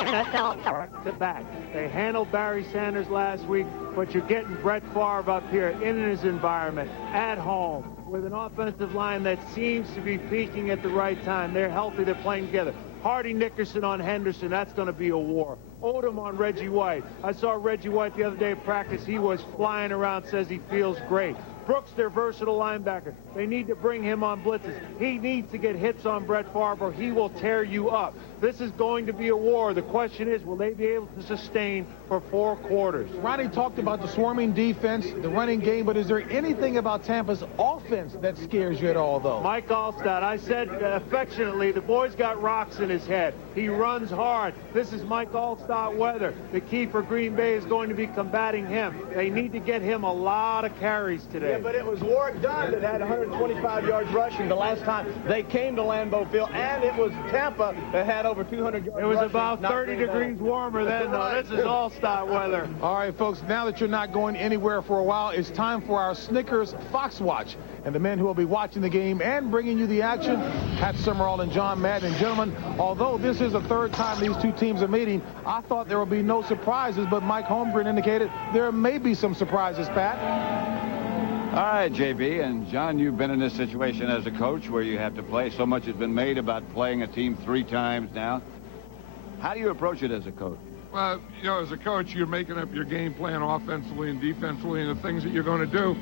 to back. They handled Barry Sanders last week, but you're getting Brett Favre up here in his environment, at home, with an offensive line that seems to be peaking at the right time. They're healthy. They're playing together. Hardy Nickerson on Henderson. That's going to be a war. Odom on Reggie White. I saw Reggie White the other day at practice. He was flying around, says he feels great. Brooks, their versatile linebacker. They need to bring him on blitzes. He needs to get hits on Brett Favre or he will tear you up. This is going to be a war. The question is, will they be able to sustain for 4 quarters? Ronnie talked about the swarming defense, the running game, but is there anything about Tampa's offense that scares you at all, though? Mike Allstott, I said affectionately, the boy's got rocks in his head. He runs hard. This is Mike Allstott weather. The key for Green Bay is going to be combating him. They need to get him a lot of carries today. Yeah, but it was Warwick Dunn that had 125 yards rushing the last time they came to Lambeau Field, and it was Tampa that had over 200 yards. It was about 30 degrees warmer then, though. This is all-star weather. All right, folks, now that you're not going anywhere for a while, it's time for our Snickers Fox Watch. And the men who will be watching the game and bringing you the action, Pat Summerall and John Madden. And gentlemen, although this is the 3rd time these two teams are meeting, I thought there would be no surprises, but Mike Holmgren indicated there may be some surprises, Pat. All right, JB, and John, you've been in this situation as a coach where you have to play. So much has been made about playing a team 3 times now. How do you approach it as a coach? Well, you know, as a coach, you're making up your game plan offensively and defensively and the things that you're going to do.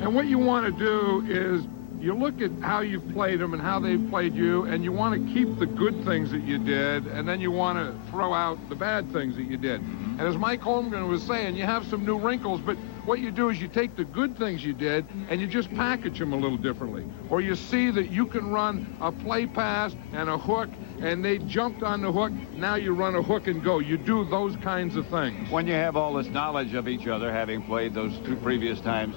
And what you want to do is you look at how you've played them and how they've played you, and you want to keep the good things that you did, and then you want to throw out the bad things that you did. And as Mike Holmgren was saying, you have some new wrinkles, but what you do is you take the good things you did and you just package them a little differently. Or you see that you can run a play pass and a hook, and they jumped on the hook. Now you run a hook and go. You do those kinds of things. When you have all this knowledge of each other, having played those 2 previous times,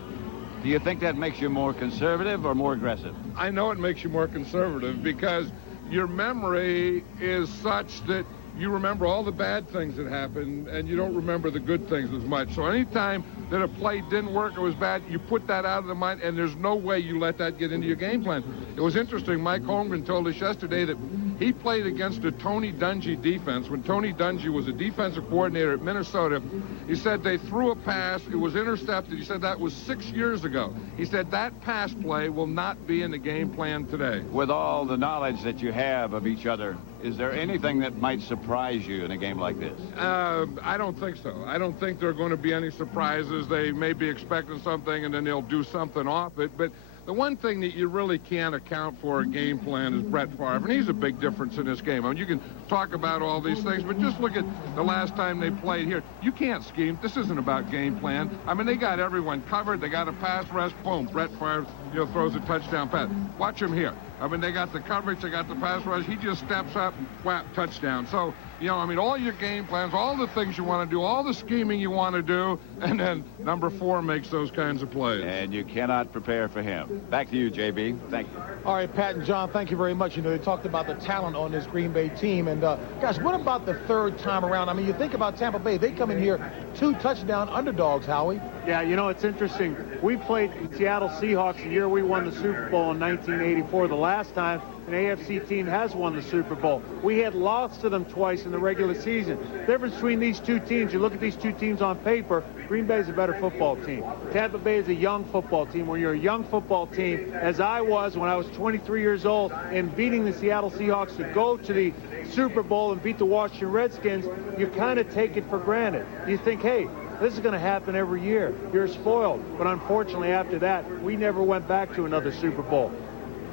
do you think that makes you more conservative or more aggressive? I know it makes you more conservative because your memory is such that you remember all the bad things that happened and you don't remember the good things as much. So anytime that a play didn't work or was bad, you put that out of the mind, and there's no way you let that get into your game plan. It was interesting. Mike Holmgren told us yesterday that he played against a Tony Dungy defense. When Tony Dungy was a defensive coordinator at Minnesota, he said they threw a pass. It was intercepted. He said that was 6 years ago. He said that pass play will not be in the game plan today. With all the knowledge that you have of each other, is there anything that might surprise you in a game like this? I don't think so. I don't think there are going to be any surprises. They may be expecting something, and then they'll do something off it. But the one thing that you really can't account for a game plan is Brett Favre, and he's a big difference in this game. I mean, you can talk about all these things, but just look at the last time they played here. You can't scheme. This isn't about game plan. I mean, they got everyone covered. They got a pass rush. Boom, Brett Favre, throws a touchdown pass. Watch him here. I mean, they got the coverage. They got the pass rush. He just steps up, whap, touchdown. So, I mean, all your game plans, all the things you want to do, all the scheming you want to do, and then number 4 makes those kinds of plays. And you cannot prepare for him. Back to you, JB. Thank you. All right, Pat and John, thank you very much. They talked about the talent on this Green Bay team. And, guys, what about the 3rd time around? I mean, you think about Tampa Bay. They come in here 2 touchdown underdogs, Howie. Yeah, it's interesting. We played the Seattle Seahawks the year we won the Super Bowl in 1984. The last time an AFC team has won the Super Bowl. We had lost to them twice in the regular season. The difference between these 2 teams, you look at these 2 teams on paper, Green Bay is a better football team. Tampa Bay is a young football team. When you're a young football team, as I was when I was 23 years old, and beating the Seattle Seahawks to go to the Super Bowl and beat the Washington Redskins, you kind of take it for granted. You think, hey, this is going to happen every year. You're spoiled. But unfortunately, after that, we never went back to another Super Bowl.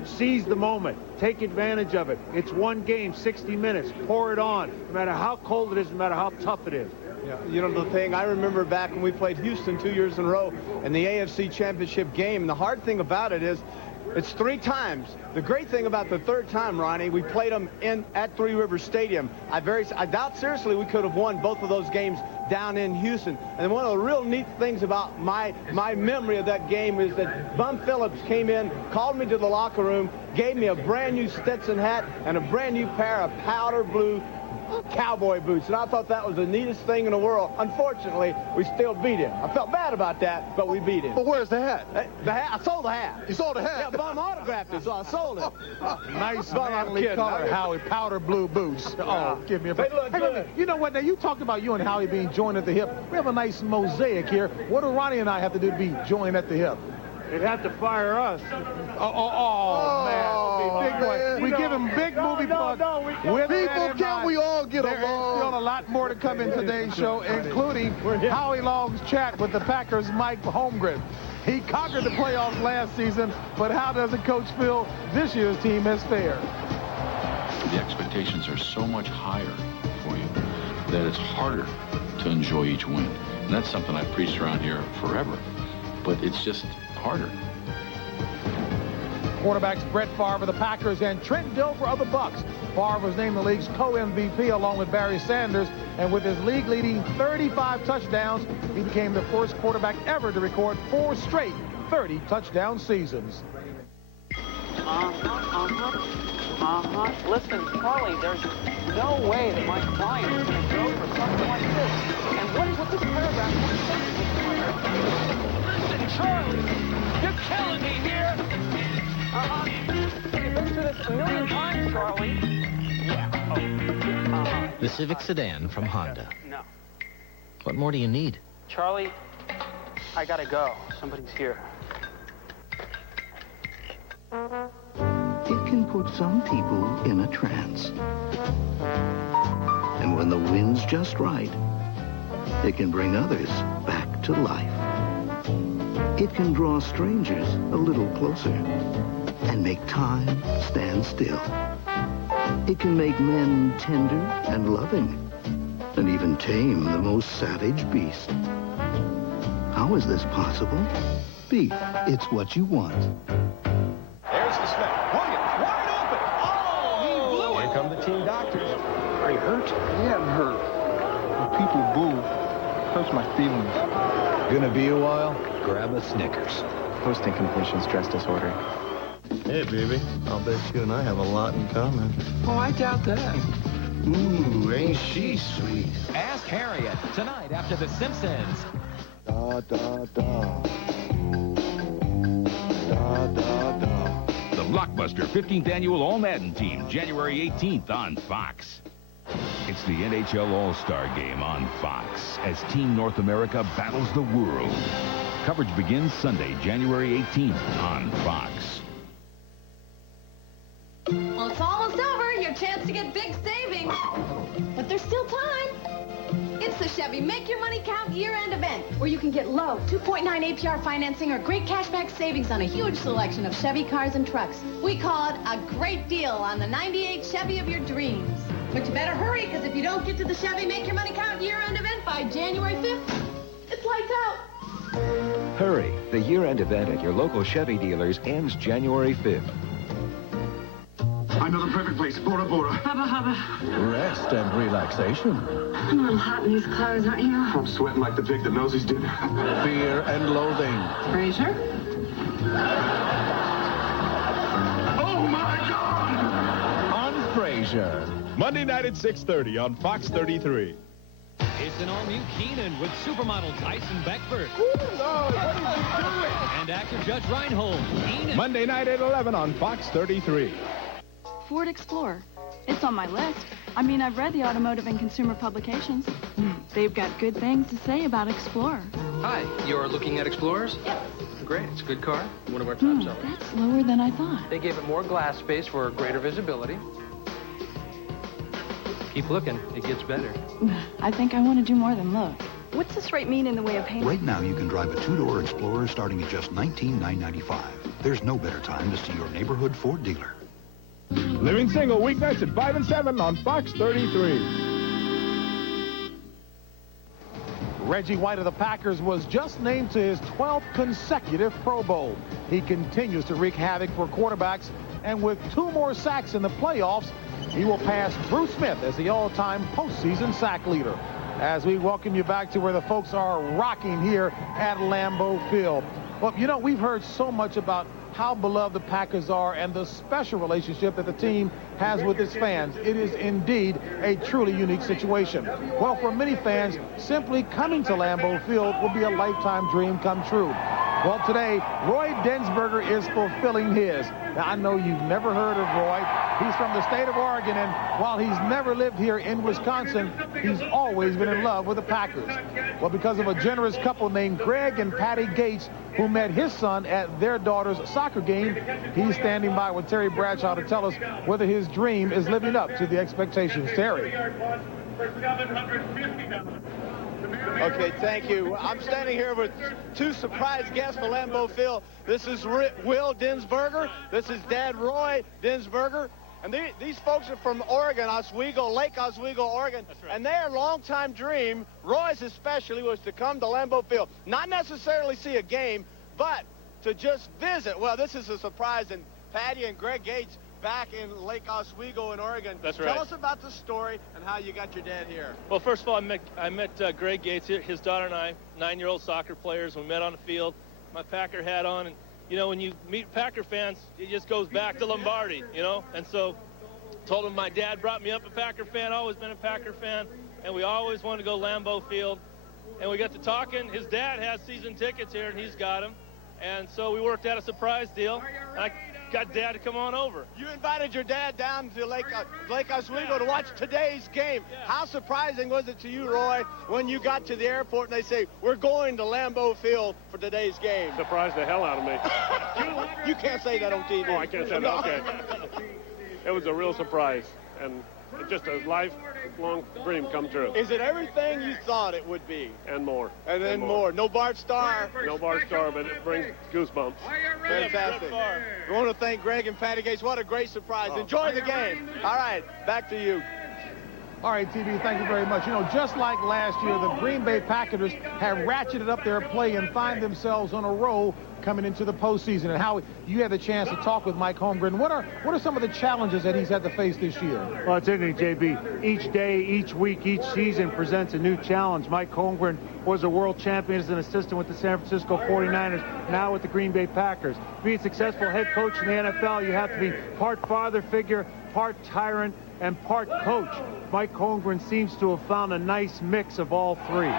Seize the moment. Take advantage of it. It's one game, 60 minutes. Pour it on, no matter how cold it is, no matter how tough it is. Yeah, the thing, I remember back when we played Houston 2 years in a row in the AFC Championship game, and the hard thing about it is it's 3 times. The great thing about the 3rd time, Ronnie, we played them at Three Rivers Stadium. I doubt seriously we could have won both of those games down in Houston. And one of the real neat things about my memory of that game is that Bum Phillips came in, called me to the locker room, gave me a brand new Stetson hat and a brand new pair of powder blue cowboy boots, and I thought that was the neatest thing in the world. Unfortunately, we still beat him. I felt bad about that, but we beat him. But where's the hat? The hat? I sold the hat. You sold the hat? Yeah, Bum autographed it, so I sold it. Nice manly color, Howie. Powder blue boots. Oh, give me a break. They look good. You know what? Now, you talked about you and Howie being joined at the hip. We have a nice mosaic here. What do Ronnie and I have to do to be joined at the hip? They'd have to fire us. Man. Big boy. We give him big movie bucks. People, can't we all get There is along? still a lot more to come in today's show, including Howie Long's chat with the Packers' Mike Holmgren. He conquered the playoffs last season, but how does the coach feel this year's team has fared? The expectations are so much higher for you that it's harder to enjoy each win. And that's something I've preached around here forever, but it's just harder. Quarterbacks Brett Favre of the Packers and Trent Dilfer of the Bucks. Favre was named the league's co-MVP along with Barry Sanders, and with his league-leading 35 touchdowns, he became the first quarterback ever to record 4 straight 30-touchdown seasons. Listen, Charlie, there's no way that my client is going to go for something like this. And what is with this paragraph? Listen, Charlie, you're killing me here. You've been through this a million times, Charlie. Yeah. The Civic sedan from Honda. No. What more do you need? Charlie, I gotta go. Somebody's here. It can put some people in a trance. And when the wind's just right, it can bring others back to life. It can draw strangers a little closer and make time stand still. It can make men tender and loving and even tame the most savage beast. How is this possible? Beef, it's what you want. There's the snap. Williams, wide open. Oh, he blew it. Here come the team doctors. Are you hurt? Yeah, I'm hurt. When people boo, hurts my feelings. Gonna be a while? Grab a Snickers. Post-incompletion stress disorder. Hey, baby. I'll bet you and I have a lot in common. Oh, I doubt that. Ooh, ain't she sweet? Ask Harriet tonight after The Simpsons. Da, da, da. Da, da, da. The Blockbuster 15th Annual All-Madden Team, January 18th on Fox. It's the NHL All-Star Game on Fox as Team North America battles the world. Coverage begins Sunday, January 18th on Fox. Well, it's almost over. Your chance to get big savings. But there's still time. It's the Chevy Make Your Money Count year-end event, where you can get low 2.9 APR financing or great cashback savings on a huge selection of Chevy cars and trucks. We call it a great deal on the 98 Chevy of your dreams. But you better hurry, because if you don't get to the Chevy Make Your Money Count year-end event by January 5th, it's lights out. Hurry. The year-end event at your local Chevy dealers ends January 5th. I know the perfect place. Bora Bora. Hubba hubba. Rest and relaxation. I'm a little hot in these clothes, aren't you? I'm sweating like the pig that knows he's dinner. Fear and loathing. Fraser? Oh, my God! On Frasier. Monday night at 6:30 on Fox 33. It's an all-new Keenan with supermodel Tyson Beckford. And actor Judge Reinhold. Keenan. Monday night at 11 on Fox 33. Ford Explorer. It's on my list. I mean, I've read the automotive and consumer publications. They've got good things to say about Explorer. Hi, you're looking at Explorers? Yes. Great, it's a good car. One of our top sellers. That's lower than I thought. They gave it more glass space for greater visibility. Keep looking, it gets better. I think I want to do more than look. What's this rate mean in the way of payment? Right now, you can drive a two-door Explorer starting at just $19,995. There's no better time to see your neighborhood Ford dealer. Living Single weeknights at 5 and 7 on Fox 33. Reggie White of the Packers was just named to his 12th consecutive Pro Bowl. He continues to wreak havoc for quarterbacks, and with 2 more sacks in the playoffs, he will pass Bruce Smith as the all-time postseason sack leader. As we welcome you back to where the folks are rocking here at Lambeau Field. Well, you know, we've heard so much about how beloved the Packers are and the special relationship that the team has with its fans. It is indeed a truly unique situation. Well, for many fans, simply coming to Lambeau Field will be a lifetime dream come true. Well, today, Roy Densberger is fulfilling his. Now, I know you've never heard of Roy. He's from the state of Oregon, and while he's never lived here in Wisconsin, he's always been in love with the Packers. Well, because of a generous couple named Greg and Patty Gates, who met his son at their daughter's soccer game, he's standing by with Terry Bradshaw to tell us whether his dream is living up to the expectations. Terry. Okay, thank you. I'm standing here with two surprise guests for Lambeau Field. This is Will Densberger. This is Dad Roy Densberger. And these folks are from Oregon, Oswego, Lake Oswego, Oregon. That's right. And their longtime dream, Roy's especially, was to come to Lambeau Field. Not necessarily see a game, but to just visit. Well, this is a surprise. And Patty and Greg Gates back in Lake Oswego in Oregon. That's right. Tell us about the story and how you got your dad here. Well, first of all, I met Greg Gates, his daughter and I, 9-year-old soccer players. We met on the field, my Packer hat on, and you know, when you meet Packer fans, it just goes back to Lombardi, you know. And so told him my dad brought me up a Packer fan, always been a Packer fan, and we always wanted to go Lambeau Field. And we got to talking. His dad has season tickets here, and he's got them. And so we worked out a surprise deal. I got Dad to come on over. You invited your dad down to Lake Oswego to watch today's game. Yeah. How surprising was it to you, Roy, when you got to the airport and they say, we're going to Lambeau Field for today's game? Surprised the hell out of me. You can't say that on TV. Oh, I can't say that, okay. It was a real surprise, and just a lifelong dream come true. Is it everything you thought it would be? And more. And then more. No Bart Starr. No Bart Starr, but it brings goosebumps. Fantastic. We want to thank Greg and Patty Gates. What a great surprise. Enjoy the game. All right, back to you. All right, TV, thank you very much. You know, just like last year, the Green Bay Packers have ratcheted up their play and find themselves on a roll coming into the postseason. And how you had the chance to talk with Mike Holmgren. What are some of the challenges that he's had to face this year? Well, it's interesting, JB. Each day, each week, each season presents a new challenge. Mike Holmgren was a world champion as an assistant with the San Francisco 49ers, now with the Green Bay Packers. To be a successful head coach in the NFL, you have to be part father figure, part tyrant, and part coach. Mike Holmgren seems to have found a nice mix of all three.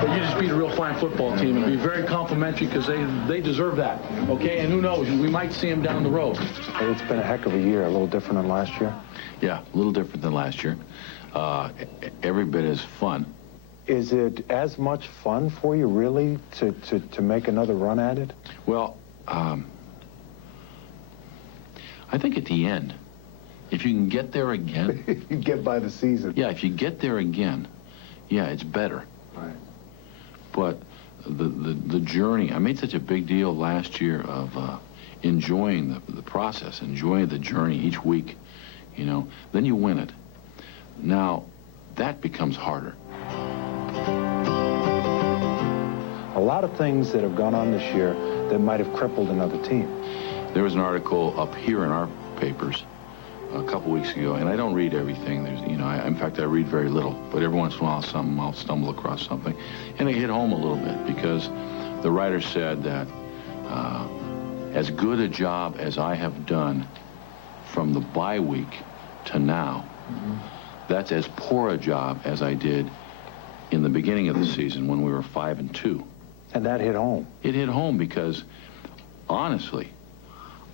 You just beat a real fine football team and be very complimentary because they deserve that, okay? And who knows, we might see them down the road. It's been a heck of a year, a little different than last year. Yeah, a little different than last year. Every bit as fun. Is it as much fun for you, really, to make another run at it? Well, I think at the end, if you can get there again... You get by the season. Yeah, if you get there again, yeah, it's better. Right. But the journey, I made such a big deal last year of enjoying the process, enjoying the journey each week, you know, then you win it. Now, that becomes harder. A lot of things that have gone on this year that might have crippled another team. There was an article up here in our papers a couple weeks ago, and I don't read everything. There's, you know, in fact, I read very little, but every once in a while I'll stumble across something, and it hit home a little bit because the writer said that as good a job as I have done from the bye week to now, that's as poor a job as I did in the beginning of the season when we were 5-2. And that hit home. It hit home because, honestly,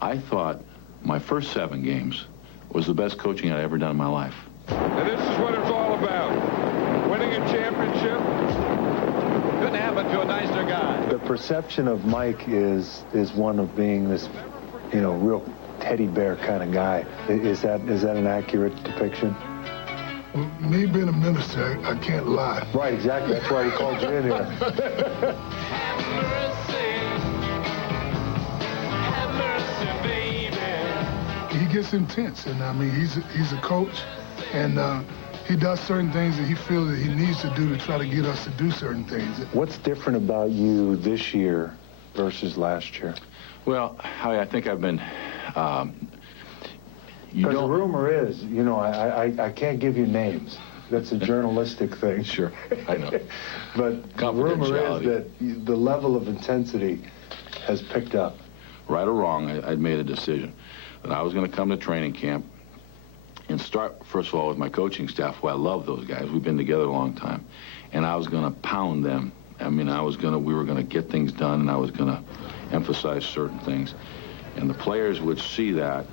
I thought my first 7 games was the best coaching I'd ever done in my life. And this is what it's all about. Winning a championship. Couldn't happen to a nicer guy. The perception of Mike is one of being this, you know, real teddy bear kind of guy. Is that an accurate depiction? Me being a minister, I can't lie. Right, exactly. That's why we called you in here. He gets intense, and I mean, he's a coach, and he does certain things that he feels that he needs to do to try to get us to do certain things. What's different about you this year versus last year? Well, Howie, I think I've been... Because the rumor is, you know, I can't give you names, That's a journalistic thing. Sure, I know. But the rumor is that the level of intensity has picked up. Right or wrong, I'd made a decision that I was going to come to training camp and start, first of all, with my coaching staff, who I love those guys. We've been together a long time. And I was going to pound them. I mean, we were going to get things done, and I was going to emphasize certain things. And the players would see that,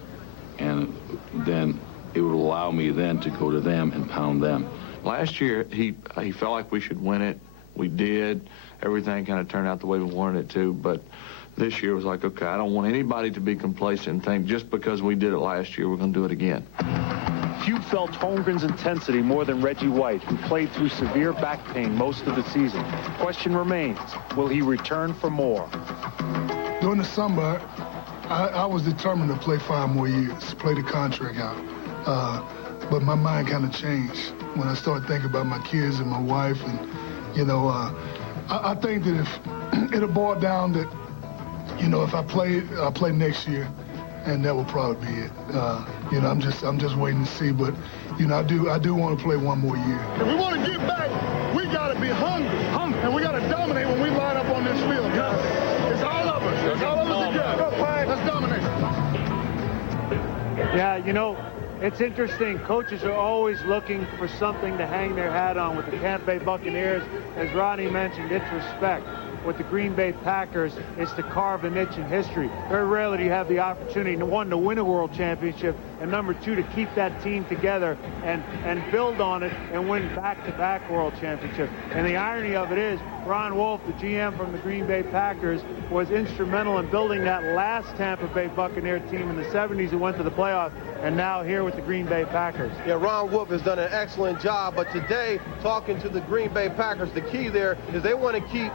and then it would allow me then to go to them and pound them. Last year, he felt like we should win it. We did. Everything kind of turned out the way we wanted it to, but this year was like, okay, I don't want anybody to be complacent and think just because we did it last year, we're going to do it again. Few felt Holmgren's intensity more than Reggie White, who played through severe back pain most of the season. Question remains, will he return for more? During the summer, I was determined to play 5 more years, play the contract out. But my mind kind of changed when I started thinking about my kids and my wife. And, you know, I think that if it'll boil down that, you know, if I play, I'll play next year, and that will probably be it. You know, I'm just waiting to see. But, you know, I do want to play 1 more year. If we want to get back, we got to be hungry. And we got to dominate when we line up on this field, guys. It's all of us. It's all of us together. Let's dominate. Yeah, you know, it's interesting. Coaches are always looking for something to hang their hat on. With the Tampa Bay Buccaneers, as Ronnie mentioned, it's respect. With the Green Bay Packers, is to carve a niche in history. Very rarely do you have the opportunity, one, to win a world championship, and number 2, to keep that team together and build on it and win back-to-back world championships. And the irony of it is, Ron Wolf, the GM from the Green Bay Packers, was instrumental in building that last Tampa Bay Buccaneer team in the 70s who went to the playoffs, and now here with the Green Bay Packers. Yeah, Ron Wolf has done an excellent job, but today, talking to the Green Bay Packers, the key there is they want to keep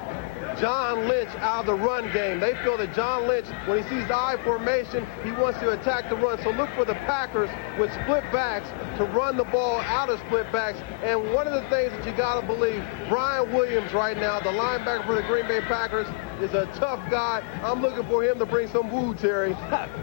John Lynch out of the run game. They feel that John Lynch, when he sees I formation, he wants to attack the run. So look for the Packers with split backs to run the ball out of split backs. And one of the things that you got to believe, Brian Williams right now, the linebacker for the Green Bay Packers, is a tough guy. I'm looking for him to bring some woo, Terry.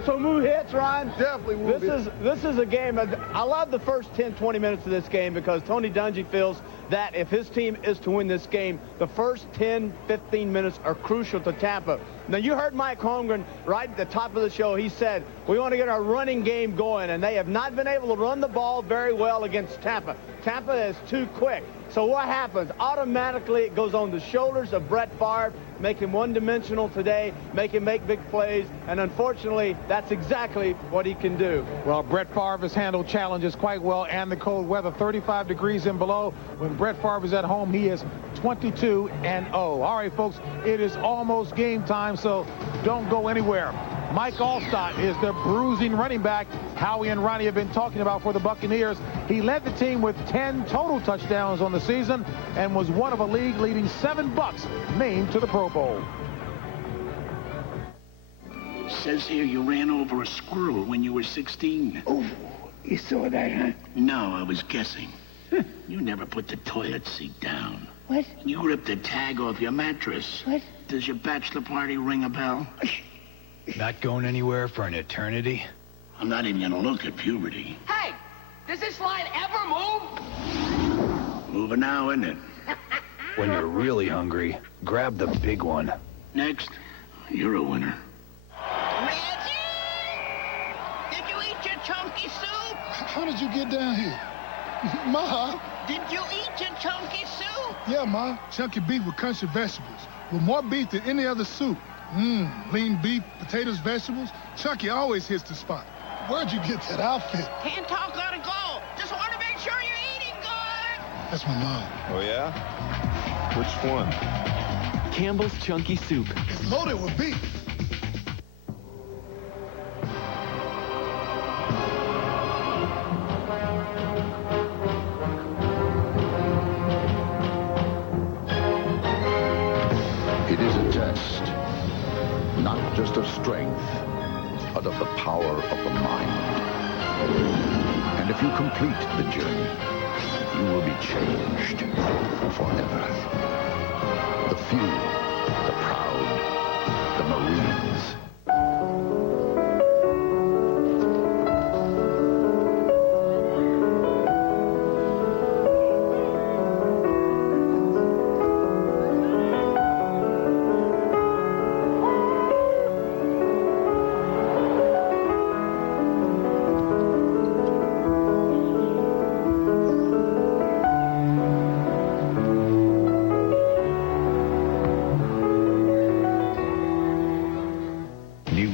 Some woo hits, Ryan? Definitely woo. This is a game. I love the first 10, 20 minutes of this game because Tony Dungy feels that if his team is to win this game, the first 10, 15 minutes are crucial to Tampa. Now, you heard Mike Holmgren right at the top of the show. He said, we want to get our running game going, and they have not been able to run the ball very well against Tampa. Tampa is too quick. So what happens? Automatically, it goes on the shoulders of Brett Favre, make him one-dimensional today, make him make big plays, and unfortunately, that's exactly what he can do. Well, Brett Favre has handled challenges quite well, and the cold weather, 35 degrees and below. When Brett Favre is at home, he is 22-0. All right, folks, it is almost game time, so don't go anywhere. Mike Alstott is the bruising running back Howie and Ronnie have been talking about for the Buccaneers. He led the team with 10 total touchdowns on the season and was one of a league leading 7 Bucs named to the Pro Bowl. Says here you ran over a squirrel when you were 16. Oh, you saw that, huh? No, I was guessing. You never put the toilet seat down. What? You ripped the tag off your mattress. What? Does your bachelor party ring a bell? Not going anywhere for an eternity? I'm not even gonna look at puberty. Hey, does this line ever move? Moving now, isn't it? When you're really hungry, grab the big one. Next, you're a winner. Reggie! Did you eat your chunky soup? How did you get down here? Ma? Did you eat your chunky soup? Yeah, Ma. Chunky beef with country vegetables. With more beef than any other soup. Lean beef, potatoes, vegetables. Chunky always hits the spot. Where'd you get that outfit? Can't talk, gotta go. Just want to make sure you're eating good. That's my mom. Oh, yeah? Which one? Campbell's Chunky Soup. It's loaded with beef. It is a test, not just of strength, but of the power of the mind. And if you complete the journey, you will be changed forever. The few, the proud, the Marines.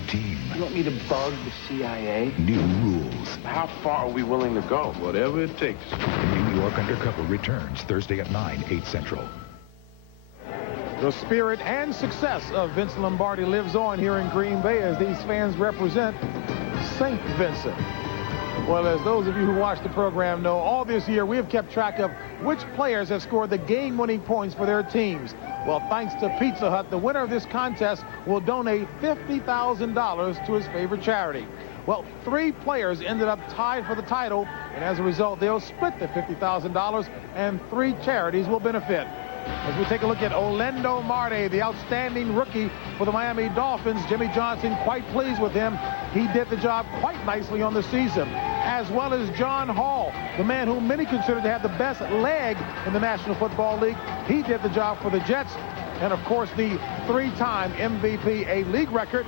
team. You want me to bug the CIA? New rules. How far are we willing to go? Whatever it takes. The New York Undercover returns Thursday at 9, 8 Central. The spirit and success of Vince Lombardi lives on here in Green Bay as these fans represent St. Vincent. Well, as those of you who watch the program know, all this year we have kept track of which players have scored the game-winning points for their teams. Well, thanks to Pizza Hut, the winner of this contest will donate $50,000 to his favorite charity. Well, 3 players ended up tied for the title, and as a result, they'll split the $50,000, and 3 charities will benefit. As we take a look at Orlando Marte, the outstanding rookie for the Miami Dolphins, Jimmy Johnson quite pleased with him. He did the job quite nicely on the season. As well as John Hall, the man whom many consider to have the best leg in the National Football League. He did the job for the Jets. And, of course, the 3-time MVP, a league record,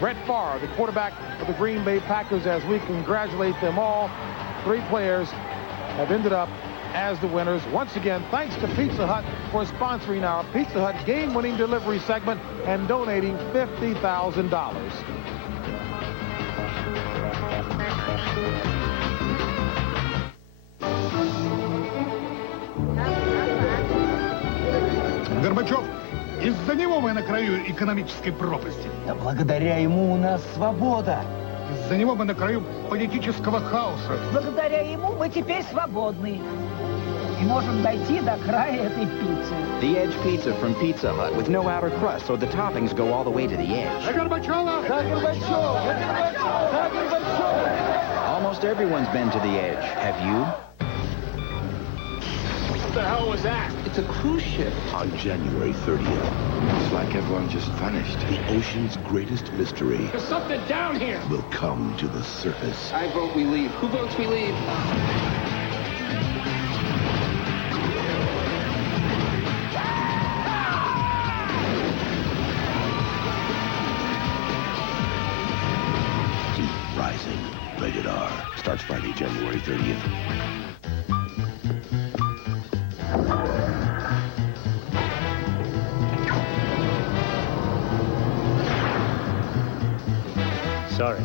Brett Favre, the quarterback of the Green Bay Packers, as we congratulate them all. 3 players have ended up as the winners. Once again, thanks to Pizza Hut for sponsoring our Pizza Hut game-winning delivery segment and donating $50,000. Горбачев, из-за него мы на краю экономической пропасти. Да благодаря ему у нас свобода. Из-за него мы на краю политического хаоса. Благодаря ему мы теперь свободны. И можем дойти до края этой пиццы. The Edge Pizza from Pizza Hut with no outer crust, so the toppings go all the way to the edge. Almost everyone's been to the edge. Have you? What the hell was that? It's a cruise ship. On January 30th, It's like everyone just vanished. the ocean's greatest mystery There's something down here. will come to the surface. I vote we leave. Who votes we leave? Deep Rising. Rated R. Starts Friday, January 30th. Sorry.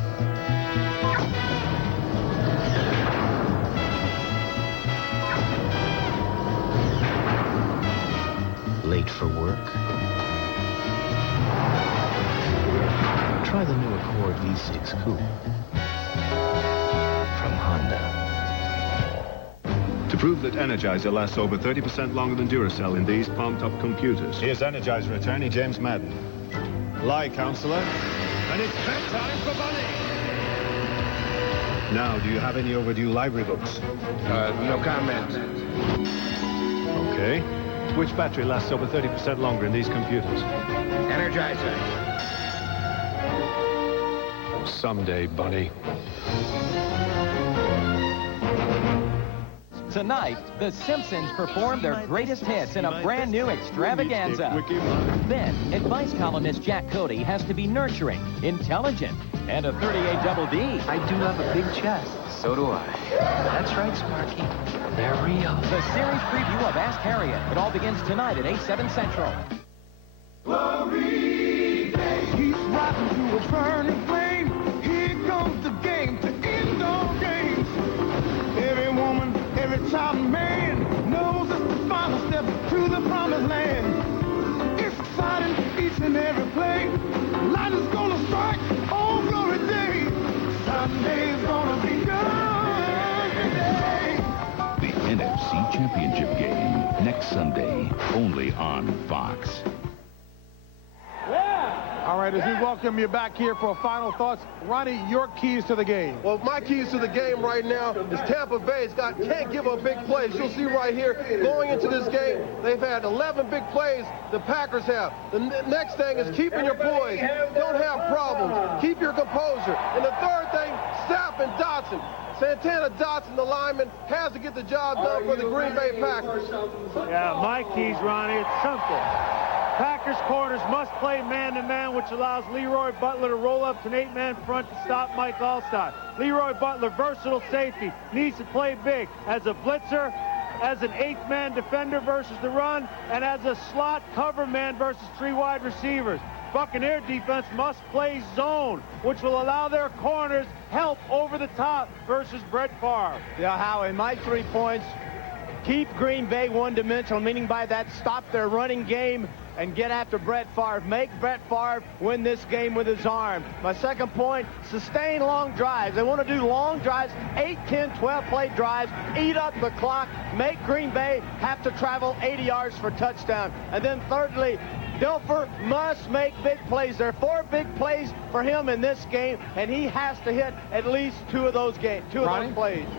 Late for work? Try the new Accord V6 Coupe from Honda. To prove that Energizer lasts over 30% longer than Duracell in these palm-top computers. Here's Energizer attorney James Madden. Lie, Counselor. And it's bedtime for Bunny. Now, do you have any overdue library books? No comment. Okay. Which battery lasts over 30% longer in these computers? Energizer. Someday, Bunny. Tonight, The Simpsons perform their greatest hits in a brand new extravaganza. Then, advice columnist Jack Cody has to be nurturing, intelligent, and a 38 double D. I do have a big chest. So do I. That's right, Sparky. They're real. The series preview of Ask Harriet. It all begins tonight at 8/7 Central. Glory days. He's rising to a burning flame. Here comes the game to end all games. Every woman, every child and man knows it's the final step to the promised land. It's exciting each and every play. Light is gonna strike on glory day. Sunday's gonna be good today. The NFC Championship game next Sunday, only on Fox. All right, as we welcome you back here for final thoughts, Ronnie, your keys to the game. Well, my keys to the game right now is Tampa Bay's can't give up big plays. You'll see right here, going into this game, they've had 11 big plays the Packers have. The next thing is keeping your poise. Don't have problems. Keep your composure. And the third thing, Sapp and Dotson. Santana Dotson, the lineman, has to get the job done for the Green Bay Packers. Yeah, my keys, Ronnie, it's simple. Packers corners must play man-to-man, which allows Leroy Butler to roll up to an 8-man front to stop Mike Alstott. Leroy Butler, versatile safety, needs to play big as a blitzer as an 8th man defender versus the run, and as a slot cover man versus 3 wide receivers. Buccaneer defense must play zone, which will allow their corners help over the top versus Brett Favre. Yeah, Howie, my 3 points, keep Green Bay one-dimensional, meaning by that stop their running game and get after Brett Favre. Make Brett Favre win this game with his arm. My second point, sustain long drives. They want to do long drives, 8, 10, 12-play drives, eat up the clock, make Green Bay have to travel 80 yards for touchdown. And then thirdly, Dilfer must make big plays. There are 4 big plays for him in this game, and he has to hit at least 2 of those plays.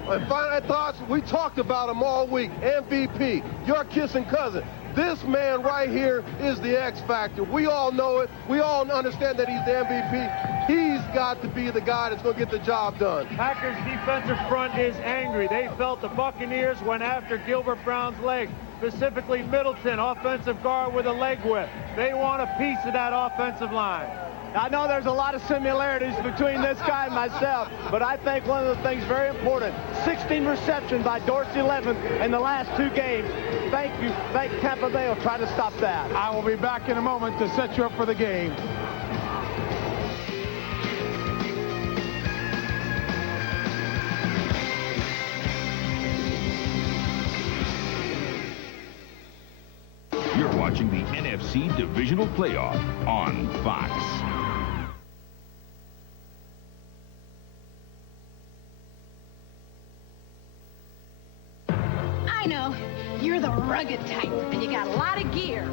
And final thoughts, we talked about him all week. MVP, your kissing cousin. This man right here is the X factor. We all know it. We all understand that he's the MVP. He's got to be the guy that's going to get the job done. Packers defensive front is angry. They felt the Buccaneers went after Gilbert Brown's leg, specifically Middleton, offensive guard with a leg whip. They want a piece of that offensive line. I know there's a lot of similarities between this guy and myself, but I think one of the things very important, 16 receptions by Dorsey Levens in the last 2 games. Thank you. Thank Tampa Bay will try to stop that. I will be back in a moment to set you up for the game. You're watching the NFC Divisional Playoff on Fox. I know. You're the rugged type, and you got a lot of gear.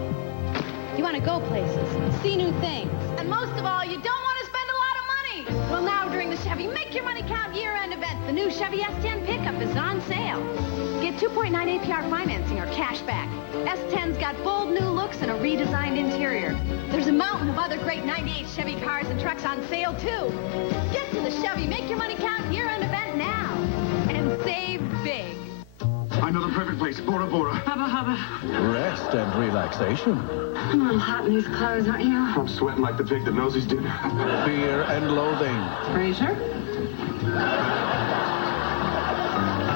You want to go places, see new things. And most of all, you don't want to spend a lot of money. Well, now during the Chevy Make Your Money Count year-end event, the new Chevy S10 pickup is on sale. Get 2.9 APR financing or cash back. S10's got bold new looks and a redesigned interior. There's a mountain of other great 98 Chevy cars and trucks on sale, too. Get to the Chevy Make Your Money Count year-end event now and save big. I know the perfect place. Bora Bora. Hubba hubba. Rest and relaxation. I'm a little hot in these clothes, aren't you? I'm sweating like the pig that knows his dinner. Fear and loathing. Fraser?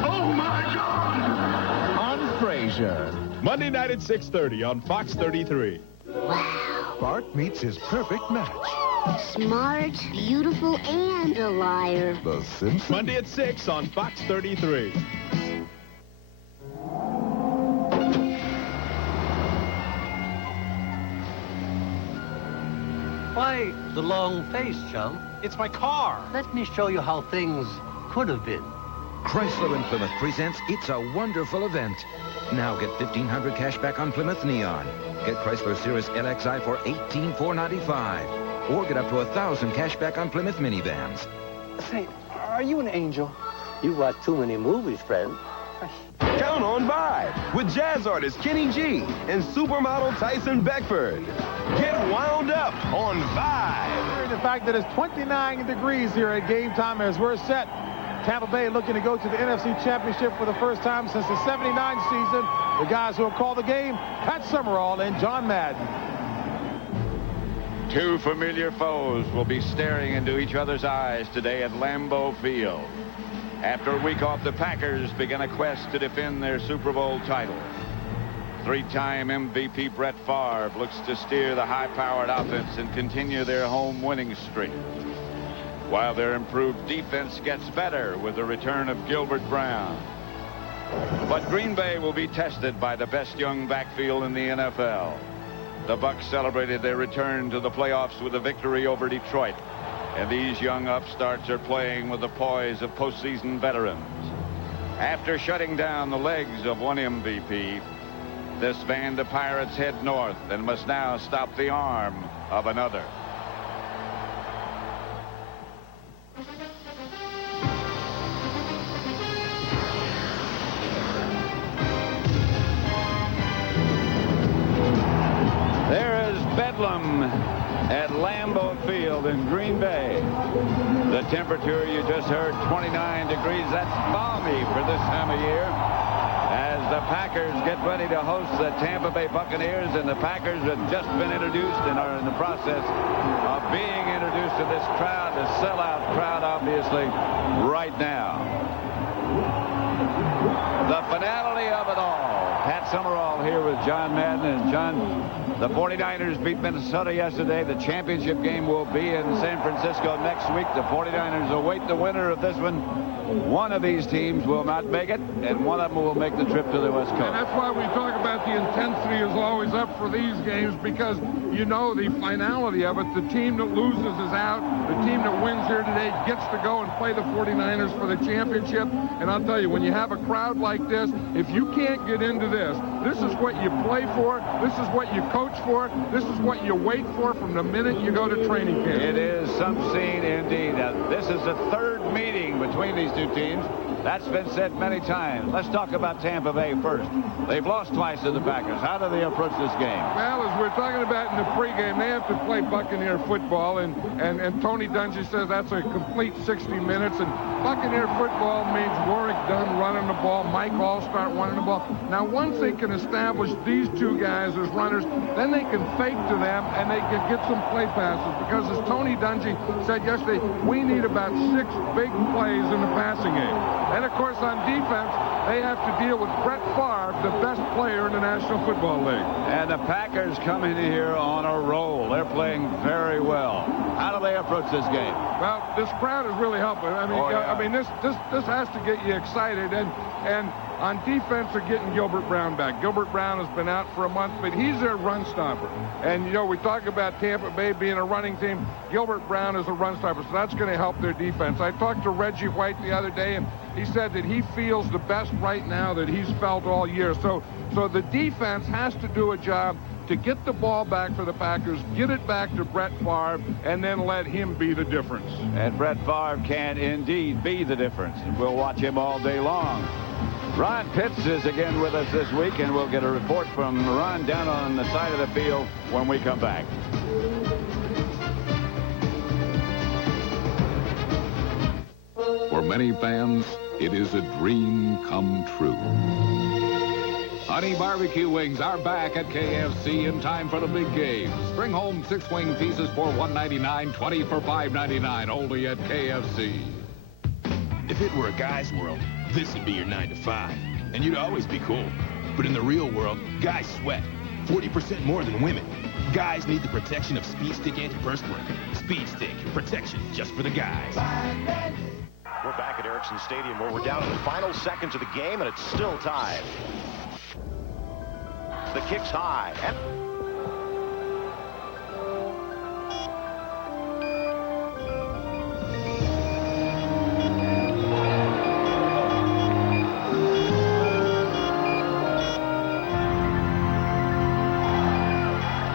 Oh, my God! On Frasier. Monday night at 6:30 on Fox 33. Wow. Bart meets his perfect match. Smart, beautiful, and a liar. The Simpsons. Monday at 6 on Fox 33. Why the long face, chum? It's my car. Let me show you how things could have been. Chrysler and Plymouth presents It's a Wonderful Event. Now get $1,500 cash back on Plymouth Neon. Get Chrysler Cirrus LXI for $18,495. Or get up to $1,000 cash back on Plymouth minivans. Say, are you an angel? You watch too many movies, friend. Count on Vibe with jazz artist Kenny G and supermodel Tyson Beckford. Get wound up on Vibe. The fact that it's 29 degrees here at game time as we're set. Tampa Bay looking to go to the NFC Championship for the first time since the '79 season. The guys who will call the game, Pat Summerall and John Madden. 2 familiar foes will be staring into each other's eyes today at Lambeau Field. After a week off, the Packers begin a quest to defend their Super Bowl title. 3-time MVP Brett Favre looks to steer the high-powered offense and continue their home winning streak, while their improved defense gets better with the return of Gilbert Brown. But Green Bay will be tested by the best young backfield in the NFL. The Bucs celebrated their return to the playoffs with a victory over Detroit. And these young upstarts are playing with the poise of postseason veterans. After shutting down the legs of one MVP, this band of Pirates head north and must now stop the arm of another. There is Bedlam at Lambeau Field in Green Bay. The temperature you just heard, 29 degrees. That's balmy for this time of year, as the Packers get ready to host the Tampa Bay Buccaneers, and the Packers have just been introduced and are in the process of being introduced to this crowd, the sellout crowd, obviously, right now. The finality of it all. Pat Summerall here with John Madden. And John, the 49ers beat Minnesota yesterday. The championship game will be in San Francisco next week. The 49ers await the winner of this one. One of these teams will not make it, and one of them will make the trip to the West Coast. And that's why we talk about the intensity is always up for these games, because you know the finality of it. The team that loses is out. The team that wins here today gets to go and play the 49ers for the championship. And I'll tell you, when you have a crowd like this, if you can't get into this, this is what you play for. This is what you coach for. This is what you wait for from the minute you go to training camp. It is some scene indeed. This is the third meeting between these two teams. That's been said many times. Let's talk about Tampa Bay first. They've lost twice to the Packers. How do they approach this game? Well, as we're talking about in the pregame, they have to play Buccaneer football, and Tony Dungy says that's a complete 60 minutes. And Buccaneer football means Warwick Dunn running the ball, Mike Allstott running the ball. Now, once they can establish these two guys as runners, then they can fake to them, and they can get some play passes. Because as Tony Dungy said yesterday, we need about 6 big plays in the passing game. And, of course, on defense, they have to deal with Brett Favre, the best player in the National Football League. And the Packers come in here on a roll. They're playing very well. How do they approach this game? Well, this crowd is really helping. I mean, this has to get you excited. And on defense, they're getting Gilbert Brown back. Gilbert Brown has been out for a month, but he's their run stopper. And, you know, we talk about Tampa Bay being a running team. Gilbert Brown is a run stopper, so that's going to help their defense. I talked to Reggie White the other day, and he said that he feels the best right now that he's felt all year. So the defense has to do a job to get the ball back for the Packers, get it back to Brett Favre, and then let him be the difference. And Brett Favre can indeed be the difference. We'll watch him all day long. Ron Pitts is again with us this week, and we'll get a report from Ron down on the side of the field when we come back. For many fans, it is a dream come true. Honey Barbecue Wings are back at KFC in time for the big games. Bring home 6 wing pieces for $1.99, 20 for $5.99, only at KFC. If it were a guy's world, this would be your 9 to 5, and you'd always be cool. But in the real world, guys sweat 40% more than women. Guys need the protection of Speed Stick antiperspirant. Speed Stick, protection just for the guys. We're back at Erickson Stadium where we're down in the final seconds of the game, and it's still tied. The kick's high. And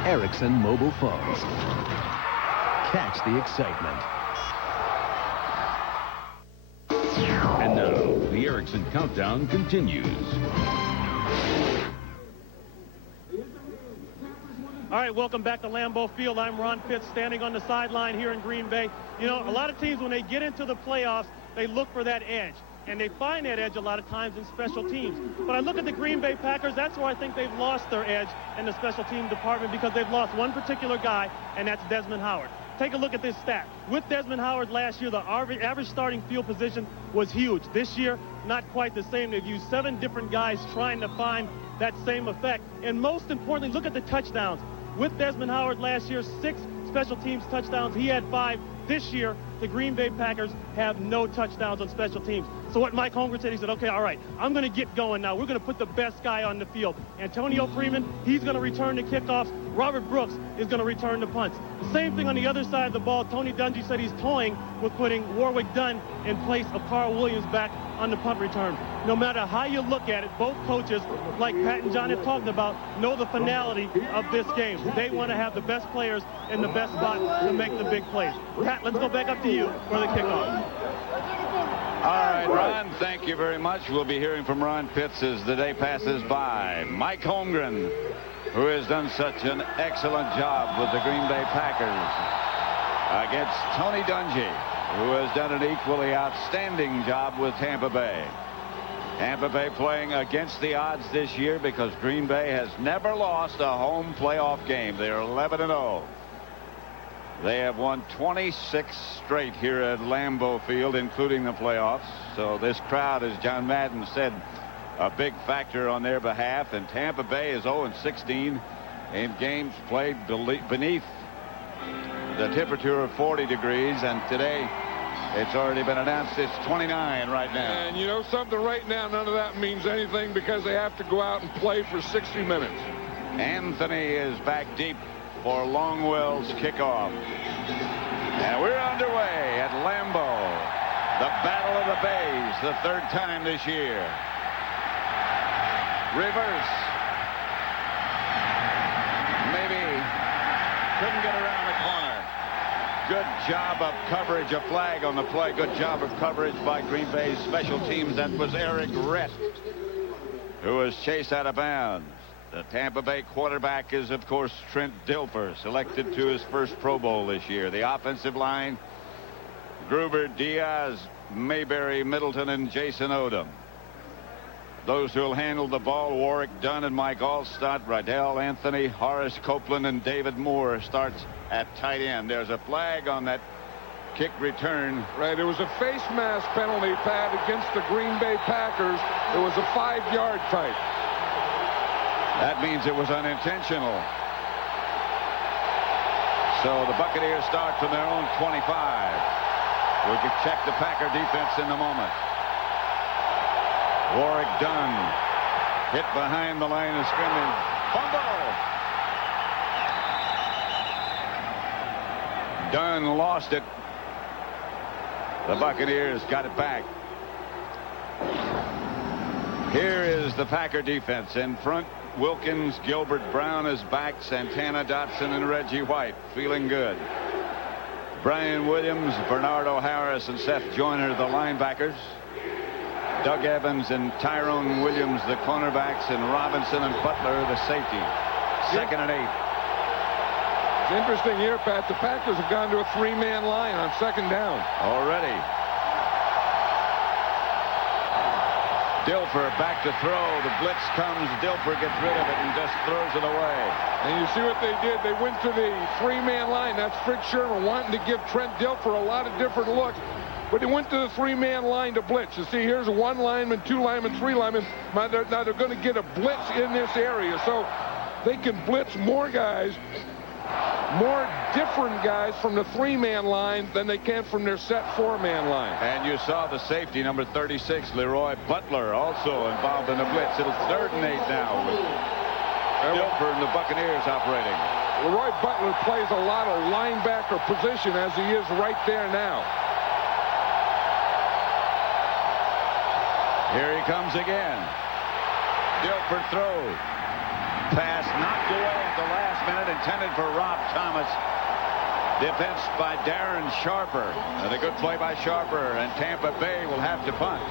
Ericsson mobile phones. Catch the excitement. And now, the Ericsson countdown continues. All right, welcome back to Lambeau Field. I'm Ron Pitts, standing on the sideline here in Green Bay. You know, a lot of teams, when they get into the playoffs, they look for that edge. And they find that edge a lot of times in special teams. But I look at the Green Bay Packers, that's where I think they've lost their edge in the special team department, because they've lost one particular guy, and that's Desmond Howard. Take a look at this stat. With Desmond Howard last year, the average starting field position was huge. This year, not quite the same. They've used 7 different guys trying to find that same effect. And most importantly, look at the touchdowns. With Desmond Howard last year, 6 special teams touchdowns. He had 5. This year, the Green Bay Packers have no touchdowns on special teams. So what Mike Holmgren said, he said, okay, all right, I'm going to get going now. We're going to put the best guy on the field. Antonio Freeman, he's going to return the kickoffs. Robert Brooks is going to return the punts. The same thing on the other side of the ball. Tony Dungy said he's toying with putting Warwick Dunn in place of Carl Williams back on the punt return. No matter how you look at it, both coaches, like Pat and John have talked about, know the finality of this game. They want to have the best players in the best spot to make the big plays. Pat, let's go back up to you for the kickoff. All right, Ron, thank you very much. We'll be hearing from Ron Pitts as the day passes by. Mike Holmgren, who has done such an excellent job with the Green Bay Packers, against Tony Dungy, who has done an equally outstanding job with Tampa Bay. Tampa Bay playing against the odds this year because Green Bay has never lost a home playoff game. They're 11-0. They have won 26 straight here at Lambeau Field, including the playoffs. So this crowd, as John Madden said, a big factor on their behalf. And Tampa Bay is 0-16 in games played beneath the temperature of 40 degrees. And today it's already been announced it's 29 right now. And you know something, right now none of that means anything because they have to go out and play for 60 minutes. Anthony is back deep for Longwell's kickoff. And we're underway at Lambeau. The Battle of the Bays, the third time this year. Reverse. Maybe couldn't get around the corner. Good job of coverage, a flag on the play. Good job of coverage by Green Bay's special teams. That was Eric Rett, who was chased out of bounds. The Tampa Bay quarterback is, of course, Trent Dilfer, selected to his first Pro Bowl this year. The offensive line, Gruber, Diaz, Mayberry, Middleton, and Jason Odom. Those who will handle the ball, Warwick Dunn and Mike Allstott, Rydell Anthony, Horace Copeland, and David Moore starts at tight end. There's a flag on that kick return. Right, it was a face mask penalty, Pat, against the Green Bay Packers. It was a 5-yard type. That means it was unintentional. So the Buccaneers start from their own 25. We can check the Packer defense in a moment. Warwick Dunn hit behind the line of scrimmage. Fumble! Dunn lost it. The Buccaneers got it back. Here is the Packer defense in front. Wilkins, Gilbert Brown is back. Santana, Dotson, and Reggie White feeling good. Brian Williams, Bernardo Harris, and Seth Joyner, the linebackers. Doug Evans and Tyrone Williams, the cornerbacks, and Robinson and Butler, the safety. 2nd and 8. It's interesting here, Pat. The Packers have gone to a 3-man line on 2nd down. Already. Dilfer back to throw. The blitz comes. Dilfer gets rid of it and just throws it away. And you see what they did. They went to the 3-man line. That's Frick Sherman wanting to give Trent Dilfer a lot of different looks. But he went to the 3-man line to blitz. You see, here's 1 lineman, 2 linemen, 3 linemen. Now they're going to get a blitz in this area. So they can blitz more guys, more different guys from the 3-man line than they can from their set 4-man line. And you saw the safety, number 36, Leroy Butler, also involved in the blitz. It's 3rd and 8 now with Dilfer and the Buccaneers operating. Leroy Butler plays a lot of linebacker position as he is right there now. Here he comes again. Dilfer throws. Pass knocked away at the last minute, intended for Rob Thomas. Defense by Darren Sharper. And a good play by Sharper, and Tampa Bay will have to punt.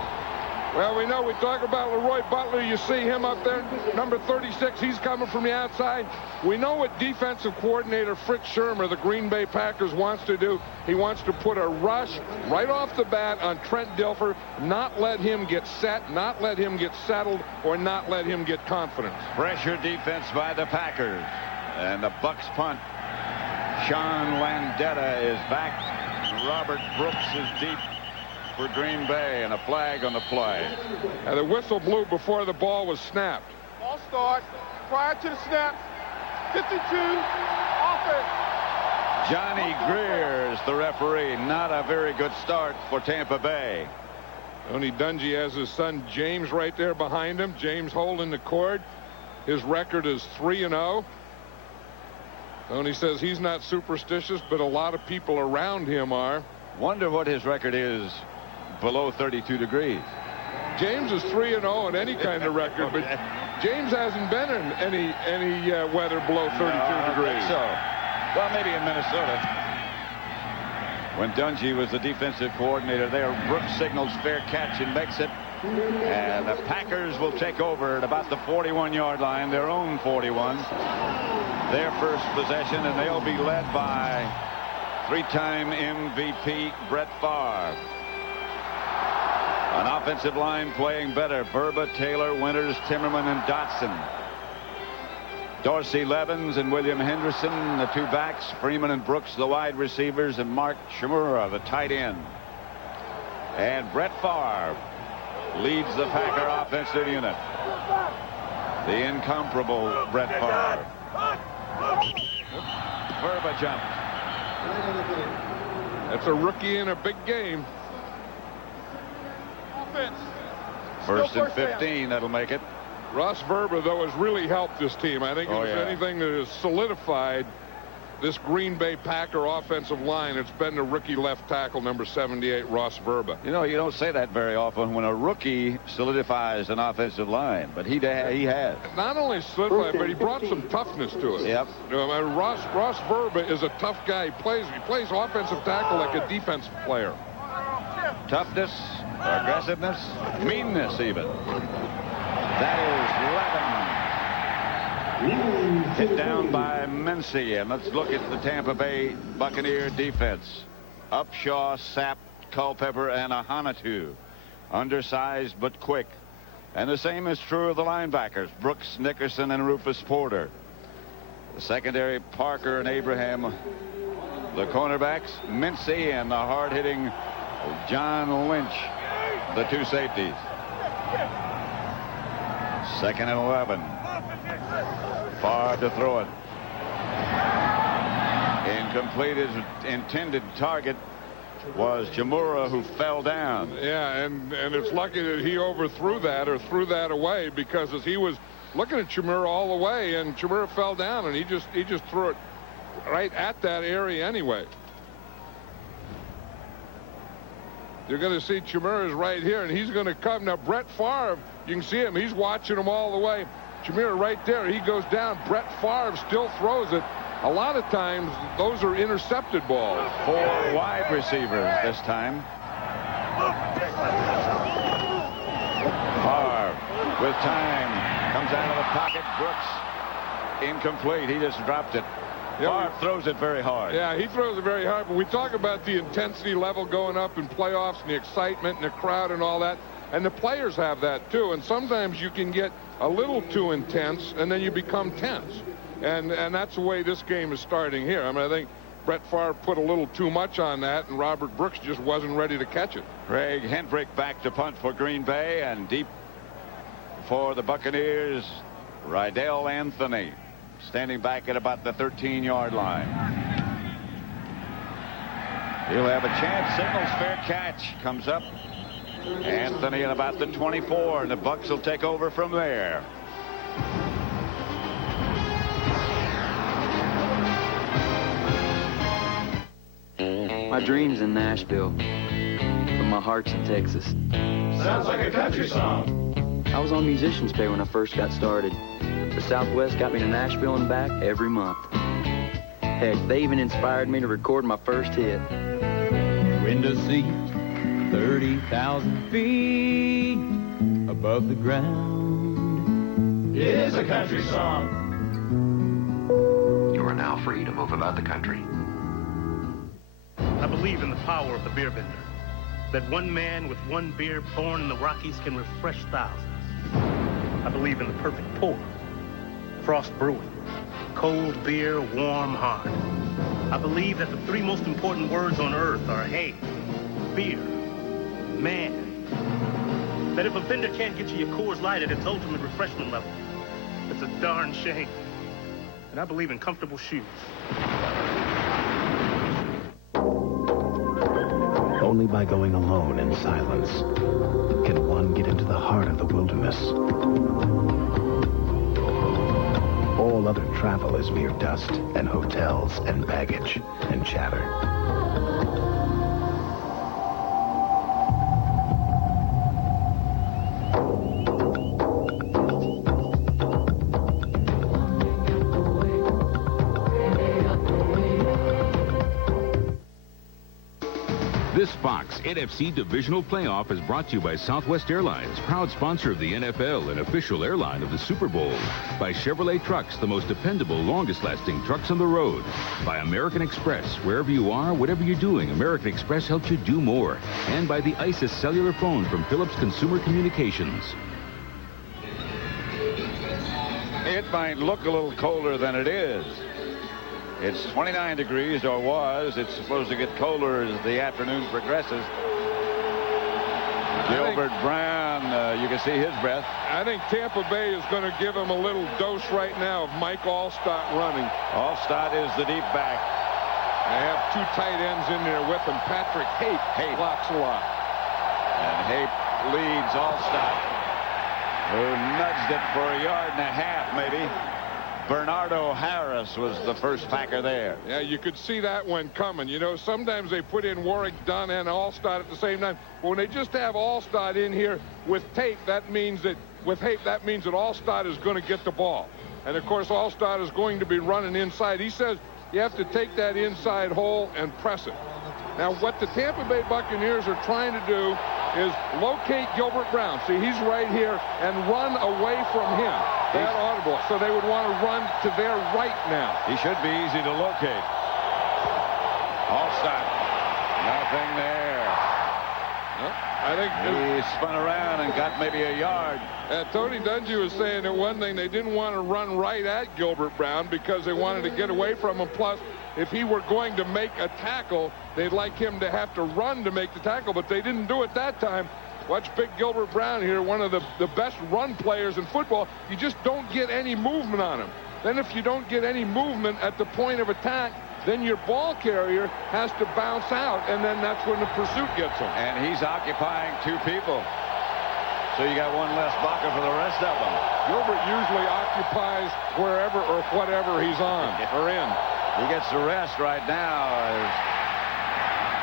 Well, we know we talk about Leroy Butler. You see him up there, number 36. He's coming from the outside. We know what defensive coordinator Frick Sherman of the Green Bay Packers wants to do. He wants to put a rush right off the bat on Trent Dilfer, not let him get set, not let him get settled, or not let him get confidence. Pressure defense by the Packers. And the Bucs punt. Sean Landetta is back. Robert Brooks is deep for Green Bay, and a flag on the play. And the whistle blew before the ball was snapped. Ball start prior to the snap. 52 offense. Johnny Greer is the referee. Not a very good start for Tampa Bay. Tony Dungy has his son James right there behind him. James holding the cord. His record is 3-0. Tony says he's not superstitious, but a lot of people around him are. Wonder what his record is below 32 degrees. James is 3-0 in any kind of record, but James hasn't been in any weather below 32 degrees. So, well, maybe in Minnesota. When Dungy was the defensive coordinator there, Brooks signals fair catch and makes it. And the Packers will take over at about the 41-yard line, their own 41. Their first possession, and they'll be led by 3-time MVP Brett Favre. An offensive line playing better. Verba, Taylor, Winters, Timmerman, and Dotson. Dorsey Levens and William Henderson, the 2 backs. Freeman and Brooks, the wide receivers, and Mark Shimura, the tight end. And Brett Favre leads the Packer offensive unit. The incomparable Brett Favre. Verba jumps. That's a rookie in a big game. First and 15, that'll make it. Ross Verba, though, has really helped this team. I think if there's anything that has solidified this Green Bay Packer offensive line, it's been the rookie left tackle, number 78, Ross Verba. You know, you don't say that very often when a rookie solidifies an offensive line, but he has. Not only solidified, but he brought some toughness to it. Yep. Ross Verba is a tough guy. He plays offensive tackle like a defensive player. Toughness, aggressiveness, meanness even. That is 11. Hit down by Mincy. And let's look at the Tampa Bay Buccaneer defense. Upshaw, Sapp, Culpepper, and Ahanotu. Undersized but quick. And the same is true of the linebackers, Brooks, Nickerson, and Rufus Porter. The secondary, Parker and Abraham. The cornerbacks, Mincy, and the hard-hitting John Lynch, the two safeties. Second and 11. Favre to throw it. Incomplete. His intended target was Chmura, who fell down. Yeah, and it's lucky that he overthrew that or threw that away, because as he was looking at Chmura all the way, and Chmura fell down, and he just threw it right at that area anyway. You're going to see Chmura is right here, and he's going to come. Now, Brett Favre, you can see him. He's watching him all the way. Chmura right there. He goes down. Brett Favre still throws it. A lot of times, those are intercepted balls. 4 wide receivers this time. Favre with time. Comes out of the pocket. Brooks. Incomplete. He just dropped it. Favre throws it very hard. Yeah, he throws it very hard. But we talk about the intensity level going up in playoffs and the excitement and the crowd and all that. And the players have that, too. And sometimes you can get a little too intense, and then you become tense. And that's the way this game is starting here. I mean, I think Brett Favre put a little too much on that, and Robert Brooks just wasn't ready to catch it. Craig Hendrick back to punt for Green Bay, and deep for the Buccaneers, Rydell Anthony standing back at about the 13-yard line. He'll have a chance. Signals fair catch. Comes up. Anthony at about the 24, and the Bucs will take over from there. My dream's in Nashville, but my heart's in Texas. Sounds like a country song. I was on Musicians Pay when I first got started. The Southwest got me to Nashville and back every month. Heck, they even inspired me to record my first hit. Window seat, 30,000 feet above the ground. It is a country song. You are now free to move about the country. I believe in the power of the beer vendor. That one man with one beer born in the Rockies can refresh thousands. I believe in the perfect pour. Frost Brewing. Cold beer, warm heart. I believe that the 3 most important words on earth are hay, beer, man. That if a vendor can't get you your Coors Light at its ultimate refreshment level, it's a darn shame. And I believe in comfortable shoes. Only by going alone in silence can one get into the heart of the wilderness. All other travel is mere dust and hotels and baggage and chatter. This Fox NFC Divisional Playoff is brought to you by Southwest Airlines, proud sponsor of the NFL and official airline of the Super Bowl. By Chevrolet Trucks, the most dependable, longest-lasting trucks on the road. By American Express, wherever you are, whatever you're doing, American Express helps you do more. And by the ISIS cellular phone from Philips Consumer Communications. It might look a little colder than it is. It's 29 degrees, or was. It's supposed to get colder as the afternoon progresses. Gilbert Brown you can see his breath. I think Tampa Bay is going to give him a little dose right now of Mike Alstott running. Alstott is the deep back. They have two tight ends in there with him. Patrick Hape blocks a lot. And Hape leads Alstott, who nudged it for a yard and a half, maybe. Bernardo Harris was the first Packer there. Yeah, you could see that one coming. You know, sometimes they put in Warrick Dunn and Alstott at the same time. But when they just have Alstott in here with Hape, that means that Alstott is going to get the ball. And of course, Alstott is going to be running inside. He says you have to take that inside hole and press it. Now, what the Tampa Bay Buccaneers are trying to do is locate Gilbert Brown. See, he's right here, and run away from him. That audible. So they would want to run to their right now. He should be easy to locate. Alstott. Nothing there. I think he spun around and got maybe a yard. Tony Dungy was saying that one thing, they didn't want to run right at Gilbert Brown because they wanted to get away from him. Plus, if he were going to make a tackle, they'd like him to have to run to make the tackle, but they didn't do it that time. Watch big Gilbert Brown here, one of the best run players in football. You just don't get any movement on him. Then if you don't get any movement at the point of attack, then your ball carrier has to bounce out, and then that's when the pursuit gets him. And he's occupying two people. So you got one less blocker for the rest of them. Gilbert usually occupies wherever or whatever he's on or in. He gets the rest right now.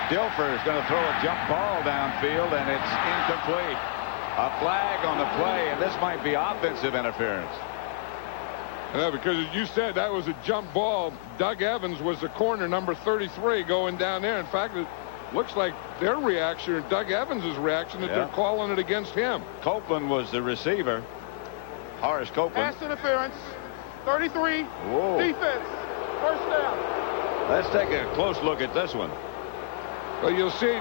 Dilfer is going to throw a jump ball downfield, and it's incomplete. A flag on the play, and this might be offensive interference. Yeah, because as you said, that was a jump ball. Doug Evans was the corner, number 33, going down there. In fact, it looks like their reaction, or Doug Evans' reaction, that they're calling it against him. Copeland was the receiver. Horace Copeland. Pass interference. 33. Whoa. Defense. First down. Let's take a close look at this one. Well, you see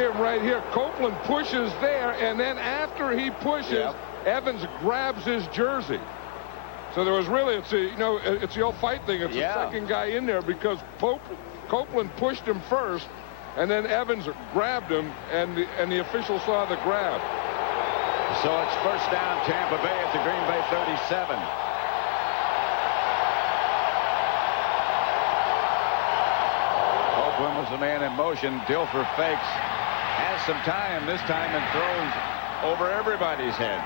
him right here. Copeland pushes there, and then after he pushes, Evans grabs his jersey. So there was really, it's the old fight thing. It's the second guy in there because Copeland pushed him first, and then Evans grabbed him, and the official saw the grab. So it's first down, Tampa Bay at the Green Bay 37. Copeland was the man in motion. Dilfer fakes, has some time this time, and throws over everybody's head,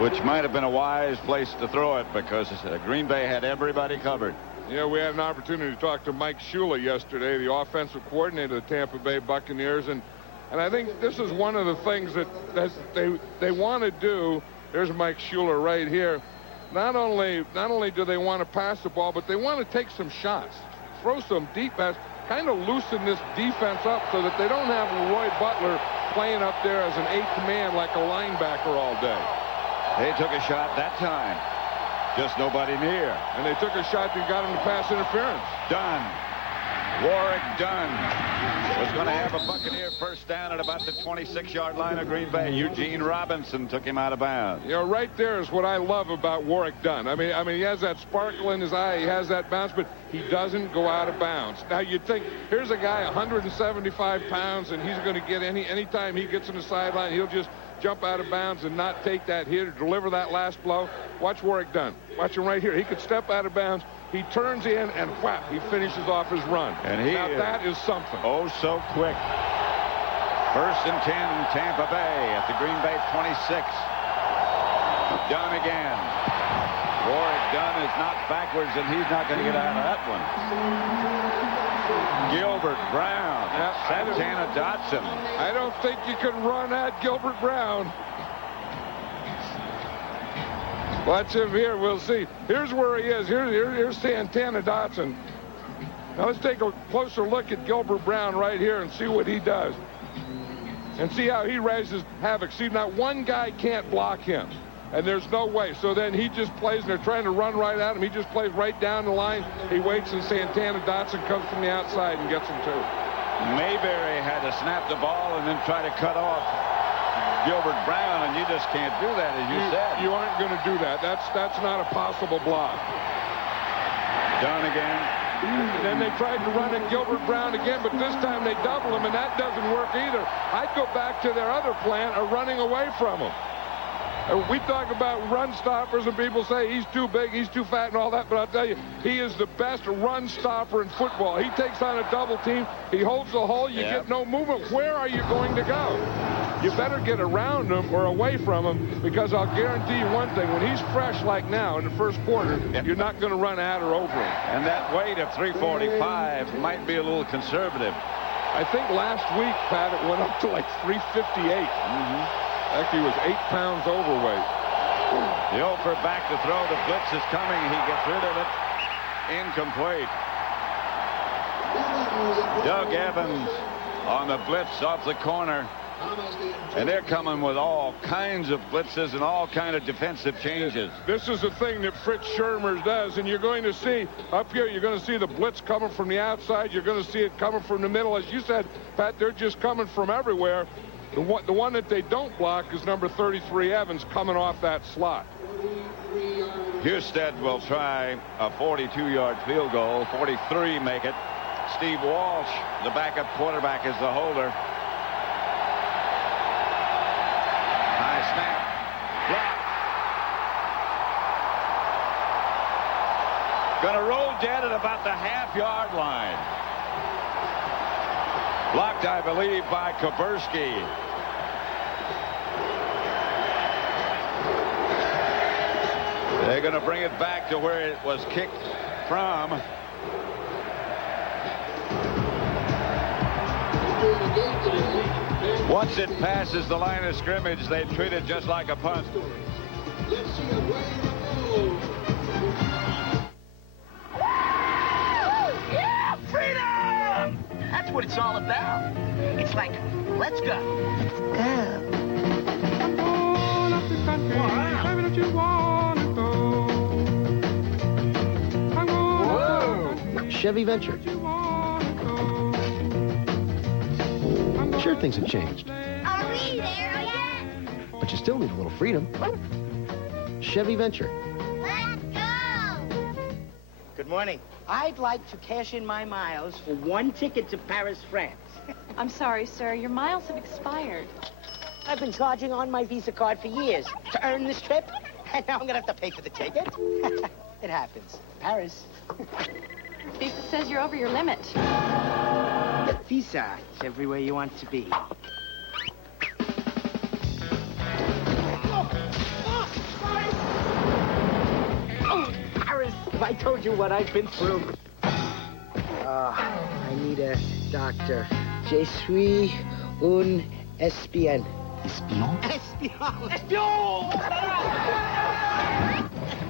which might have been a wise place to throw it because Green Bay had everybody covered. Yeah, we had an opportunity to talk to Mike Shula yesterday, the offensive coordinator of the Tampa Bay Buccaneers, and I think this is one of the things that they want to do. There's Mike Shula right here. Not only do they want to pass the ball, but they want to take some shots, throw some deep passes, kind of loosen this defense up so that they don't have Leroy Butler playing up there as an eighth man like a linebacker all day. They took a shot that time. Just nobody near. And they took a shot that got him to pass interference. Dunn. Warrick Dunn was going to have a Buccaneer first down at about the 26-yard line of Green Bay. Eugene Robinson took him out of bounds. You know, right there is what I love about Warrick Dunn. I mean, he has that sparkle in his eye. He has that bounce, but he doesn't go out of bounds. Now, you'd think, here's a guy 175 pounds, and he's going to get anytime he gets in the sideline, he'll just jump out of bounds and not take that hit or deliver that last blow. Watch Warrick Dunn. Watch him right here. He could step out of bounds. He turns in and whap, he finishes off his run. And now that is something. Oh, so quick. First and 10, Tampa Bay at the Green Bay 26. Dunn again. Warrick Dunn is knocked backwards, and he's not going to get out of that one. Gilbert Brown. Santana Dotson. I don't think you can run at Gilbert Brown. Watch him here. We'll see. Here's where he is. Here's Santana Dotson. Now let's take a closer look at Gilbert Brown right here and see what he does. And see how he raises havoc. See, now one guy can't block him. And there's no way. So then he just plays, and they're trying to run right at him. He just plays right down the line. He waits, and Santana Dotson comes from the outside and gets him too. Mayberry had to snap the ball and then try to cut off Gilbert Brown, and you just can't do that, as you said. You aren't going to do that. That's not a possible block. Dunn again. And then they tried to run at Gilbert Brown again, but this time they double him, and that doesn't work either. I'd go back to their other plan of running away from him. We talk about run stoppers, and people say he's too big, he's too fat, and all that, but I'll tell you, he is the best run stopper in football. He takes on a double team, he holds the hole, you get no movement. Where are you going to go? You better get around him or away from him, because I'll guarantee you one thing, when he's fresh like now in the first quarter, you're not going to run at or over him. And that weight of 345 might be a little conservative. I think last week, Pat, it went up to like 358. Actually, he was 8 pounds overweight. The Ofer back to throw. The blitz is coming. He gets rid of it. Incomplete. Doug Evans on the blitz off the corner. And they're coming with all kinds of blitzes and all kinds of defensive changes. This is the thing that Fritz Shurmur does, and you're going to see up here, you're going to see the blitz coming from the outside. You're going to see it coming from the middle. As you said, Pat, they're just coming from everywhere. The one that they don't block is number 33, Evans, coming off that slot. Husted will try a 42-yard field goal. 43 make it. Steve Walsh, the backup quarterback, is the holder. High snap. Block. Going to roll dead at about the half-yard line. Blocked, I believe, by Kaburski. They're going to bring it back to where it was kicked from. Once it passes the line of scrimmage, they treat it just like a punt. Yeah, freedom! That's what it's all about. It's like, let's go. Chevy Venture. Sure, things have changed. Are we there yet? But you still need a little freedom. Chevy Venture. Let's go! Good morning. I'd like to cash in my miles for 1 ticket to Paris, France. I'm sorry, sir. Your miles have expired. I've been charging on my Visa card for years to earn this trip, and now I'm going to have to pay for the ticket. It happens. Paris. Visa says you're over your limit. Visa, it's everywhere you want to be. Oh, Paris, if I told you what I've been through. I need a doctor. Je suis un espion. Espion? Espion! Espion!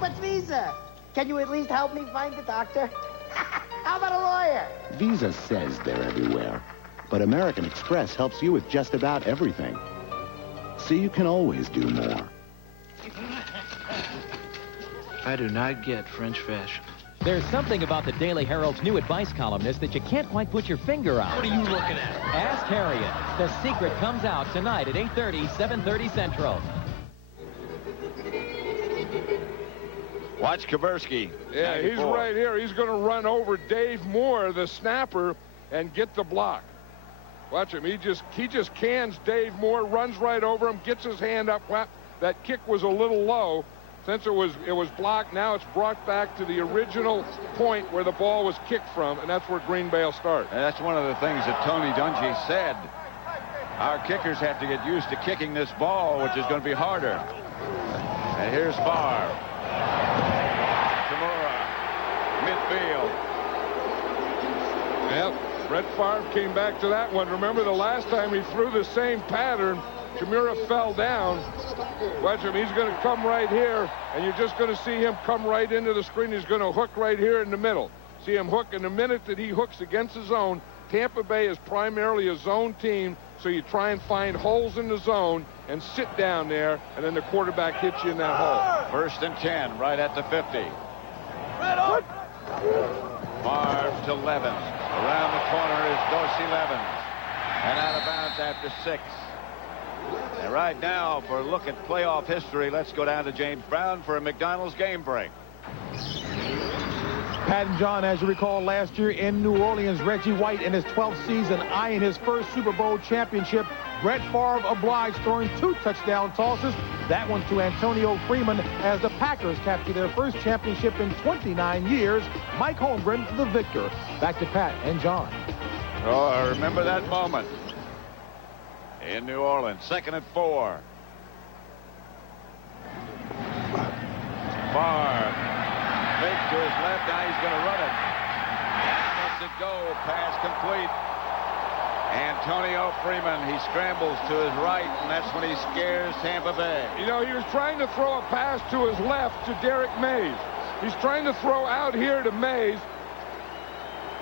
What's Visa? Can you at least help me find the doctor? How about a lawyer? Visa says they're everywhere, but American Express helps you with just about everything. So you can always do more. I do not get French fashion. There's something about the Daily Herald's new advice columnist that you can't quite put your finger on. What are you looking at? Ask Harriet. The Secret comes out tonight at 8:30, 7:30 Central. Watch Kaburski. Yeah, 94. He's right here. He's going to run over Dave Moore, the snapper, and get the block. Watch him. He just cans Dave Moore, runs right over him, gets his hand up. That kick was a little low. Since it was blocked, now it's brought back to the original point where the ball was kicked from, and that's where Green Bay will start. And that's one of the things that Tony Dungy said. Our kickers have to get used to kicking this ball, which is going to be harder. And here's Favre. Tamura, midfield. Yep, Brett Favre came back to that one. Remember the last time he threw the same pattern, Tamura fell down. Watch him, he's going to come right here, and you're just going to see him come right into the screen. He's going to hook right here in the middle. See him hook, and the minute that he hooks against the zone, Tampa Bay is primarily a zone team, so you try and find holes in the zone and sit down there, and then the quarterback hits you in that hole. 1st and 10, right at the 50. Favre to Levens. Around the corner is Dorsey Levens. And out of bounds after 6. And right now, for a look at playoff history, let's go down to James Brown for a McDonald's game break. Pat and John, as you recall, last year in New Orleans, Reggie White in his 12th season, eyeing his first Super Bowl championship. Brett Favre obliged, throwing 2 touchdown tosses. That one's to Antonio Freeman as the Packers capture their first championship in 29 years. Mike Holmgren, the victor. Back to Pat and John. Oh, I remember that moment in New Orleans. 2nd and 4. Favre. Fake to his left. Now he's going to run it. Lets it go. Pass complete. Antonio Freeman. He scrambles to his right, and that's when he scares Tampa Bay. You know, he was trying to throw a pass to his left to Derek Mays. He's trying to throw out here to Mays.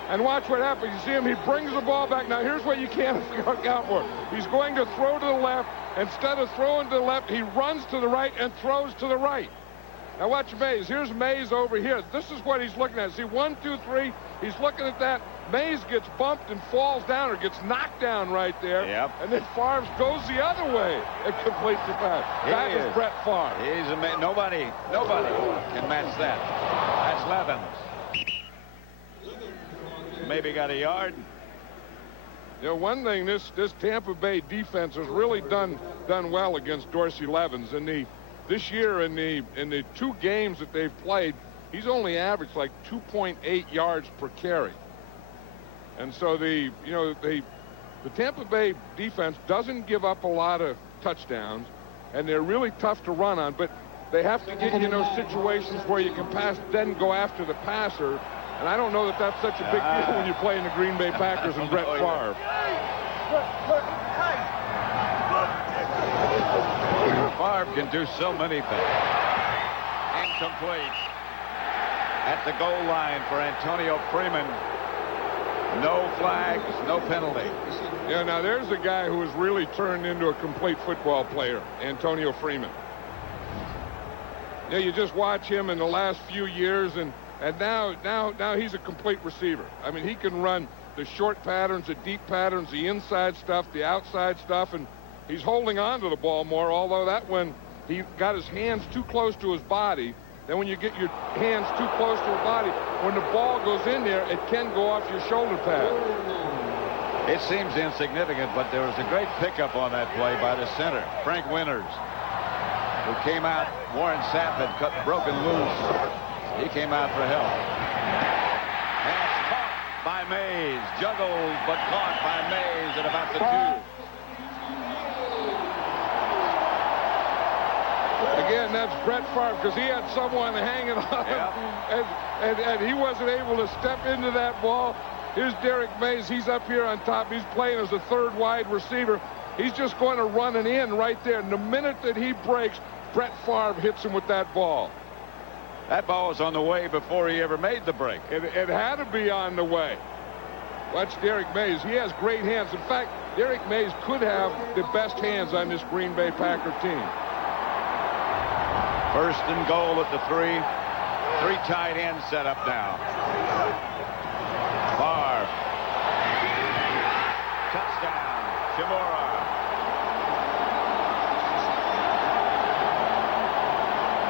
And watch what happens. You see him, he brings the ball back. Now, here's what you can't look out for. He's going to throw to the left. Instead of throwing to the left, he runs to the right and throws to the right. Now, watch Mays. Here's Mays over here. This is what he's looking at. See, 1, 2, 3. He's looking at that. Mays gets bumped and falls down or gets knocked down right there. Yep. And then Favre goes the other way and completes the pass. That is Brett Favre. He's nobody can match that. That's Levens. Maybe got a yard. You know, one thing this Tampa Bay defense has really done well against Dorsey Levens. This year in the 2 games that they've played, he's only averaged like 2.8 yards per carry. And so the Tampa Bay defense doesn't give up a lot of touchdowns, and they're really tough to run on, but they have to get you in those situations where you can pass, then go after the passer. And I don't know that that's such a big deal when you're playing the Green Bay Packers and Brett Favre. Favre can do so many things. Incomplete. At the goal line for Antonio Freeman. No flags, no penalty. Yeah, now there's a guy who has really turned into a complete football player, Antonio Freeman. Yeah, you just watch him in the last few years, and now he's a complete receiver. I mean, he can run the short patterns, the deep patterns, the inside stuff, the outside stuff, and he's holding on to the ball more, although that one, he got his hands too close to his body. Then when you get your hands too close to the body, when the ball goes in there, it can go off your shoulder pad. It seems insignificant, but there was a great pickup on that play by the center, Frank Winters, who came out. Warren Sapp had broken loose. He came out for help. Pass caught by Mays. Juggled, but caught by Mays at about the 2. Again, that's Brett Favre, because he had someone hanging on him, and he wasn't able to step into that ball. Here's Derek Mays. He's up here on top. He's playing as a 3rd wide receiver. He's just going to run it in right there. And the minute that he breaks, Brett Favre hits him with that ball. That ball was on the way before he ever made the break. It had to be on the way. Watch Derek Mays. He has great hands. In fact, Derek Mays could have the best hands on this Green Bay Packer team. 1st and goal at the 3. 3 tight ends set up now. Favre. Touchdown. Shimura.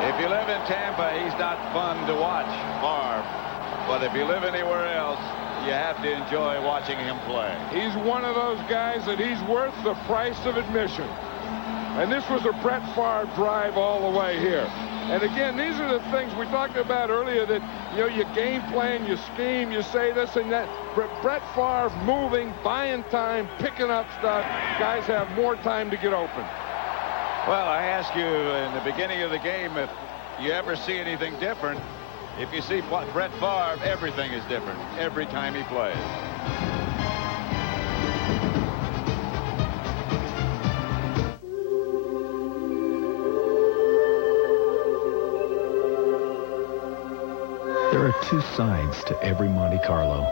If you live in Tampa, he's not fun to watch, Favre. But if you live anywhere else, you have to enjoy watching him play. He's one of those guys that he's worth the price of admission. And this was a Brett Favre drive all the way here. And again, these are the things we talked about earlier that, you know, you game plan, you scheme, you say this and that. Brett Favre moving, buying time, picking up stuff. Guys have more time to get open. Well, I asked you in the beginning of the game if you ever see anything different. If you see Brett Favre, everything is different every time he plays. There are 2 sides to every Monte Carlo.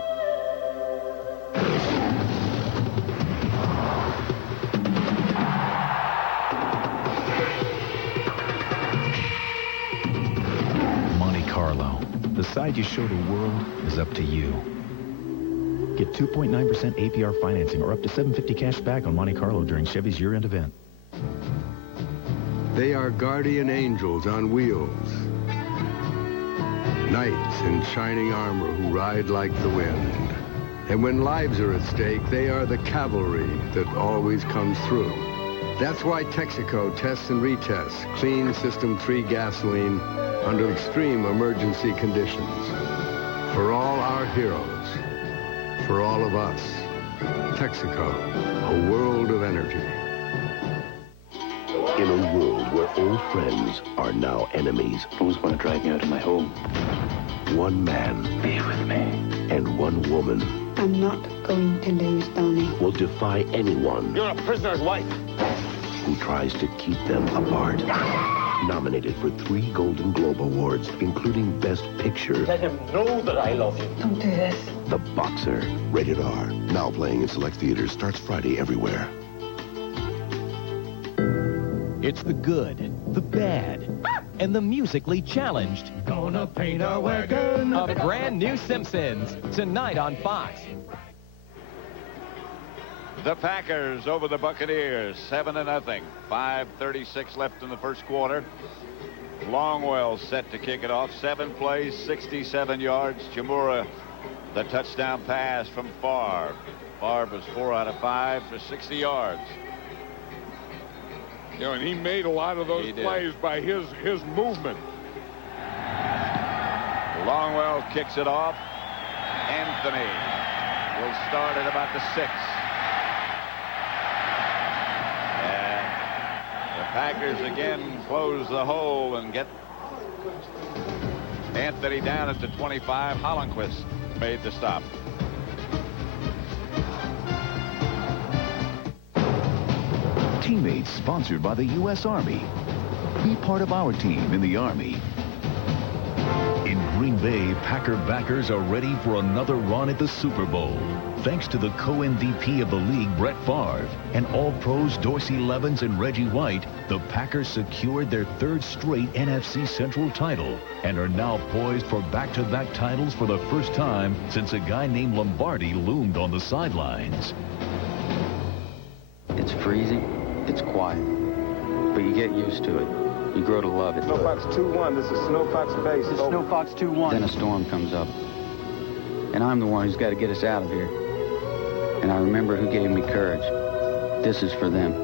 Monte Carlo. The side you show the world is up to you. Get 2.9% APR financing or up to $750 cash back on Monte Carlo during Chevy's year-end event. They are guardian angels on wheels. Knights in shining armor who ride like the wind. And when lives are at stake, they are the cavalry that always comes through. That's why Texaco tests and retests clean System 3 gasoline under extreme emergency conditions. For all our heroes, for all of us, Texaco, a world of energy. In a world where old friends are now enemies. Who's going to drive me out of my home? One man. Be with me. And one woman. I'm not going to lose, Donnie. Will defy anyone. You're a prisoner's wife. Who tries to keep them apart. Nominated for 3 Golden Globe Awards, including Best Picture. Let him know that I love him. Don't do this. The Boxer. Rated R. Now playing in select theaters. Starts Friday everywhere. It's the good, the bad, and the musically challenged. Gonna paint our wagon. A brand new Simpsons, tonight on Fox. The Packers over the Buccaneers, 7-0. 5:36 left in the first quarter. Longwell set to kick it off. 7 plays, 67 yards. Chimura, the touchdown pass from Favre. Favre was 4 out of 5 for 60 yards. You know, and he made a lot of those plays by his movement. Longwell kicks it off. Anthony will start at about the 6. And the Packers again close the hole and get Anthony down at the 25. Hollenquist made the stop. Teammates sponsored by the U.S. Army. Be part of our team in the Army. In Green Bay, Packer backers are ready for another run at the Super Bowl. Thanks to the co-MVP of the league, Brett Favre, and All-Pros Dorsey Levens and Reggie White, the Packers secured their 3rd straight NFC Central title and are now poised for back-to-back titles for the first time since a guy named Lombardi loomed on the sidelines. It's freezing. It's quiet. But you get used to it. You grow to love it. Snowfox 2-1. This is Snowfox base. This is Snowfox 2-1. Then a storm comes up. And I'm the one who's got to get us out of here. And I remember who gave me courage. This is for them.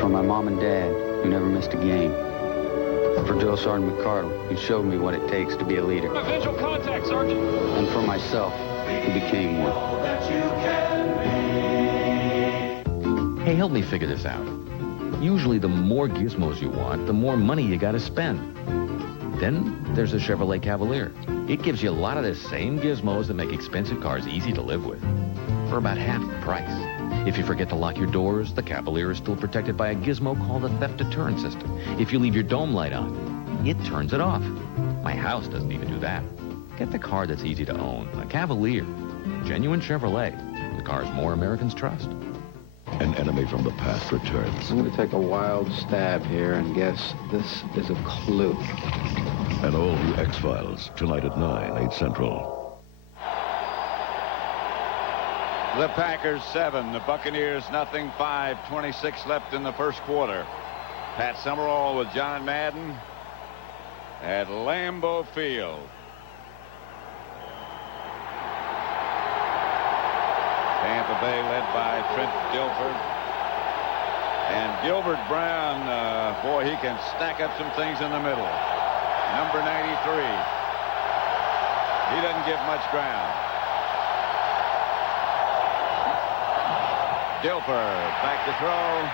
For my mom and dad, who never missed a game. For Drill Sergeant McCardle, who showed me what it takes to be a leader. Visual contact, Sergeant. And for myself, who became one. Hey, help me figure this out. Usually the more gizmos you want, the more money you gotta spend. Then there's the Chevrolet Cavalier. It gives you a lot of the same gizmos that make expensive cars easy to live with, for about half the price. If you forget to lock your doors, the Cavalier is still protected by a gizmo called a theft deterrent system. If you leave your dome light on, it turns it off. My house doesn't even do that. Get the car that's easy to own, a Cavalier. Genuine Chevrolet. The cars more Americans trust. An enemy from the past returns. I'm going to take a wild stab here and guess this is a clue. An all-new X-Files, tonight at 9, 8 Central. The Packers 7, the Buccaneers nothing. 5:26 left in the first quarter. Pat Summerall with John Madden at Lambeau Field. Tampa Bay led by Trent Dilfer. And Gilbert Brown, boy, he can stack up some things in the middle. Number 93. He doesn't give much ground. Dilfer back to throw.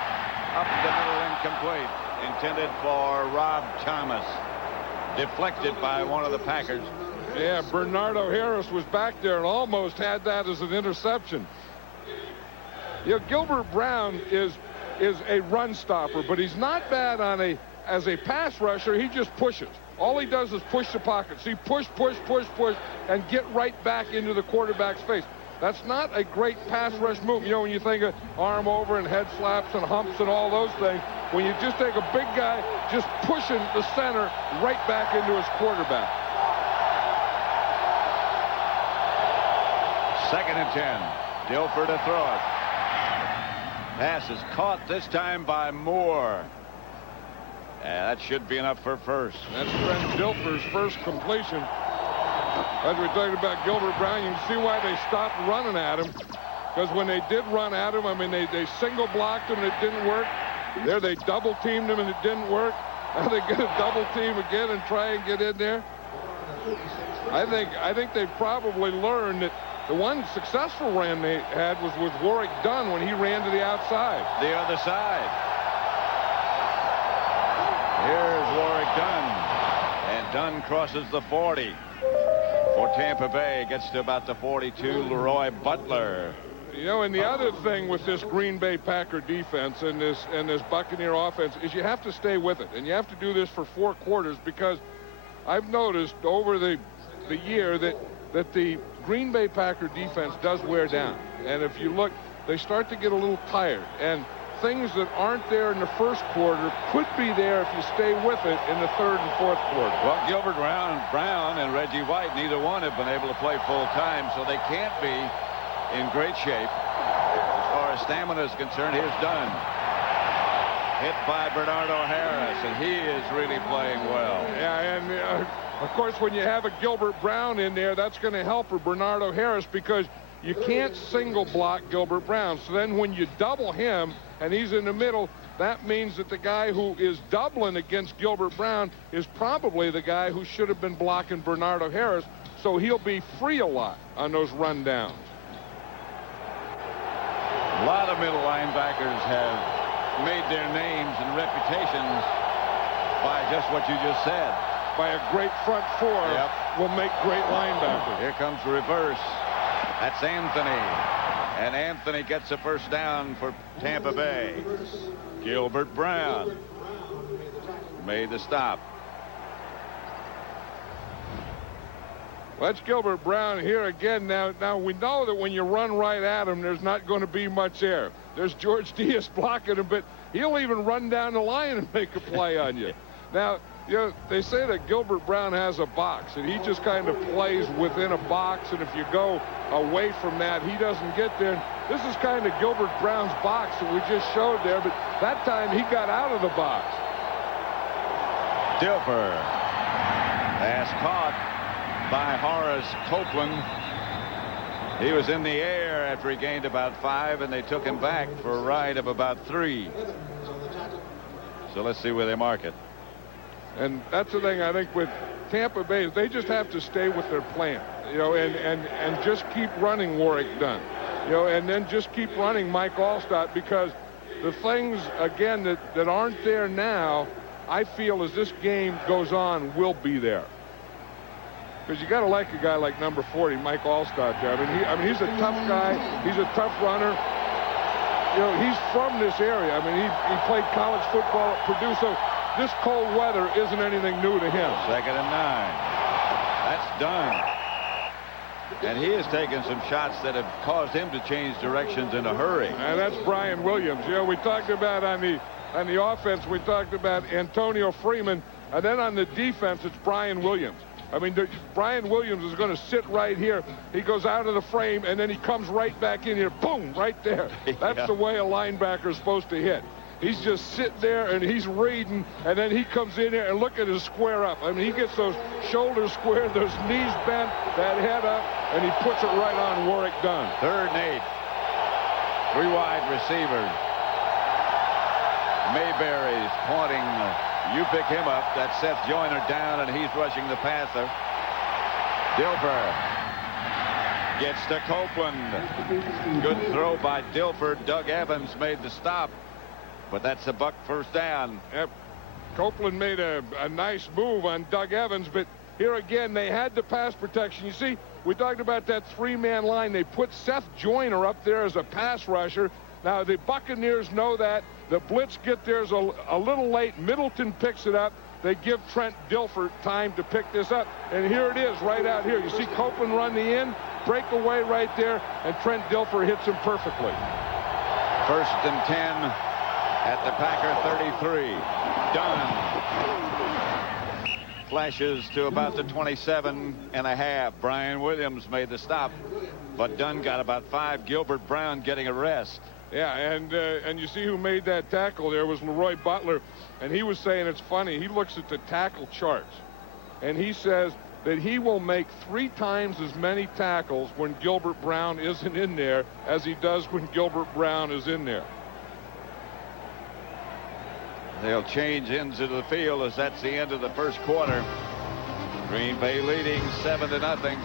Up the middle, incomplete. Intended for Rob Thomas. Deflected by one of the Packers. Yeah, Bernardo Harris was back there and almost had that as an interception. You know, Gilbert Brown is a run stopper, but he's not bad on as a pass rusher. He just pushes. All he does is push the pocket. See, push, and get right back into the quarterback's face. That's not a great pass rush move. You know, when you think of arm over and head slaps and humps and all those things, when you just take a big guy just pushing the center right back into his quarterback. 2nd and 10. Dilfer to throw it. Pass is caught this time by Moore. That should be enough for first. That's Trent Dilfer's first completion. As we're talking about Gilbert Brown, you can see why they stopped running at him. Because when they did run at him, I mean, they single blocked him and it didn't work. There they double teamed him and it didn't work. Now they're going to double team again and try and get in there. I think they probably learned that the one successful run they had was with Warrick Dunn when he ran to the outside. The other side. Here's Warrick Dunn. And Dunn crosses the 40 for Tampa Bay. Gets to about the 42. Leroy Butler. You know, and the other thing with this Green Bay Packer defense and this Buccaneer offense is you have to stay with it. And you have to do this for 4 quarters, because I've noticed over the year that the Green Bay Packer defense does wear down. And if you look, they start to get a little tired. And things that aren't there in the first quarter could be there if you stay with it in the third and fourth quarter. Well, Gilbert Brown and Reggie White, neither one have been able to play full time, so they can't be in great shape as far as stamina is concerned. Here's Dunn. Hit by Bernardo Harris, and he is really playing well. Yeah, and of course, when you have a Gilbert Brown in there, that's going to help for Bernardo Harris, because you can't single block Gilbert Brown. So then when you double him and he's in the middle, that means that the guy who is doubling against Gilbert Brown is probably the guy who should have been blocking Bernardo Harris, so he'll be free a lot on those rundowns. A lot of middle linebackers have made their names and reputations by just what you just said. By a great front four will make great linebackers. Here comes the reverse. That's Anthony. And Anthony gets a first down for Tampa Bay. Gilbert Brown made the stop. Well, that's Gilbert Brown here again. Now we know that when you run right at him, there's not going to be much air. There's George Diaz blocking him, but he'll even run down the line and make a play on you. Now, you know, they say that Gilbert Brown has a box, and he just kind of plays within a box, and if you go away from that, he doesn't get there. This is kind of Gilbert Brown's box that we just showed there, but that time he got out of the box. Dilfer. Pass caught by Horace Copeland. He was in the air after he gained about 5, and they took him back for a ride of about 3. So let's see where they mark it. And that's the thing I think with Tampa Bay, is they just have to stay with their plan, you know, and just keep running Warrick Dunn, you know, and then just keep running Mike Alstott, because the things, again, that aren't there now, I feel as this game goes on, will be there. Because you got to like a guy like number 40, Mike Alstott there. I mean, he's a tough guy. He's a tough runner. You know, he's from this area. I mean, he played college football at Purdue, so this cold weather isn't anything new to him. 2nd and 9. That's done. And he has taken some shots that have caused him to change directions in a hurry. And that's Brian Williams. You know, we talked about on the offense, we talked about Antonio Freeman, and then on the defense, it's Brian Williams. I mean, Brian Williams is going to sit right here. He goes out of the frame, and then he comes right back in here. Boom, right there. That's the way a linebacker is supposed to hit. He's just sitting there, and he's reading, and then he comes in there, and look at his square up. I mean, he gets those shoulders squared, those knees bent, that head up, and he puts it right on Warrick Dunn. 3rd and 8. 3 wide receivers. Mayberry's pointing. You pick him up. That's Seth Joyner down, and he's rushing the passer. Dilfer gets to Copeland. Good throw by Dilfer. Doug Evans made the stop, but that's a Buck first down. Yep. Copeland made a nice move on Doug Evans, but here again, they had the pass protection. You see, we talked about that 3-man line. They put Seth Joyner up there as a pass rusher. Now, the Buccaneers know that. The blitz get theirs a little late. Middleton picks it up. They give Trent Dilfer time to pick this up. And here it is right out here. You see Copeland run the end, break away right there, and Trent Dilfer hits him perfectly. 1st and 10 at the Packer 33. Dunn flashes to about the 27.5. Brian Williams made the stop, but Dunn got about 5. Gilbert Brown getting a rest. Yeah, and you see who made that tackle there was Leroy Butler, and he was saying it's funny. He looks at the tackle charts, and he says that he will make 3 times as many tackles when Gilbert Brown isn't in there as he does when Gilbert Brown is in there. They'll change into the field as that's the end of the first quarter. Green Bay leading 7-0,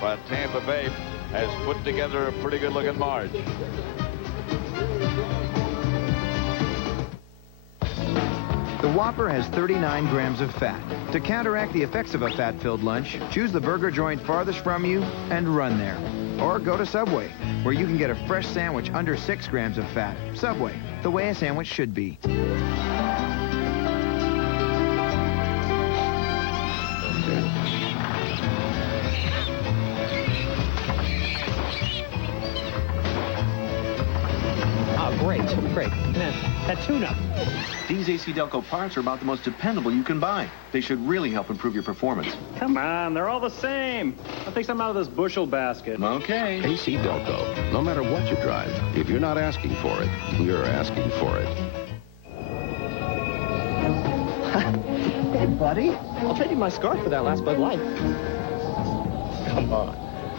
but Tampa Bay has put together a pretty good-looking march. The Whopper has 39 grams of fat. To counteract the effects of a fat-filled lunch, choose the burger joint farthest from you and run there. Or go to Subway, where you can get a fresh sandwich under 6 grams of fat. Subway, the way a sandwich should be. Great. That tune-up. These AC Delco parts are about the most dependable you can buy. They should really help improve your performance. Come on, they're all the same. I'll take some out of this bushel basket. Okay. AC Delco. No matter what you drive, if you're not asking for it, you're asking for it. Hey, buddy. I'll trade you my scarf for that last Bud Light. Come on.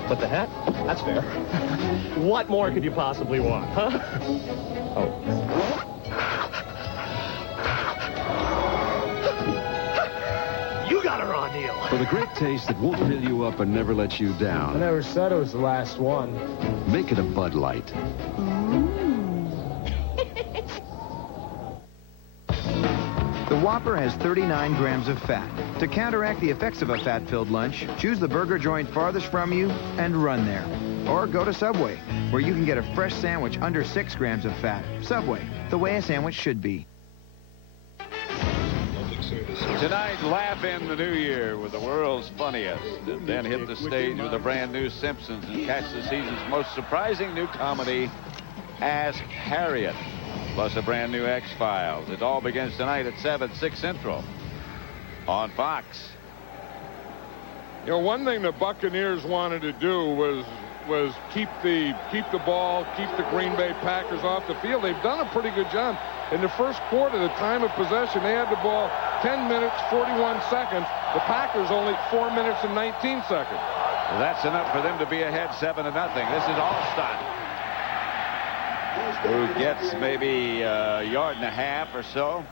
But the hat? That's fair. What more could you possibly want, huh? Oh. You got a raw deal. For the great taste that won't fill you up and never lets you down. I never said it was the last one. Make it a Bud Light. The Whopper has 39 grams of fat. To counteract the effects of a fat-filled lunch, choose the burger joint farthest from you and run there. Or go to Subway, where you can get a fresh sandwich under 6 grams of fat. Subway, the way a sandwich should be. Tonight, laugh in the new year with the world's funniest, and then hit the stage with a brand new Simpsons and catch the season's most surprising new comedy, Ask Harriet, plus a brand new X-Files. It all begins tonight at 7, 6 Central on Fox. You know, one thing the Buccaneers wanted to do was keep the ball, keep the Green Bay Packers off the field. They've done a pretty good job. In the first quarter, the time of possession, they had the ball 10 minutes, 41 seconds. The Packers only 4 minutes and 19 seconds. Well, that's enough for them to be ahead 7-0. This is Alstott, who gets maybe a yard and a half or so,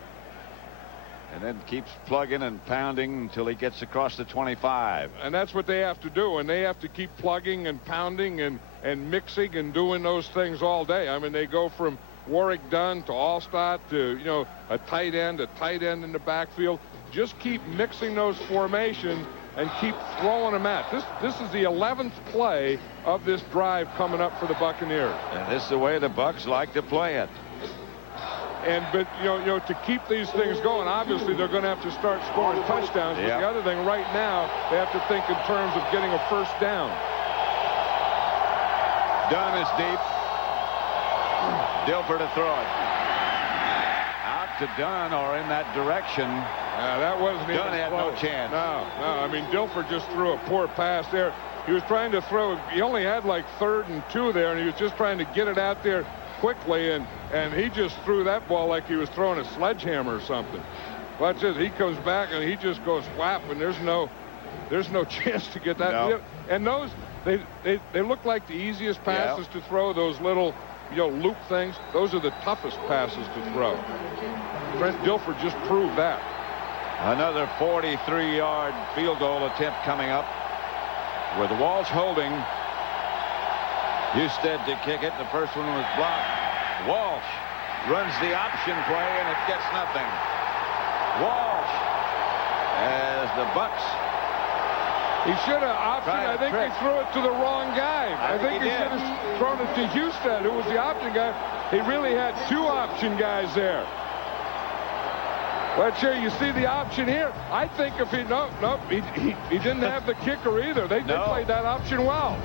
and then keeps plugging and pounding until he gets across the 25. And that's what they have to do, and they have to keep plugging and pounding and mixing and doing those things all day. I mean, they go from Warrick Dunn to Alstott to, you know, a tight end in the backfield. Just keep mixing those formations and keep throwing them at. This is the 11th play of this drive coming up for the Buccaneers. And this is the way the Bucs like to play it. But you know, to keep these things going, obviously they're going to have to start scoring touchdowns. But the other thing, right now, they have to think in terms of getting a first down. Dunn is deep. Dilfer to throw it. Out to Dunn or in that direction. That wasn't Dunn even had close. no chance. No. I mean, Dilfer just threw a poor pass there. He was trying to throw. He only had like 3rd and 2 there, and he was just trying to get it out there quickly, and he just threw that ball like he was throwing a sledgehammer or something. Watch this. He comes back and he just goes whap, and there's no chance to get that. No. And those they look like the easiest passes to throw. Those little, you know, loop things. Those are the toughest passes to throw. Brent Dilfer just proved that. Another 43-yard field goal attempt coming up with Walsh holding. Husted to kick it. The first one was blocked. Walsh runs the option play, and it gets nothing. Walsh, as the Bucs. He should have optioned. I think he threw it to the wrong guy. I think he should have thrown it to Husted, who was the option guy. He really had 2 option guys there. But here you see the option here. I think if he he didn't have the kicker either. They played that option well.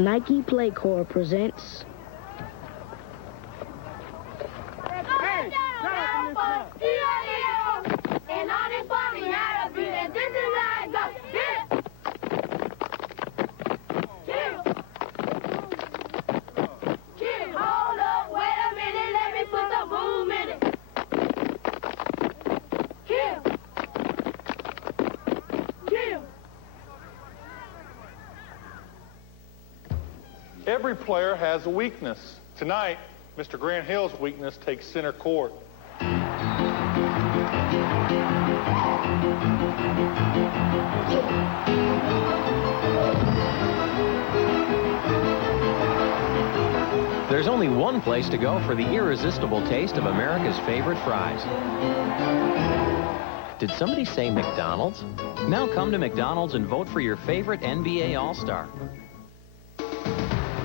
Nike Play Corps presents... Every player has a weakness. Tonight, Mr. Grant Hill's weakness takes center court. There's only one place to go for the irresistible taste of America's favorite fries. Did somebody say McDonald's? Now come to McDonald's and vote for your favorite NBA All-Star.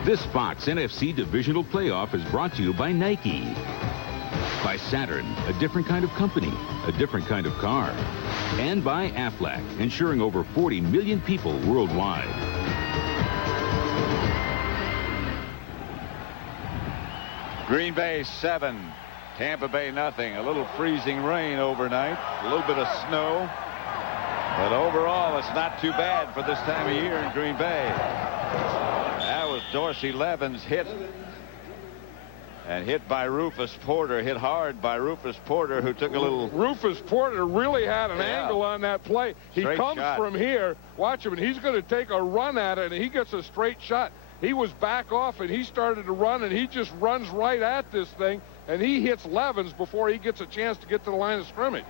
This Fox NFC Divisional Playoff is brought to you by Nike. By Saturn, a different kind of company, a different kind of car. And by Aflac, insuring over 40 million people worldwide. Green Bay 7, Tampa Bay nothing. A little freezing rain overnight, a little bit of snow. But overall, it's not too bad for this time of year in Green Bay. That was Dorsey Levens hit. And hit by Rufus Porter, hit hard by Rufus Porter, who took a little... Rufus Porter really had an angle on that play. He comes from here, watch him, and he's going to take a run at it, and he gets a straight shot. He was back off, and he started to run, and he just runs right at this thing, and he hits Levens before he gets a chance to get to the line of scrimmage.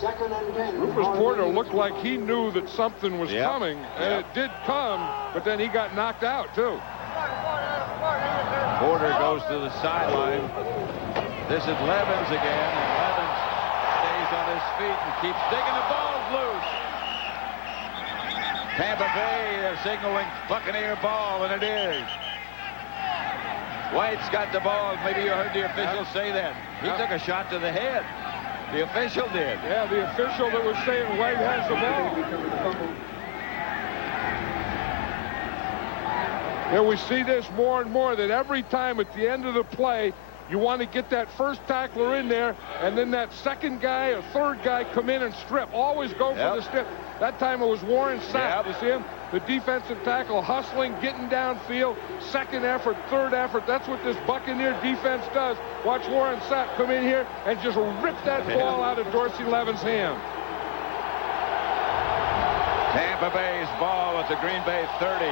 Second and 10. Rufus Porter looked like he knew that something was coming, and it did come, but then he got knocked out, too. Porter goes to the sideline. This is Levens again, and Levens stays on his feet and keeps digging the balls loose. Tampa Bay, they're signaling Buccaneer ball, and it is. White's got the ball. Maybe you heard the official say that. He took a shot to the head. The official did. Yeah, the official that was saying White has the ball. Yeah, we see this more and more, that every time at the end of the play, you want to get that first tackler in there, and then that second guy or third guy come in and strip. Always go for the strip. That time it was Warren Sapp. You see him? The defensive tackle hustling, getting downfield, second effort, third effort. That's what this Buccaneer defense does. Watch Warren Sapp come in here and just rip that ball out of Dorsey Levens' hand. Tampa Bay's ball at the Green Bay 30.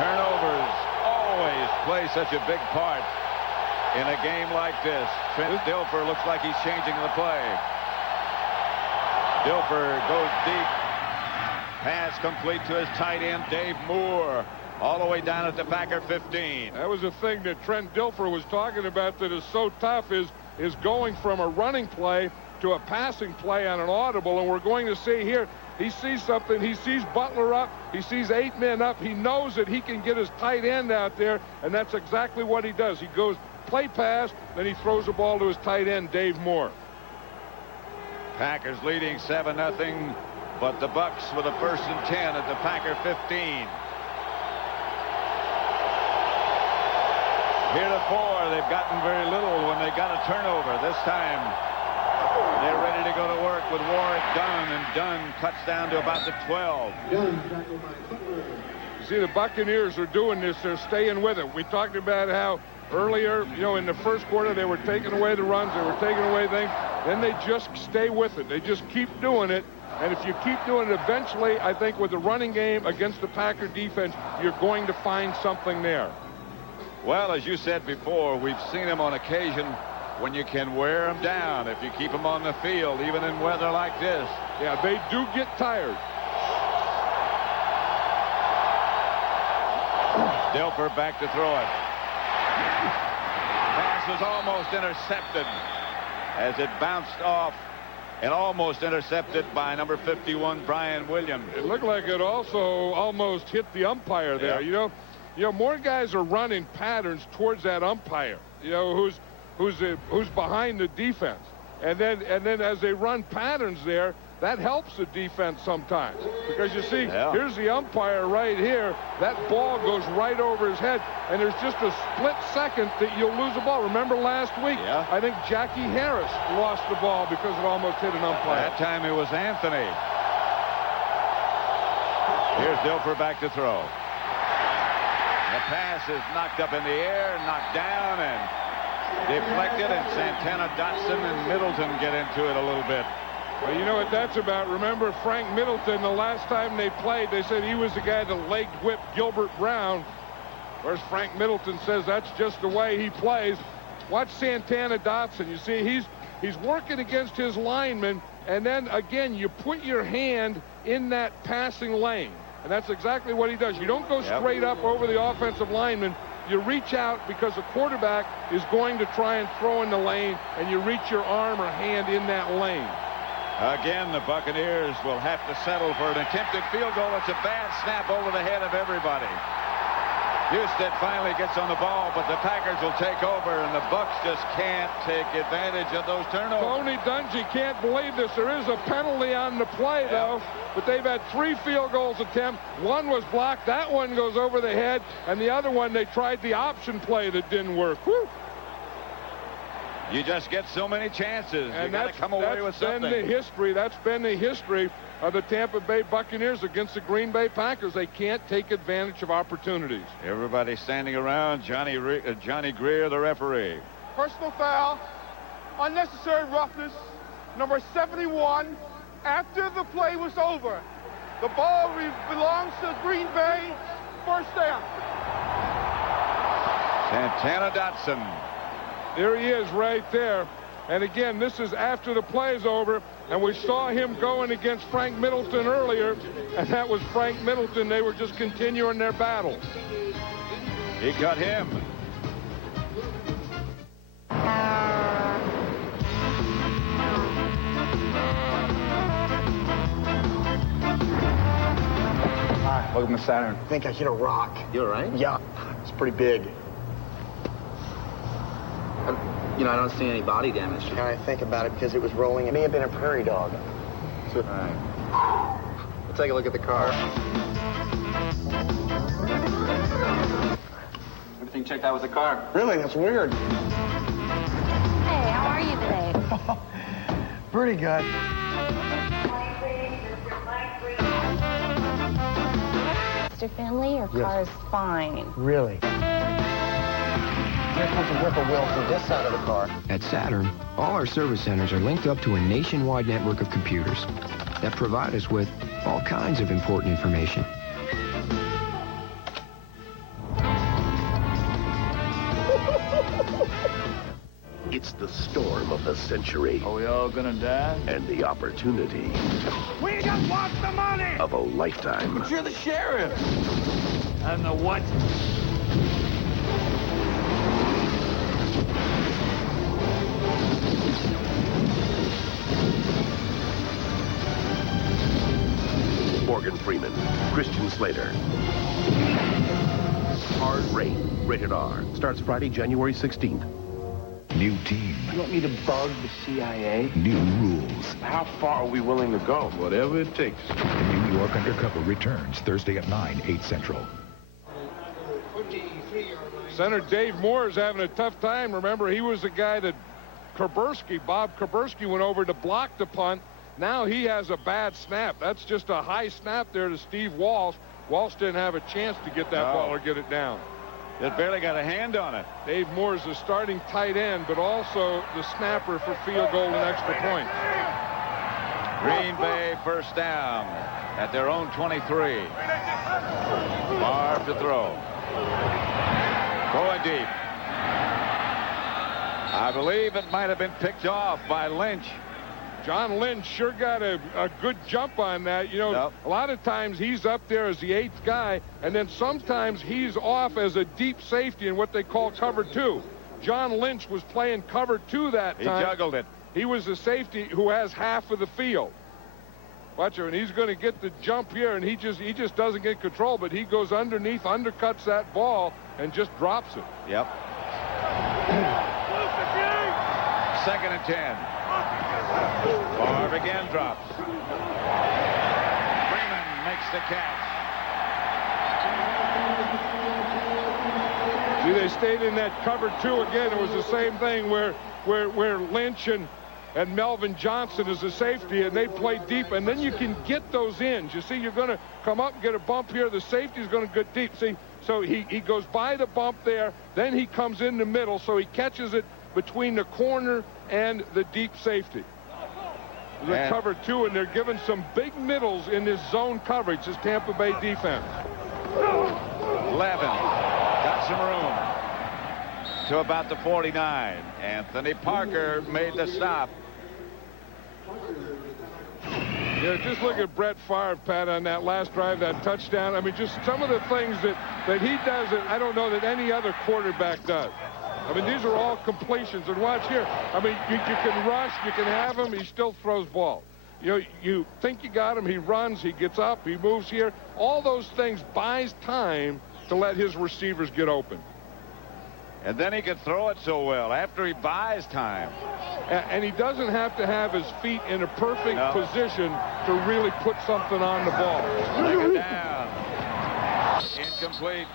Turnovers always play such a big part in a game like this. Trent Dilfer looks like he's changing the play. Dilfer goes deep. Pass complete to his tight end, Dave Moore, all the way down at the Packer 15. That was the thing that Trent Dilfer was talking about that is so tough, is going from a running play to a passing play on an audible, and we're going to see here, he sees something. He sees Butler up. He sees 8 men up. He knows that he can get his tight end out there, and that's exactly what he does. He goes play pass, then he throws the ball to his tight end, Dave Moore. Packers leading 7-0, but the Bucks with a 1st and 10 at the Packer 15. Heretofore, they've gotten very little when they got a turnover. This time, they're ready to go to work with Warwick Dunn, and Dunn cuts down to about the 12. You see, the Buccaneers are doing this. They're staying with it. We talked about how earlier, in the first quarter, they were taking away the runs. They were taking away things. Then they just stay with it. They just keep doing it. And if you keep doing it, eventually, I think with the running game against the Packer defense, you're going to find something there. Well, as you said before, we've seen them on occasion when you can wear them down if you keep them on the field, even in weather like this. Yeah, they do get tired. Dilfer back to throw it. Pass was almost intercepted as it bounced off and almost intercepted by number 51, Brian Williams. It looked like it also almost hit the umpire there. Yeah. More guys are running patterns towards that umpire, who's behind the defense. And then as they run patterns there, that helps the defense sometimes. Because you see, here's the umpire right here. That ball goes right over his head, and there's just a split second that you'll lose the ball. Remember last week, I think Jackie Harris lost the ball because it almost hit an umpire. That time it was Anthony. Here's Dilfer back to throw. The pass is knocked up in the air, knocked down, and deflected, and Santana, Dotson, and Middleton get into it a little bit. Well, you know what that's about. Remember Frank Middleton, the last time they played, they said he was the guy that leg whipped Gilbert Brown. Whereas Frank Middleton says that's just the way he plays. Watch Santana Dotson. You see, he's working against his lineman, and then again, you put your hand in that passing lane. And that's exactly what he does. You don't go straight up over the offensive lineman. You reach out because the quarterback is going to try and throw in the lane, and you reach your arm or hand in that lane. Again, the Buccaneers will have to settle for an attempted field goal. It's a bad snap over the head of everybody. Houston finally gets on the ball, but the Packers will take over, and the Bucs just can't take advantage of those turnovers. Tony Dungy can't believe this. There is a penalty on the play, though, but they've had 3 field goals attempt. One was blocked. That one goes over the head, and the other one, they tried the option play that didn't work. Whew. You just get so many chances. You got to come away with something. That's been the history of the Tampa Bay Buccaneers against the Green Bay Packers. They can't take advantage of opportunities. Everybody standing around. Johnny Greer, the referee. Personal foul, unnecessary roughness, number 71. After the play was over, the ball belongs to Green Bay. First down. Santana Dotson. There he is right there. And again, this is after the play is over, and we saw him going against Frank Middleton earlier, and that was Frank Middleton. They were just continuing their battle. He got him. Hi, welcome to Saturn. I think I hit a rock. You all right? Yeah, it's pretty big. You know, I don't see any body damage. And I think about it because it was rolling. It may have been a prairie dog. All right. We'll take a look at the car. Everything checked out with the car. Really? That's weird. Hey, how are you today? Pretty good. Mr. Finley, your car is fine. Really? Here comes a whippoorwill from this side of the car. At Saturn, all our service centers are linked up to a nationwide network of computers that provide us with all kinds of important information. It's the storm of the century. Are we all gonna die? And the opportunity. We just want the money! Of a lifetime. But you're the sheriff. I'm the what? Morgan Freeman, Christian Slater. Hard Rain, rated R. Starts Friday, January 16th. New team. You want me to bug the CIA? New rules. How far are we willing to go? Whatever it takes. The New York Undercover returns Thursday at 9, 8 Central. Center Dave Moore is having a tough time. Remember, he was the guy that Bob Kuberski went over to block the punt. Now he has a bad snap. That's just a high snap there to Steve Walsh. Walsh didn't have a chance to get that ball or get it down. It barely got a hand on it. Dave Moore is the starting tight end, but also the snapper for field goal and extra point. Green Bay first down at their own 23. Favre to throw. Going deep. I believe it might have been picked off by Lynch. John Lynch sure got a good jump on that. You know, a lot of times he's up there as the 8th guy, and then sometimes he's off as a deep safety in what they call cover 2. John Lynch was playing cover 2 that time. He juggled it. He was the safety who has half of the field. Watch him, and he's going to get the jump here, and he just doesn't get control, but he goes underneath, undercuts that ball, and just drops it. Yep. 2nd and 10. Favre again drops. the catch. See, they stayed in that cover 2 again. It was the same thing where Lynch and Melvin Johnson is a safety, and they play deep, and then you can get those ins. You see, you're going to come up and get a bump here. The safety's going to get deep. See, so he goes by the bump there, then he comes in the middle, so he catches it between the corner and the deep safety. The cover 2, and they're giving some big middles in this zone coverage, this Tampa Bay defense. Levin got some room to about the 49. Anthony Parker made the stop. Yeah, just look at Brett Favre, Pat, on that last drive, that touchdown. I mean, just some of the things that he does that I don't know that any other quarterback does. I mean, these are all completions. And watch here. I mean, you can rush, you can have him, he still throws ball. You think you got him, he runs, he gets up, he moves here. All those things buys time to let his receivers get open. And then he can throw it so well after he buys time. And he doesn't have to have his feet in a perfect position to really put something on the ball. Take it down. Incomplete.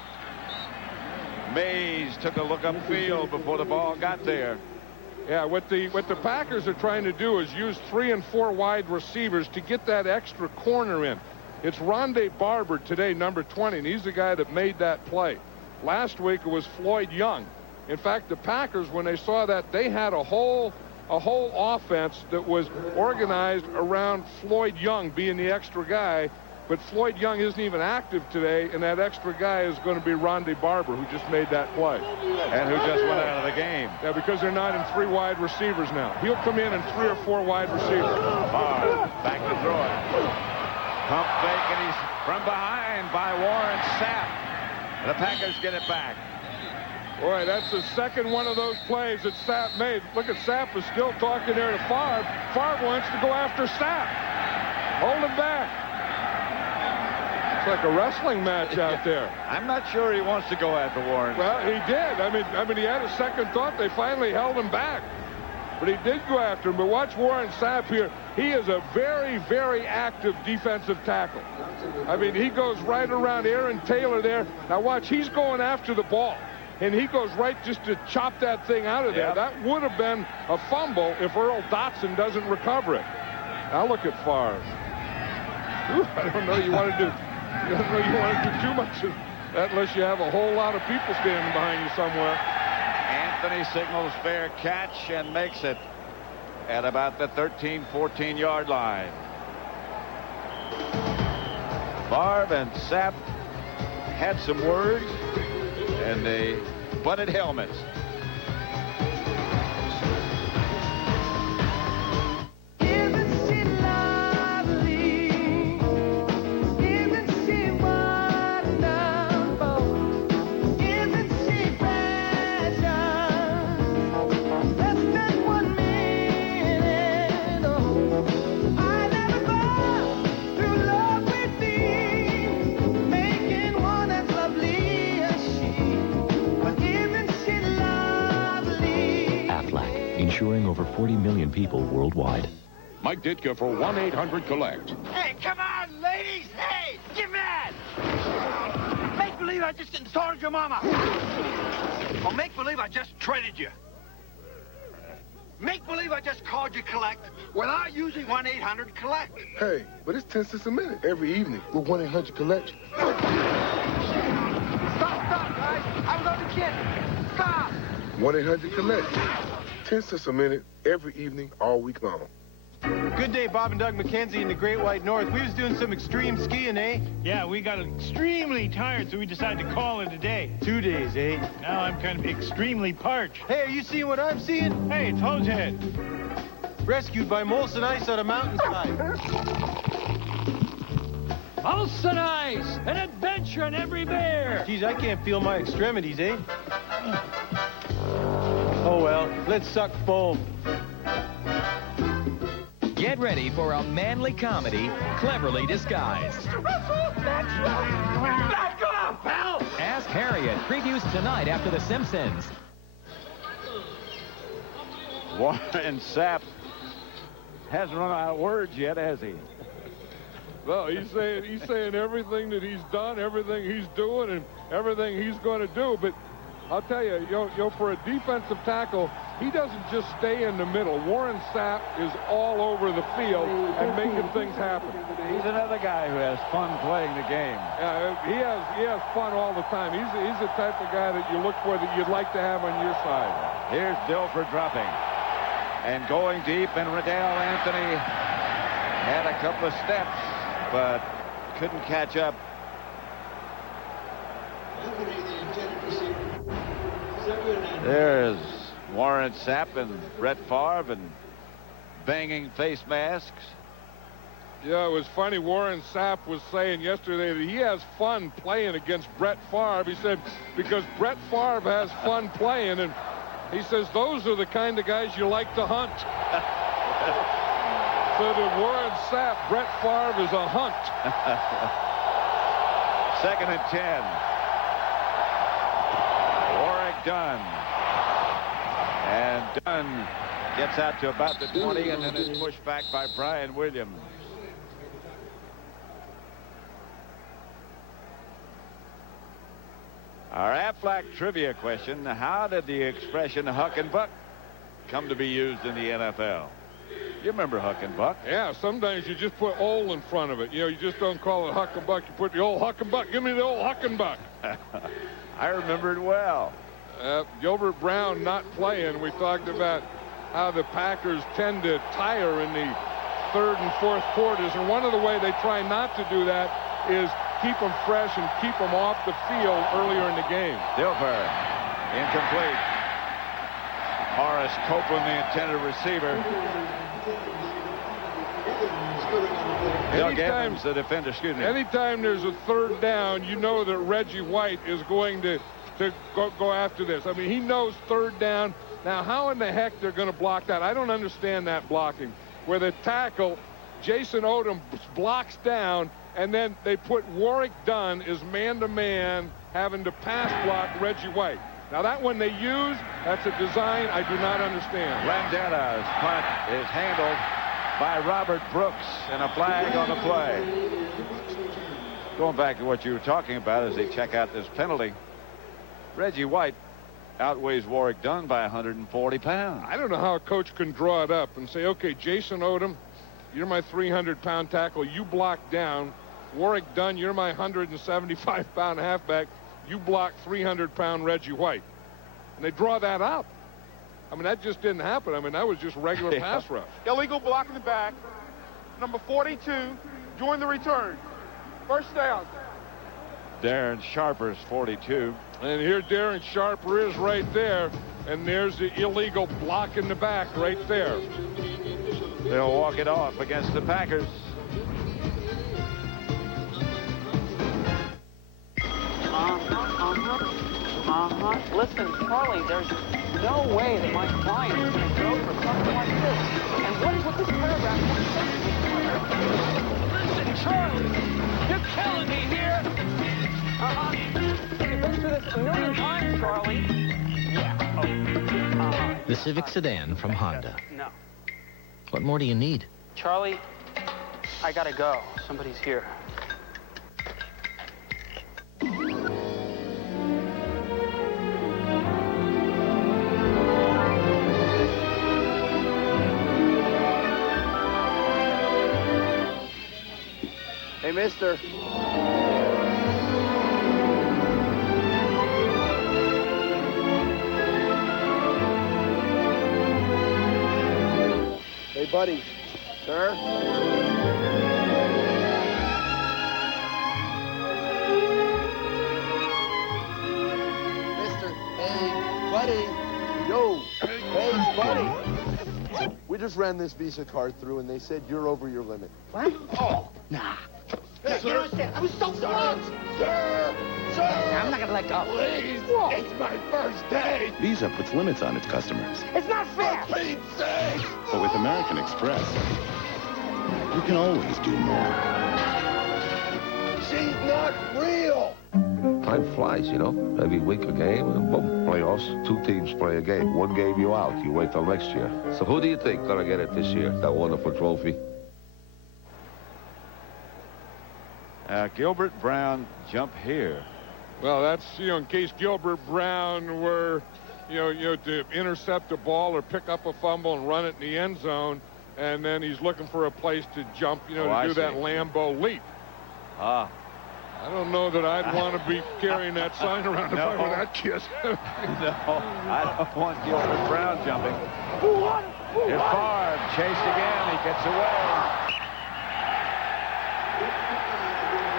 Mays took a look upfield before the ball got there. Yeah, what the Packers are trying to do is use 3 and 4 wide receivers to get that extra corner in. It's Rondé Barber today, number 20, and he's the guy that made that play. Last week it was Floyd Young. In fact, the Packers, when they saw that, they had a whole offense that was organized around Floyd Young being the extra guy. But Floyd Young isn't even active today, and that extra guy is going to be Rondé Barber, who just made that play. And who just went out of the game. Yeah, because they're not in 3 wide receivers now. He'll come in 3 or 4 wide receivers. Back to throw it. Pump fake, and he's from behind by Warren Sapp. The Packers get it back. Boy, that's the second one of those plays that Sapp made. Look at Sapp is still talking there to Favre. Favre wants to go after Sapp. Hold him back. It's like a wrestling match out there. I'm not sure he wants to go after Warren. Well, he did. I mean, he had a second thought. They finally held him back. But he did go after him. But watch Warren Sapp here. He is a very, very active defensive tackle. I mean, he goes right around Aaron Taylor there. Now watch, he's going after the ball. And he goes right just to chop that thing out of there. That would have been a fumble if Earl Dotson doesn't recover it. Now look at Favre. I don't know you want to do too much of that unless you have a whole lot of people standing behind you somewhere. Anthony signals fair catch and makes it at about the 13-14 yard line. Favre and Sapp had some words, and they butted helmets. Insuring over 40 million people worldwide. Mike Ditka for 1-800-COLLECT. Hey, come on, ladies! Hey, get mad! Make believe I just insulted your mama. Or make believe I just treated you. Make believe I just called you collect without using 1-800-COLLECT. Hey, but it's 10 cents a minute every evening with 1-800-COLLECT. Stop, guys! I was only kidding. Stop! 1-800-COLLECT. 10 cents a minute every evening all week long. Good day, Bob and Doug McKenzie in the Great White North. We was doing some extreme skiing, eh? Yeah, we got extremely tired, so we decided to call it a day. 2 days, eh? Now I'm kind of extremely parched. Hey, are you seeing what I'm seeing? Hey, it's Hosehead. Rescued by Molson Ice on a mountainside. Molson Ice! An adventure in every bear! Geez, I can't feel my extremities, eh? Oh, well, let's suck foam. Get ready for a manly comedy, cleverly disguised. Mr. Russell, back off, pal! Ask Harriet previews tonight after The Simpsons. Warren Sapp hasn't run out of words yet, has he? Well, he's saying everything that he's done, everything he's doing, and everything he's going to do. But I'll tell you, for a defensive tackle, he doesn't just stay in the middle. Warren Sapp is all over the field and making things happen. He's another guy who has fun playing the game. He has fun all the time. He's the type of guy that you look for that you'd like to have on your side. Here's Dilfer dropping and going deep, and Riddell Anthony had a couple of steps, but couldn't catch up. There's Warren Sapp and Brett Favre and banging face masks. Yeah, it was funny. Warren Sapp was saying yesterday that he has fun playing against Brett Favre. He said because Brett Favre has fun playing, and he says those are the kind of guys you like to hunt. So to Warren Sapp, Brett Favre is a hunt. 2nd and 10. Warrick Dunn. And Dunn gets out to about the 20 and then is pushed back by Brian Williams. Our Aflac trivia question: how did the expression huck and buck come to be used in the NFL? You remember huck and buck? Yeah, sometimes you just put "ol" in front of it. You just don't call it huck and buck. You put the old huck and buck. Give me the old huck and buck. I remember it well. Gilbert Brown not playing. We talked about how the Packers tend to tire in the 3rd and 4th quarters, and one of the ways they try not to do that is keep them fresh and keep them off the field earlier in the game. Dilfer, incomplete. Horace Copeland, the intended receiver. Doug Evans, the defender. Excuse me. Anytime there's a 3rd down, you know that Reggie White is going to go after this. I mean, he knows 3rd down. Now, how in the heck they're going to block that? I don't understand that blocking, where the tackle, Jason Odom, blocks down, and then they put Warrick Dunn as man-to-man, having to pass block Reggie White. Now, that one they use, that's a design I do not understand. Landeta's punt is handled by Robert Brooks, and a flag on the play. Going back to what you were talking about as they check out this penalty, Reggie White outweighs Warrick Dunn by 140 pounds. I don't know how a coach can draw it up and say, okay, Jason Odom, you're my 300-pound tackle. You block down. Warrick Dunn, you're my 175-pound halfback. You block 300-pound Reggie White. And they draw that up. I mean, that just didn't happen. I mean, that was just regular pass rush. Illegal block in the back. Number 42, join the return. 1st down. Darren Sharper's 42. And here Darren Sharper is right there. And there's the illegal block in the back right there. They'll walk it off against the Packers. Listen, Charlie, there's no way that my client is going to go for something like this. And what is with this paragraph? Listen, Charlie, you're killing me here. You've been through this a million times, Charlie. Yeah. Oh. The Civic sedan from Honda. No. What more do you need? Charlie, I gotta go. Somebody's here. Hey, mister. Hey, buddy. Sir? Mister. Hey, buddy. Yo. Hey, buddy. We just ran this Visa card through, and they said you're over your limit. What? Oh, nah. Hey, you understand? I was so drunk. Sir! Sir! I'm not gonna let go. Please! Whoa. It's my first day! Visa puts limits on its customers. It's not fair. For Pete's sake! But with American Express, you can always do more. She's not real! Time flies, you know. Every week a game, and boom, playoffs. 2 teams play a game. 1 game you out. You wait till next year. So who do you think gonna get it this year? That wonderful trophy? Gilbert Brown jump here. Well, that's, in case Gilbert Brown were, to intercept a ball or pick up a fumble and run it in the end zone, and then he's looking for a place to jump, to do that Lambeau leap. Ah. I don't know that I'd want to be carrying that sign around if I were that kid. No, I don't want Gilbert Brown jumping. Here's Favre, chased again. He gets away.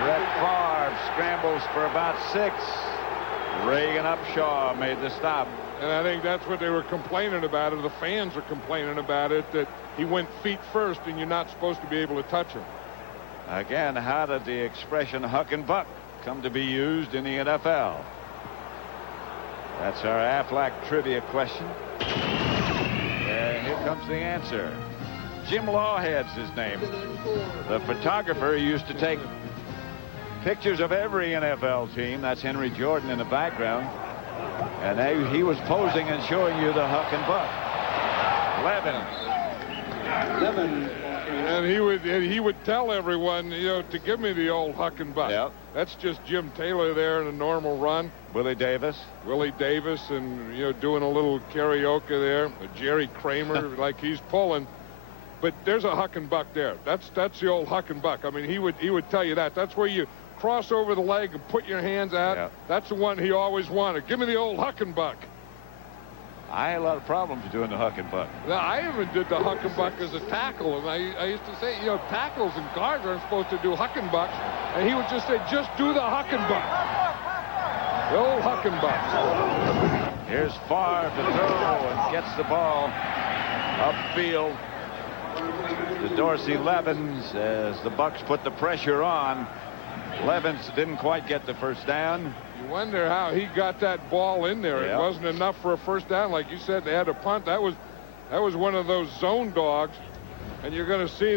Brett Favre scrambles for about 6. Reagan Upshaw made the stop. And I think that's what they were complaining about, or the fans are complaining about it, that he went feet first and you're not supposed to be able to touch him. Again, how did the expression huck and buck come to be used in the NFL? That's our Aflac trivia question. And here comes the answer. Jim Lawhead's his name. The photographer who used to take pictures of every NFL team. That's Henry Jordan in the background. And he was posing and showing you the huck and buck. Levin. And he would tell everyone, to give me the old huck and buck. Yep. That's just Jim Taylor there in a normal run. Willie Davis, and doing a little karaoke there. Jerry Kramer, like he's pulling. But there's a huck and buck there. That's the old huck and buck. I mean, he would tell you that. That's where you cross over the leg and put your hands out. Yep. That's the one he always wanted. Give me the old huck and buck. I had a lot of problems doing the huck and buck. Now, I even did the huck and buck as a tackle, and I used to say, tackles and guards aren't supposed to do huck and bucks, and he would just say, just do the huck and buck. The old huck and buck. Here's Favre to throw and gets the ball upfield to Dorsey Levens as the Bucks put the pressure on. Levens didn't quite get the first down. You wonder how he got that ball in there. Yep. It wasn't enough for a first down. Like you said, they had a punt. That was one of those zone dogs. And you're going to see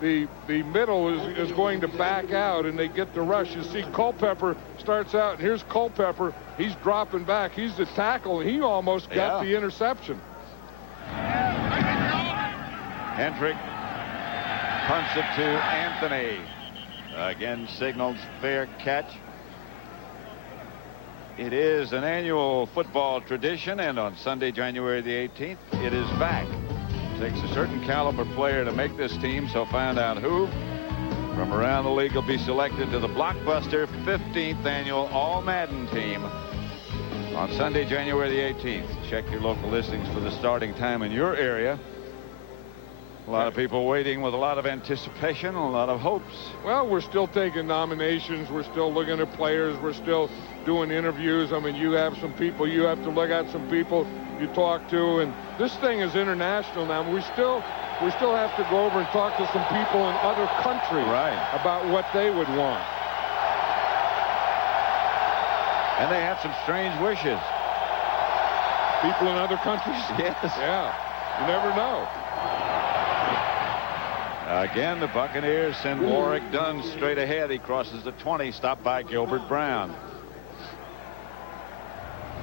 the middle is going to back out, and they get the rush. You see Culpepper starts out, and here's Culpepper. He's dropping back. He's the tackle, and he almost got the interception. Hendrick punts it to Anthony. Again, signals fair catch. It is an annual football tradition, and on Sunday, January the 18th, it is back. It takes a certain caliber player to make this team, so find out who from around the league will be selected to the blockbuster 15th annual All-Madden team on Sunday, January the 18th. Check your local listings for the starting time in your area. A lot of people waiting with a lot of anticipation, a lot of hopes. Well, we're still taking nominations. We're still looking at players. We're still doing interviews. I mean, you have some people you have to look at, some people you talk to, and this thing is international now. We still have to go over and talk to some people in other countries about what they would want. And they have some strange wishes. People in other countries? Yes. Yeah. You never know. Again, the Buccaneers send Warwick Dunn straight ahead. He crosses the 20, stopped by Gilbert Brown.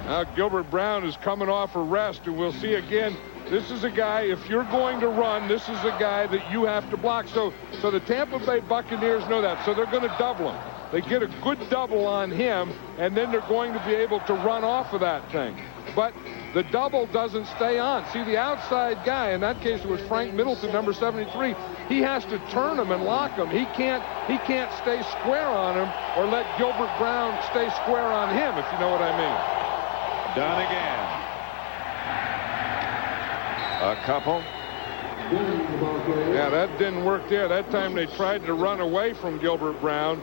Now Gilbert Brown is coming off a rest, and we'll see again. This is a guy, if you're going to run, this is a guy that you have to block. So the Tampa Bay Buccaneers know that, so they're going to double him. They get a good double on him, and then they're going to be able to run off of that thing. But the double doesn't stay on. See, the outside guy, in that case it was Frank Middleton, number 73, he has to turn him and lock him. He can't stay square on him or let Gilbert Brown stay square on him, if you know what I mean. Done again. A couple. Yeah, that didn't work there. That time they tried to run away from Gilbert Brown.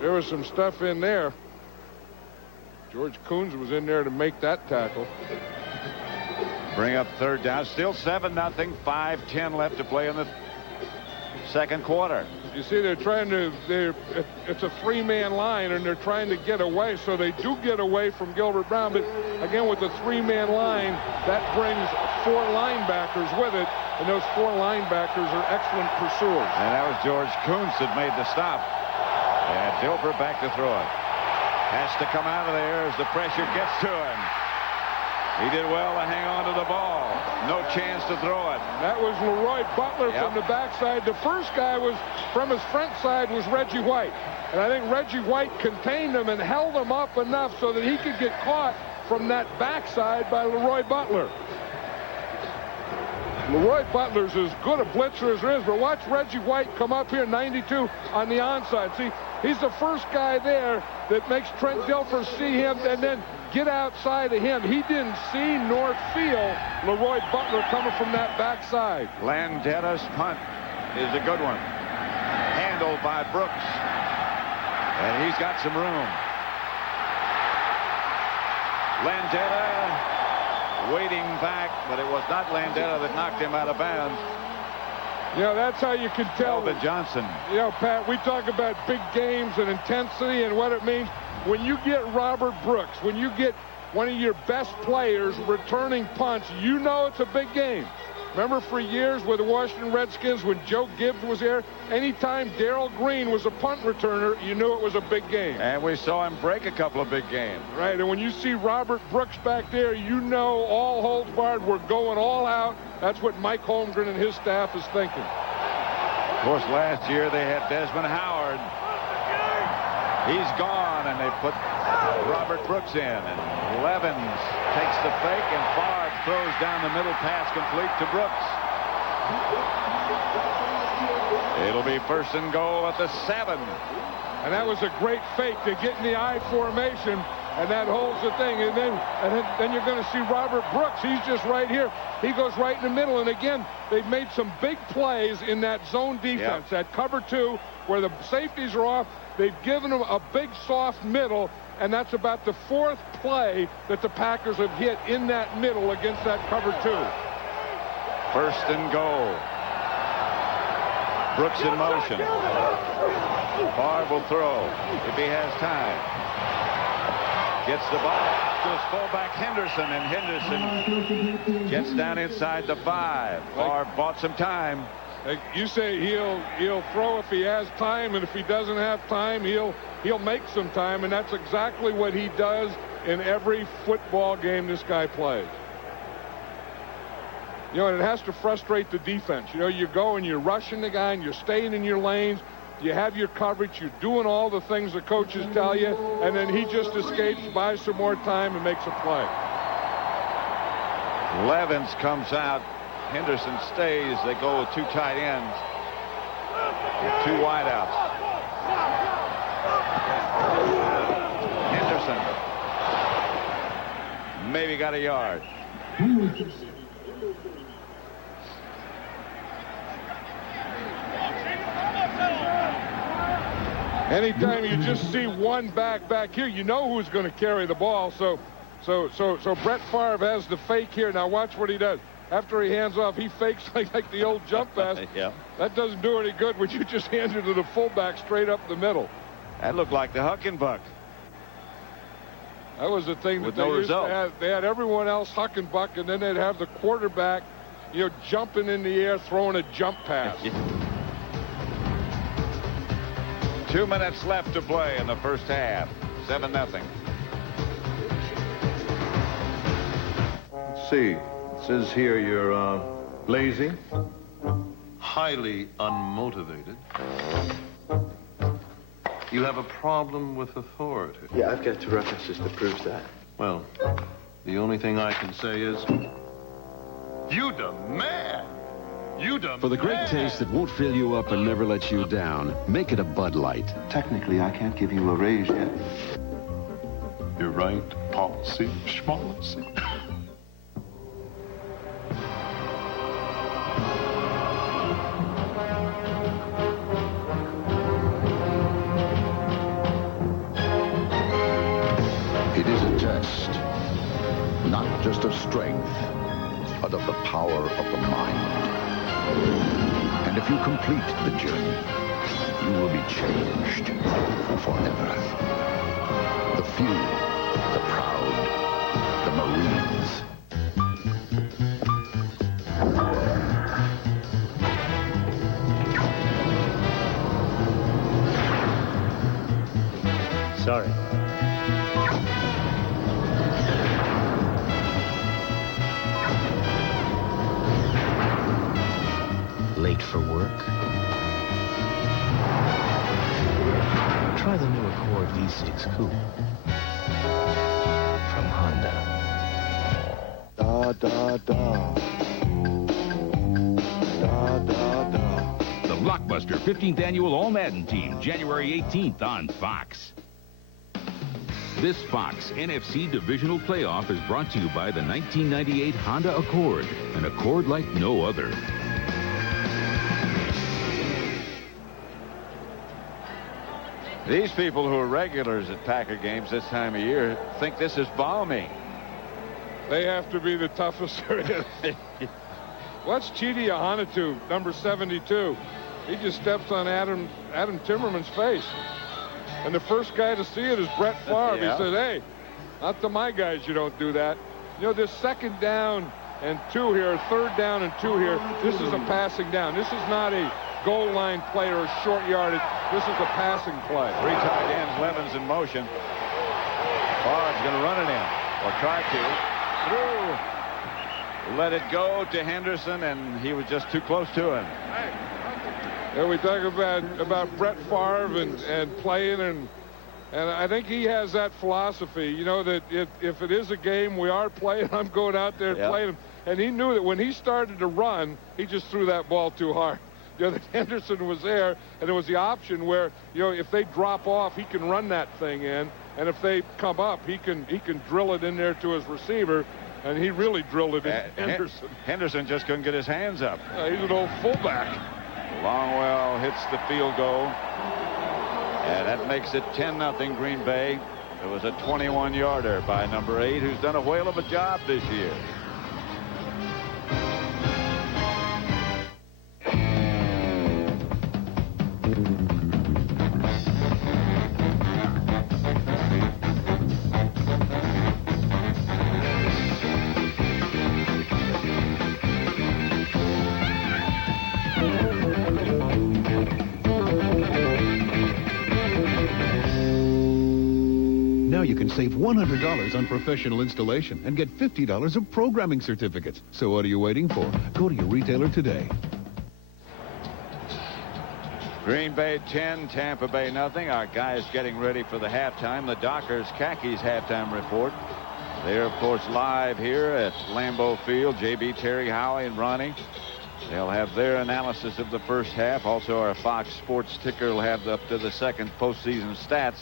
There was some stuff in there. George Coons was in there to make that tackle. Bring up third down. Still 7-0. 5:10 left to play in the second quarter. You see, it's a three-man line, and they're trying to get away, so they do get away from Gilbert Brown. But again, with the three-man line, that brings 4 linebackers with it, and those 4 linebackers are excellent pursuers. And that was George Coons that made the stop. And Dilfer back to throw it. Has to come out of there as the pressure gets to him. He did well to hang on to the ball. No chance to throw it. That was Leroy Butler from the backside. The first guy was from his front side was Reggie White. And I think Reggie White contained him and held him up enough so that he could get caught from that backside by Leroy Butler. Leroy Butler's as good a blitzer as there is, but watch Reggie White come up here, 92 on the onside. See, he's the first guy there that makes Trent Dilfer see him and then get outside of him. He didn't see nor feel Leroy Butler coming from that backside. Landetta's punt is a good one. Handled by Brooks. And he's got some room. Landetta waiting back, but it was not Landetta that knocked him out of bounds. Yeah, that's how you can tell. Elvin Johnson. You know, Pat, we talk about big games and intensity and what it means. When you get Robert Brooks, when you get one of your best players returning punts, you know it's a big game. Remember for years with the Washington Redskins when Joe Gibbs was there, anytime Darrell Green was a punt returner, you knew it was a big game. And we saw him break a couple of big games. Right, and when you see Robert Brooks back there, you know all holds barred, we're going all out. That's what Mike Holmgren and his staff is thinking. Of course, last year they had Desmond Howard. He's gone, and they put Robert Brooks in. And Levens takes the fake, and Favre throws down the middle pass complete to Brooks. It'll be first and goal at the 7. And that was a great fake to get in the I formation, and that holds the thing. And then you're going to see Robert Brooks. He's just right here. He goes right in the middle. And again, they've made some big plays in that zone defense, that cover 2, where the safeties are off. They've given them a big soft middle, and that's about the 4th play that the Packers have hit in that middle against that cover 2. First and goal. Brooks in motion. Favre will throw if he has time. Gets the ball to his fullback Henderson, and Henderson gets down inside the 5. Favre bought some time. You say he'll throw if he has time, and if he doesn't have time, he'll make some time, and that's exactly what he does in every football game this guy plays. You know, and it has to frustrate the defense. You know, you go and you're rushing the guy, and you're staying in your lanes. You have your coverage. You're doing all the things the coaches tell you, and then he just escapes, buys some more time, and makes a play. Levens comes out. Henderson stays. They go with 2 tight ends. 2 wideouts. Henderson maybe got a yard. Anytime you just see one back here, you know who's going to carry the ball. So Brett Favre has the fake here. Now watch what he does. After he hands off, he fakes like the old jump pass. Yeah. That doesn't do any good when you just hand it to the fullback straight up the middle. That looked like the huck and buck. That was the thing that they used to have. They had everyone else huck and buck, and then they'd have the quarterback, you know, jumping in the air, throwing a jump pass. 2 minutes left to play in the first half. 7-0. Let's see. It says here you're lazy, highly unmotivated. You have a problem with authority. Yeah, I've got 2 references that proves that. Well, the only thing I can say is, you demand. You demand. For the great taste that won't fill you up and never lets you down, make it a Bud Light. Technically, I can't give you a raise yet. You're right, policy, schmolicy. It is a test, not just of strength, but of the power of the mind. And if you complete the journey, you will be changed forever. The few, the proud, the Marines. Sorry. for work? Try the new Accord V6 Coupe from Honda. Da, da, da. Da, da, da. The Blockbuster 15th Annual All-Madden Team, January 18th on Fox. This Fox NFC Divisional Playoff is brought to you by the 1998 Honda Accord, an Accord like no other. These people who are regulars at Packer games this time of year think this is balmy. They have to be the toughest there is. What's Chidi Ahanotu, number 72? He just steps on Adam Timmerman's face. And the first guy to see it is Brett Favre. Yeah. He said, hey, not to my guys, you don't do that. You know, this 2nd down and 2 here, 3rd down and 2 here, this is a passing down. This is not a goal line play or a short yardage. This is a passing play. 3 tight ends, Levens in motion. Favre's going to run it in, or try to. Through. Let it go to Henderson, and he was just too close to him. Yeah, we talk about Brett Favre and playing, and I think he has that philosophy, you know, that if it is a game we are playing, I'm going out there and playing him. And he knew that when he started to run, he just threw that ball too hard. You know, that Henderson was there, and there was the option where, you know, if they drop off, he can run that thing in, and if they come up, he can drill it in there to his receiver, and he really drilled it in Henderson. Henderson just couldn't get his hands up. He's an old fullback. Longwell hits the field goal, and that makes it 10-0 Green Bay. It was a 21-yarder by number 8, who's done a whale of a job this year. Now you can save $100 on professional installation and get $50 of programming certificates. So what are you waiting for? Go to your retailer today. Green Bay 10, Tampa Bay nothing. Our guys getting ready for the halftime. The Dockers Khakis halftime report. They're, of course, live here at Lambeau Field. J.B. Terry, Howie, and Ronnie. They'll have their analysis of the first half. Also, our Fox Sports ticker will have up to the second postseason stats.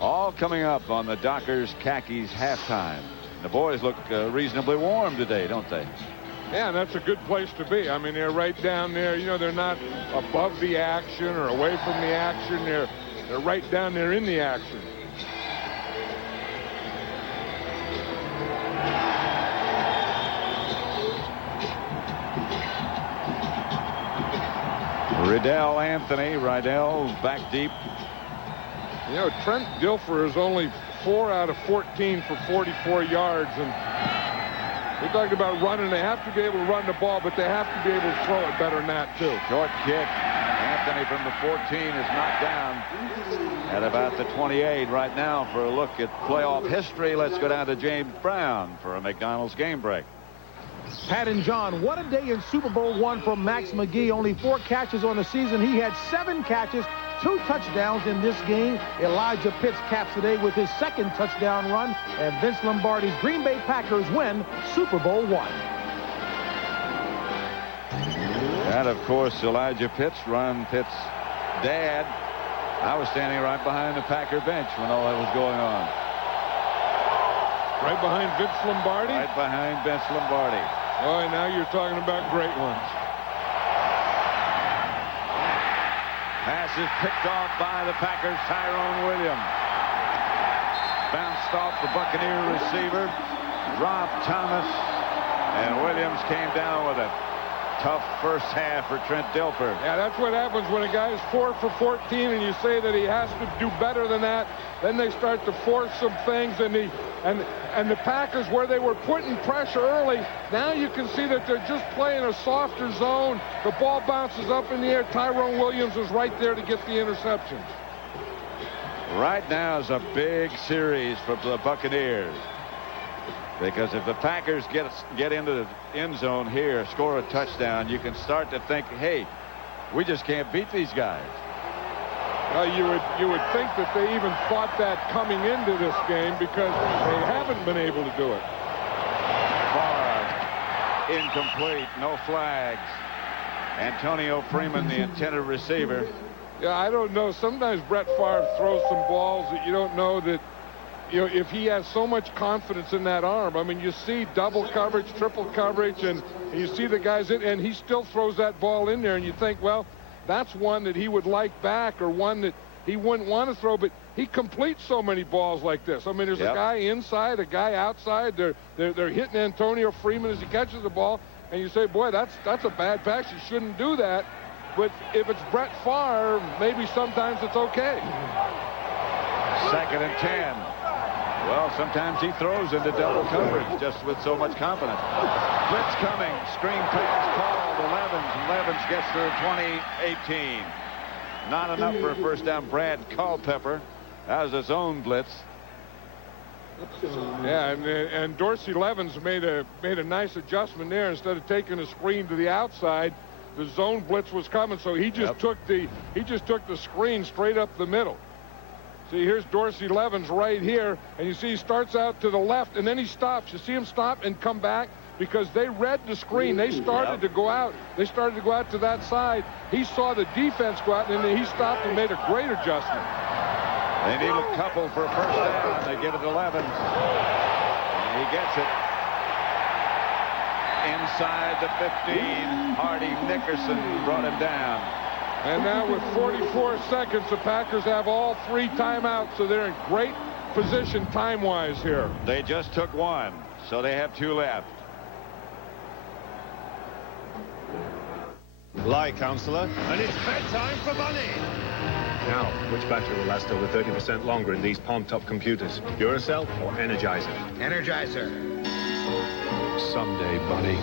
All coming up on the Dockers Khakis halftime. The boys look reasonably warm today, don't they? Yeah, and that's a good place to be. I mean, they're right down there. You know, they're not above the action or away from the action. They're right down there in the action. Riddell Anthony. Riddell back deep. You know, Trent Dilfer is only 4 out of 14 for 44 yards. And we talked about running. They have to be able to run the ball, but they have to be able to throw it better than that, too. Short kick. Anthony from the 14 is knocked down at about the 28 right now. For a look at playoff history, let's go down to James Brown for a McDonald's game break. Pat and John, what a day in Super Bowl I from Max McGee. Only 4 catches on the season. He had 7 catches, 2 touchdowns in this game. Elijah Pitts caps today with his 2nd touchdown run. And Vince Lombardi's Green Bay Packers win Super Bowl I. And, of course, Elijah Pitts, Ron Pitts' dad. I was standing right behind the Packer bench when all that was going on. Right behind Vince Lombardi? Right behind Vince Lombardi. Oh, and now you're talking about great ones. Pass is picked off by the Packers, Tyrone Williams. Bounced off the Buccaneer receiver, Rob Thomas, and Williams came down with it. Tough first half for Trent Dilfer. Yeah, that's what happens when a guy's 4 for 14 and you say that he has to do better than that. Then they start to force some things, and the Packers, where they were putting pressure early, now you can see that they're just playing a softer zone. The ball bounces up in the air. Tyrone Williams is right there to get the interception. Right now is a big series for the Buccaneers. Because if the Packers get into the end zone here, score a touchdown, you can start to think, hey, We just can't beat these guys. You would think that they even thought that coming into this game because they haven't been able to do it. Far incomplete, no flags. Antonio Freeman, the intended receiver. Yeah, I don't know. Sometimes Brett Favre throws some balls that you don't know that, you know, if he has so much confidence in that arm. I mean, you see double coverage, triple coverage, and you see the guys in, and he still throws that ball in there, and you think, well, that's one that he would like back or one that he wouldn't want to throw, but he completes so many balls like this. I mean, there's a guy inside, a guy outside. They're hitting Antonio Freeman as he catches the ball, and you say, boy, that's a bad pass. You shouldn't do that. But if it's Brett Favre, maybe sometimes it's okay. 2nd and 10. Well, sometimes he throws into double coverage just with so much confidence. Blitz coming. Screen pass called. Levens gets to the 20-18. Not enough for a first down. Brad Culpepper. That was his own blitz. Yeah, and Dorsey Levens made a nice adjustment there. Instead of taking a screen to the outside, the zone blitz was coming, so he just took the screen straight up the middle. See, here's Dorsey Levens right here, and you see he starts out to the left, and then he stops. You see him stop and come back because they read the screen. They started to go out. They started to go out to that side. He saw the defense go out, and then he stopped and made a great adjustment. They need a couple for a first down. They give it to Levens. And he gets it. Inside the 15, Hardy Nickerson brought him down. And now with 44 seconds, the Packers have all 3 timeouts, so they're in great position time-wise here. They just took 1, so they have 2 left. Lie, counselor. And it's bedtime for Bunny. Now, which battery will last over 30% longer in these palm-top computers? Duracell or Energizer? Energizer. Someday, Bunny.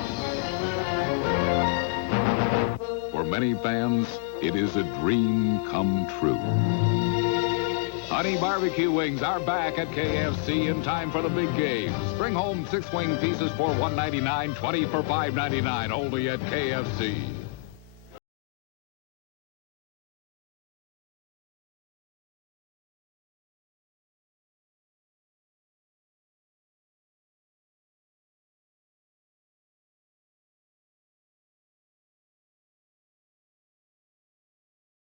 For many fans, it is a dream come true. Honey Barbecue Wings are back at KFC in time for the big games. Bring home 6 wing pieces for $1.99, 20 for $5.99, only at KFC.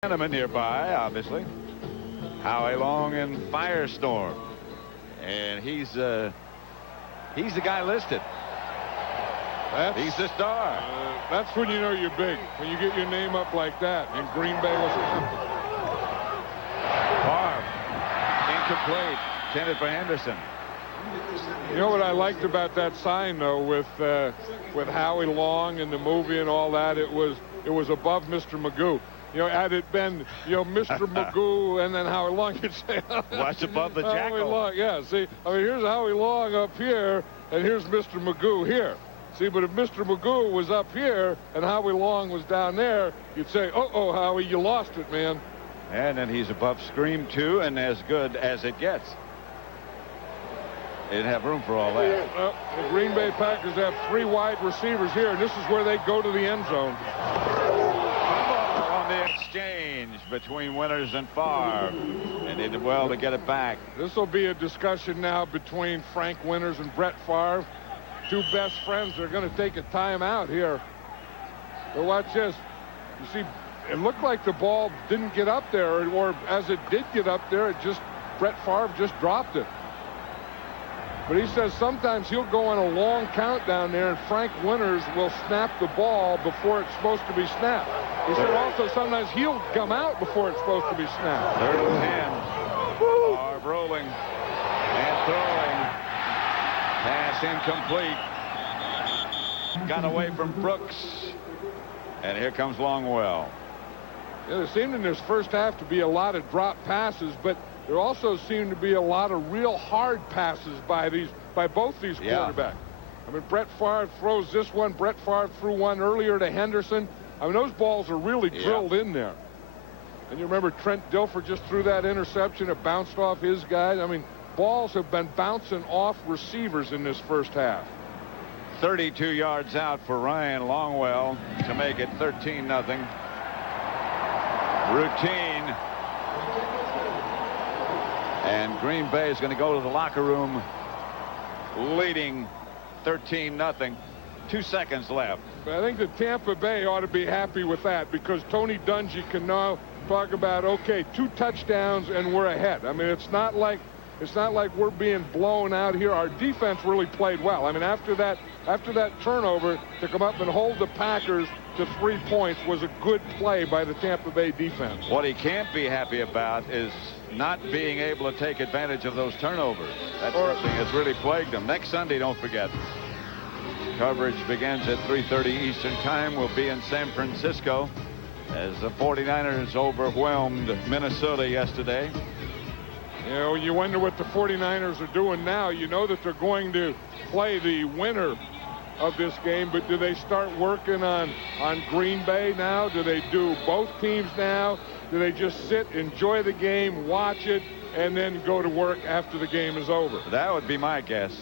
Gentleman nearby, obviously. Howie Long and Firestorm, and he's the guy listed. He's the star. That's when you know you're big, when you get your name up like that in Green Bay. Favre, incomplete, intended for Henderson. You know what I liked about that sign, though, with Howie Long and the movie and all that, it was above Mr. Magoo. You know, had it been, you know, Mr. Magoo and then Howie Long, you'd say, watch above the jackal. Howie Long, yeah, see, I mean, here's Howie Long up here, and here's Mr. Magoo here. See, but if Mr. Magoo was up here and Howie Long was down there, you'd say, uh-oh, Howie, you lost it, man. And then he's above screen 2 and as good as it gets. They didn't have room for all that. The Green Bay Packers have 3 wide receivers here, and this is where they go to the end zone. The exchange between Winters and Favre, and they did well to get it back. This will be a discussion now between Frank Winters and Brett Favre, 2 best friends. They're going to take a timeout here. But watch this. You see, it looked like the ball didn't get up there, or as it did get up there, Brett Favre just dropped it. But he says sometimes he'll go on a long count down there, and Frank Winters will snap the ball before it's supposed to be snapped. He said also sometimes he'll come out before it's supposed to be snapped. 3rd and 10. Favre rolling and throwing. Pass incomplete. Got away from Brooks. And here comes Longwell. Yeah, there seemed in this first half to be a lot of drop passes, but there also seemed to be a lot of real hard passes by both these quarterbacks. I mean, Brett Favre throws this one. Brett Favre threw one earlier to Henderson. I mean, those balls are really drilled in there. And you remember Trent Dilfer just threw that interception. It bounced off his guys. I mean, balls have been bouncing off receivers in this first half. 32 yards out for Ryan Longwell to make it 13-0. routine. And Green Bay is going to go to the locker room leading 13-0. 2 seconds left. I think the Tampa Bay ought to be happy with that, because Tony Dungy can now talk about, okay, 2 touchdowns and we're ahead. I mean, it's not like we're being blown out here. Our defense really played well. I mean, after that turnover, to come up and hold the Packers to 3 points was a good play by the Tampa Bay defense. What he can't be happy about is not being able to take advantage of those turnovers. That's something that's really plagued him. Next Sunday, don't forget, coverage begins at 3:30 Eastern Time. We'll be in San Francisco as the 49ers overwhelmed Minnesota yesterday. You know, you wonder what the 49ers are doing now. You know that they're going to play the winner of this game, but do they start working on Green Bay now? Do they do both teams now? Do they just sit, enjoy the game, watch it, and then go to work after the game is over? That would be my guess.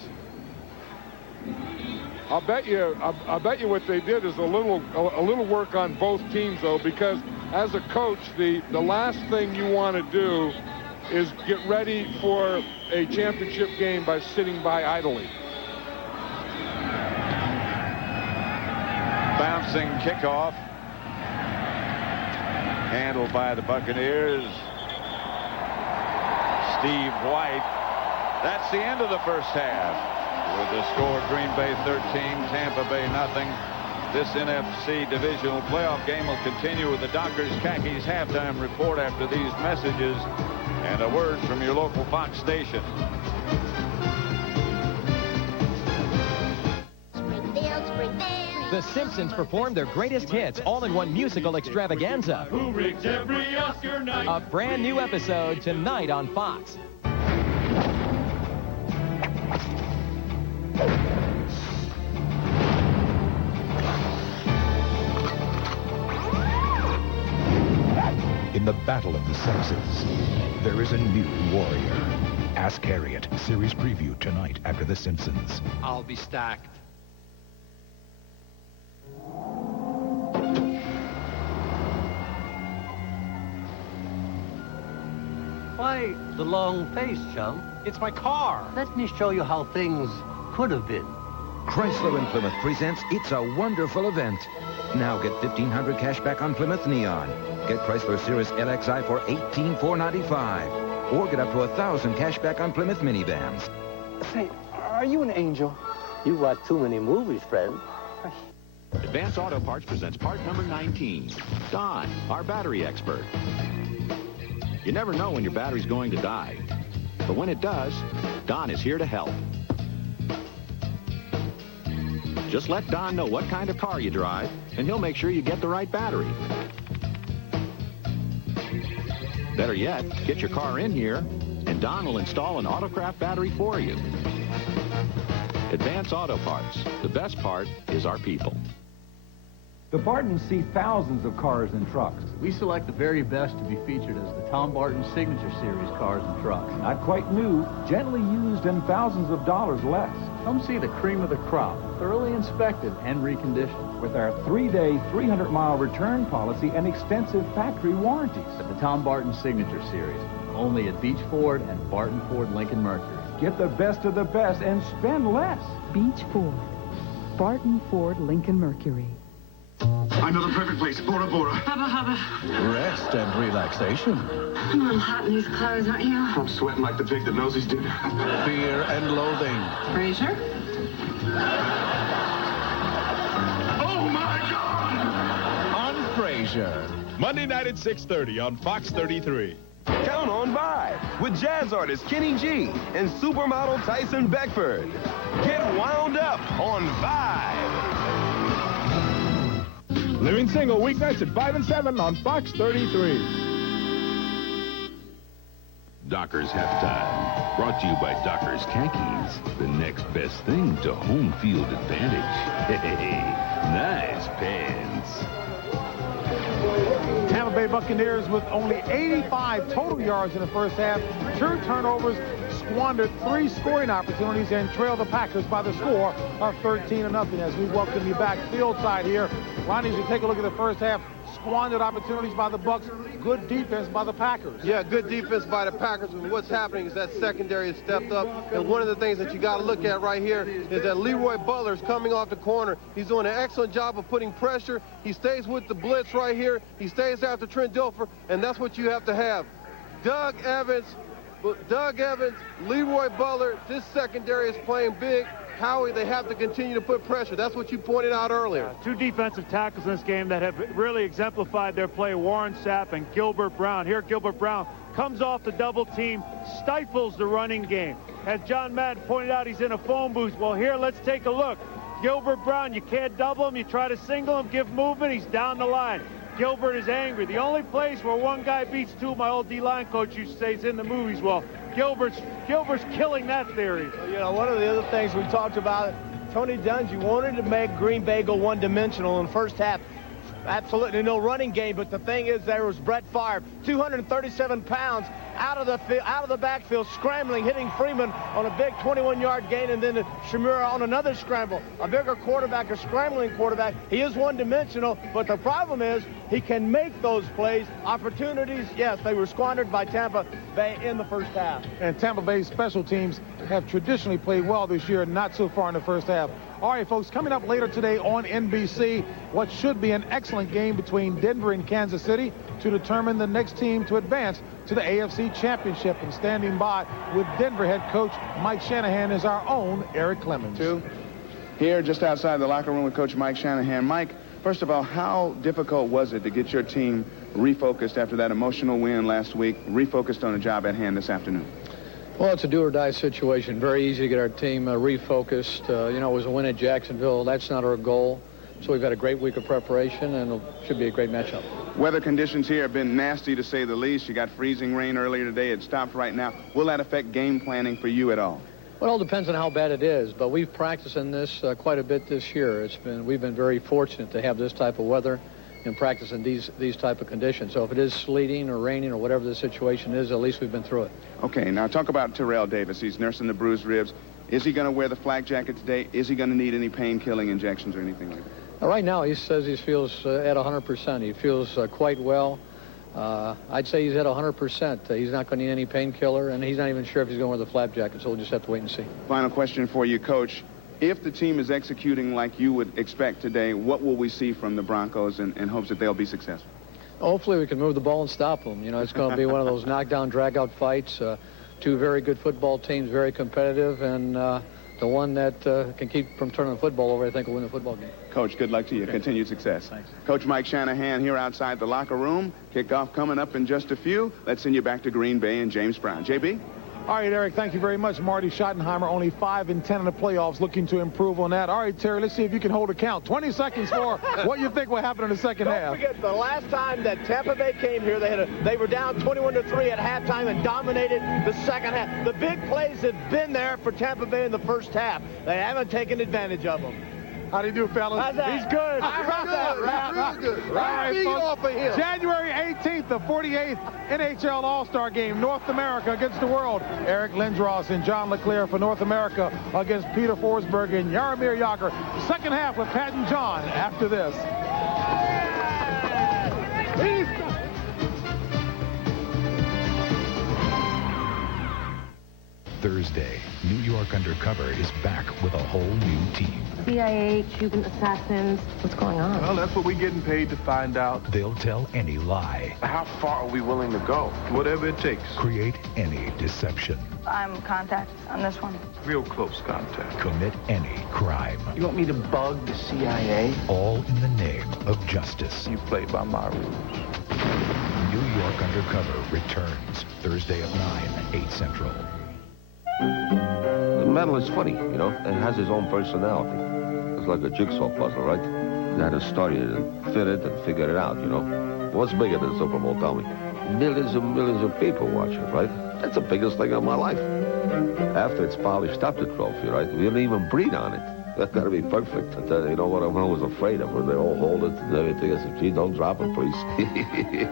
I'll bet you what they did is a little work on both teams, though, because as a coach, the last thing you want to do is get ready for a championship game by sitting by idly. Bouncing kickoff handled by the Buccaneers. Steve White. That's the end of the first half. With the score, Green Bay 13, Tampa Bay nothing. This NFC divisional playoff game will continue with the Dockers Khakis halftime report after these messages and a word from your local Fox station. The Simpsons performed their greatest hits all in one musical extravaganza. Who rigs every Oscar night? A brand new episode tonight on Fox. In the Battle of the Sexes, there is a new warrior. Ask Harriet. Series preview tonight after The Simpsons. I'll be stacked. Why the long face, chum? It's my car. Let me show you how things could have been. Chrysler and Plymouth presents It's a Wonderful Event. Now get $1,500 cash back on Plymouth Neon. Get Chrysler Cirrus LXI for $18,495. Or get up to $1,000 cash back on Plymouth minivans. Say, are you an angel? You watch too many movies, friend. Advance Auto Parts presents part number 19. Don, our battery expert. You never know when your battery's going to die. But when it does, Don is here to help. Just let Don know what kind of car you drive, and he'll make sure you get the right battery. Better yet, get your car in here, and Don will install an Autocraft battery for you. Advance Auto Parts. The best part is our people. The Bartons see thousands of cars and trucks. We select the very best to be featured as the Tom Barton Signature Series cars and trucks. Not quite new, gently used, and thousands of dollars less. Come see the cream of the crop, thoroughly inspected and reconditioned. With our 3-day, 300-mile return policy and extensive factory warranties. At the Tom Barton Signature Series, only at Beach Ford and Barton Ford Lincoln Mercury. Get the best of the best and spend less. Beach Ford, Barton Ford Lincoln Mercury. I know the perfect place. Bora Bora. Hubba hubba. Rest and relaxation. I'm a little hot in these clothes, aren't you? I'm sweating like the pig that knows his dinner. Fear and loathing. Frasier? Oh, my God! On Frasier. Monday night at 6:30 on Fox 33. Count on Vibe with jazz artist Kenny G and supermodel Tyson Beckford. Get wound up on Vibe. Living Single weeknights at 5 and 7 on Fox 33. Dockers Halftime, brought to you by Dockers Khakis, the next best thing to home field advantage. Hey, nice pants. Tampa Bay Buccaneers with only 85 total yards in the first half. 2 turnovers, squandered 3 scoring opportunities, and trailed the Packers by the score of 13-0. As we welcome you back field side here, Ronnie, as you take a look at the first half, squandered opportunities by the Bucs, good defense by the Packers. Yeah, good defense by the Packers. And what's happening is that secondary has stepped up. And one of the things that you got to look at right here is that Leroy Butler's coming off the corner. He's doing an excellent job of putting pressure. He stays with the blitz right here. He stays after Trent Dilfer, and that's what you have to have. Doug Evans, Leroy Butler, this secondary is playing big. Howie, they have to continue to put pressure. That's what you pointed out earlier. 2 defensive tackles in this game that have really exemplified their play, Warren Sapp and Gilbert Brown. Here, Gilbert Brown comes off the double team, stifles the running game. As John Madden pointed out, he's in a phone booth. Well, here, let's take a look. Gilbert Brown, you can't double him. You try to single him, give movement. He's down the line. Gilbert is angry. The only place where one guy beats 2, my old D-line coach used to say, is in the movies. Well, Gilbert's killing that theory. You know, one of the other things we talked about, Tony Dungy wanted to make Green Bay go one-dimensional in the first half. Absolutely no running game, but the thing is, there was Brett Favre, 237 pounds, out of the backfield, scrambling, hitting Freeman on a big 21-yard gain, and then Shimura on another scramble. A bigger quarterback, a scrambling quarterback. He is one-dimensional, but the problem is he can make those plays. Opportunities, yes, they were squandered by Tampa Bay in the first half. And Tampa Bay's special teams have traditionally played well this year, not so far in the first half. All right, folks, coming up later today on NBC, what should be an excellent game between Denver and Kansas City to determine the next team to advance to the AFC Championship. And standing by with Denver head coach Mike Shanahan is our own Eric Clemens. Here just outside the locker room with Coach Mike Shanahan. Mike, first of all, how difficult was it to get your team refocused after that emotional win last week, refocused on the job at hand this afternoon? Well, it's a do-or-die situation. Very easy to get our team refocused. You know, it was a win at Jacksonville. That's not our goal. So we've had a great week of preparation, and it should be a great matchup. Weather conditions here have been nasty, to say the least. You got freezing rain earlier today. It stopped right now. Will that affect game planning for you at all? Well, it all depends on how bad it is, but we've practiced in this quite a bit this year. We've been very fortunate to have this type of weather and practice in these type of conditions. So if it is sleeting or raining or whatever the situation is, at least we've been through it. Okay, now talk about Terrell Davis. He's nursing the bruised ribs. Is he going to wear the flak jacket today? Is he going to need any pain-killing injections or anything like that? Right now, he says he feels at 100%. He feels quite well. I'd say he's at 100%. He's not going to need any painkiller, and he's not even sure if he's going to wear the flap jacket, so we'll just have to wait and see. Final question for you, Coach. If the team is executing like you would expect today, what will we see from the Broncos in hopes that they'll be successful? Hopefully we can move the ball and stop them. You know, it's going to be one of those knockdown, drag-out fights. 2 very good football teams, very competitive, and the one that can keep from turning the football over, I think, will win the football game. Coach, good luck to you. Okay. Continued success. Thanks. Coach Mike Shanahan here outside the locker room. Kickoff coming up in just a few. Let's send you back to Green Bay and James Brown. JB? All right, Eric, thank you very much. Marty Schottenheimer, only 5-10 in the playoffs, looking to improve on that. All right, Terry, let's see if you can hold a count. 20 seconds for what you think will happen in the second half. Don't forget, the last time that Tampa Bay came here, they were down 21-3 at halftime and dominated the second half. The big plays have been there for Tampa Bay in the first half. They haven't taken advantage of them. How do you do, fellas? How's that? He's good. I heard that. Real good. Right, feet off of him. January 18th, the 48th NHL All-Star Game, North America against the world. Eric Lindros and John LeClaire for North America against Peter Forsberg and Jaromir Jagr. Second half with Pat and John after this. Thursday, New York Undercover is back with a whole new team. CIA, Cuban assassins. What's going on? Well, that's what we're getting paid to find out. They'll tell any lie. How far are we willing to go? Whatever it takes. Create any deception. I'm contact on this one. Real close contact. Commit any crime. You want me to bug the CIA? All in the name of justice. You play by my rules. New York Undercover returns Thursday at 9, 8 Central. The medal is funny, you know. It has its own personality. It's like a jigsaw puzzle, right? You had to study it and fit it and figure it out, you know. What's bigger than Super Bowl, tell me? Millions and millions of people watch it, right? That's the biggest thing of my life. After it's polished up, the trophy, right? We don't even breathe on it. That's got to be perfect. I tell you, you know what? I'm always afraid of when they all hold it and everything. I said, gee, don't drop it, please.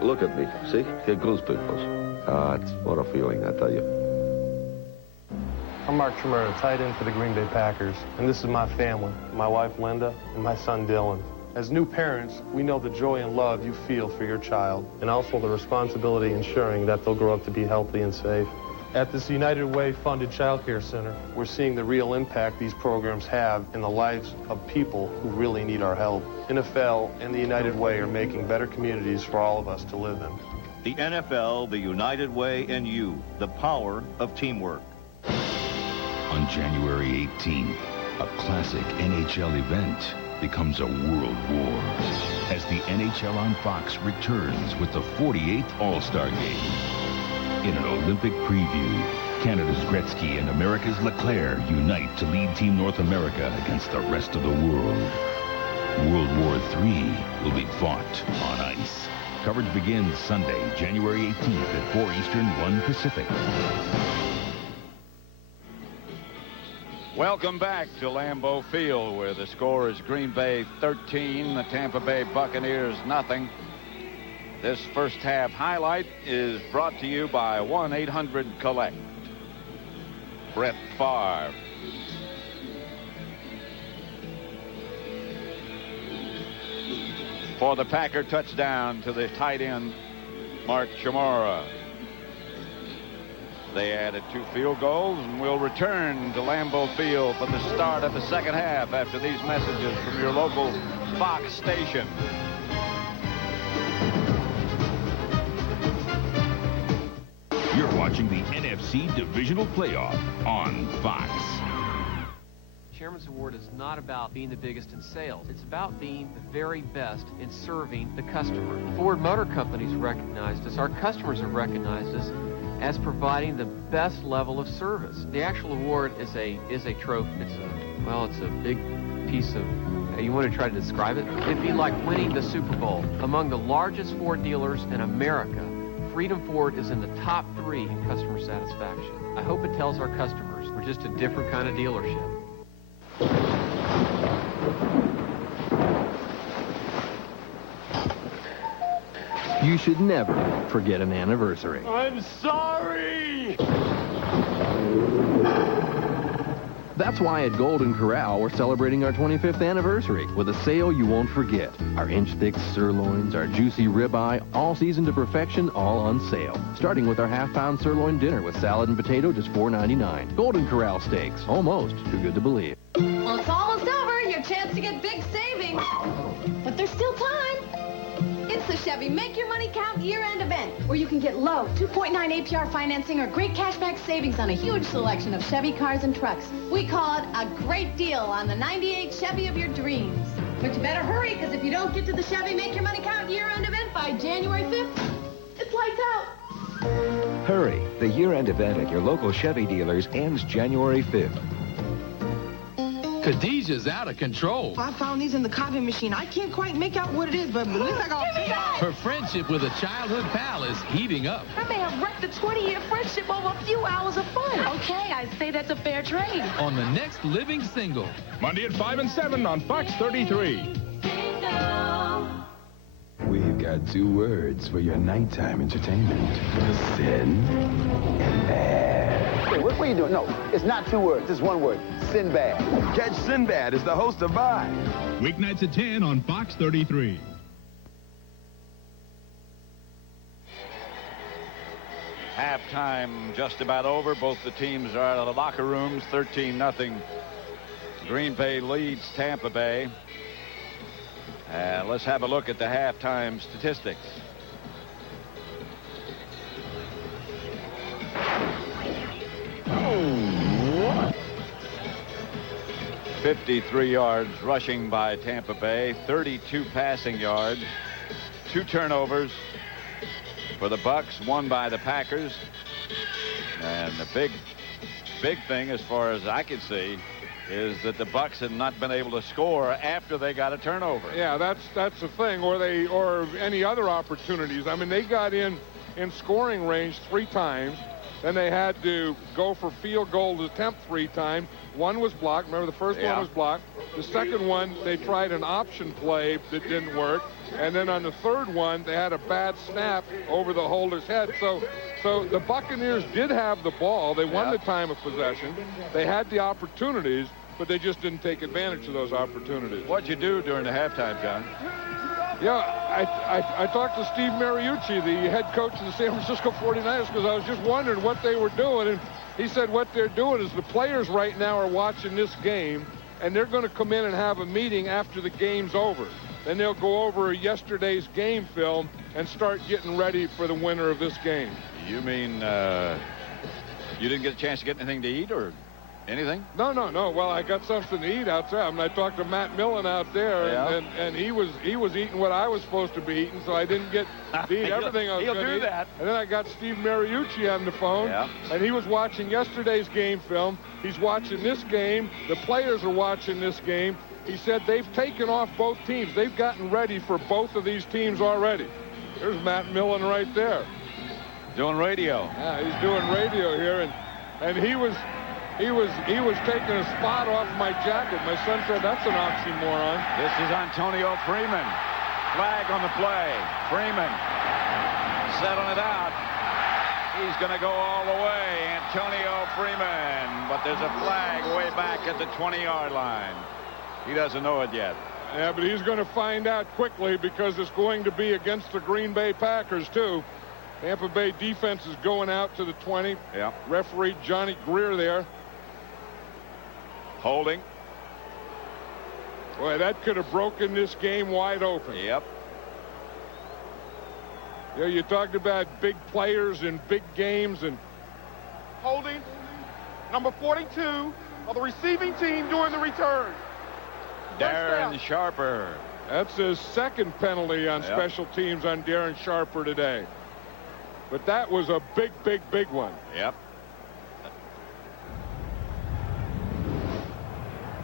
Look at me. See? Get goosebumps. It's what a feeling, I tell you. I'm Mark Tremere, tight end for the Green Bay Packers, and this is my family, my wife Linda and my son Dylan. As new parents, we know the joy and love you feel for your child, and also the responsibility ensuring that they'll grow up to be healthy and safe. At this United Way funded child care center, we're seeing the real impact these programs have in the lives of people who really need our help. NFL and the United Way are making better communities for all of us to live in. The NFL, the United Way, and you, the power of teamwork. On January 18th, a classic NHL event becomes a world war as the NHL on Fox returns with the 48th All-Star Game. In an Olympic preview, Canada's Gretzky and America's Leclerc unite to lead Team North America against the rest of the world. World War III will be fought on ice. Coverage begins Sunday, January 18th at 4 Eastern, 1 Pacific. Welcome back to Lambeau Field, where the score is Green Bay 13, the Tampa Bay Buccaneers nothing. This first half highlight is brought to you by 1-800-COLLECT. Brett Favre. For the Packer touchdown to the tight end, Mark Chmura. They added 2 field goals and will return to Lambeau Field for the start of the second half after these messages from your local Fox station. You're watching the NFC Divisional Playoff on Fox. Chairman's Award is not about being the biggest in sales. It's about being the very best in serving the customer. Ford Motor Company's recognized us. Our customers have recognized us as providing the best level of service. The actual award is a trophy. It's a big piece of. You want to try to describe it? It'd be like winning the Super Bowl. Among the largest Ford dealers in America, Freedom Ford is in the top 3 in customer satisfaction. I hope it tells our customers we're just a different kind of dealership. You should never forget an anniversary. I'm sorry! That's why at Golden Corral, we're celebrating our 25th anniversary with a sale you won't forget. Our inch-thick sirloins, our juicy ribeye, all seasoned to perfection, all on sale. Starting with our half-pound sirloin dinner with salad and potato, just $4.99. Golden Corral steaks, almost too good to believe. Well, it's almost over. Your chance to get big savings. But there's still time. It's the Chevy Make Your Money Count year-end event, where you can get low 2.9 APR financing or great cashback savings on a huge selection of Chevy cars and trucks. We call it a great deal on the 98 Chevy of your dreams. But you better hurry, because if you don't get to the Chevy Make Your Money Count year-end event by January 5th, it's lights out. Hurry. The year-end event at your local Chevy dealers ends January 5th. Khadijah's out of control. I found these in the copy machine. I can't quite make out what it is, but at least I got Her friendship with a childhood pal is heating up. I may have wrecked a 20-year friendship over a few hours of fun. Okay, I'd say that's a fair trade. On the next living single. Monday at 5 and 7 on Fox 33. We've got 2 words for your nighttime entertainment. Sin and bad. Wait, what are you doing? No, it's not 2 words. It's 1 word. Sinbad. Catch Sinbad as the host of Vibe. Weeknights at 10 on Fox 33. Halftime just about over. Both the teams are out of the locker rooms. 13-0. Green Bay leads Tampa Bay. Let's have a look at the halftime statistics. Oh, 53 yards rushing by Tampa Bay, 32 passing yards, 2 turnovers for the Bucks, 1 by the Packers. And the big thing, as far as I can see, is that the Bucks have not been able to score after they got a turnover. Yeah, that's the thing, or any other opportunities. I mean, they got in scoring range 3 times. Then they had to go for field goal attempt 3 times. 1 was blocked. Remember, the first one was blocked. The second one, they tried an option play that didn't work. And then on the third one, they had a bad snap over the holder's head. So the Buccaneers did have the ball. They won the time of possession. They had the opportunities, but they just didn't take advantage of those opportunities. What'd you do during the halftime, John? Yeah, I talked to Steve Mariucci, the head coach of the San Francisco 49ers, because I was just wondering what they were doing. And he said what they're doing is the players right now are watching this game, and they're going to come in and have a meeting after the game's over. Then they'll go over yesterday's game film and start getting ready for the winner of this game. You mean you didn't get a chance to get anything to eat or anything? No. Well, I got something to eat outside. I mean, I talked to Matt Millen out there, and he was eating what I was supposed to be eating, so I didn't get to eat everything I was going to eat. That. And then I got Steve Mariucci on the phone, and he was watching yesterday's game film. He's watching this game. The players are watching this game. He said they've taken off both teams. They've gotten ready for both of these teams already. There's Matt Millen right there. Doing radio. Yeah, he's doing radio here, and he was taking a spot off my jacket. My son said that's an oxymoron. This is Antonio Freeman. Flag on the play. Freeman settling it out. He's going to go all the way. Antonio Freeman. But there's a flag way back at the 20-yard line. He doesn't know it yet. Yeah, but he's going to find out quickly because it's going to be against the Green Bay Packers, too. Tampa Bay defense is going out to the 20. Yeah. Referee Johnny Greer there. Holding. Boy, that could have broken this game wide open. Yep. Yeah, you talked about big players in big games and holding number 42 of the receiving team during the return. Darren Sharper. That's his second penalty on special teams on Darren Sharper today. But that was a big one. Yep.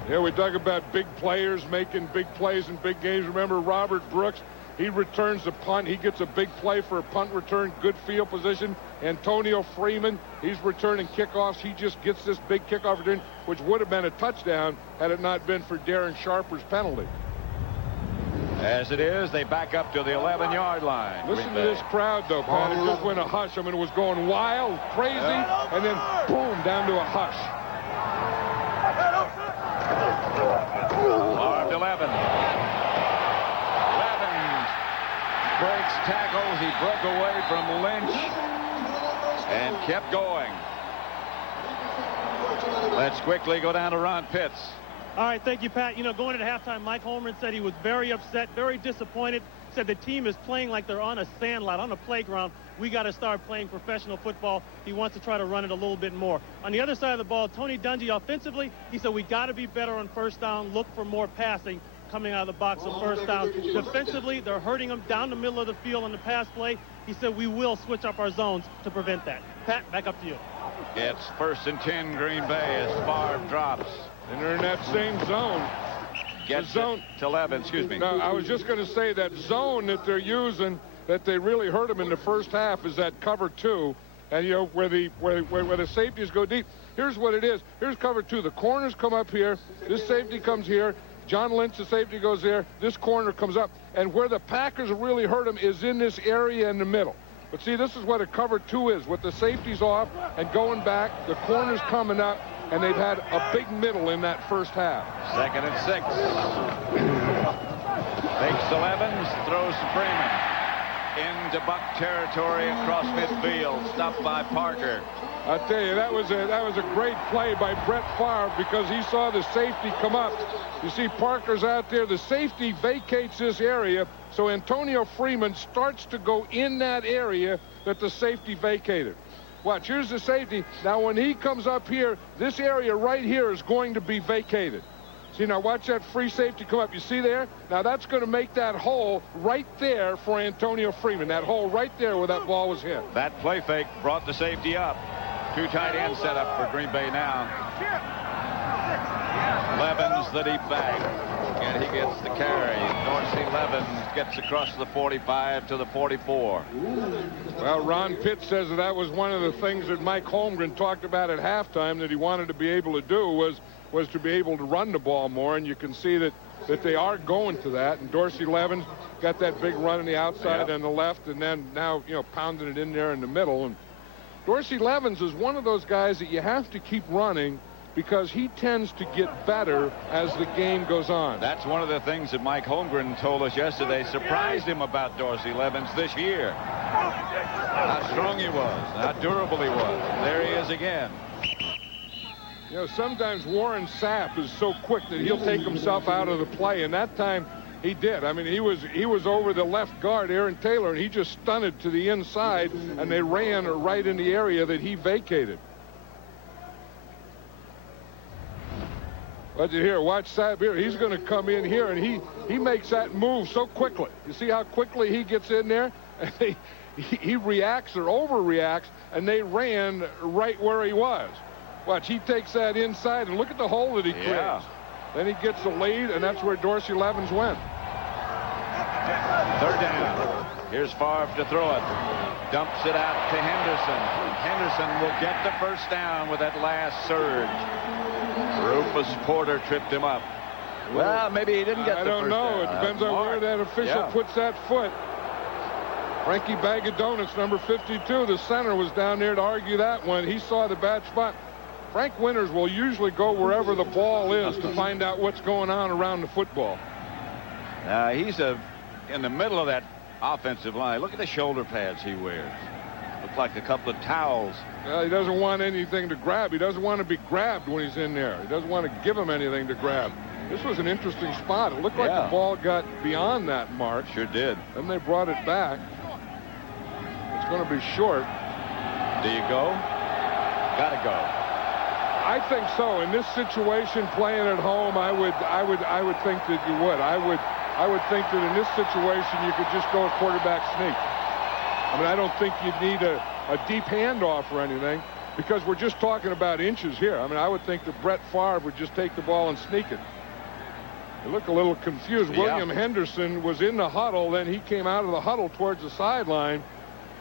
Yeah, we talk about big players making big plays in big games. Remember Robert Brooks? He returns the punt. He gets a big play for a punt return, good field position. Antonio Freeman, he's returning kickoffs. He just gets this big kickoff return, which would have been a touchdown had it not been for Darren Sharper's penalty. As it is, they back up to the 11-yard line. Listen to this crowd, though, Pat. It just went a hush. I mean, it was going wild, crazy, and then boom, down to a hush. Armed 11. Breaks tackles. He broke away from Lynch and kept going. Let's quickly go down to Ron Pitts. All right, thank you, Pat. You know, going into halftime, Mike Holmgren said he was very upset, very disappointed. Said the team is playing like they're on a sandlot, on a playground. We got to start playing professional football. He wants to try to run it a little bit more. On the other side of the ball, Tony Dungy offensively, he said we got to be better on first down, look for more passing coming out of the box on first down. Defensively, they're hurting them down the middle of the field on the pass play. He said we will switch up our zones to prevent that. Pat, back up to you. It's 1st and 10 Green Bay as Favre drops. And they're in that same zone. Gets zone to 11, excuse me. No, I was just going to say that zone that they're using, that they really hurt them in the first half, is that cover 2. And, you know, where the safeties go deep. Here's what it is. Here's cover 2. The corners come up here. This safety comes here. John Lynch, the safety, goes there. This corner comes up. And where the Packers really hurt them is in this area in the middle. But see, this is what a cover 2 is. With the safeties off and going back, the corners coming up, and they've had a big middle in that first half. 2nd and 6. Fakes to Evans, throws to Freeman. Into Buck territory across midfield, stopped by Parker. I tell you, that was a great play by Brett Favre because he saw the safety come up. You see Parker's out there. The safety vacates this area, so Antonio Freeman starts to go in that area that the safety vacated. Watch, here's the safety. Now, when he comes up here, this area right here is going to be vacated. See, now watch that free safety come up. You see there? Now, that's going to make that hole right there for Antonio Freeman. That hole right there where that ball was hit. That play fake brought the safety up. 2 tight ends set up for Green Bay now. Levens, the deep back. And he gets the carry. Dorsey Levens gets across the 45 to the 44. Well, Ron Pitt says that was one of the things that Mike Holmgren talked about at halftime that he wanted to be able to do was was to be able to run the ball more, and you can see that they are going to that. And Dorsey Levens got that big run on the outside and the left, and then now, you know, pounding it in there in the middle. And Dorsey Levens is one of those guys that you have to keep running because he tends to get better as the game goes on. That's one of the things that Mike Holmgren told us yesterday surprised him about Dorsey Levens this year. How strong he was, how durable he was. There he is again. You know, sometimes Warren Sapp is so quick that he'll take himself out of the play, and that time he did. I mean, he was over the left guard, Aaron Taylor, and he just stunted to the inside, and they ran right in the area that he vacated. But here, watch Sapp here. He's going to come in here, and he makes that move so quickly. You see how quickly he gets in there? And he reacts or overreacts, and they ran right where he was. Watch, he takes that inside, and look at the hole that he creates. Then he gets the lead, and that's where Dorsey Levens went. Third down. Here's Favre to throw it. Dumps it out to Henderson. Henderson will get the first down with that last surge. Rufus Porter tripped him up. Well, maybe he didn't get the first down. I don't know. It depends on where that official puts that foot. Frankie Bag of Donuts, number 52, the center, was down there to argue that one. He saw the bad spot. Frank Winters will usually go wherever the ball is to find out what's going on around the football. He's in the middle of that offensive line. Look at the shoulder pads he wears. Look like a couple of towels. He doesn't want anything to grab. He doesn't want to be grabbed when he's in there. He doesn't want to give him anything to grab. This was an interesting spot. It looked like the ball got beyond that mark. Sure did. Then they brought it back. It's going to be short. Do you go? Gotta go. I think so. In this situation, playing at home, I would think that you would. I would think that in this situation you could just go a quarterback sneak. I mean, I don't think you'd need a deep handoff or anything because we're just talking about inches here. I mean, I would think that Brett Favre would just take the ball and sneak it. They look a little confused. William Henderson was in the huddle. Then he came out of the huddle towards the sideline.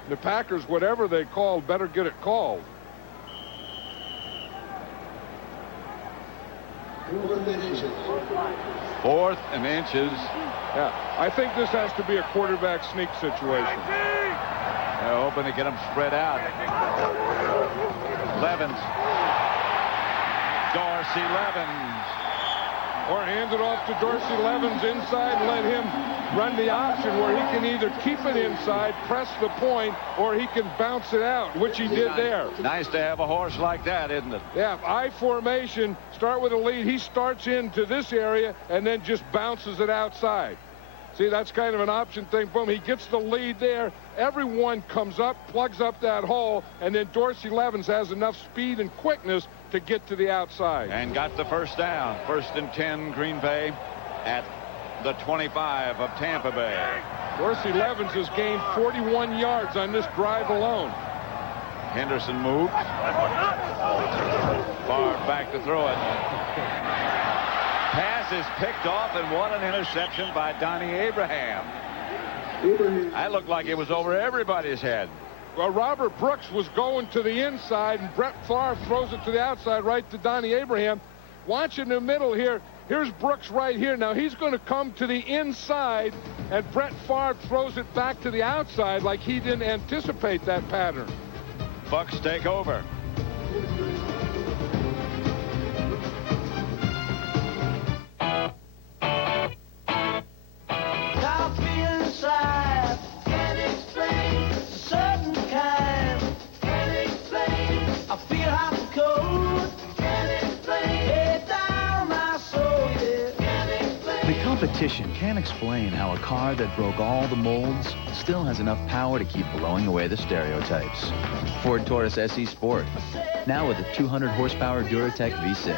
The Packers, whatever they called, better get it called. 4th and inches. Yeah, I think this has to be a quarterback sneak situation. They're hoping to get them spread out. Levens. Dorsey Levens. Or hand it off to Dorsey Levens inside and let him run the option where he can either keep it inside, press the point, or he can bounce it out, which he did there. Nice to have a horse like that, isn't it? Yeah, I formation, start with a lead. He starts into this area and then just bounces it outside. See, that's kind of an option thing. Boom, he gets the lead there. Everyone comes up, plugs up that hole, and then Dorsey Levens has enough speed and quickness to get to the outside. And got the first down. 1st and 10, Green Bay at the 25 of Tampa Bay. Dorsey Levens has gained 41 yards on this drive alone. Henderson moves. Favre back to throw it. Pass is picked off, and what an interception by Donnie Abraham. That looked like it was over everybody's head. Well, Robert Brooks was going to the inside, and Brett Favre throws it to the outside right to Donnie Abraham. Watch in the middle here. Here's Brooks right here. Now he's going to come to the inside, and Brett Favre throws it back to the outside like he didn't anticipate that pattern. Bucks take over. Competition can't explain how a car that broke all the molds still has enough power to keep blowing away the stereotypes. Ford Taurus SE Sport, now with a 200 horsepower Duratec V6.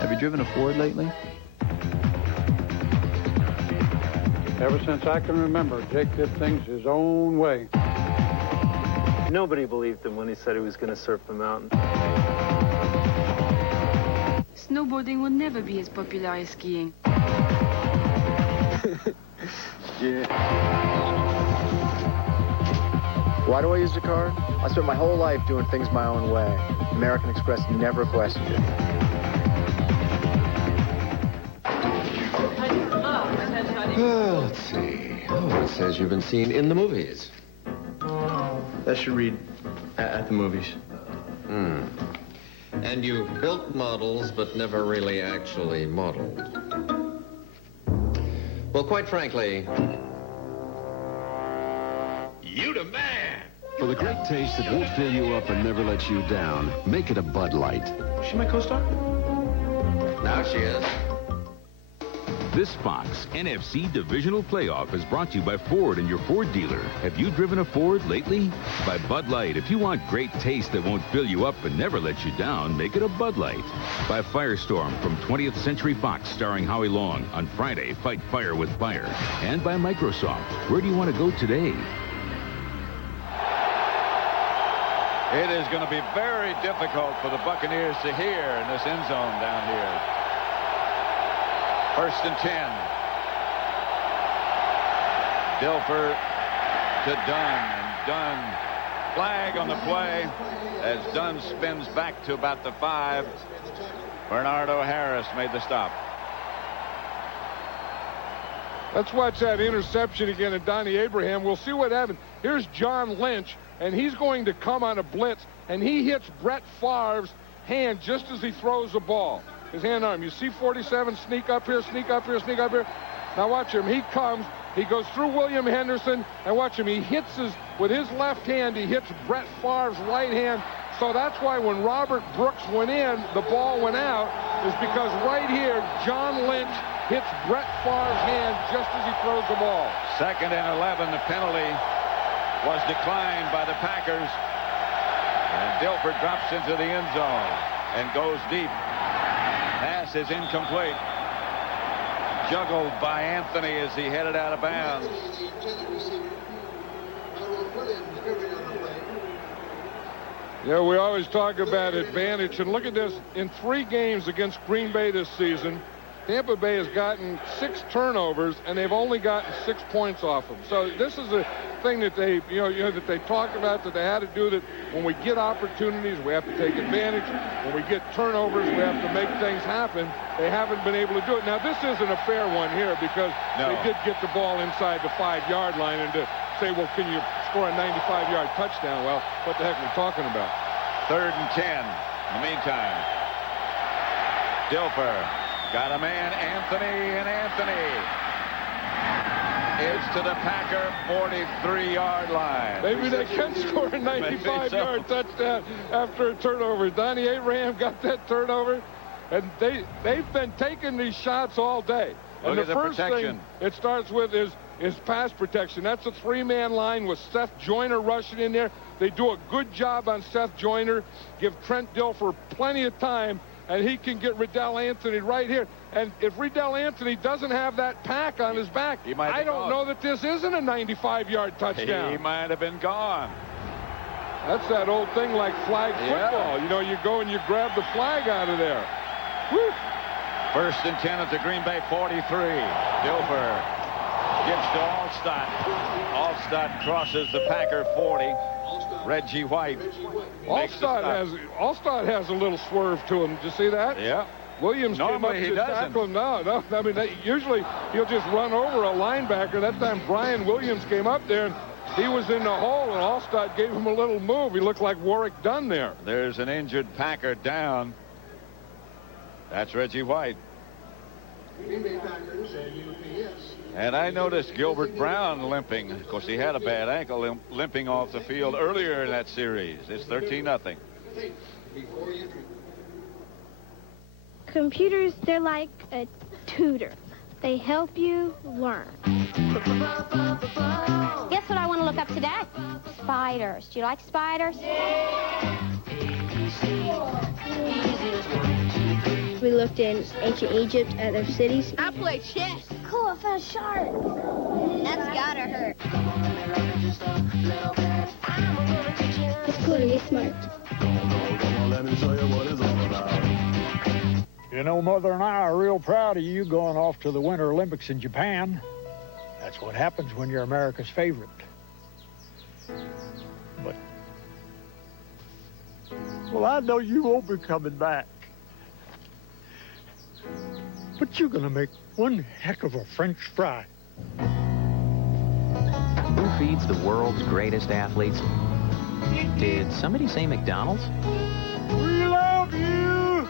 Have you driven a Ford lately? Ever since I can remember, Jake did things his own way. Nobody believed him when he said he was going to surf the mountain. Snowboarding will never be as popular as skiing. Yeah. Why do I use the car? I spent my whole life doing things my own way. American Express never questioned it. Let's see. Oh, it says you've been seen in the movies. That should read at the movies. And you've built models, but never really actually modeled. Well, quite frankly, you the man! For the great taste that won't fill you up and never let you down, make it a Bud Light. Is she my co-star? Now she is. This Fox NFC Divisional Playoff is brought to you by Ford and your Ford dealer. Have you driven a Ford lately? By Bud Light. If you want great taste that won't fill you up and never let you down, make it a Bud Light. By Firestorm from 20th Century Fox starring Howie Long. On Friday, fight fire with fire. And by Microsoft. Where do you want to go today? It is going to be very difficult for the Buccaneers to hear in this end zone down here. 1st and 10. Dilfer to Dunn, and Dunn flag on the play as Dunn spins back to about the 5. Bernardo Harris made the stop. Let's watch that interception again of Donnie Abraham. We'll see what happens. Here's John Lynch, and he's going to come on a blitz, and he hits Brett Favre's hand just as he throws the ball. His hand arm. You see 47 sneak up here, sneak up here, sneak up here. Now watch him. He comes. He goes through William Henderson, and watch him. He hits with his left hand. He hits Brett Favre's right hand. So that's why when Robert Brooks went in, the ball went out, is because right here, John Lynch hits Brett Favre's hand just as he throws the ball. 2nd and 11. The penalty was declined by the Packers. And Dilfer drops into the end zone and goes deep. Pass is incomplete. Juggled by Anthony as he headed out of bounds. Yeah, we always talk about advantage, and look at this. In 3 games against Green Bay this season, Tampa Bay has gotten 6 turnovers, and they've only gotten 6 points off them. So this is a thing that they, that they talk about, that they had to do, that when we get opportunities, we have to take advantage. When we get turnovers, we have to make things happen. They haven't been able to do it. Now, this isn't a fair one here because they did get the ball inside the 5-yard line, and to say, well, can you score a 95-yard touchdown? Well, what the heck are we talking about? 3rd and 10. In the meantime, Dilfer got a man, Anthony, and Anthony is to the Packer 43-yard line. Maybe they can score a 95-yard touchdown after a turnover. Donnie Abraham got that turnover, and they've been taking these shots all day. And Look at the first protection. thing it starts with is pass protection. That's a 3-man line with Seth Joyner rushing in there. They do a good job on Seth Joyner. Give Trent Dilfer plenty of time, and he can get Riddell Anthony right here. And if Riddell Anthony doesn't have that pack on his back, I don't know that this isn't a 95-yard touchdown. He might have been gone. That's that old thing like flag football. You know, you go and you grab the flag out of there. Woo. 1st and 10 at the Green Bay 43. Dilfer gives to Alstott. Alstott crosses the Packer 40. Reggie White. Alstott has a little swerve to him. Did you see that? Yeah. Williams Normally came up to tackle him. No. I mean, usually he'll just run over a linebacker. That time Brian Williams came up there, and he was in the hole, and Alstott gave him a little move. He looked like Warwick Dunn there. There's an injured Packer down. That's Reggie White. And I noticed Gilbert Brown limping. Of course, he had a bad ankle, limping off the field earlier in that series. It's 13-0. Computers, they're like a tutor. They help you learn. Guess what I want to look up today? Spiders. Do you like spiders? We looked in ancient Egypt at their cities. I play chess. Cool, I found a shark. That's gotta hurt. It's cool to be smart. You know, Mother and I are real proud of you going off to the Winter Olympics in Japan. That's what happens when you're America's favorite. But, well, I know you won't be coming back. But you're gonna make one heck of a French fry. Who feeds the world's greatest athletes? Did somebody say McDonald's? We love you!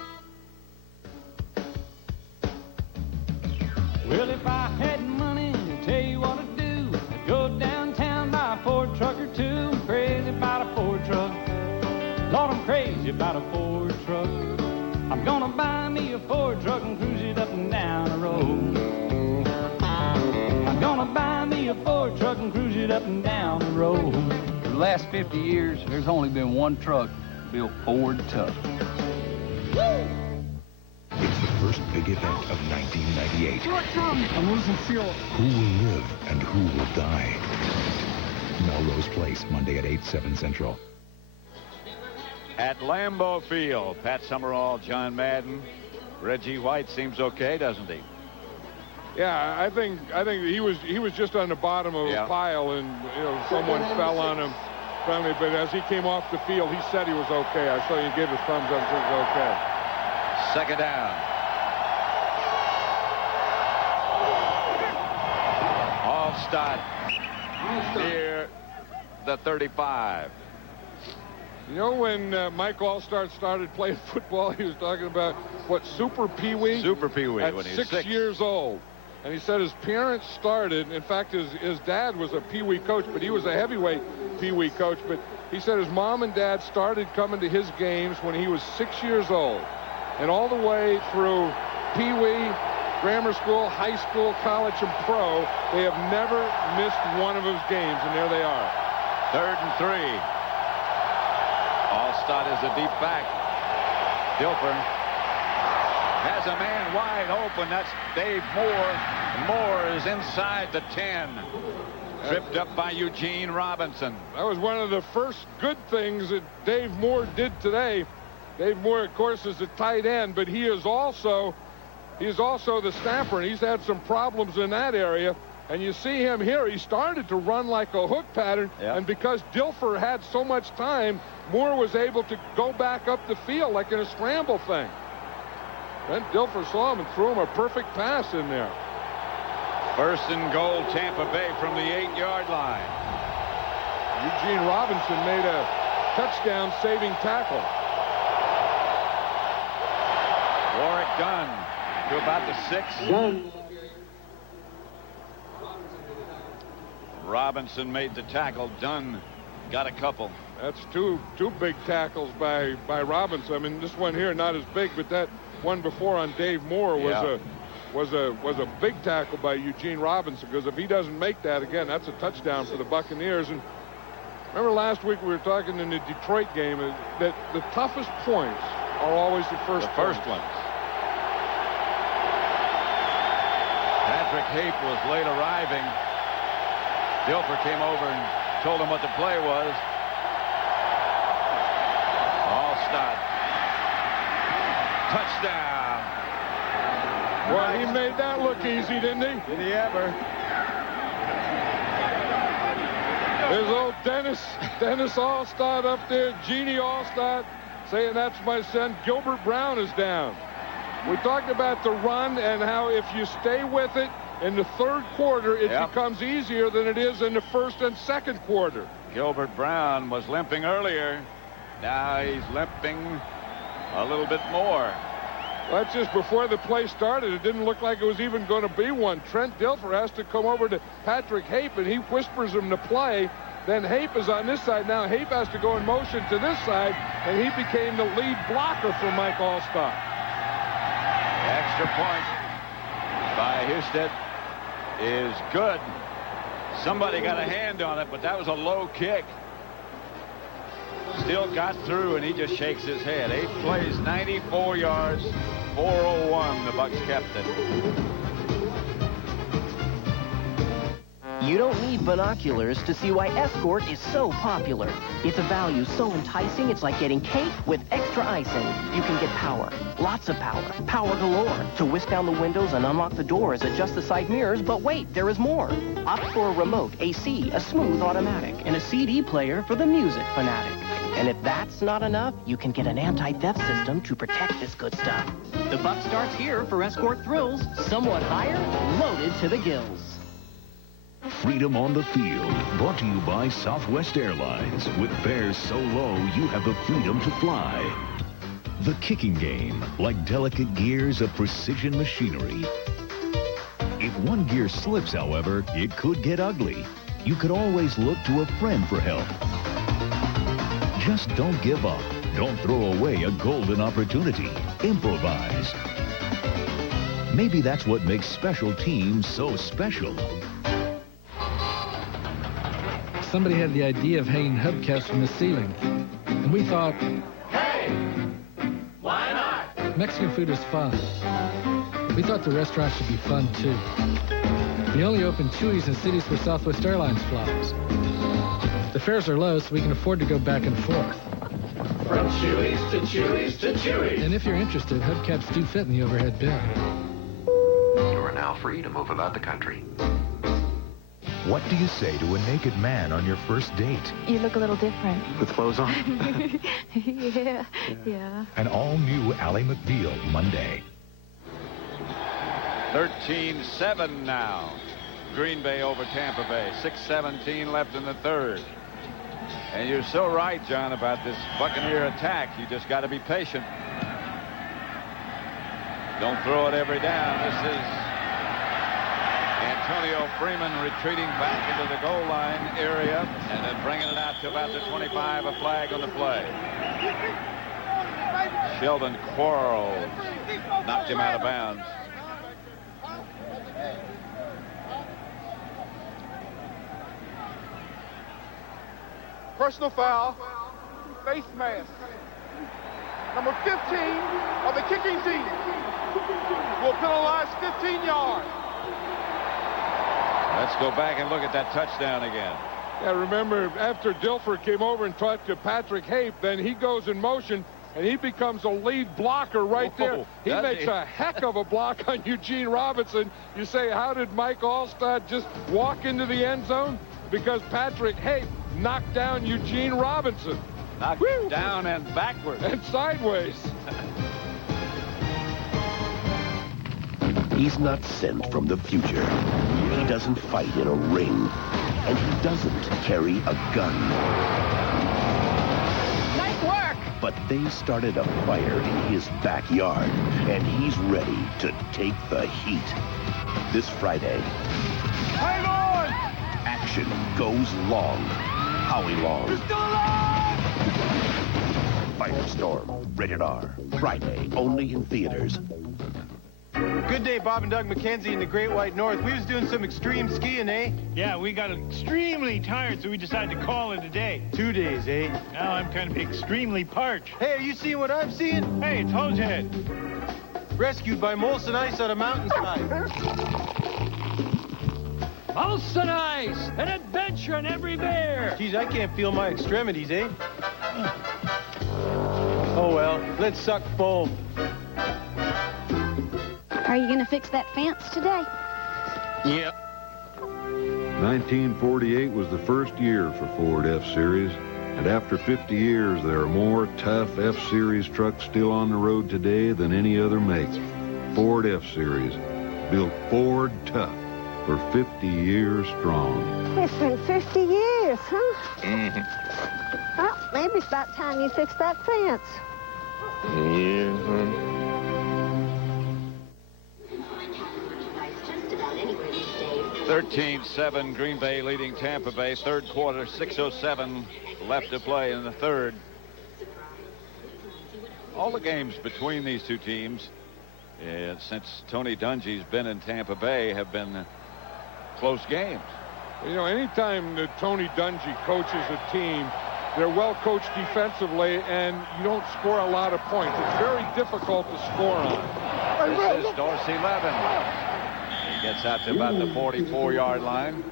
Well, if I had money, I'd tell you what I'd do. I'd go downtown, buy a Ford truck or two. I'm crazy about a Ford truck. Lord, I'm crazy about a Ford truck. I'm gonna buy me a Ford truck and cruise it up and down the road. I'm gonna buy me a Ford truck and cruise it up and down the road. For the last 50 years, there's only been one truck built Ford tough. It's the first big event of 1998. I'm losing fuel. Who will live and who will die? Melrose Place, Monday at 8, 7 Central. At Lambeau Field, Pat Summerall, John Madden. Reggie White seems okay, doesn't he? Yeah, I think he was just on the bottom of a pile, and someone fell on him. Finally, but as he came off the field, he said he was okay. I saw he gave his thumbs up and said he was okay. Second down. Allstott near the 35. You know, when Mike Allstott started playing football, he was talking about, what, Super Pee Wee? Super Pee Wee, at when he was 6 years old. And he said his parents started, in fact, his dad was a Pee Wee coach, but he was a heavyweight Pee Wee coach. But he said his mom and dad started coming to his games when he was 6 years old. And all the way through Pee Wee, grammar school, high school, college, and pro, they have never missed one of his games, and there they are. 3rd and 3. Allstott is a deep back. Dilfer has a man wide open. That's Dave Moore. Moore is inside the 10. Tripped up by Eugene Robinson. That was one of the first good things that Dave Moore did today. Dave Moore, of course, is a tight end, but he is also the snapper, and he's had some problems in that area. And you see him here. He started to run like a hook pattern, and because Dilfer had so much time, Moore was able to go back up the field like in a scramble thing. Then Dilfer saw him and threw him a perfect pass in there. 1st and goal, Tampa Bay from the 8-yard line. Eugene Robinson made a touchdown-saving tackle. Warwick Dunn to about the 6. Robinson made the tackle. Dunn got a couple. That's two big tackles by Robinson. I mean, this one here not as big, but that one before on Dave Moore was a big tackle by Eugene Robinson, because if he doesn't make that again, that's a touchdown for the Buccaneers. And remember last week we were talking in the Detroit game that the toughest points are always the first ones. Patrick Hape was late arriving. Dilfer came over and told him what the play was. Allstott. Touchdown. Well, he made that look easy, didn't he? Did he ever? There's old Dennis Allstott up there, Jeannie Allstott, saying that's my son. Gilbert Brown is down. We talked about the run and how if you stay with it in the 3rd quarter, it becomes easier than it is in the 1st and 2nd quarter. Gilbert Brown was limping earlier. Now he's limping a little bit more. Well, that's just before the play started. It didn't look like it was even going to be one. Trent Dilfer has to come over to Patrick Hape, and he whispers him to play. Then Hape is on this side. Now Hape has to go in motion to this side, and he became the lead blocker for Mike Allstott. Extra point by Husted is good. Somebody got a hand on it, but that was a low kick. Still got through, and he just shakes his head. 8 plays, 94 yards, 401. The Bucs kept it. You don't need binoculars to see why Escort is so popular. It's a value so enticing, it's like getting cake with extra icing. You can get power, lots of power, power galore, to whisk down the windows and unlock the doors, adjust the side mirrors, but wait, there is more. Opt for a remote, AC, a smooth automatic, and a CD player for the music fanatic. And if that's not enough, you can get an anti-theft system to protect this good stuff. The buck starts here for Escort thrills, somewhat higher, loaded to the gills. freedom on the field. Brought to you by Southwest Airlines. With fares so low, you have the freedom to fly. The kicking game, like delicate gears of precision machinery. If one gear slips, however, it could get ugly. You could always look to a friend for help. Just don't give up. Don't throw away a golden opportunity. Improvise. Maybe that's what makes special teams so special. Somebody had the idea of hanging hubcaps from the ceiling. And we thought, hey, why not? Mexican food was fun. We thought the restaurant should be fun, too. We only open Chuy's in cities where Southwest Airlines flies. The fares are low, so we can afford to go back and forth. From Chuy's to Chuy's to Chuy's. And if you're interested, hubcaps do fit in the overhead bin. You are now free to move about the country. What do you say to a naked man on your first date? You look a little different. With clothes on? Yeah. An all-new Ally McBeal Monday. 13-7 now. Green Bay over Tampa Bay. 6:17 left in the third. And you're so right, John, about this Buccaneer attack. You just got to be patient. Don't throw it every down. This is Antonio Freeman retreating back into the goal line area and then bringing it out to about the 25, a flag on the play. Sheldon Quarles knocked him out of bounds. Personal foul, face mask. Number 15 of the kicking team will penalize 15 yards. Let's go back and look at that touchdown again. Yeah, remember, after Dilfer came over and talked to Patrick Hape, then he goes in motion, and he becomes a lead blocker right there. He makes a heck of a block on Eugene Robinson. You say, how did Mike Alstott just walk into the end zone? Because Patrick Hape knocked down Eugene Robinson. Knocked down and backwards. And sideways. He's not sent from the future. He doesn't fight in a ring. And he doesn't carry a gun. Nice work! But they started a fire in his backyard, and he's ready to take the heat. This Friday, Hang on! action goes long. Howie Long. He's still alive! Firestorm, rated R. Friday, only in theaters. Good day, Bob and Doug McKenzie in the Great White North. We was doing some extreme skiing, eh? Yeah, we got extremely tired, so we decided to call it a day. 2 days, eh? Now I'm kind of extremely parched. Hey, are you seeing what I'm seeing? Hey, it's Hosehead. Rescued by Molson Ice on a mountainside. Molson Ice! An adventure in every bear! Geez, I can't feel my extremities, eh? Oh, well, let's suck foam. Are you going to fix that fence today? Yep. 1948 was the first year for Ford F-Series, and after 50 years, there are more tough F-Series trucks still on the road today than any other make. Ford F-Series, built Ford tough for 50 years strong. It's been 50 years, huh? Mm-hmm. Well, maybe it's about time you fixed that fence. Yeah, 13-7, Green Bay leading Tampa Bay. Third quarter, 6:07 left to play in the third. All the games between these two teams, since Tony Dungy's been in Tampa Bay, have been close games. You know, anytime that Tony Dungy coaches a team, they're well coached defensively, and you don't score a lot of points. It's very difficult to score on. This is Dorsey Levin. He gets out to about the 44-yard line.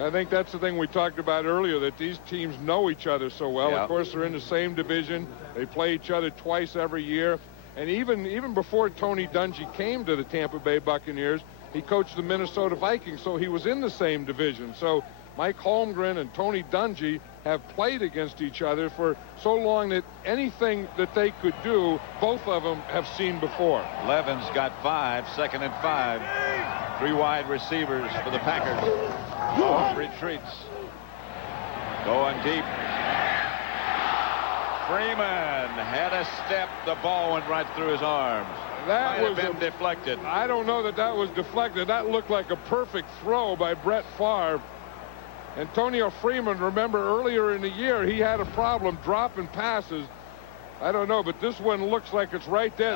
I think that's the thing we talked about earlier, that these teams know each other so well. Yeah. Of course, they're in the same division. They play each other twice every year. And even before Tony Dungy came to the Tampa Bay Buccaneers, he coached the Minnesota Vikings, so he was in the same division. So Mike Holmgren and Tony Dungy have played against each other for so long that anything that they could do, both of them have seen before. Levin's got 5, 2nd and 5. Three wide receivers for the Packers. Goff retreats. Going deep. Freeman had a step. The ball went right through his arms. That might have been deflected. I don't know that was deflected. That looked like a perfect throw by Brett Favre. Antonio Freeman, remember earlier in the year, he had a problem dropping passes. I don't know, but this one looks like it's right there.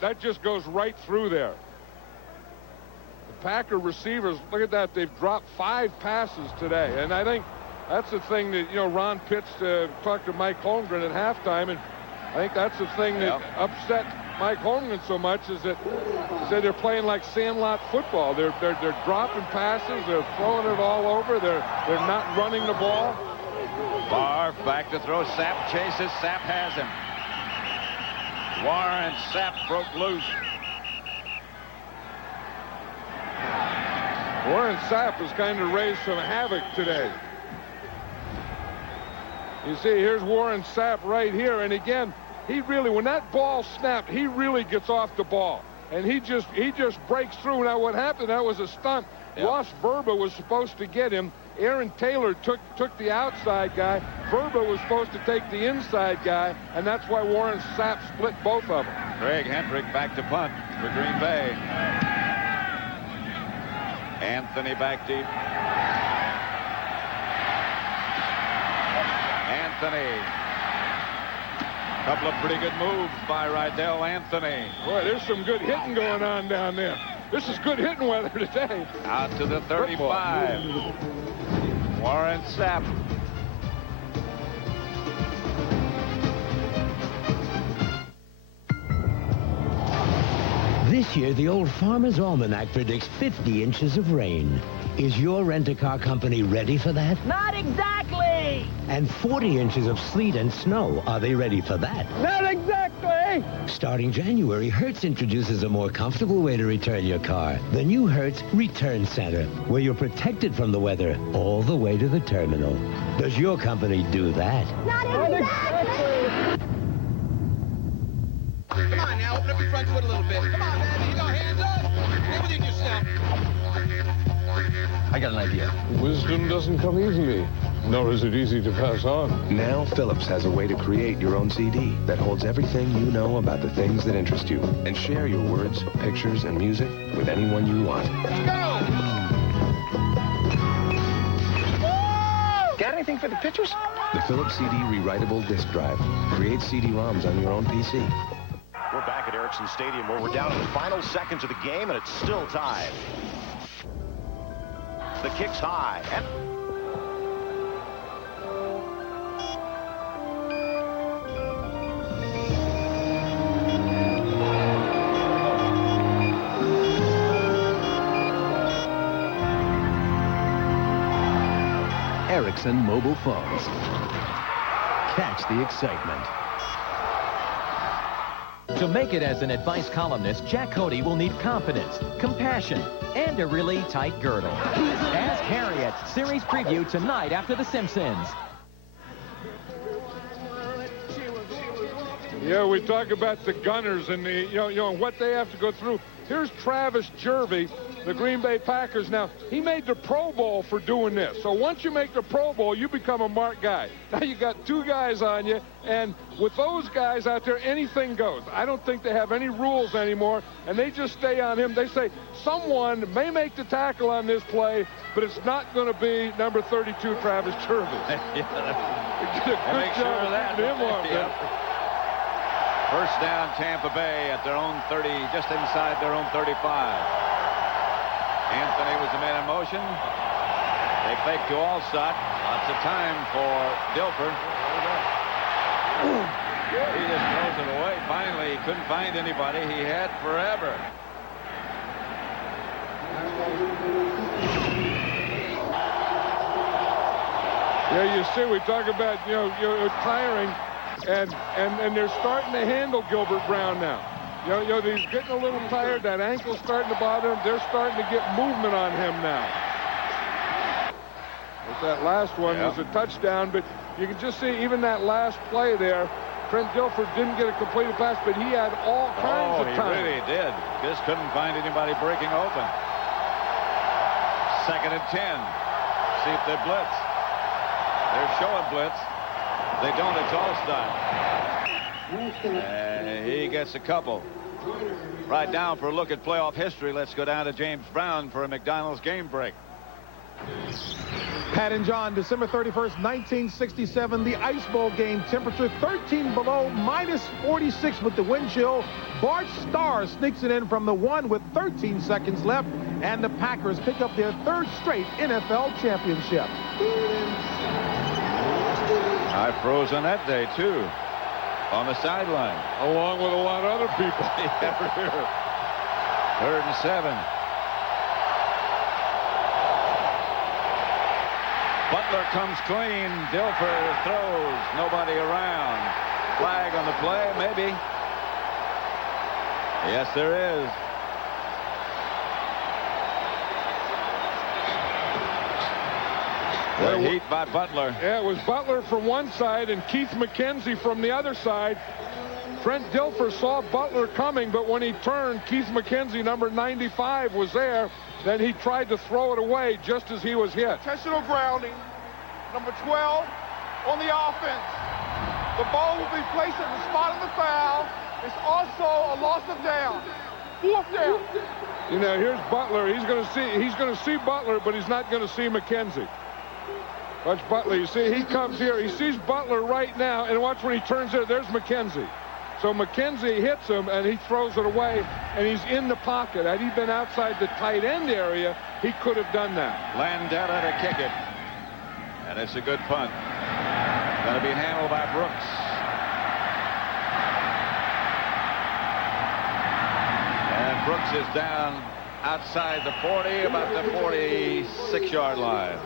That just goes right through there. The Packer receivers, look at that. They've dropped 5 passes today. And I think that's the thing that, Ron Pitts talked to Mike Holmgren at halftime, and I think that's the thing that upset Mike Holmgren so much is that they're playing like sandlot football. They're dropping passes, they're throwing it all over, they're not running the ball. Favre back to throw. Sapp chases. Sapp has him. Warren Sapp broke loose. Warren Sapp has kind of raised some havoc today. You see, here's Warren Sapp right here, and again, he really, when that ball snapped, he really gets off the ball, and he just breaks through. Now, what happened? That was a stunt. Ross Verba was supposed to get him. Aaron Taylor took the outside guy. Verba was supposed to take the inside guy, and that's why Warren Sapp split both of them. Greg Hendrick back to punt for Green Bay. Anthony back deep. Anthony. Couple of pretty good moves by Rydell Anthony. Boy, there's some good hitting going on down there. This is good hitting weather today. Out to the 35. Warren Sapp. This year, the Old Farmer's Almanac predicts 50 inches of rain. Is your rent-a-car company ready for that? Not exactly! And 40 inches of sleet and snow. Are they ready for that? Not exactly! Starting January, Hertz introduces a more comfortable way to return your car. The new Hertz Return Center, where you're protected from the weather all the way to the terminal. Does your company do that? Not exactly! Come on now, open up your front foot a little bit. Come on, man. You go, hands up. Stay within yourself. I got an idea. Wisdom doesn't come easily, nor is it easy to pass on. Now Philips has a way to create your own CD that holds everything you know about the things that interest you and share your words, pictures, and music with anyone you want. Let's go! Got anything for the pictures? The Philips CD rewritable disk drive. Create CD-ROMs on your own PC. We're back at Erickson Stadium where we're down to the final seconds of the game and it's still tied. The kick's high. And Ericsson mobile phones. Catch the excitement. To make it as an advice columnist, Jack Cody will need confidence, compassion, and a really tight girdle. Ask Harriet, series preview tonight after The Simpsons. Yeah, we talk about the Gunners and the, you know, what they have to go through. Here's Travis Jervey, the Green Bay Packers. Now, he made the Pro Bowl for doing this. So once you make the Pro Bowl, you become a marked guy. Now you got 2 guys on you, and with those guys out there, anything goes. I don't think they have any rules anymore, and they just stay on him. They say someone may make the tackle on this play, but it's not going to be number 32, Travis Jervey. Make sure of that. First down, Tampa Bay at their own 30, just inside their own 35. Anthony was the man in motion. They fake to Allstott. Lots of time for Dilfer. He just throws it away. Finally, he couldn't find anybody. He had forever. Yeah, you see, we talk about, you're tiring. And they're starting to handle Gilbert Brown now. You know, he's getting a little tired. That ankle's starting to bother him. They're starting to get movement on him now. That last one was a touchdown, but you can just see even that last play there, Trent Dilfer didn't get a completed pass, but he had all kinds of time. He really did. Just couldn't find anybody breaking open. 2nd and 10. See if they blitz. They're showing blitz. They don't. It's Alstott. He gets a couple. Right down for a look at playoff history. Let's go down to James Brown for a McDonald's game break. Pat and John, December 31st, 1967, the Ice Bowl game. Temperature 13 below, minus 46 with the wind chill. Bart Starr sneaks it in from the 1 with 13 seconds left, and the Packers pick up their 3rd straight NFL championship. I froze on that day, too, on the sideline. Along with a lot of other people. 3rd and 7. Butler comes clean. Dilfer throws. Nobody around. Flag on the play, maybe. Yes, there is. The heat by Butler. Yeah, it was Butler from one side and Keith McKenzie from the other side. Trent Dilfer saw Butler coming, but when he turned, Keith McKenzie, number 95, was there. Then he tried to throw it away just as he was hit. Intentional grounding, number 12 on the offense. The ball will be placed at the spot of the foul. It's also a loss of down. 4th down. You know, here's Butler. He's going to see Butler, but he's not going to see McKenzie. Watch Butler. You see, he comes here. He sees Butler right now, and watch when he turns there. There's McKenzie. So McKenzie hits him, and he throws it away, and he's in the pocket. Had he been outside the tight end area, he could have done that. Landella to kick it. And it's a good punt. Going to be handled by Brooks. And Brooks is down outside the 40, about the 46-yard line.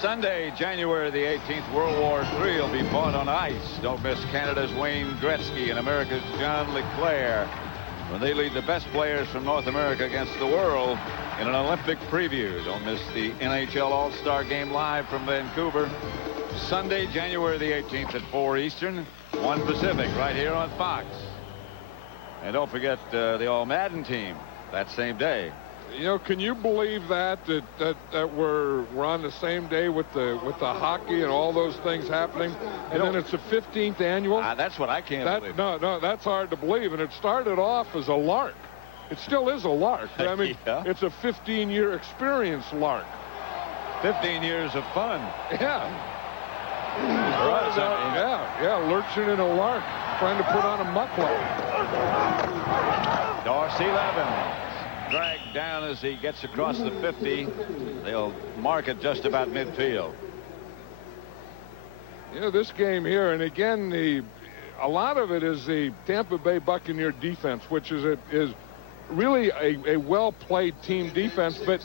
Sunday, January the 18th, World War III will be fought on ice. Don't miss Canada's Wayne Gretzky and America's John LeClair when they lead the best players from North America against the world in an Olympic preview. Don't miss the NHL All-Star Game live from Vancouver. Sunday, January the 18th at 4 Eastern, 1 Pacific, right here on Fox. And don't forget the All-Madden team that same day. You know, can you believe that we're on the same day with the hockey and all those things happening, and then it's the 15th annual? That's what I can't believe. No, that's hard to believe, and it started off as a lark. It still is a lark. I mean, yeah. It's a 15-year experience lark. 15 years of fun. Yeah. Yeah, lurching in a lark, trying to put on a muckler. Dorsey Levens dragged down as he gets across the 50. They'll mark it just about midfield. You know, this game here, and again, a lot of it is the Tampa Bay Buccaneer defense, which is really a well-played team defense, but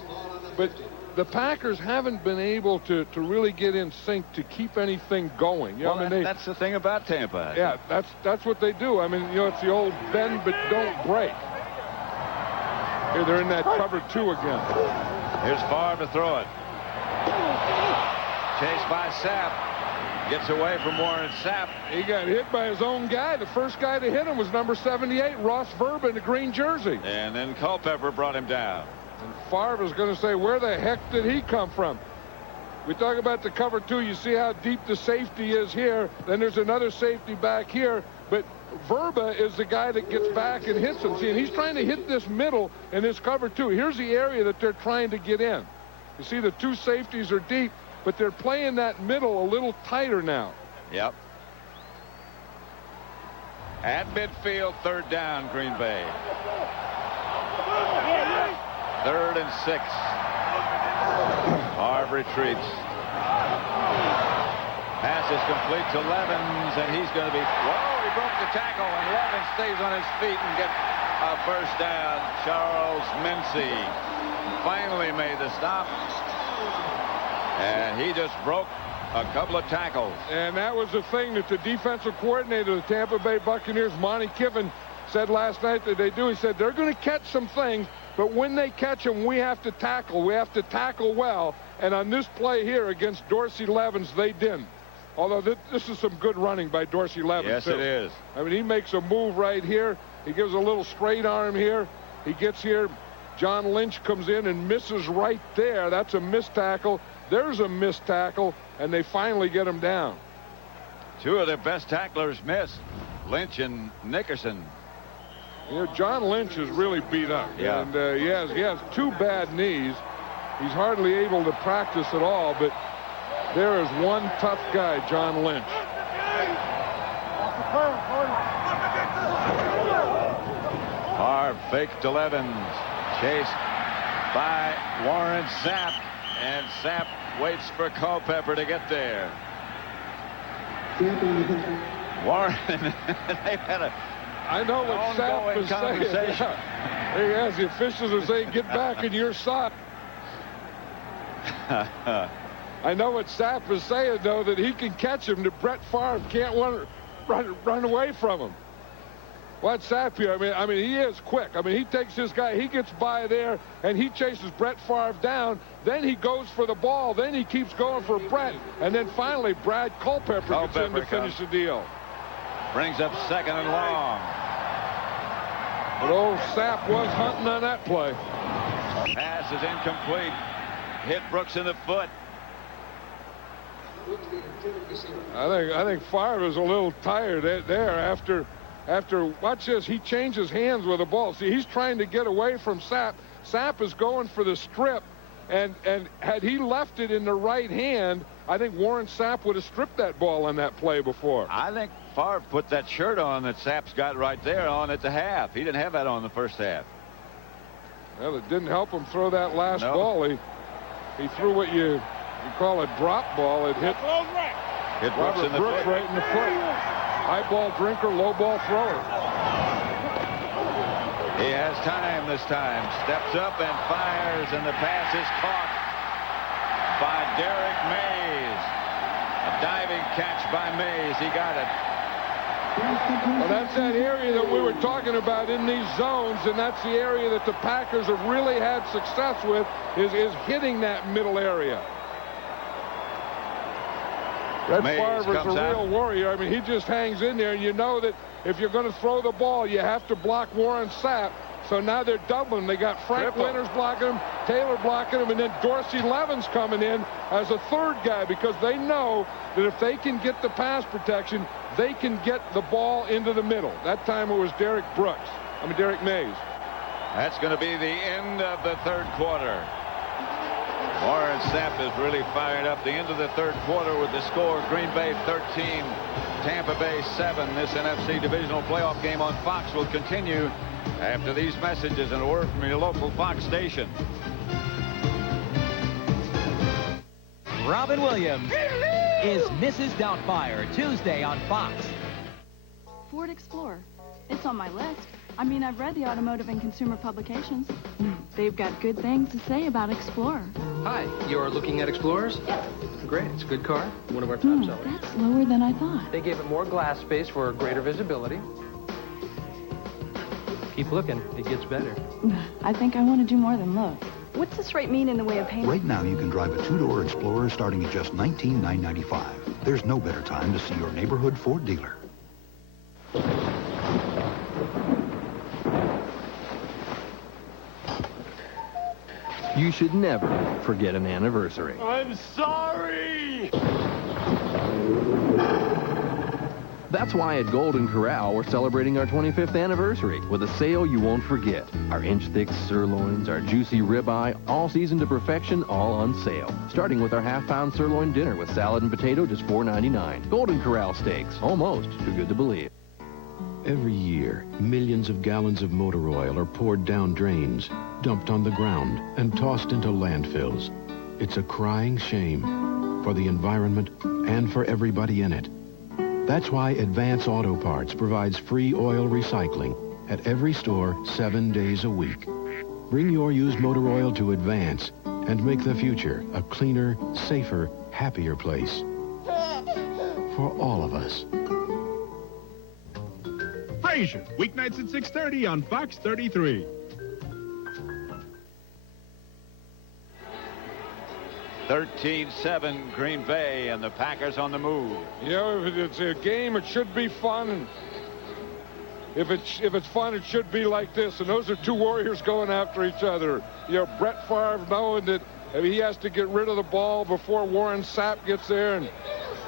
the Packers haven't been able to really get in sync to keep anything going. You know, well, that's the thing about Tampa. Yeah, that's what they do. I mean, you know, it's the old bend but don't break. Here they're in that cover 2 again. Here's Favre to throw it. Chased by Sapp. Gets away from Warren Sapp. He got hit by his own guy. The first guy to hit him was number 78, Ross Verba, in the green jersey. And then Culpepper brought him down. And Favre was going to say, where the heck did he come from? We talk about the cover 2. You see how deep the safety is here. Then there's another safety back here. But Verba is the guy that gets back and hits him. See, and he's trying to hit this middle in this cover 2. Here's the area that they're trying to get in. You see the 2 safeties are deep, but they're playing that middle a little tighter now. Yep. At midfield, 3rd down, Green Bay. 3rd and 6. Favre retreats. Pass is complete to Levens, and he's going to be... Whoa, he broke the tackle, and Levens stays on his feet and gets a first down. Charles Mincy finally made the stop, and he just broke a couple of tackles. And that was the thing that the defensive coordinator of the Tampa Bay Buccaneers, Monty Kiffin, said last night that they do. He said they're going to catch some things, but when they catch them, we have to tackle. We have to tackle well. And on this play here against Dorsey Levens, they didn't. Although this is some good running by Dorsey Levens. Yes, too. it is. I mean, he makes a move right here. He gives a little straight arm here. He gets here, John Lynch comes in and misses right there. That's a missed tackle. There's a missed tackle, and they finally get him down. Two of their best tacklers missed, Lynch and Nickerson. You know, John Lynch is really beat up. Yeah. And he has two bad knees. He's hardly able to practice at all, but there is one tough guy, John Lynch. Favre faked to Levens, chased by Warren Sapp, and Sapp waits for Culpepper to get there. Warren, they've had a I know what Sapp is saying. Yeah. Yes, the officials are saying, get back in your side. I know what Sapp is saying, though, that he can catch him, that Brett Favre can't run away from him. What's Sapp here? I mean, he is quick. I mean, he takes this guy, he gets by there, and he chases Brett Favre down. Then he goes for the ball. Then he keeps going for Brett. And then finally, Brad Culpepper gets in to finish the deal. Brings up 2nd and long. But old Sapp was hunting on that play. Pass is incomplete. Hit Brooks in the foot. I think Favre is a little tired there after watch this, he changes hands with the ball. See, he's trying to get away from Sapp. Sapp is going for the strip, and had he left it in the right hand, I think Warren Sapp would have stripped that ball on that play before. I think Favre put that shirt on that Sapp's got right there on at the half. He didn't have that on the first half. Well, it didn't help him throw that last ball. He threw what you call a drop ball. It hit Brooks in the foot. Right in the foot. High ball drinker, low ball thrower. He has time this time. Steps up and fires, and the pass is caught by Derek Mays. A diving catch by Mays. He got it. Well, that's that area that we were talking about in these zones, and that's the area that the Packers have really had success with, is hitting that middle area. Brett Favre is a real warrior. I mean, he just hangs in there, and you know that if you're going to throw the ball, you have to block Warren Sapp. So now they're doubling. They got Frank Winters blocking him, Taylor blocking him, and then Dorsey Levens coming in as a third guy, because they know that if they can get the pass protection, they can get the ball into the middle. That time it was Derek Mays. That's going to be the end of the third quarter. Warren Sapp is really fired up. The end of the third quarter with the score: Green Bay 13, Tampa Bay 7. This NFC divisional playoff game on Fox will continue after these messages and a word from your local Fox station. Robin Williams is Mrs. Doubtfire, Tuesday on Fox. Ford Explorer. It's on my list. I mean, I've read the automotive and consumer publications. They've got good things to say about Explorer. Hi, you're looking at Explorers? Yes. Great, it's a good car. One of our top sellers. That's lower than I thought. They gave it more glass space for greater visibility. Keep looking, it gets better. I think I want to do more than look. What's this rate mean in the way of payment? Right now, you can drive a two-door Explorer starting at just $19,995. There's no better time to see your neighborhood Ford dealer. You should never forget an anniversary. I'm sorry! That's why at Golden Corral, we're celebrating our 25th anniversary with a sale you won't forget. Our inch-thick sirloins, our juicy ribeye, all seasoned to perfection, all on sale. Starting with our half-pound sirloin dinner with salad and potato, just $4.99. Golden Corral steaks, almost too good to believe. Every year, millions of gallons of motor oil are poured down drains, dumped on the ground, and tossed into landfills. It's a crying shame for the environment and for everybody in it. That's why Advance Auto Parts provides free oil recycling at every store 7 days a week. Bring your used motor oil to Advance and make the future a cleaner, safer, happier place. For all of us. Frasier, weeknights at 6:30 on Fox 33. (13-7) Green Bay, and the Packers on the move. You know, if it's a game, it should be fun. And if it's fun, it should be like this. And those are two warriors going after each other. You know, Brett Favre knowing that he has to get rid of the ball before Warren Sapp gets there, and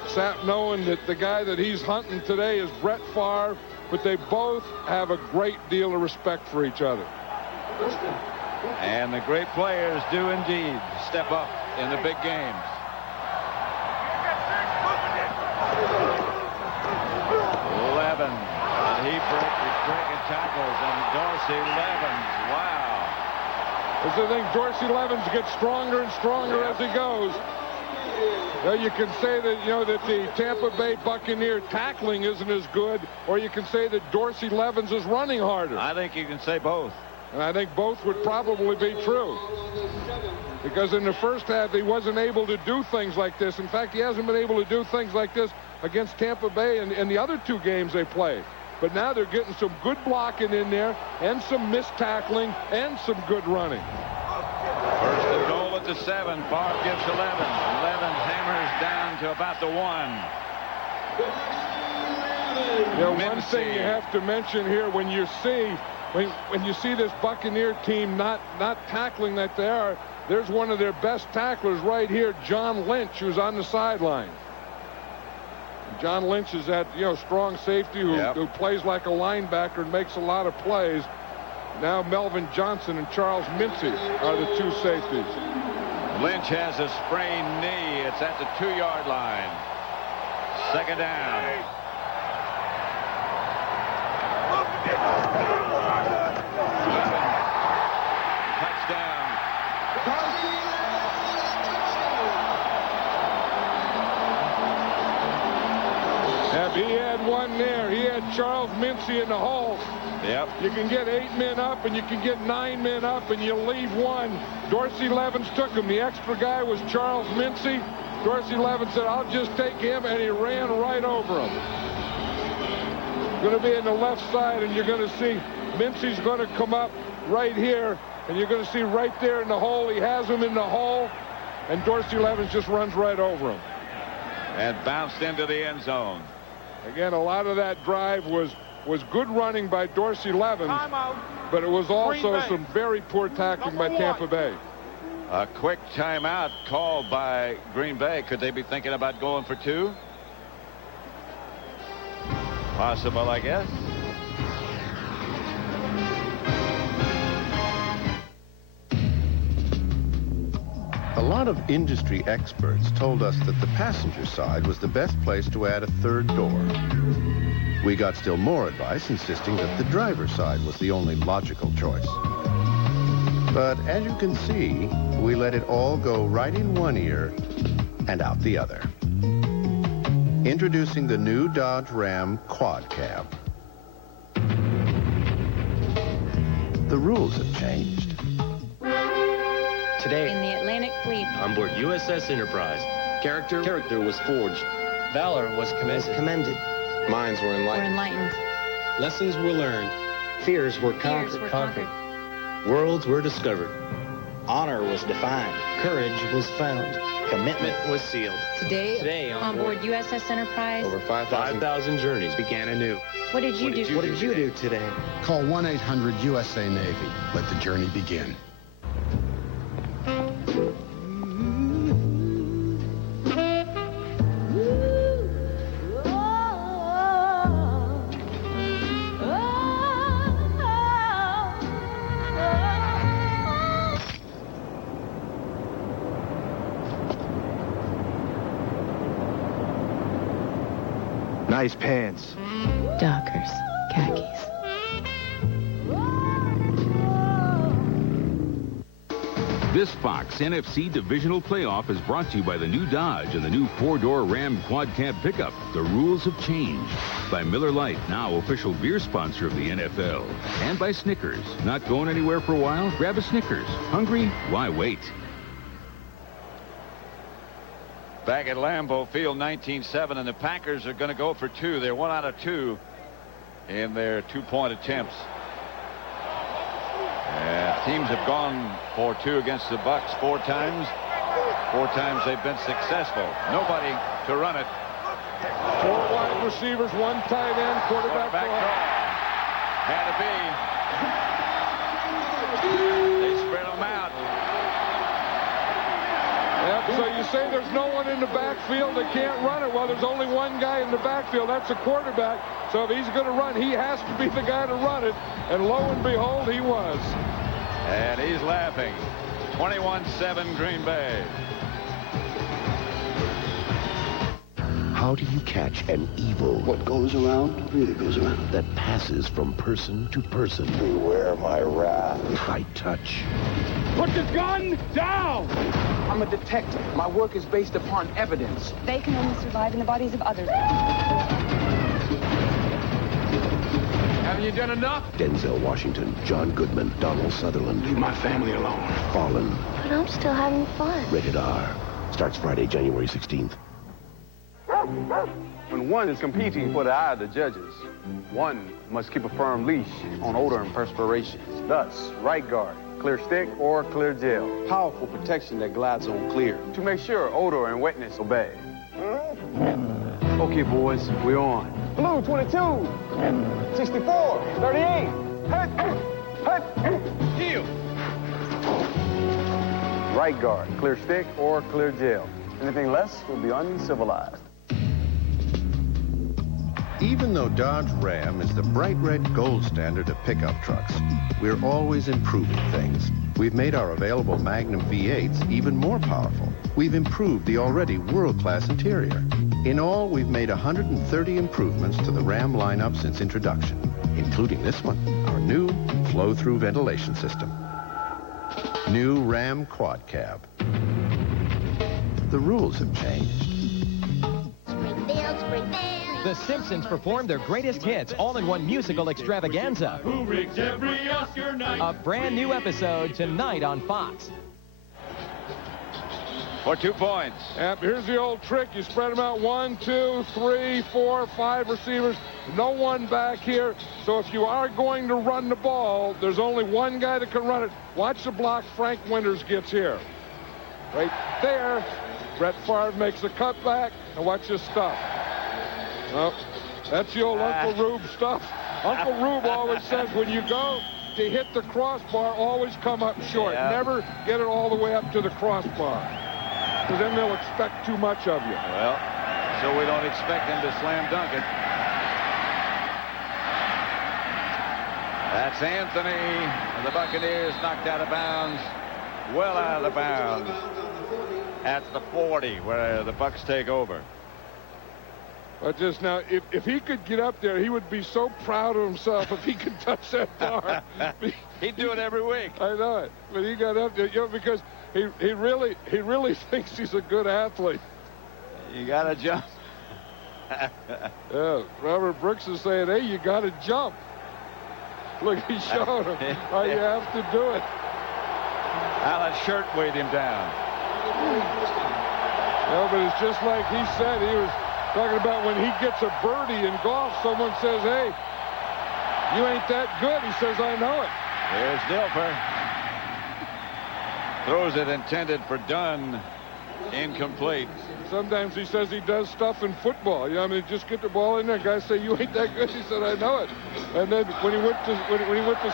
Sapp knowing that the guy that he's hunting today is Brett Favre, but they both have a great deal of respect for each other. And the great players do indeed step up in the big games. Levens, and he breaking tackles, and Dorsey Levens, wow. As I think Dorsey Levens gets stronger and stronger as he goes. Now you can say that, that the Tampa Bay Buccaneer tackling isn't as good, or you can say that Dorsey Levens is running harder. I think you can say both. And I think both would probably be true. Because in the first half, he wasn't able to do things like this. In fact, he hasn't been able to do things like this against Tampa Bay in the other two games they played. But now they're getting some good blocking in there, and some missed tackling, and some good running. First and goal at the 7. Favre gives to Levens. Levens hammers down to about the 1. One thing you have to mention here, when you see this Buccaneer team not tackling like they are, there's one of their best tacklers right here, John Lynch, who's on the sideline. John Lynch is that strong safety who plays like a linebacker and makes a lot of plays. Now Melvin Johnson and Charles Mincy are the two safeties. Lynch has a sprained knee. It's at the 2-yard line. Second down. Touchdown. He had one there. He had Charles Mincy in the hole. Yep. You can get 8 men up, and you can get 9 men up, and you leave one. Dorsey Levens took him. The extra guy was Charles Mincy. Dorsey Levens said, "I'll just take him," and he ran right over him. Going to be in the left side, and you're going to see Mincy's going to come up right here, and you're going to see right there in the hole. He has him in the hole, and Dorsey Levens just runs right over him. And bounced into the end zone. Again, a lot of that drive was good running by Dorsey Levens, but it was also some very poor tackling by Tampa Bay. A quick timeout called by Green Bay. Could they be thinking about going for 2? Possible, I guess. A lot of industry experts told us that the passenger side was the best place to add a third door. We got still more advice insisting that the driver's side was the only logical choice. But as you can see, we let it all go right in one ear and out the other. Introducing the new Dodge Ram Quad Cab. The rules have changed. Today, in the Atlantic Fleet, on board USS Enterprise, character was forged. Valor was commended. minds were enlightened. Lessons were learned. Fears were conquered. Worlds were discovered. Honor was defined. Courage was found. Commitment was sealed. Today on board USS Enterprise, over 5,000 journeys began anew. What did you do? What did you do today? Call 1-800-USA-Navy. Let the journey begin. Nice pants. Dockers, khakis. This Fox NFC divisional playoff is brought to you by the new Dodge and the new 4-door Ram Quad Cab pickup. The rules have changed. By Miller Lite, now official beer sponsor of the NFL. And by Snickers. Not going anywhere for a while? Grab a Snickers. Hungry? Why wait? Back at Lambeau Field, 19-7, and the Packers are going to go for 2. They're 1 out of 2 in their 2-point attempts. Teams have gone for 2 against the Bucs 4 times. 4 times they've been successful. Nobody to run it. 4 wide receivers, 1 tight end, quarterback draw. Had to be. They spread them out. Yep, so you say there's no one in the backfield that can't run it. Well, there's only one guy in the backfield. That's a quarterback. So if he's going to run, he has to be the guy to run it. And lo and behold, he was. And he's laughing. 21-7 Green Bay. How do you catch an evil? What goes around really goes around. That passes from person to person. Beware my wrath. High touch. Put the gun down! I'm a detective. My work is based upon evidence. They can only survive in the bodies of others. Haven't you done enough? Denzel Washington, John Goodman, Donald Sutherland. Leave my family alone. Fallen. But I'm still having fun. Rated R. Starts Friday, January 16th. When one is competing for the eye of the judges, one must keep a firm leash on odor and perspiration. Thus, right guard, clear stick or clear gel. Powerful protection that glides on clear to make sure odor and wetness obey. Okay, boys, we're on. Blue 22, 64, 38. Heel. Right guard, clear stick or clear gel. Anything less will be uncivilized. Even though Dodge Ram is the bright red gold standard of pickup trucks, we're always improving things. We've made our available Magnum V8s even more powerful. We've improved the already world-class interior. In all, we've made 130 improvements to the Ram lineup since introduction, including this one, our new flow-through ventilation system. New Ram Quad Cab. The rules have changed. Springfield, Springfield. The Simpsons performed their greatest hits all in one musical extravaganza. Who rigs every Oscar night? A brand new episode tonight on Fox. For 2 points. Yep, here's the old trick. You spread them out 1, 2, 3, 4, 5 receivers. No one back here. So if you are going to run the ball, there's only one guy that can run it. Watch the block Frank Winters gets here. Right there. Brett Favre makes a cutback. And watch this stuff. Well, that's the old Uncle Rube stuff. Uncle Rube always says when you go to hit the crossbar, always come up short. Yeah. Never get it all the way up to the crossbar. Because then they'll expect too much of you. Well, so we don't expect them to slam dunk it. That's Anthony. The Buccaneers knocked out of bounds. Well out of the bounds. At the 40, where the Bucs take over. But just now, if he could get up there, he would be so proud of himself if he could touch that bar. He'd do it every week. I know it. But he got up there, you know, because he really thinks he's a good athlete. You got to jump. Yeah, Robert Brooks is saying, hey, you got to jump. Look, he showed him how you have to do it. Alan Shirt weighed him down. No, but it's just like he said. He was talking about when he gets a birdie in golf, someone says, hey, you ain't that good. He says, I know it. Here's Dilfer. Throws it intended for Dunn. Incomplete. Sometimes he says he does stuff in football. You know, I mean, just get the ball in there. Guys say, you ain't that good. He said, I know it. And then when he went to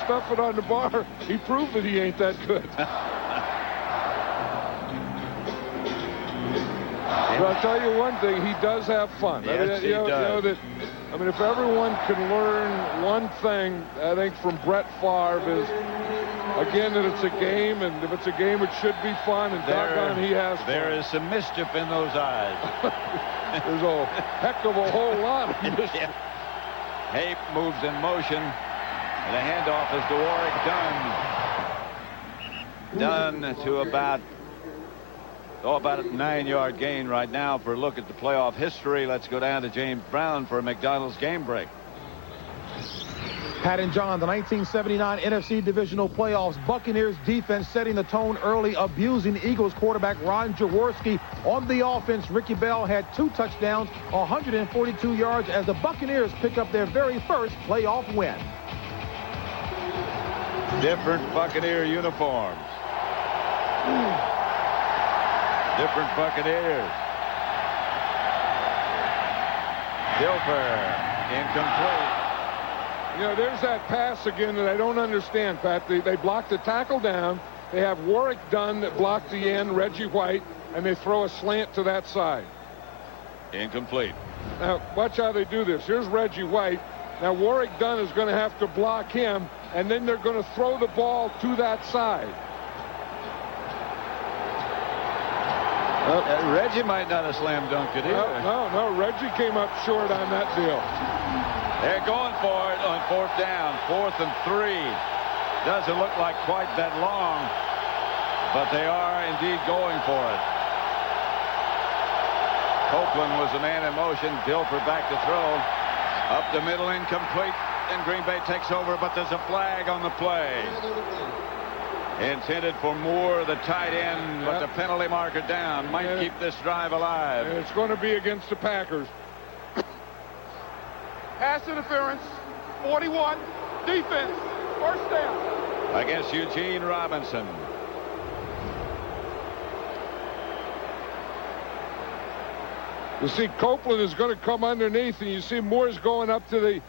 stuff it on the bar, he proved that he ain't that good. But I'll tell you one thing, he does have fun. Yes, he does. I mean, if everyone can learn one thing, I think, from Brett Favre is, again, that it's a game, and if it's a game, it should be fun, and doggone, he has fun. There is some mischief in those eyes. There's a heck of a whole lot of mischief. Yeah. Hape moves in motion. The handoff is to Warwick Dunn. Dunn to about a 9-yard gain right now for a look at the playoff history. Let's go down to James Brown for a McDonald's game break. Pat and John, the 1979 NFC Divisional Playoffs. Buccaneers defense setting the tone early, abusing Eagles quarterback Ron Jaworski. On the offense, Ricky Bell had 2 touchdowns, 142 yards as the Buccaneers pick up their very first playoff win. Different Buccaneer uniforms. Different Buccaneers. Dilfer, incomplete. You know, there's that pass again that I don't understand, Pat. They block the tackle down. They have Warrick Dunn that blocked the end, Reggie White, and they throw a slant to that side. Incomplete. Now, watch how they do this. Here's Reggie White. Now, Warrick Dunn is going to have to block him, and then they're going to throw the ball to that side. Reggie might not have slam dunked it either. No, Reggie came up short on that deal. They're going for it on 4th down. 4th and 3. Doesn't look like quite that long, but they are indeed going for it. Copeland was the man in motion. Dilfer back to throw. Up the middle, incomplete, and Green Bay takes over, but there's a flag on the play. Intended for Moore, the tight end, but the penalty marker down. Might keep this drive alive. And it's going to be against the Packers. Pass interference, 41, defense, 1st down. Against Eugene Robinson. You see Copeland is going to come underneath, and you see Moore's going up to the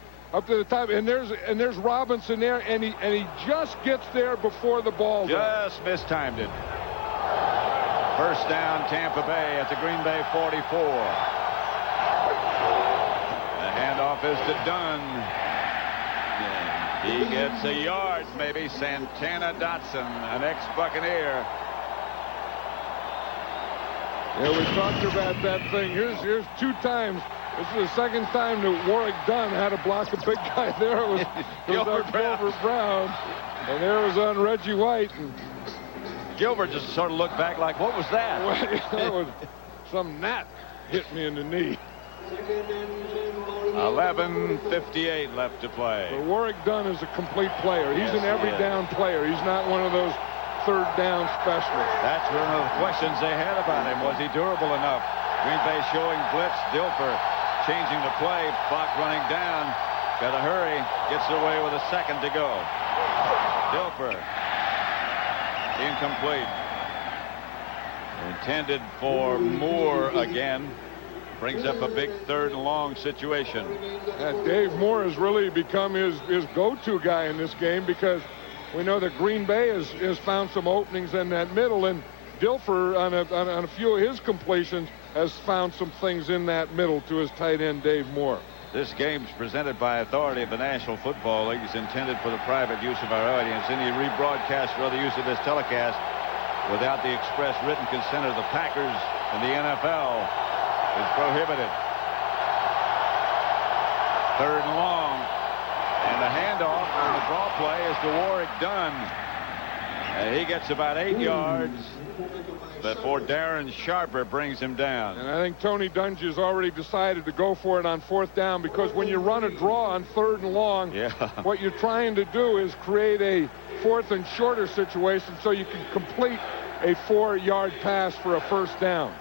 top, and there's Robinson there, and he just gets there before the ball. Just mistimed it. 1st down, Tampa Bay at the Green Bay 44. The handoff is to Dunn. He gets a yard, maybe. Santana Dotson, an ex-Buccaneer. Yeah, we talked about that thing. Here's 2 times. This is the 2nd time that Warrick Dunn had to block a big guy there. It was Gilbert Brown. And there was on Reggie White. And Gilbert just sort of looked back like, what was that? That was some gnat hit me in the knee. 11:58 left to play. So Warrick Dunn is a complete player. He's an every down player. He's not one of those 3rd down specialists. That's one of the questions they had about him. Was he durable enough? Green Bay showing blitz. Dilfer changing the play. Clock running down. Got to hurry. Gets away with a 2nd to go. Dilfer. Incomplete. Intended for Moore again. Brings up a big 3rd and long situation. Dave Moore has really become his go-to guy in this game, because we know that Green Bay has found some openings in that middle, and Dilfer on a few of his completions has found some things in that middle to his tight end Dave Moore. This game's presented by authority of the National Football League. It's intended for the private use of our audience. Any rebroadcast or other use of this telecast without the express written consent of the Packers and the NFL is prohibited. 3rd and long. And the handoff on the draw play is to Warrick Dunn. He gets about 8 yards before Darren Sharper brings him down. And I think Tony Dungy's already decided to go for it on 4th down, because when you run a draw on 3rd and long, what you're trying to do is create a 4th and shorter situation so you can complete a 4-yard pass for a 1st down.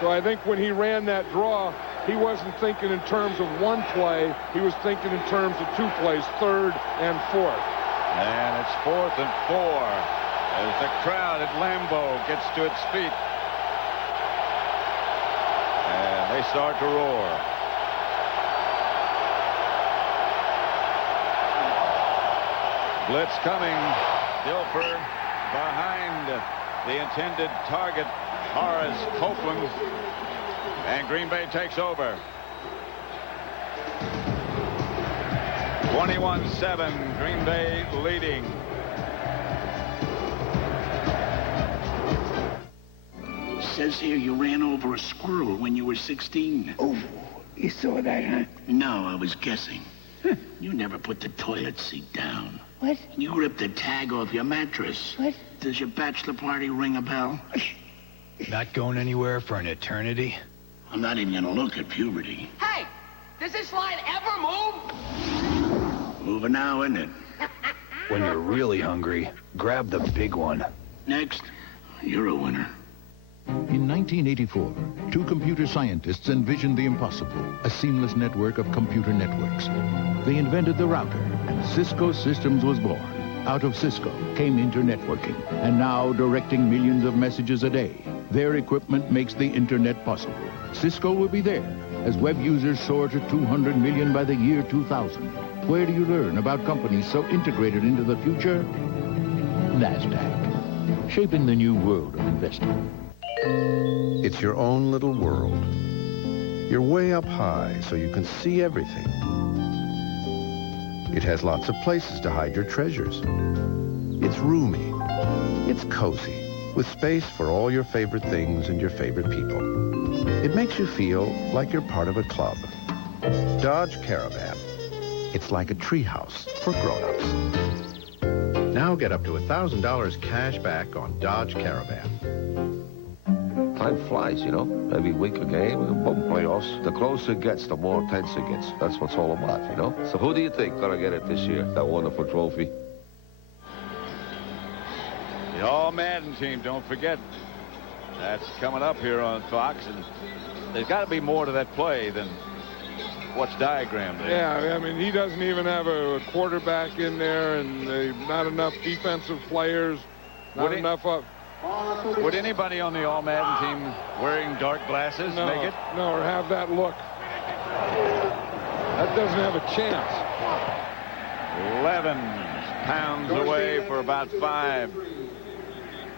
So I think when he ran that draw, he wasn't thinking in terms of 1 play. He was thinking in terms of 2 plays, 3rd and 4th. And it's 4th and 4 as the crowd at Lambeau gets to its feet. And they start to roar. Blitz coming. Dilfer behind the intended target, Horace Copeland. And Green Bay takes over. 21-7, Green Bay leading. Says here you ran over a squirrel when you were 16. Oh, you saw that, huh? No, I was guessing. You never put the toilet seat down. What? You ripped the tag off your mattress. What? Does your bachelor party ring a bell? Not going anywhere for an eternity? I'm not even gonna look at puberty. Hey, does this line ever move? Moving now, isn't it? When you're really hungry, grab the big one. Next, you're a winner. In 1984, 2 computer scientists envisioned the impossible, a seamless network of computer networks. They invented the router, and Cisco Systems was born. Out of Cisco came internetworking, and now directing millions of messages a day. Their equipment makes the internet possible. Cisco will be there, as web users soar to 200 million by the year 2000. Where do you learn about companies so integrated into the future? NASDAQ, shaping the new world of investing. It's your own little world. You're way up high, so you can see everything. It has lots of places to hide your treasures. It's roomy. It's cozy, with space for all your favorite things and your favorite people. It makes you feel like you're part of a club. Dodge Caravan. It's like a treehouse for grown-ups. Now get up to $1,000 cash back on Dodge Caravan. Time flies, you know. Every week a game, boom, playoffs. The closer it gets, the more intense it gets. That's what it's all about, you know. So who do you think gonna get it this year? That wonderful trophy? The All-Madden team, don't forget. That's coming up here on Fox, and there's got to be more to that play than what's diagrammed there. Yeah, I mean, he doesn't even have a quarterback in there, and not enough defensive players, not enough of... Would anybody on the All-Madden team wearing dark glasses make it? No, or have that look. That doesn't have a chance. Levens pounds away for about 5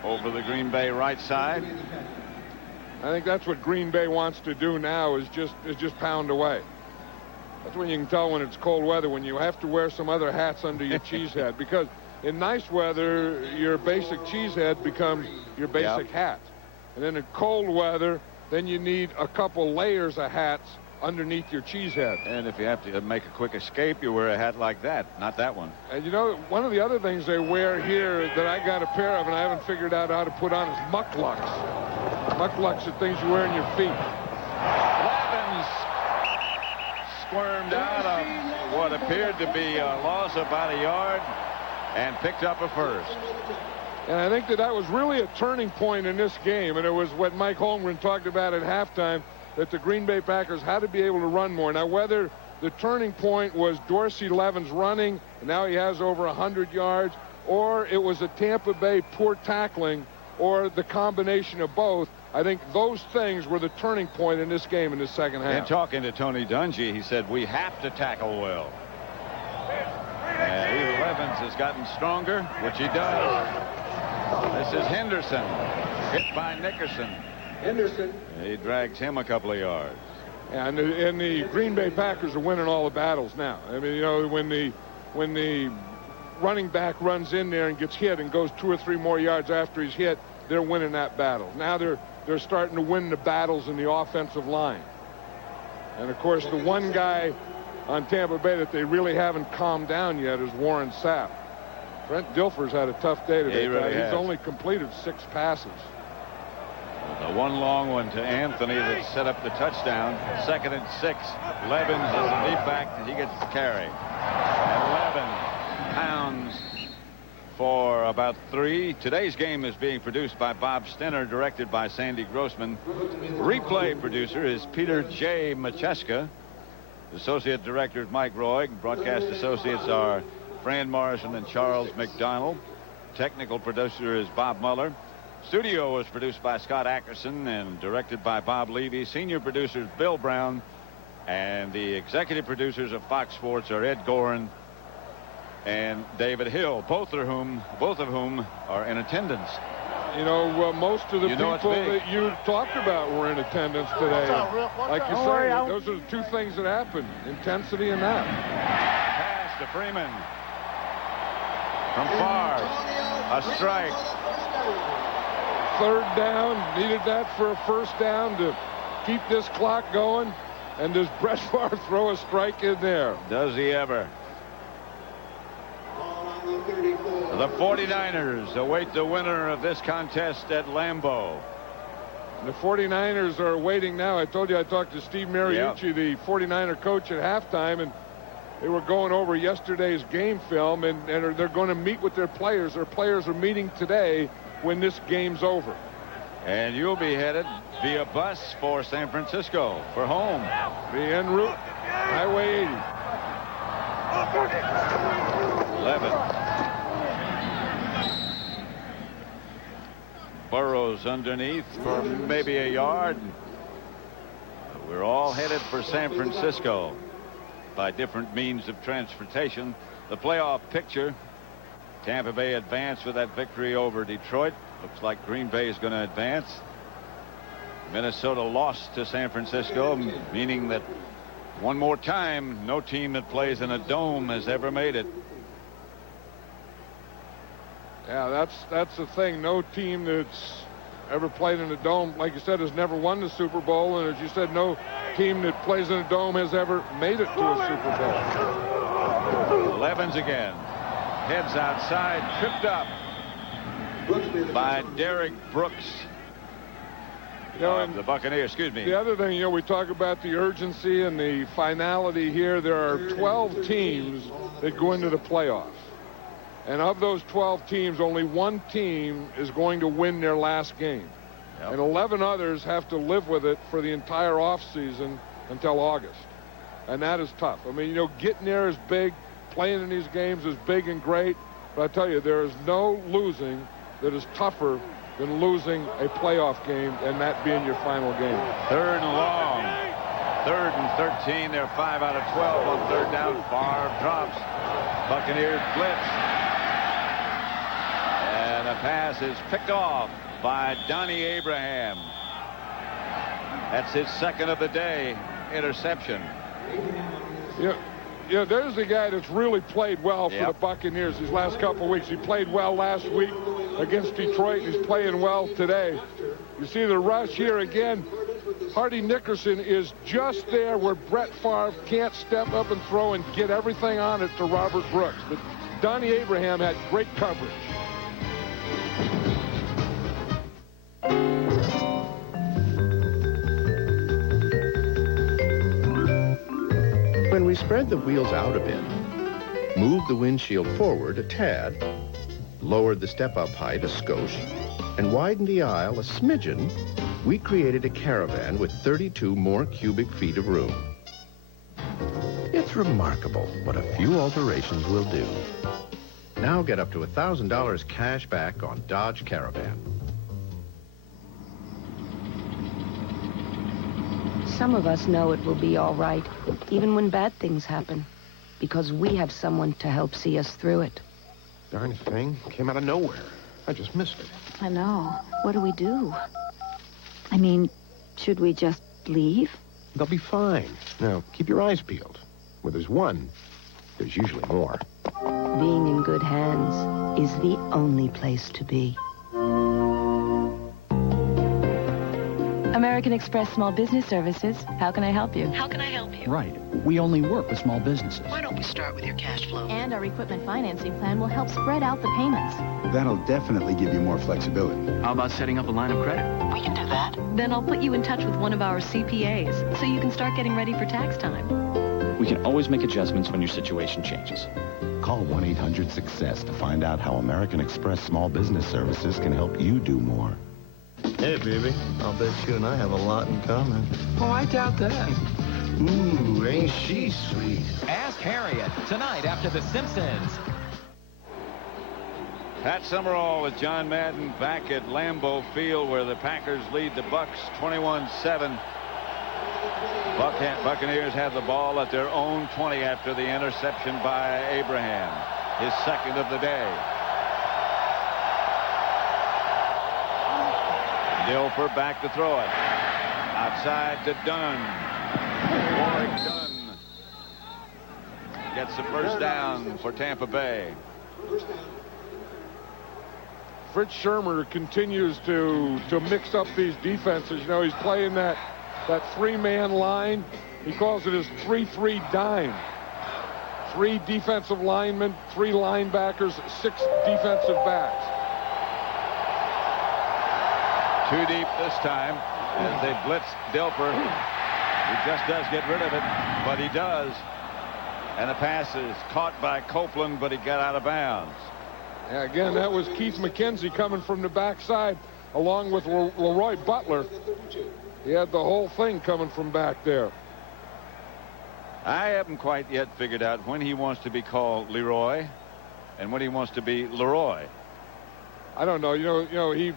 over the Green Bay right side. I think that's what Green Bay wants to do now, is just pound away. That's when you can tell when it's cold weather, when you have to wear some other hats under your cheese head, because in nice weather, your basic cheese head becomes your basic hat. And then in cold weather, then you need a couple layers of hats underneath your cheese head. And if you have to make a quick escape, you wear a hat like that, not that one. And you know, one of the other things they wear here that I got a pair of and I haven't figured out how to put on is mucklucks. Mucklucks are things you wear in your feet. Levens squirmed out of what appeared to be a loss of about a yard and picked up a first. And I think that was really a turning point in this game, and it was what Mike Holmgren talked about at halftime, that the Green Bay Packers had to be able to run more. Now, whether the turning point was Dorsey Levens running, and now he has over 100 yards, or it was a Tampa Bay poor tackling, or the combination of both, I think those things were the turning point in this game in the second half. And talking to Tony Dungy, he said, we have to tackle well. And Eva Levens has gotten stronger, which he does. This is Henderson, hit by Nickerson. Henderson. He drags him a couple of yards. And the Green Bay Packers are winning all the battles now. I mean, you know, when the running back runs in there and gets hit and goes 2 or 3 more yards after he's hit, they're winning that battle. Now they're starting to win the battles in the offensive line. And, of course, the one guy on Tampa Bay that they really haven't calmed down yet is Warren Sapp. Brent Dilfer's had a tough day today. He really He's has. only completed 6 passes. The one long one to Anthony that set up the touchdown. 2nd and 6. Levens is a deep back, and he gets the carry. And Levens pounds for about 3. Today's game is being produced by Bob Stenner, directed by Sandy Grossman. Replay producer is Peter J. Macheska. Associate director is Mike Roy. Broadcast associates are Fran Morrison and Charles McDonald. Technical producer is Bob Muller. Studio was produced by Scott Ackerson and directed by Bob Levy. Senior producers Bill Brown, and the executive producers of Fox Sports are Ed Gorin and David Hill, both of whom are in attendance. You know, most of the people that you talked about were in attendance today. Like you say, those are the 2 things that happen: intensity and that. Pass to Freeman. From far, a strike. 3rd down, needed that for a 1st down to keep this clock going. And does Brett Favre throw a strike in there? Does he ever? The 49ers await the winner of this contest at Lambeau. The 49ers are waiting now. I told you I talked to Steve Mariucci, the 49er coach, at halftime, and they were going over yesterday's game film, and they're going to meet with their players. Their players are meeting today when this game's over. And you'll be headed via bus for San Francisco for home. The en route, Highway 80. Levens. Burrows underneath for maybe a yard. We're all headed for San Francisco by different means of transportation. The playoff picture: Tampa Bay advanced with that victory over Detroit. Looks like Green Bay is going to advance. Minnesota lost to San Francisco, meaning that one more time no team that plays in a dome has ever made it. Yeah, that's the thing. No team that's ever played in a dome, like you said, has never won the Super Bowl. And as you said, no team that plays in a dome has ever made it to a Super Bowl. Levens again. Heads outside, tripped up by Derek Brooks. The Buccaneers, excuse me. The other thing, we talk about the urgency and the finality here. There are 12 teams that go into the playoffs. And of those 12 teams, only one team is going to win their last game. Yep. And 11 others have to live with it for the entire offseason until August. And that is tough. I mean, getting there is big. Playing in these games is big and great. But I tell you, there is no losing that is tougher than losing a playoff game and that being your final game. 3rd and long. 3rd and 13. They're 5 out of 12 on 3rd down. Favre drops. Buccaneers blitz. And the pass is picked off by Donnie Abraham. That's his 2nd of the day interception. Yeah, there's a guy that's really played well for the Buccaneers these last couple of weeks. He played well last week against Detroit, and he's playing well today. You see the rush here again. Hardy Nickerson is just there where Brett Favre can't step up and throw and get everything on it to Robert Brooks. But Donnie Abraham had great coverage. When we spread the wheels out a bit, moved the windshield forward a tad, lowered the step-up height a skosh, and widened the aisle a smidgen, we created a Caravan with 32 more cubic feet of room. It's remarkable what a few alterations will do. Now get up to $1,000 cash back on Dodge Caravan. Some of us know it will be all right, even when bad things happen, because we have someone to help see us through it. Darn thing came out of nowhere. I just missed it. I know. What do we do? I mean, should we just leave? They'll be fine. Now, keep your eyes peeled. Where there's one, there's usually more. Being in good hands is the only place to be. American Express Small Business Services. How can I help you? How can I help you? Right. We only work with small businesses. Why don't we start with your cash flow? And our equipment financing plan will help spread out the payments. That'll definitely give you more flexibility. How about setting up a line of credit? We can do that. Then I'll put you in touch with one of our CPAs so you can start getting ready for tax time. We can always make adjustments when your situation changes. Call 1-800-SUCCESS to find out how American Express Small Business Services can help you do more. Hey, baby, I'll bet you and I have a lot in common. Oh, I doubt that. Ooh, ain't she sweet? Ask Harriet tonight after The Simpsons. Pat Summerall with John Madden back at Lambeau Field, where the Packers lead the Bucks 21-7. Buccaneers have the ball at their own 20 after the interception by Abraham, his 2nd of the day. Dilfer back to throw it. Outside to Dunn. Warwick Dunn gets the first down for Tampa Bay. Fritz Shurmur continues to mix up these defenses. He's playing that 3-man line. He calls it his 3-3 dime. 3 defensive linemen, 3 linebackers, 6 defensive backs. 2 deep this time as they blitz Dilfer. He just does get rid of it, but he does. And the pass is caught by Copeland, but he got out of bounds. Yeah, again, that was Keith McKenzie coming from the backside along with Leroy Butler. He had the whole thing coming from back there. I haven't quite yet figured out when he wants to be called Leroy and when he wants to be Leroy. I don't know. He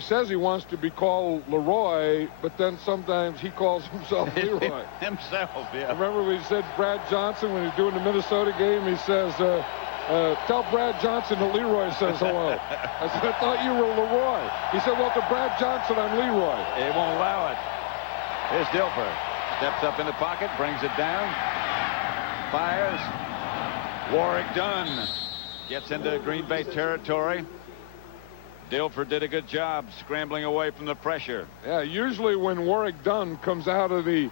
says he wants to be called Leroy, but then sometimes he calls himself Leroy. Himself, yeah. Remember when he said Brad Johnson when he was doing the Minnesota game? He says, tell Brad Johnson that Leroy says hello. I said, I thought you were Leroy. He said, well, to Brad Johnson, I'm Leroy. He won't allow it. Here's Dilfer. Steps up in the pocket, brings it down, fires. Warrick Dunn gets into Green Bay territory. Dilfer did a good job scrambling away from the pressure. Yeah, usually when Warrick Dunn comes out of the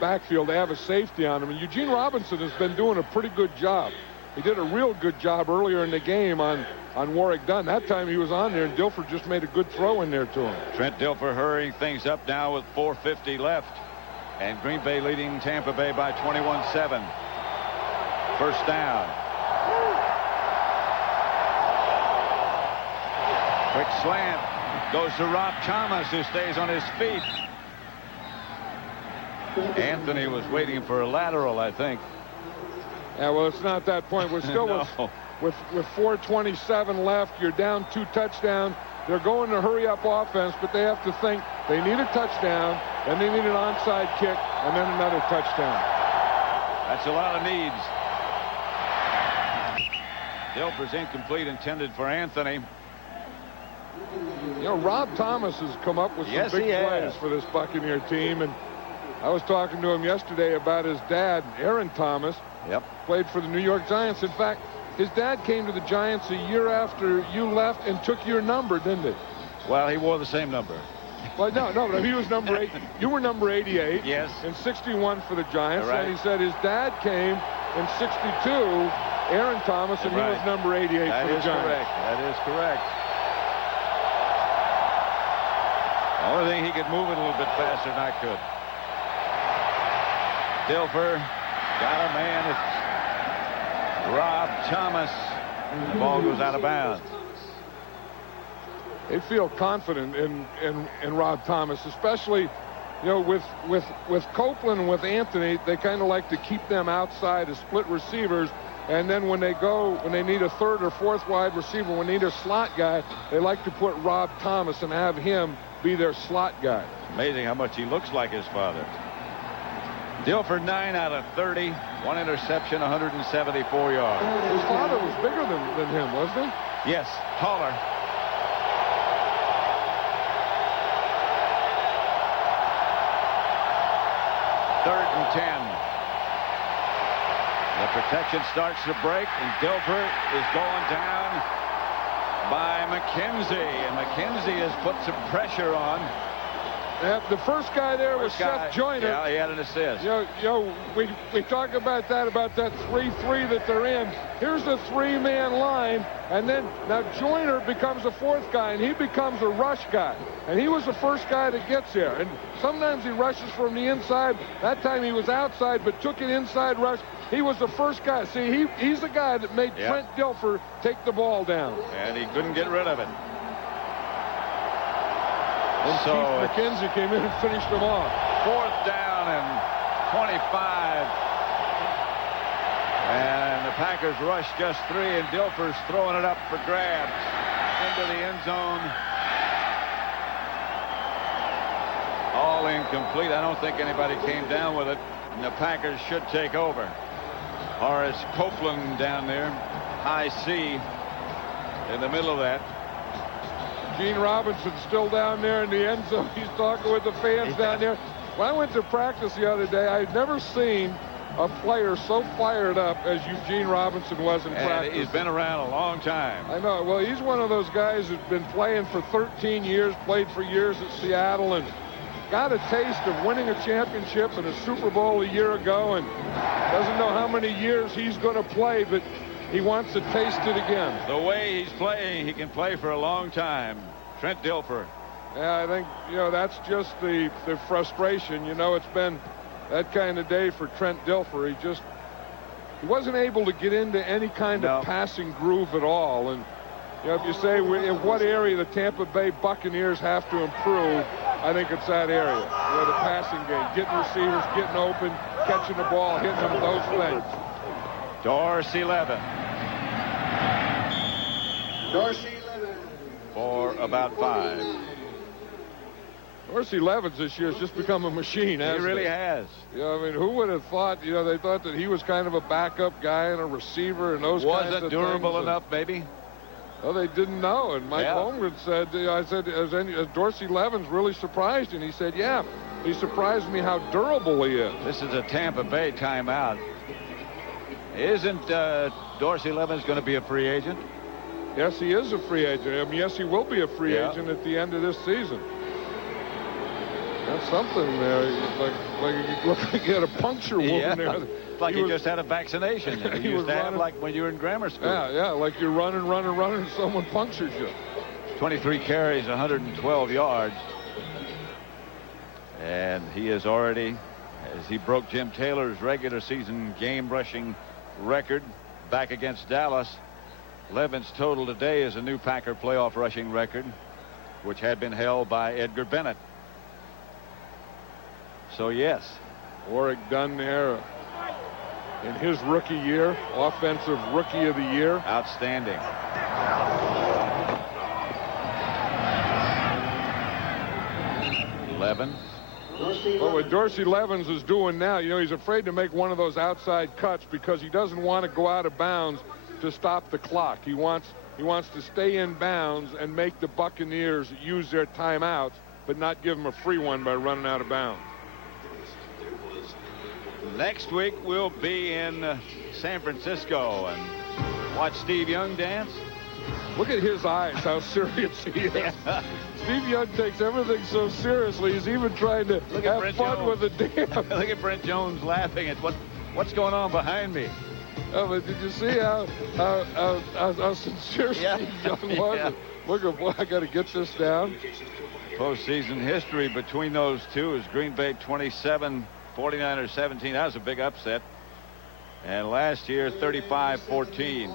backfield, they have a safety on him. And Eugene Robinson has been doing a pretty good job. He did a real good job earlier in the game on Warrick Dunn. That time he was on there, and Dilfer just made a good throw in there to him. Trent Dilfer hurrying things up now with 4:50 left. And Green Bay leading Tampa Bay by 21-7. First down. Quick slant. Goes to Rob Thomas, who stays on his feet. Anthony was waiting for a lateral, I think. Yeah, well, it's not that point. We're still No. with 4:27 left. You're down 2 touchdowns. They're going to hurry up offense, but they have to think they need a touchdown, then they need an onside kick, and then another touchdown. That's a lot of needs. Dilfer's incomplete, intended for Anthony. Rob Thomas has come up with some Yes, big he has. plays for this Buccaneer team, and I was talking to him yesterday about his dad, Aaron Thomas. Yep. Played for the New York Giants. In fact, his dad came to the Giants a year after you left and took your number, didn't he? Well, he wore the same number. Well, no, but he was number 8. You were number 88. Yes. In 61 for the Giants. Right. And he said his dad came in 62, Aaron Thomas, and Right. he was number 88 That for the is Giants. correct. That is correct. The only thing, he could move it a little bit faster than I could. Dilfer got a man. It's Rob Thomas. The ball goes out of bounds. They feel confident in Rob Thomas, especially, with Copeland and with Anthony. They kind of like to keep them outside as split receivers, and then when they need a third or fourth wide receiver, when they need a slot guy, they like to put Rob Thomas and have him be their slot guy. Amazing how much he looks like his father. Dilfer 9 out of 30, 1 interception, 174 yards. His father was bigger than him, wasn't he? Yes, taller. Third and 10. The protection starts to break, and Dilfer is going down by McKenzie, and McKenzie has put some pressure on. The first guy there was Seth Joyner. Yeah, he had an assist. We talk about that 3-3 that they're in. Here's a 3-man line, and then now Joyner becomes a fourth guy, and he becomes a rush guy. And he was the first guy that gets there. And sometimes he rushes from the inside. That time he was outside, but took an inside rush. He was the first guy. See, he's the guy that made Trent Dilfer take the ball down. And he couldn't get rid of it. And so Keith McKenzie came in and finished them off. 4th down and 25. And the Packers rush just 3, and Dilfer's throwing it up for grabs into the end zone. All incomplete. I don't think anybody came down with it, and the Packers should take over. Horace Copeland down there, high C in the middle of that. Gene Robinson's still down there in the end zone. He's talking with the fans down there. When I went to practice the other day, I'd never seen a player so fired up as Eugene Robinson was in practice. He's been around a long time. I know. Well, he's one of those guys who's been playing for 13 years, played for years at Seattle, and got a taste of winning a championship and a Super Bowl a year ago, and doesn't know how many years he's going to play, but he wants to taste it again. The way he's playing, he can play for a long time. Trent Dilfer. Yeah, I think, that's just the frustration. It's been that kind of day for Trent Dilfer. He wasn't able to get into any kind of passing groove at all. And, if you say in what area the Tampa Bay Buccaneers have to improve, I think it's that area. The passing game, getting receivers, getting open, catching the ball, hitting them, those things. Dorsey Levin. Dorsey Levin. for about 5. Dorsey Levens this year has just become a machine, hasn't He really has. Yeah, I mean, who would have thought, they thought that he was kind of a backup guy and a receiver and those kinds of things. Wasn't durable enough, maybe? Well, they didn't know. And Mike Holmgren said, I said, has Dorsey Levens really surprised you? And he said, yeah, he surprised me how durable he is. This is a Tampa Bay timeout. Isn't Dorsey Levens going to be a free agent? Yes, he is a free agent. I mean, yes, he will be a free agent at the end of this season. That's something there. Like you look like you had a puncture wound there. Like you just had a vaccination. You used to have like when you were in grammar school. Yeah, like you're running, and someone punctures you. 23 carries, 112 yards. And he is already, as he broke Jim Taylor's regular season game rushing record back against Dallas. Levens' total today is a new Packer playoff rushing record, which had been held by Edgar Bennett. So, yes. Warwick Dunn there in his rookie year, offensive rookie of the year. Outstanding. Levens. Well, what Dorsey Levens is doing now, he's afraid to make one of those outside cuts because he doesn't want to go out of bounds to stop the clock. He wants to stay in bounds and make the Buccaneers use their timeouts, but not give them a free one by running out of bounds. Next week we'll be in San Francisco and watch Steve Young dance. Look at his eyes, how serious he is. Steve Young takes everything so seriously. He's even trying to have fun with the dance. Look at Brent Jones laughing at what's going on behind me. Oh, but did you see how sincere Steve Young was? Look at, boy, I got to get this down. Postseason history between those two is Green Bay 27, 49ers 17. That was a big upset. And last year, 35-14.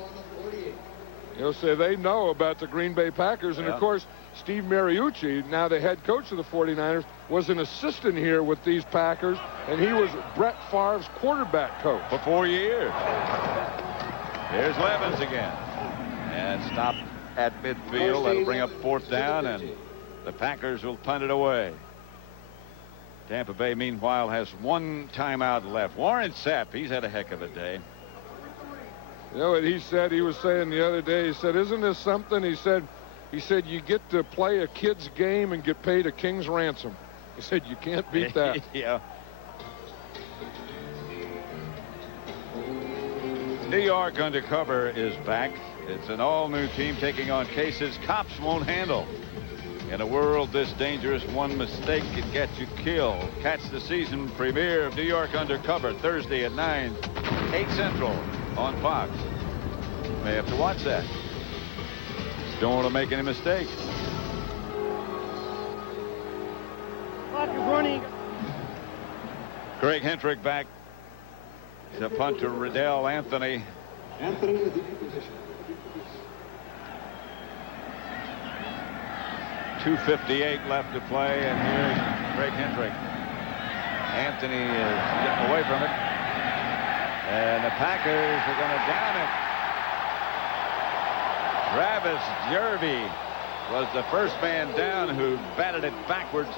So they know about the Green Bay Packers. And, of course, Steve Mariucci, now the head coach of the 49ers, was an assistant here with these Packers. And he was Brett Favre's quarterback coach. For 4 years. Here's Levens again. And stop at midfield. That'll bring up 4th down, and the Packers will punt it away. Tampa Bay, meanwhile, has 1 timeout left. Warren Sapp, he's had a heck of a day. You know what he said? He was saying the other day, he said, isn't this something? He said, you get to play a kid's game and get paid a king's ransom. He said, you can't beat that. Yeah. New York Undercover is back. It's an all-new team taking on cases cops won't handle. In a world this dangerous, one mistake can get you killed. Catch the season premiere of New York Undercover Thursday at 9, 8 Central on Fox. You may have to watch that. Don't want to make any mistakes. Clock is running. Greg Hendrick back to punt to Riddell Anthony. Anthony in the DB position. 2:58 left to play, and here's Greg Hendrick. Anthony is getting away from it. And the Packers are going to down it. Travis Jervey was the first man down who batted it backwards.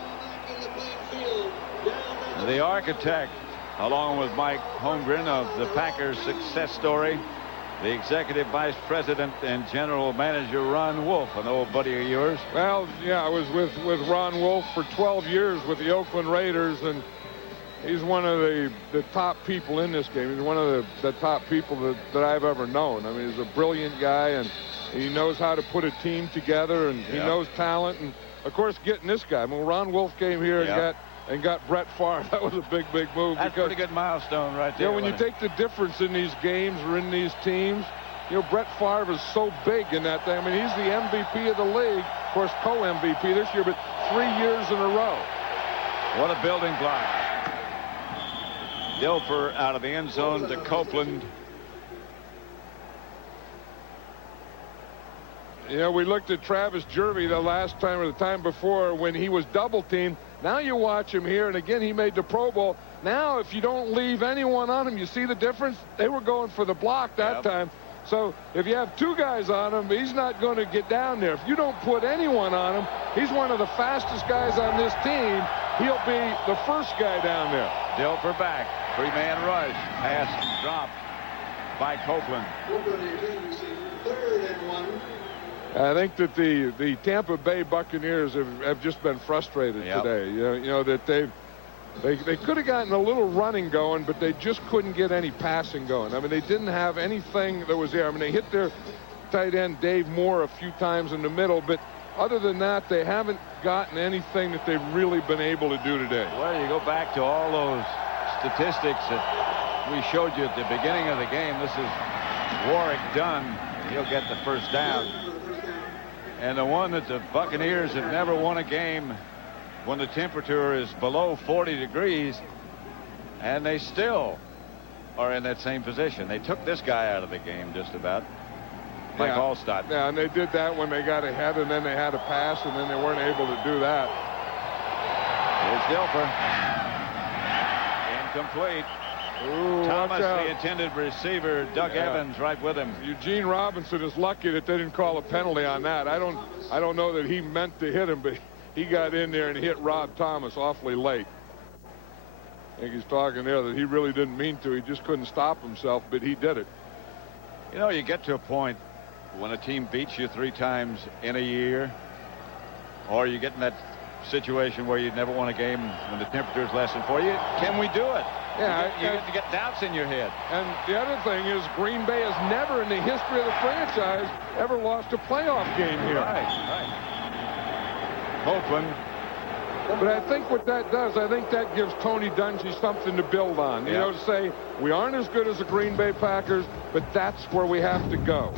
The architect, along with Mike Holmgren, of the Packers' success story, the executive vice president and general manager Ron Wolf, an old buddy of yours. Well, yeah, I was with Ron Wolf for 12 years with the Oakland Raiders, and he's one of the top people in this game. He's one of the top people that I've ever known. I mean, he's a brilliant guy, and he knows how to put a team together, and he knows talent. And, of course, getting this guy. I mean, Ron Wolf came here and got Brett Favre. That was a big move. That's a pretty good milestone right there. When you take the difference in these games or in these teams, Brett Favre is so big in that thing. I mean, he's the MVP of the league. Of course, co-MVP this year, but 3 years in a row. What a building block. Dilfer out of the end zone to Copeland. We looked at Travis Jervey the last time or the time before when he was double teamed. Now you watch him here, and again, he made the Pro Bowl. Now, if you don't leave anyone on him, you see the difference? They were going for the block that time. So if you have two guys on him, he's not going to get down there. If you don't put anyone on him, he's one of the fastest guys on this team. He'll be the first guy down there. Dilfer back. Three-man rush. Pass dropped by Copeland. I think that the Tampa Bay Buccaneers have just been frustrated today. You know that they could have gotten a little running going, but they just couldn't get any passing going. I mean, they didn't have anything that was there. I mean, they hit their tight end Dave Moore a few times in the middle, but other than that, they haven't gotten anything that they've really been able to do today. Well, you go back to all those statistics that we showed you at the beginning of the game. This is Warwick Dunn. He'll get the first down. And the one that the Buccaneers have never won a game when the temperature is below 40 degrees, and they still are in that same position. They took this guy out of the game just about. Mike Allstott. Yeah, and they did that when they got ahead, and then they had a pass, and then they weren't able to do that. Here's Dilfer. Incomplete. Ooh, Thomas, the intended receiver, Doug Evans, right with him. Eugene Robinson is lucky that they didn't call a penalty on that. I don't know that he meant to hit him, but he got in there and hit Rob Thomas awfully late. I think he's talking there that he really didn't mean to. He just couldn't stop himself, but he did it. You know, you get to a point when a team beats you 3 times in a year, or you get in that situation where you never won a game when the temperature is less than 40. Can we do it? Yeah, you get to get doubts in your head. And the other thing is Green Bay has never in the history of the franchise ever lost a playoff game here. Right. Copeland. But I think what that does, I think that gives Tony Dungy something to build on. You know, to say we aren't as good as the Green Bay Packers, but that's where we have to go.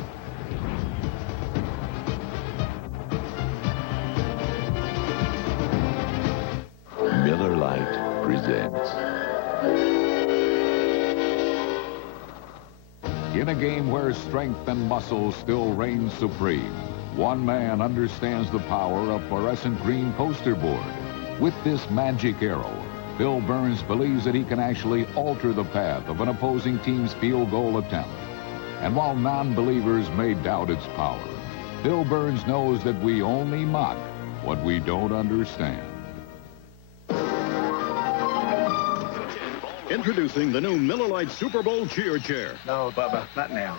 Miller Lite presents. In a game where strength and muscle still reign supreme, one man understands the power of fluorescent green poster board. With this magic arrow, Bill Burns believes that he can actually alter the path of an opposing team's field goal attempt. And while non-believers may doubt its power, Bill Burns knows that we only mock what we don't understand. Introducing the new Miller Lite Super Bowl cheer chair. No, Bubba, not now.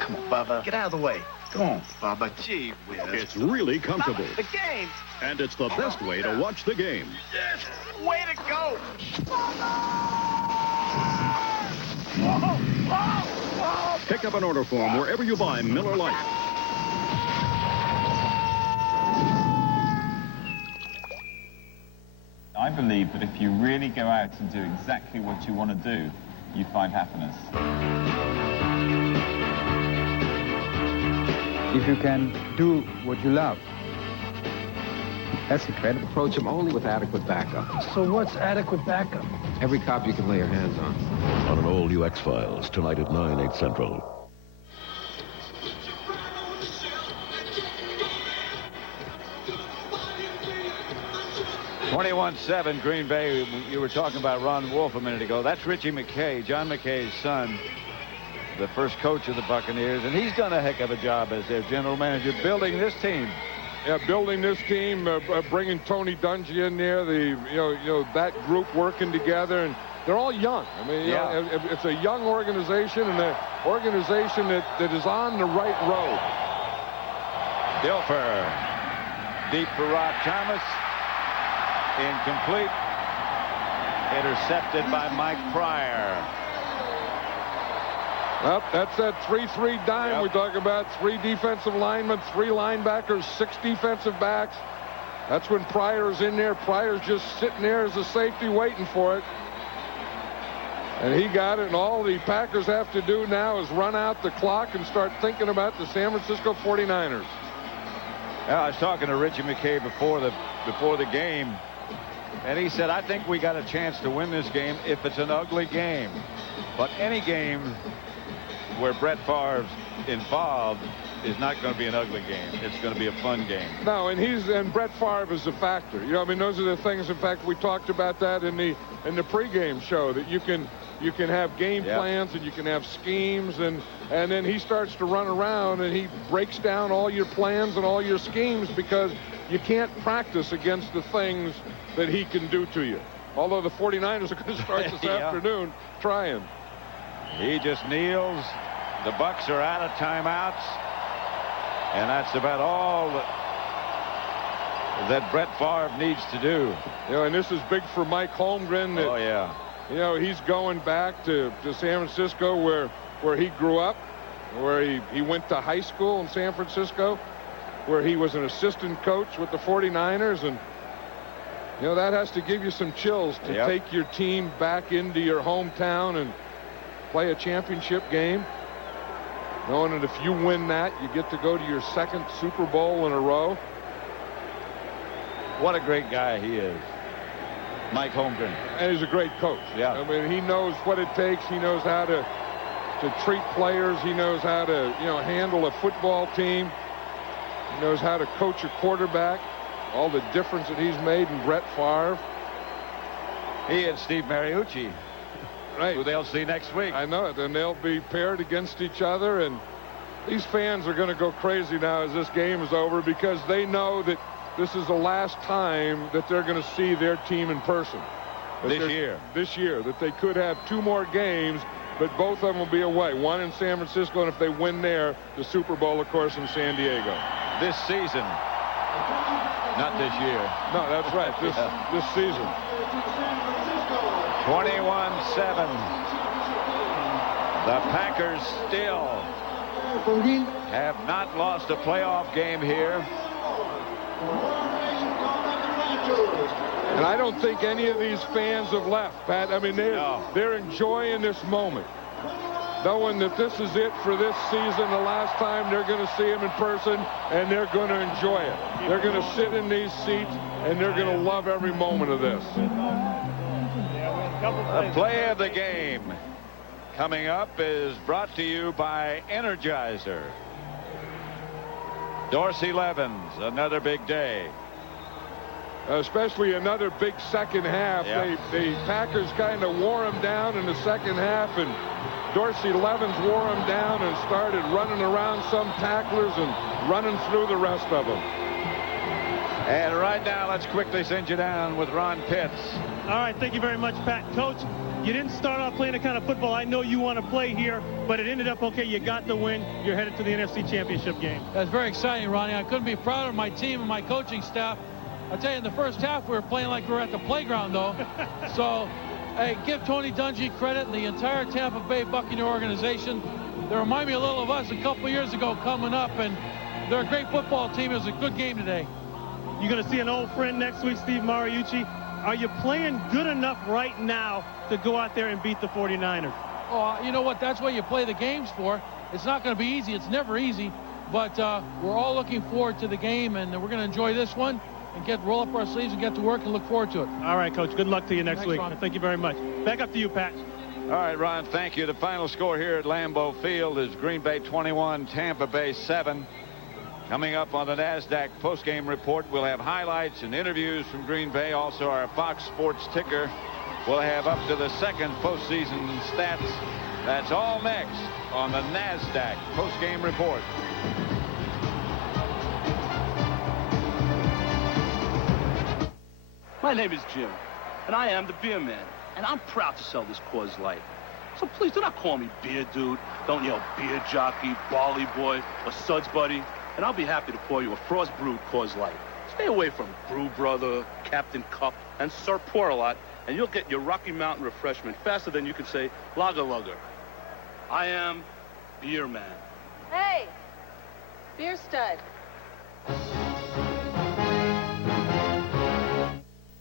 Come on, Bubba. Get out of the way. Come on, Bubba. Gee whiz. It's really comfortable. The game. And it's the best way to watch the game. Yes. Way to go. Pick up an order form wherever you buy Miller Lite. I believe that if you really go out and do exactly what you want to do, you find happiness. If you can do what you love, that's incredible. Approach them only with adequate backup. So what's adequate backup? Every cop you can lay your hands on. On an all new X-Files, tonight at 9, 8 Central. (21-7) Green Bay. You were talking about Ron Wolf a minute ago. That's Richie McKay, John McKay's son, the first coach of the Buccaneers, and he's done a heck of a job as their general manager building this team. Yeah, building this team, bringing Tony Dungy in there, you know that group working together, and they're all young. I mean, you know, it's a young organization and an organization that is on the right road. Dilfer, deep for Rob Thomas. Incomplete. Intercepted by Mike Pryor. Well, that's that 3-3 dime we talk about. 3 defensive linemen, 3 linebackers, 6 defensive backs. That's when Pryor's in there. Pryor's just sitting there as a safety waiting for it. And he got it, and all the Packers have to do now is run out the clock and start thinking about the San Francisco 49ers. Yeah, I was talking to Richie McKay before the game, and he said, I think we got a chance to win this game if it's an ugly game. But any game where Brett Favre's involved is not going to be an ugly game. It's going to be a fun game. No, and Brett Favre is a factor. You know, I mean, those are the things. In fact, we talked about that in the pregame show, that you can you can have game plans and you can have schemes, and then he starts to run around and he breaks down all your plans and all your schemes because you can't practice against the things that he can do to you. Although the 49ers are going to start this afternoon trying. He just kneels. The Bucs are out of timeouts. And that's about all that Brett Favre needs to do. You know, and this is big for Mike Holmgren. That, oh, yeah. You know, he's going back to San Francisco where he grew up, where he went to high school in San Francisco, where he was an assistant coach with the 49ers. And, you know, that has to give you some chills to take your team back into your hometown and play a championship game. Knowing that if you win that, you get to go to your second Super Bowl in a row. What a great guy he is, Mike Holmgren. And he's a great coach. Yeah. I mean, he knows what it takes. He knows how to treat players. He knows how to, you know, handle a football team. He knows how to coach a quarterback. All the difference that he's made in Brett Favre. He and Steve Mariucci. Right. Who they'll see next week. I know it. And they'll be paired against each other. And these fans are going to go crazy now as this game is over because they know that this is the last time that they're going to see their team in person. This year. That they could have 2 more games, but both of them will be away. One in San Francisco, and if they win there, the Super Bowl, of course, in San Diego. This season. Not this year. No, that's right. This season. 21-7. The Packers still have not lost a playoff game here. And I don't think any of these fans have left, Pat. I mean, they're enjoying this moment, knowing that this is it for this season, the last time they're going to see him in person, and they're going to enjoy it. They're going to sit in these seats, and they're going to love every moment of this. The play of the game coming up is brought to you by Energizer. Dorsey Levens, another big day. Especially another big second half. Yeah. The Packers kind of wore him down in the second half, and Dorsey Levens wore him down and started running around some tacklers and running through the rest of them. And right now, let's quickly send you down with Ron Pitts. All right, thank you very much, Pat. Coach, you didn't start off playing the kind of football I know you want to play here, but it ended up okay. You got the win. You're headed to the NFC Championship game. That's very exciting, Ronnie. I couldn't be prouder of my team and my coaching staff. I'll tell you, in the first half, we were playing like we were at the playground, though. So, hey, give Tony Dungy credit and the entire Tampa Bay Buccaneer organization. They remind me a little of us a couple years ago coming up, and they're a great football team. It was a good game today. You're going to see an old friend next week, Steve Mariucci. Are you playing good enough right now to go out there and beat the 49ers? Oh, you know what? That's what you play the games for. It's not going to be easy. It's never easy. But we're all looking forward to the game, and we're going to enjoy this one and roll up our sleeves and get to work and look forward to it. All right, Coach. Good luck to you next week. Ron. Thank you very much. Back up to you, Pat. All right, Ron, thank you. The final score here at Lambeau Field is Green Bay 21, Tampa Bay 7. Coming up on the NASDAQ postgame report, we'll have highlights and interviews from Green Bay. Also, our Fox Sports ticker will have up to the second postseason stats. That's all next on the NASDAQ postgame report. My name is Jim, and I am the beer man, and I'm proud to sell this Coors Light. So please do not call me beer dude. Don't yell beer jockey, barley boy, or suds buddy. And I'll be happy to pour you a frost brewed Coors Light. Stay away from Brew Brother, Captain Cup, and Sir Pour-A-Lot, and you'll get your Rocky Mountain refreshment faster than you can say Lager Lugger. I am Beer Man. Hey, Beer Stud.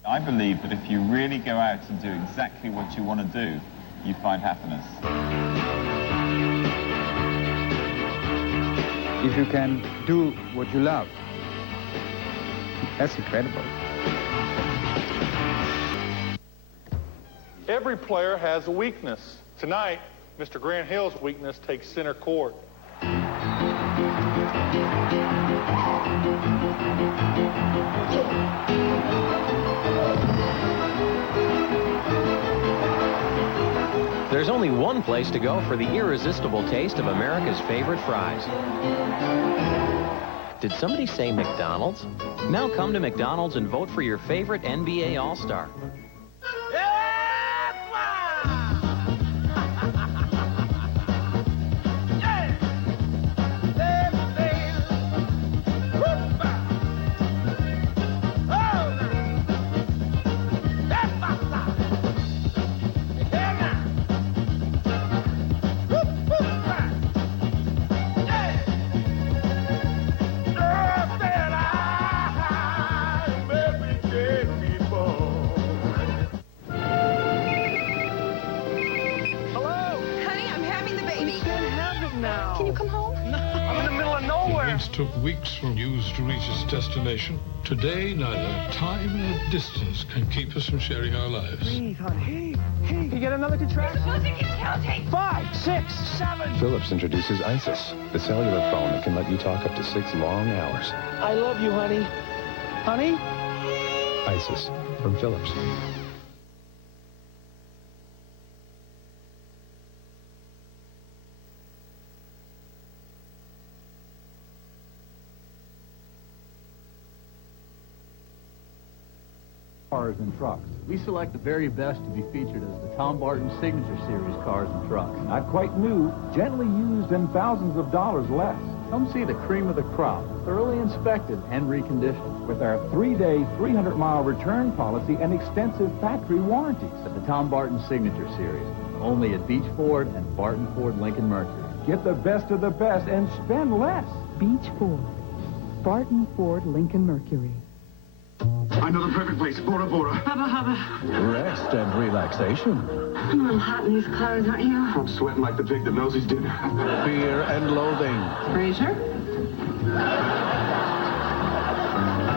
I believe that if you really go out and do exactly what you want to do, you find happiness. If you can do what you love, that's incredible. Every player has a weakness. Tonight, Mr. Grant Hill's weakness takes center court. There's only one place to go for the irresistible taste of America's favorite fries. Did somebody say McDonald's? Now come to McDonald's and vote for your favorite NBA All-Star. Took weeks for news to reach its destination. Today, neither time nor distance can keep us from sharing our lives. Breathe, honey. Hey, you get another contraction? 5, 6, 7. Philips introduces ISIS, the cellular phone that can let you talk up to 6 long hours. I love you, honey. Honey? ISIS from Philips. Cars and trucks. We select the very best to be featured as the Tom Barton Signature Series cars and trucks. Not quite new, gently used, and thousands of dollars less. Come see the cream of the crop, thoroughly inspected and reconditioned with our 3-day, 300-mile return policy and extensive factory warranties of the Tom Barton Signature Series. Only at Beach Ford and Barton Ford Lincoln Mercury. Get the best of the best and spend less. Beach Ford, Barton Ford Lincoln Mercury. I know the perfect place. Bora Bora. Hubba hubba. Rest and relaxation. I'm a little hot in these clothes, aren't you? I'm sweating like the pig that knows his dinner. Fear and loathing. Fraser?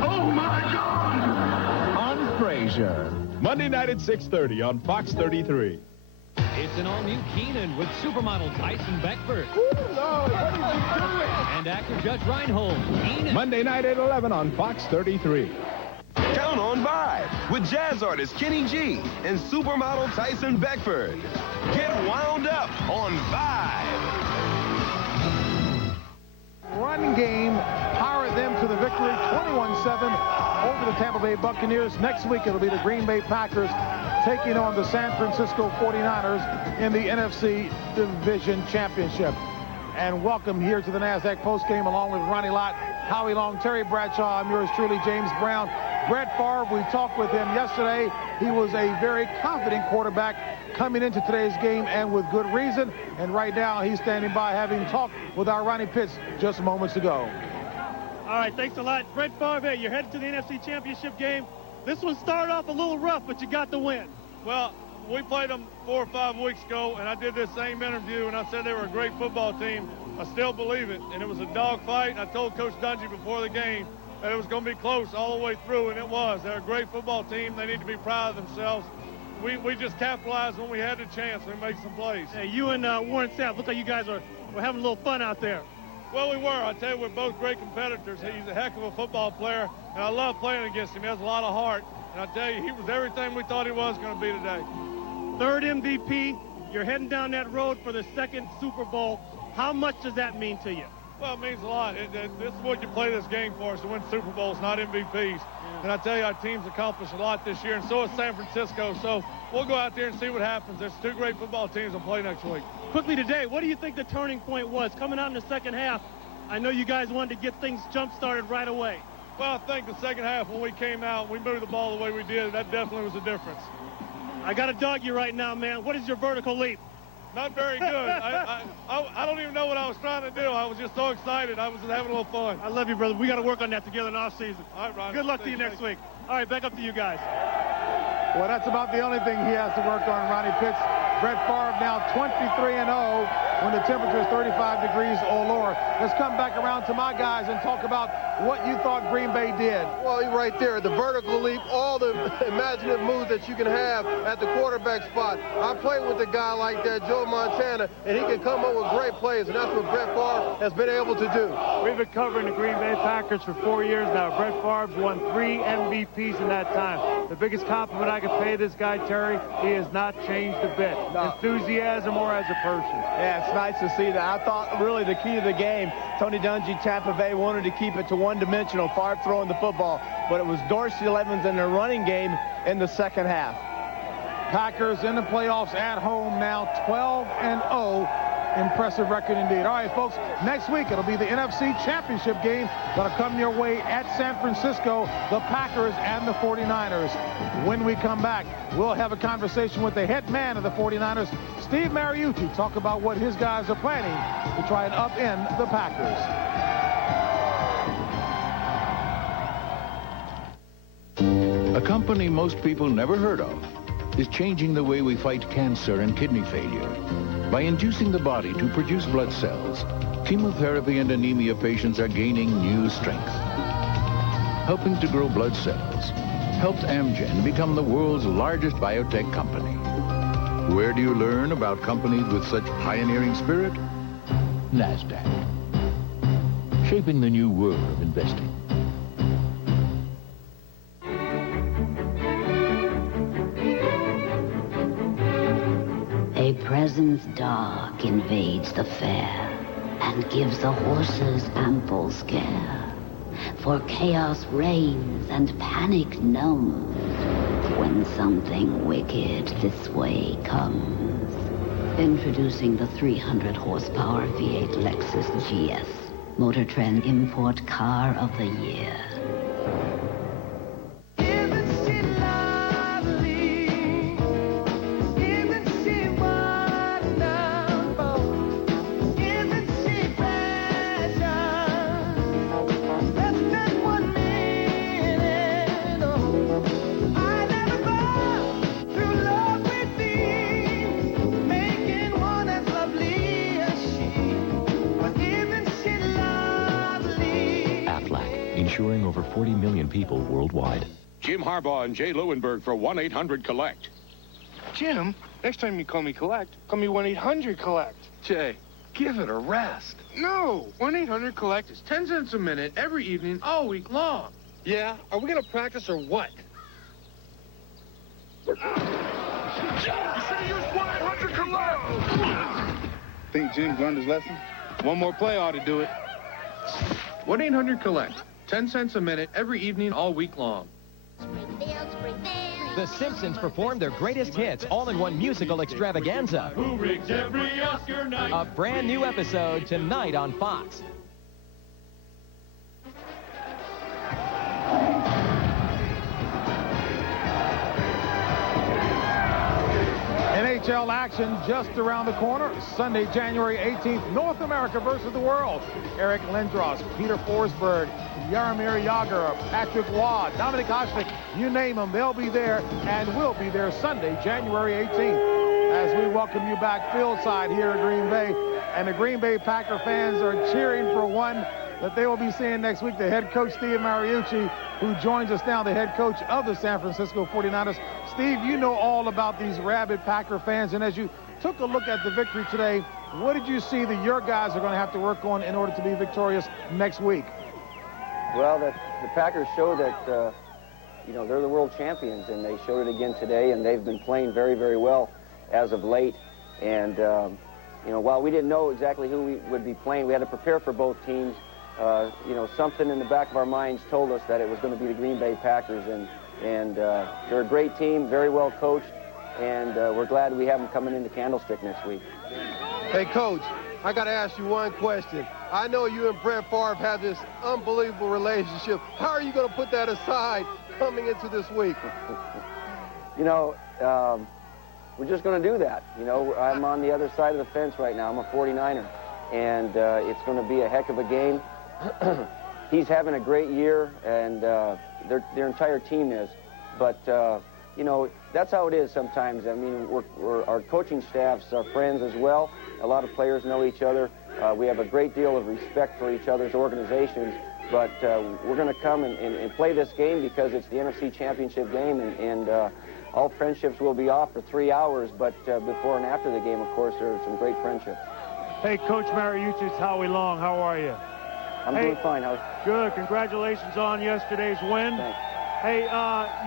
Oh, my God! On Fraser. Monday night at 6:30 on Fox 33. It's an all-new Keenan with supermodel Tyson Beckford. Ooh, Lord, what is he doing? And actor Judge Reinhold. Keenan. Monday night at 11 on Fox 33. Count on Vibe with jazz artist Kenny G and supermodel Tyson Beckford. Get wound up on Vibe. Run game powered them to the victory, 21-7 over the Tampa Bay Buccaneers. Next week it'll be the Green Bay Packers taking on the San Francisco 49ers in the NFC Division Championship. And welcome here to the NASDAQ postgame along with Ronnie Lott, Howie Long, Terry Bradshaw. I'm yours truly, James Brown. Brett Favre, we talked with him yesterday. He was a very confident quarterback coming into today's game, and with good reason. And right now he's standing by having talked with our Ronnie Pitts just moments ago. All right, thanks a lot. Brett Favre, hey, you're headed to the NFC Championship game. This one started off a little rough, but you got the win. Well, we played them 4 or 5 weeks ago, and I did this same interview, and I said they were a great football team. I still believe it, and it was a dogfight. And I told Coach Dungy before the game that it was going to be close all the way through, and it was. They're a great football team. They need to be proud of themselves. We just capitalized when we had the chance. We made some plays. Hey, you and Warren Sapp, look like you guys were having a little fun out there. Well, we were. I tell you, we're both great competitors. He's a heck of a football player, and I love playing against him. He has a lot of heart, and I tell you, he was everything we thought he was going to be today. 3rd MVP. You're heading down that road for the 2nd Super Bowl. How much does that mean to you? Well, it means a lot. This is what you play this game for, is to win Super Bowls, not MVPs. And I tell you, our team's accomplished a lot this year, and so has San Francisco. So we'll go out there and see what happens. There's 2 great football teams that play next week. Quickly today, what do you think the turning point was coming out in the second half? I know you guys wanted to get things jump-started right away. Well, I think the second half, when we came out, we moved the ball the way we did. That definitely was a difference. I got to dog you right now, man. What is your vertical leap? Not very good. I don't even know what I was trying to do. I was just so excited. I was just having a little fun. I love you, brother. We got to work on that together in off-season. All right, Ron. Good luck to you next week. All right, back up to you guys. Well, that's about the only thing he has to work on, Ronnie Pitts. Brett Favre now 23-0 when the temperature is 35 degrees or lower. Let's come back around to my guys and talk about what you thought Green Bay did. Well, you're right there. The vertical leap, all the imaginative moves that you can have at the quarterback spot. I played with a guy like that, Joe Montana, and he can come up with great plays, and that's what Brett Favre has been able to do. We've been covering the Green Bay Packers for 4 years now. Brett Favre's won 3 MVPs in that time. The biggest compliment I could pay this guy, Terry, he has not changed a bit. No. Enthusiasm or as a person. Yeah, it's nice to see that. I thought really the key to the game, Tony Dungy, Tampa Bay wanted to keep it to one-dimensional, Favre throwing the football, but it was Dorsey Levens in their running game in the second half. Packers in the playoffs at home now, 12-0. Impressive record indeed. All right, folks, next week it'll be the NFC Championship game that'll come your way at San Francisco, the Packers and the 49ers. When we come back, we'll have a conversation with the head man of the 49ers, Steve Mariucci, talk about what his guys are planning to try and upend the Packers. A company most people never heard of is changing the way we fight cancer and kidney failure. By inducing the body to produce blood cells, chemotherapy and anemia patients are gaining new strength. Helping to grow blood cells helped Amgen become the world's largest biotech company. Where do you learn about companies with such pioneering spirit? NASDAQ. Shaping the new world of investing. A presence dark invades the fair and gives the horses ample scare. For chaos reigns and panic numbs when something wicked this way comes. Introducing the 300 horsepower V8 Lexus GS, Motor Trend Import Car of the Year. Insuring over 40 million people worldwide. Jim Harbaugh and Jay Lewenberg for 1-800-COLLECT. Jim, next time you call me collect, call me 1-800-COLLECT. Jay, give it a rest. No, 1-800-COLLECT is 10 cents a minute every evening all week long. Yeah, are we going to practice or what? You should have used 1-800-COLLECT. Think Jim learned his lesson? One more play ought to do it. 1-800-COLLECT. 10 cents a minute every evening all week long. The Simpsons performed their greatest hits all in one musical extravaganza. Who rigs every Oscar night? A brand new episode tonight on Fox. NHL action just around the corner. Sunday, January 18th, North America versus the world. Eric Lindros, Peter Forsberg, Jaromir Jagr, Patrick Waugh, Dominic Hasek, you name them, they'll be there and will be there Sunday, January 18th. As we welcome you back fieldside here at Green Bay. And the Green Bay Packer fans are cheering for one that they will be seeing next week, the head coach, Steve Mariucci, who joins us now, the head coach of the San Francisco 49ers. Steve, you know all about these rabid Packer fans, and as you took a look at the victory today, what did you see that your guys are going to have to work on in order to be victorious next week? Well, the Packers show that, you know, they're the world champions, and they showed it again today, and they've been playing very, very well as of late. And, you know, while we didn't know exactly who we would be playing, we had to prepare for both teams. You know, something in the back of our minds told us that it was going to be the Green Bay Packers, and they're a great team, very well coached, and we're glad we have them coming into Candlestick next week. Hey, Coach, I got to ask you one question. I know you and Brett Favre have this unbelievable relationship. How are you going to put that aside coming into this week? You know, we're just going to do that. You know, I'm on the other side of the fence right now. I'm a 49er, and it's going to be a heck of a game. He's having a great year, and their entire team is. But, you know, that's how it is sometimes. I mean, our coaching staffs are friends as well, A lot of players know each other. We have a great deal of respect for each other's organizations, but we're going to come and play this game because it's the NFC Championship game, and all friendships will be off for 3 hours, but before and after the game, of course, there are some great friendships. Hey, Coach Mariucci, it's Howie Long. How are you? I'm doing fine, Howie. Good. Congratulations on yesterday's win. Thanks. Hey,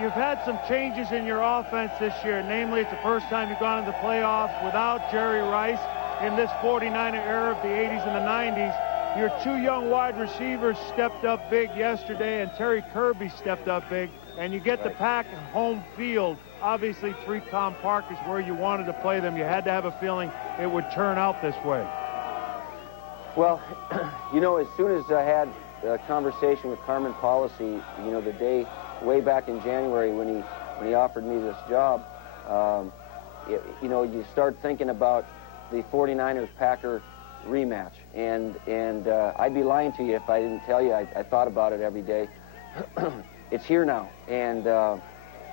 you've had some changes in your offense this year. Namely, it's the first time you've gone into the playoffs without Jerry Rice in this 49er era of the 80s and the 90s. Your two young wide receivers stepped up big yesterday, and Terry Kirby stepped up big. And you get the Pack home field. Obviously, 3Com Park is where you wanted to play them. You had to have a feeling it would turn out this way. Well, you know, as soon as I had a conversation with Carmen Policy, you know, the day way back in January when he offered me this job, you know, you start thinking about the 49ers-Packer rematch, and I'd be lying to you if I didn't tell you I thought about it every day. It's here now, and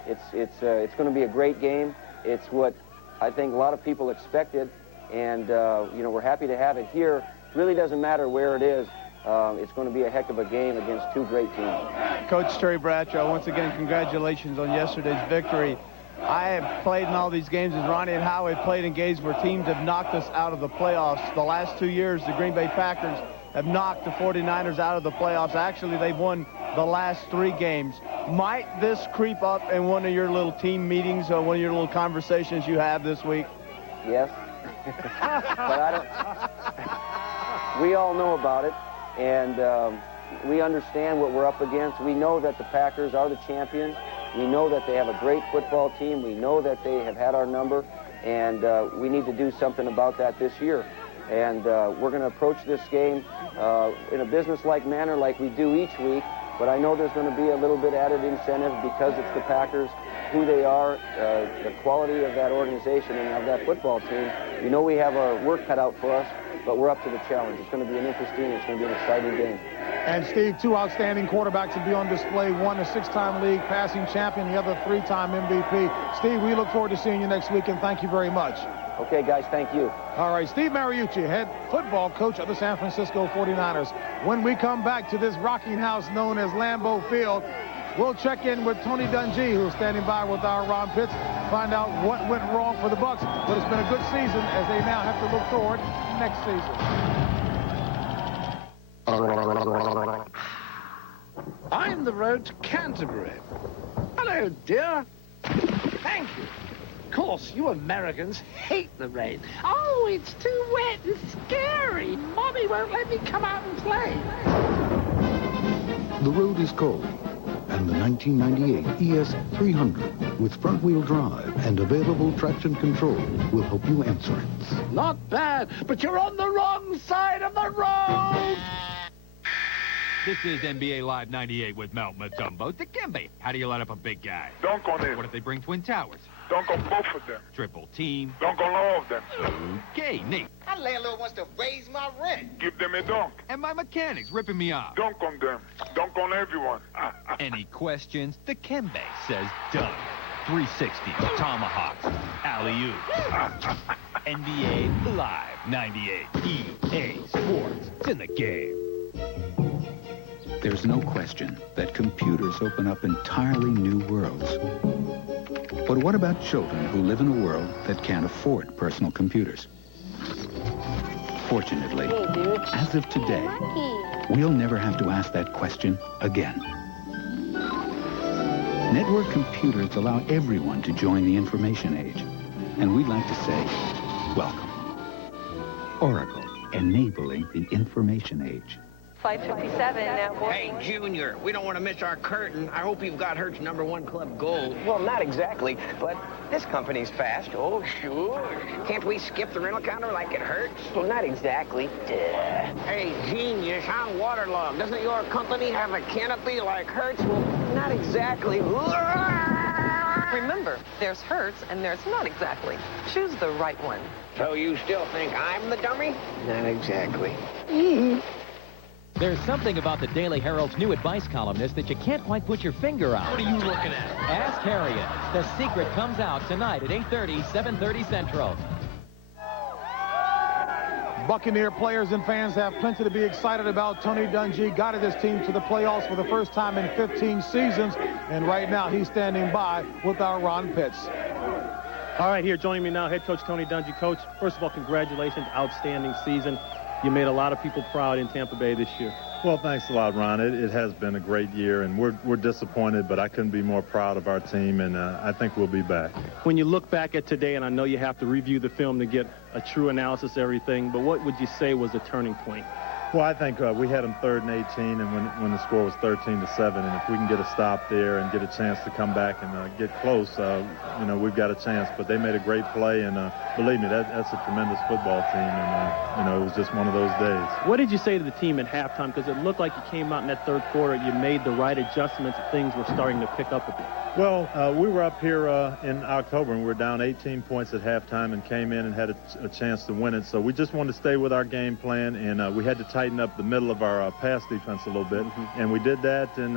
it's going to be a great game. It's what I think a lot of people expected, and you know, we're happy to have it here. It really doesn't matter where it is. It's going to be a heck of a game against two great teams. Coach Terry Bradshaw, once again, congratulations on yesterday's victory. I have played in all these games, as Ronnie and Howie played in games where teams have knocked us out of the playoffs. The last 2 years, the Green Bay Packers have knocked the 49ers out of the playoffs. Actually, they've won the last 3 games. Might this creep up in one of your little team meetings or one of your little conversations you have this week? Yes. But I don't... We all know about it, and we understand what we're up against. We know that the Packers are the champion. We know that they have a great football team. We know that they have had our number, and we need to do something about that this year. And we're going to approach this game in a business-like manner like we do each week, but I know there's going to be a little bit added incentive because it's the Packers, who they are, the quality of that organization and of that football team. You know we have our work cut out for us, but we're up to the challenge. It's going to be an interesting, it's going to be an exciting game. And Steve, 2 outstanding quarterbacks will be on display. One a 6-time league passing champion, the other 3-time MVP. Steve, we look forward to seeing you next week, and thank you very much. Okay, guys, thank you. All right, Steve Mariucci, head football coach of the San Francisco 49ers. When we come back to this rocking house known as Lambeau Field, we'll check in with Tony Dungy, who's standing by with our Ron Pitts, find out what went wrong for the Bucs. But it's been a good season as they now have to look toward next season. I'm the road to Canterbury. Hello, dear. Thank you. Of course, you Americans hate the rain. Oh, it's too wet and scary. Mommy won't let me come out and play. The road is cold, and the 1998 ES300 with front-wheel drive and available traction control will help you answer it. Not bad, but you're on the wrong side of the road. This is NBA Live 98 with Mount Matumbo. Dikembe, how do you let up a big guy? Dunk on him. What if they bring Twin Towers? Dunk on both of them. Triple team. Dunk on all of them. Okay, Nate. My landlord wants to raise my rent. Give them a dunk. And my mechanics ripping me off. Dunk on them. Dunk on everyone. Any questions? Dikembe says done. 360, tomahawks, alley-oop. NBA Live 98. EA Sports. It's in the game. There's no question that computers open up entirely new worlds. But what about children who live in a world that can't afford personal computers? Fortunately, as of today, we'll never have to ask that question again. Network computers allow everyone to join the information age. And we'd like to say, welcome. Oracle, enabling the information age. 557 network. Hey, Junior, we don't want to miss our curtain. I hope you've got Hertz #1 Club Gold. Well, not exactly, but this company's fast. Oh, sure. Can't we skip the rental counter like it hurts? Well, not exactly. Duh. Hey, genius, I'm waterlogged. Doesn't your company have a canopy like Hertz? Well, not exactly. Remember, there's Hertz and there's not exactly. Choose the right one. So you still think I'm the dummy? Not exactly. There's something about the Daily Herald's new advice columnist that you can't quite put your finger on. What are you looking at? Ask Harriet. The Secret comes out tonight at 8:30, 7:30 Central. Buccaneer players and fans have plenty to be excited about. Tony Dungy guided his team to the playoffs for the first time in 15 seasons, and right now he's standing by with our Ron Pitts. All right, here joining me now, head coach Tony Dungy. Coach, first of all, congratulations, outstanding season. You made a lot of people proud in Tampa Bay this year. Well, thanks a lot, Ron. It has been a great year, and we're disappointed, but I couldn't be more proud of our team, and I think we'll be back. When you look back at today, and I know you have to review the film to get a true analysis of everything, but what would you say was the turning point? Well, I think we had them 3rd and 18, and when the score was 13-7, and if we can get a stop there and get a chance to come back and get close, we've got a chance. But they made a great play, and believe me, that's a tremendous football team, and it was just one of those days. What did you say to the team at halftime? Because it looked like you came out in that 3rd quarter, you made the right adjustments, things were starting to pick up a bit. Well, we were up here in October, and we were down 18 points at halftime and came in and had a chance to win it. So we just wanted to stay with our game plan, and we had to tighten up the middle of our pass defense a little bit, and we did that and,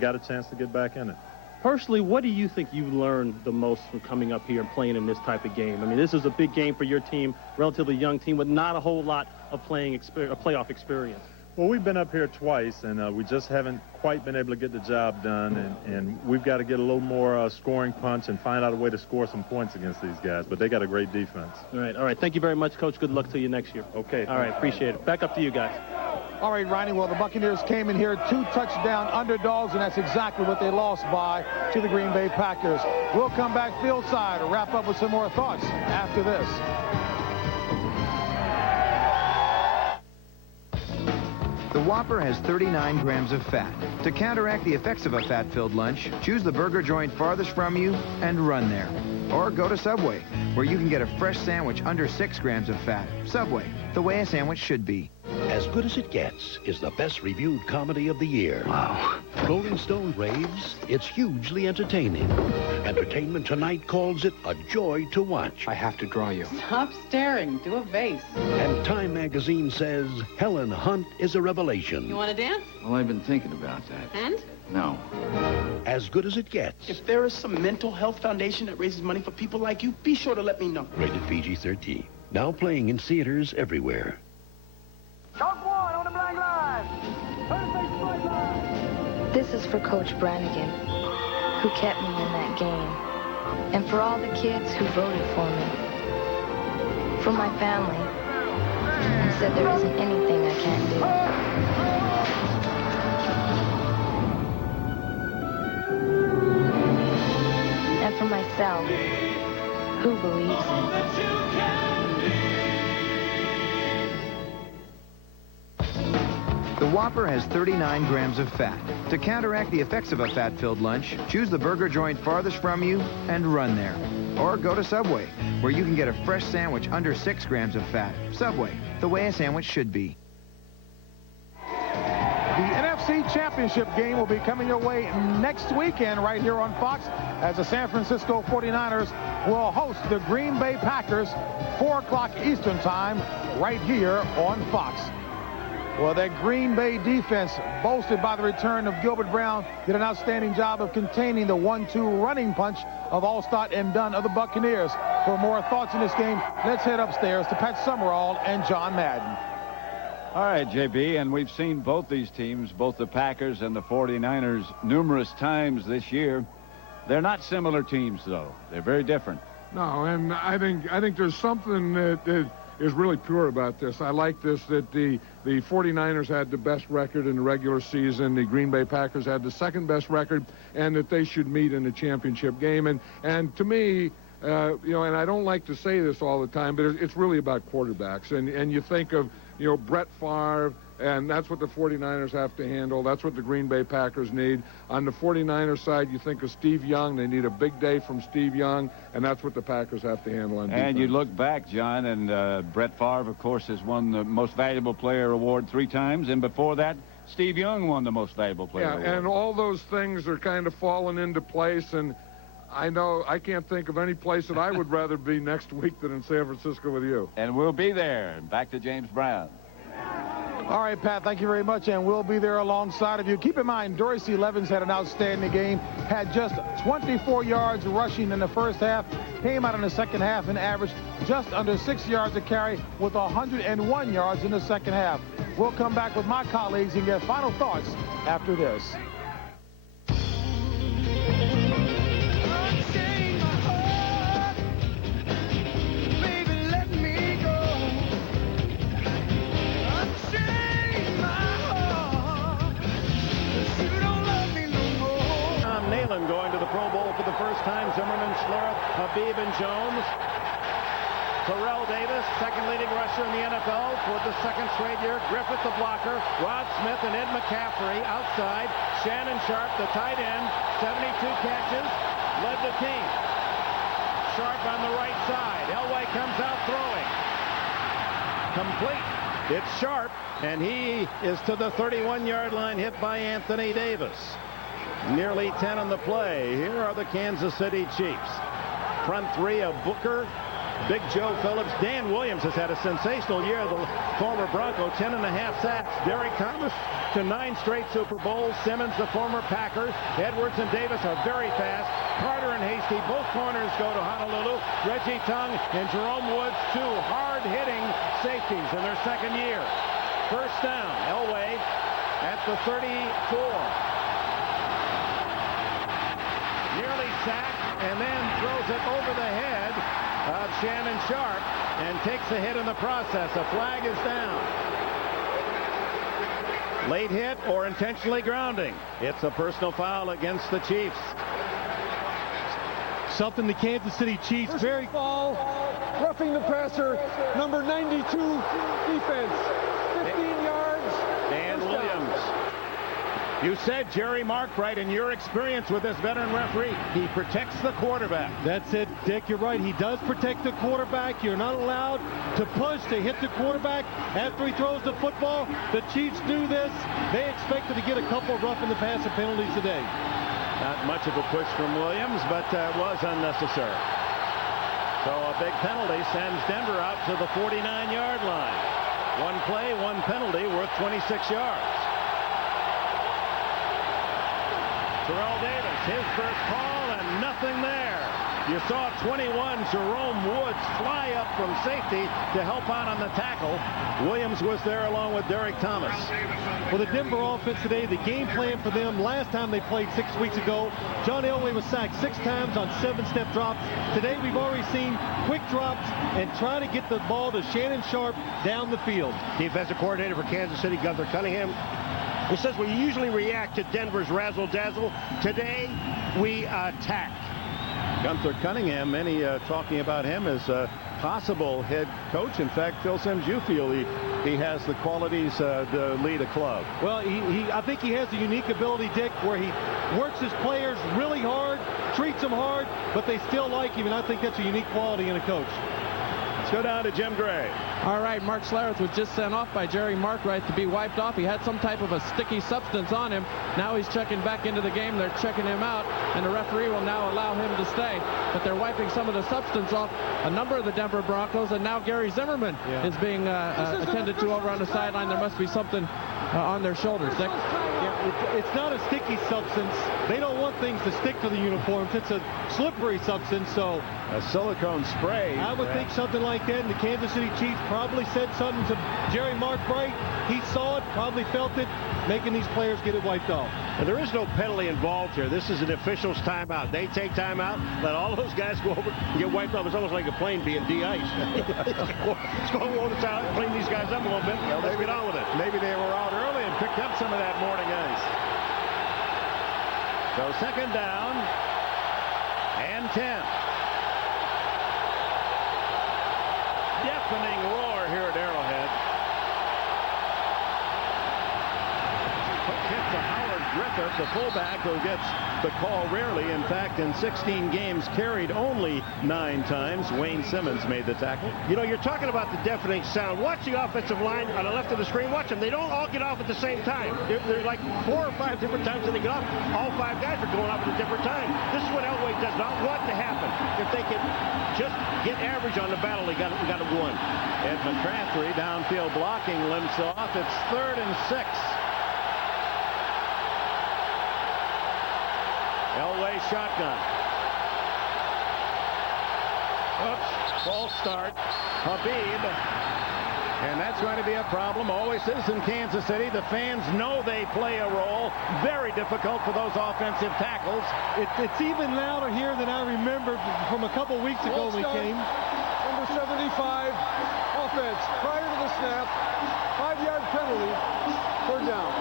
got a chance to get back in it. Personally, what do you think you learned the most from coming up here and playing in this type of game? I mean, this is a big game for your team, relatively young team with not a whole lot of playoff experience. Well, we've been up here twice, and we just haven't quite been able to get the job done, and we've got to get a little more scoring punch and find out a way to score some points against these guys, but they got a great defense. All right. Thank you very much, Coach. Good luck to you next year. Okay. All right, appreciate it. Back up to you guys. All right, Ronnie, well, the Buccaneers came in here 2-touchdown underdogs, and that's exactly what they lost by to the Green Bay Packers. We'll come back field side to wrap up with some more thoughts after this. The Whopper has 39 grams of fat. To counteract the effects of a fat-filled lunch, choose the burger joint farthest from you and run there. Or go to Subway, where you can get a fresh sandwich under 6 grams of fat. Subway, the way a sandwich should be. As Good as It Gets is the best reviewed comedy of the year. Wow. Rolling Stone raves it's hugely entertaining. Entertainment Tonight calls it a joy to watch. I have to draw you. Stop staring. Do a vase. And Time Magazine says Helen Hunt is a revelation. You want to dance? Well, I've been thinking about that. And? No. As Good as It Gets. If there is some mental health foundation that raises money for people like you, be sure to let me know. Rated PG-13. Now playing in theaters everywhere. Chalk one on the black line. White line. This is for Coach Brannigan, who kept me in that game. And for all the kids who voted for me. For my family, who said there isn't anything I can't do. And for myself, who believes in me. The Whopper has 39 grams of fat. To counteract the effects of a fat-filled lunch, choose the burger joint farthest from you and run there. Or go to Subway, where you can get a fresh sandwich under 6 grams of fat. Subway, the way a sandwich should be. The NFC Championship game will be coming your way next weekend right here on Fox as the San Francisco 49ers will host the Green Bay Packers 4 o'clock Eastern time right here on Fox. Well, that Green Bay defense, bolstered by the return of Gilbert Brown, did an outstanding job of containing the 1-2 running punch of Allstott and Dunn of the Buccaneers. For more thoughts in this game, let's head upstairs to Pat Summerall and John Madden. All right, JB, and we've seen both these teams, both the Packers and the 49ers, numerous times this year. They're not similar teams, though. They're very different. No, and I think there's something that is really pure about this. I like this, that the 49ers had the best record in the regular season. The Green Bay Packers had the second best record, and that they should meet in the championship game. And to me, and I don't like to say this all the time, but it's really about quarterbacks. And you think of, Brett Favre, and that's what the 49ers have to handle. That's what the Green Bay Packers need. On the 49ers side, you think of Steve Young. They need a big day from Steve Young, and that's what the Packers have to handle on defense. And you look back, John, and Brett Favre, of course, has won the Most Valuable Player award 3 times, and before that, Steve Young won the Most Valuable Player award. And all those things are kind of falling into place, and I know I can't think of any place that I would rather be next week than in San Francisco with you. And we'll be there. Back to James Brown. All right, Pat, thank you very much, and we'll be there alongside of you. Keep in mind, Dorsey Levens had an outstanding game, had just 24 yards rushing in the first half, came out in the second half and averaged just under 6 yards a carry with 101 yards in the second half. We'll come back with my colleagues and get final thoughts after this. Going to the Pro Bowl for the first time. Zimmerman, Schlereth, Habib, and Jones. Terrell Davis, second leading rusher in the NFL for the second straight year. Griffith, the blocker. Rod Smith and Ed McCaffrey outside. Shannon Sharp, the tight end. 72 catches. Led the team. Sharp on the right side. Elway comes out throwing. Complete. It's Sharp, and he is to the 31-yard line, hit by Anthony Davis. Nearly 10 on the play. Here are the Kansas City Chiefs. Front three of Booker, Big Joe Phillips. Dan Williams has had a sensational year. The former Bronco, 10.5 sacks. Derek Thomas to 9 straight Super Bowls. Simmons, the former Packer. Edwards and Davis are very fast. Carter and Hasty, both corners go to Honolulu. Reggie Tung and Jerome Woods, 2 hard-hitting safeties in their second year. First down, Elway at the 34. Nearly sacked, and then throws it over the head of Shannon Sharp and takes a hit in the process. A flag is down. Late hit or intentionally grounding. It's a personal foul against the Chiefs. Something the Kansas City Chiefs very foul, roughing the passer, number 92 defense, 15 yards. Dan Williams. You said Jerry Markbright, in your experience with this veteran referee, he protects the quarterback. That's it, Dick. You're right. He does protect the quarterback. You're not allowed to push to hit the quarterback after he throws the football. The Chiefs do this. They expected to get a couple of roughing the passer penalties today. Not much of a push from Williams, but was unnecessary. So a big penalty sends Denver out to the 49-yard line. One play, one penalty worth 26 yards. Terrell Davis, his first call, and nothing there. You saw 21, Jerome Woods, fly up from safety to help out on the tackle. Williams was there along with Derek Thomas. Well, the Denver offense today, the game plan for them, last time they played 6 weeks ago, John Elway was sacked 6 times on 7-step drops. Today we've already seen quick drops and try to get the ball to Shannon Sharp down the field. Defensive coordinator for Kansas City, Gunther Cunningham. He says we usually react to Denver's razzle-dazzle. Today, we attack. Gunther Cunningham, many talking about him as a possible head coach. In fact, Phil Simms, you feel he has the qualities to lead a club. Well, I think he has the unique ability, Dick, where he works his players really hard, treats them hard, but they still like him, and I think that's a unique quality in a coach. Let's go down to Jim Gray. All right, Mark Schlereth was just sent off by Jerry Markbright to be wiped off. He had some type of a sticky substance on him. Now he's checking back into the game. They're checking him out, and the referee will now allow him to stay. But they're wiping some of the substance off a number of the Denver Broncos, and now Gary Zimmerman is being attended to over on the sideline. There must be something on their shoulders. It's not a sticky substance. They don't want things to stick to the uniforms. It's a slippery substance, so... A silicone spray. I would think something like that, and the Kansas City Chiefs probably said something to Jerry Markbright. He saw it, probably felt it, making these players get it wiped off. And there is no penalty involved here. This is an official's timeout. They take timeout, let all those guys go over and get wiped off. It's almost like a plane being de-iced. Let's go over the side, clean these guys up a little bit. Let's get on with it. Maybe they were out early and picked up some of that morning ice. So second down and 10. Deafening roar here at Arrowhead. Quick hit to Howard Griffith, the fullback, who gets the call rarely. In fact, in 16 games, carried only 9 times. Wayne Simmons made the tackle. You know, you're talking about the deafening sound. Watch the offensive line on the left of the screen. Watch them. They don't all get off at the same time. They're like 4 or 5 different times that they get off. All 5 guys are going off at a different time. This is what Elway does not want to happen. If they can just get average on the battle, they got to win. Ed McCaffrey, downfield blocking, limps off. It's 3rd and 6. Elway shotgun. Oops, false start. Habib. And that's going to be a problem. Always is in Kansas City. The fans know they play a role. Very difficult for those offensive tackles. It's even louder here than I remember from a couple weeks ago when we came. Number 75, offense. Prior to the snap, 5-yard penalty, 3rd down.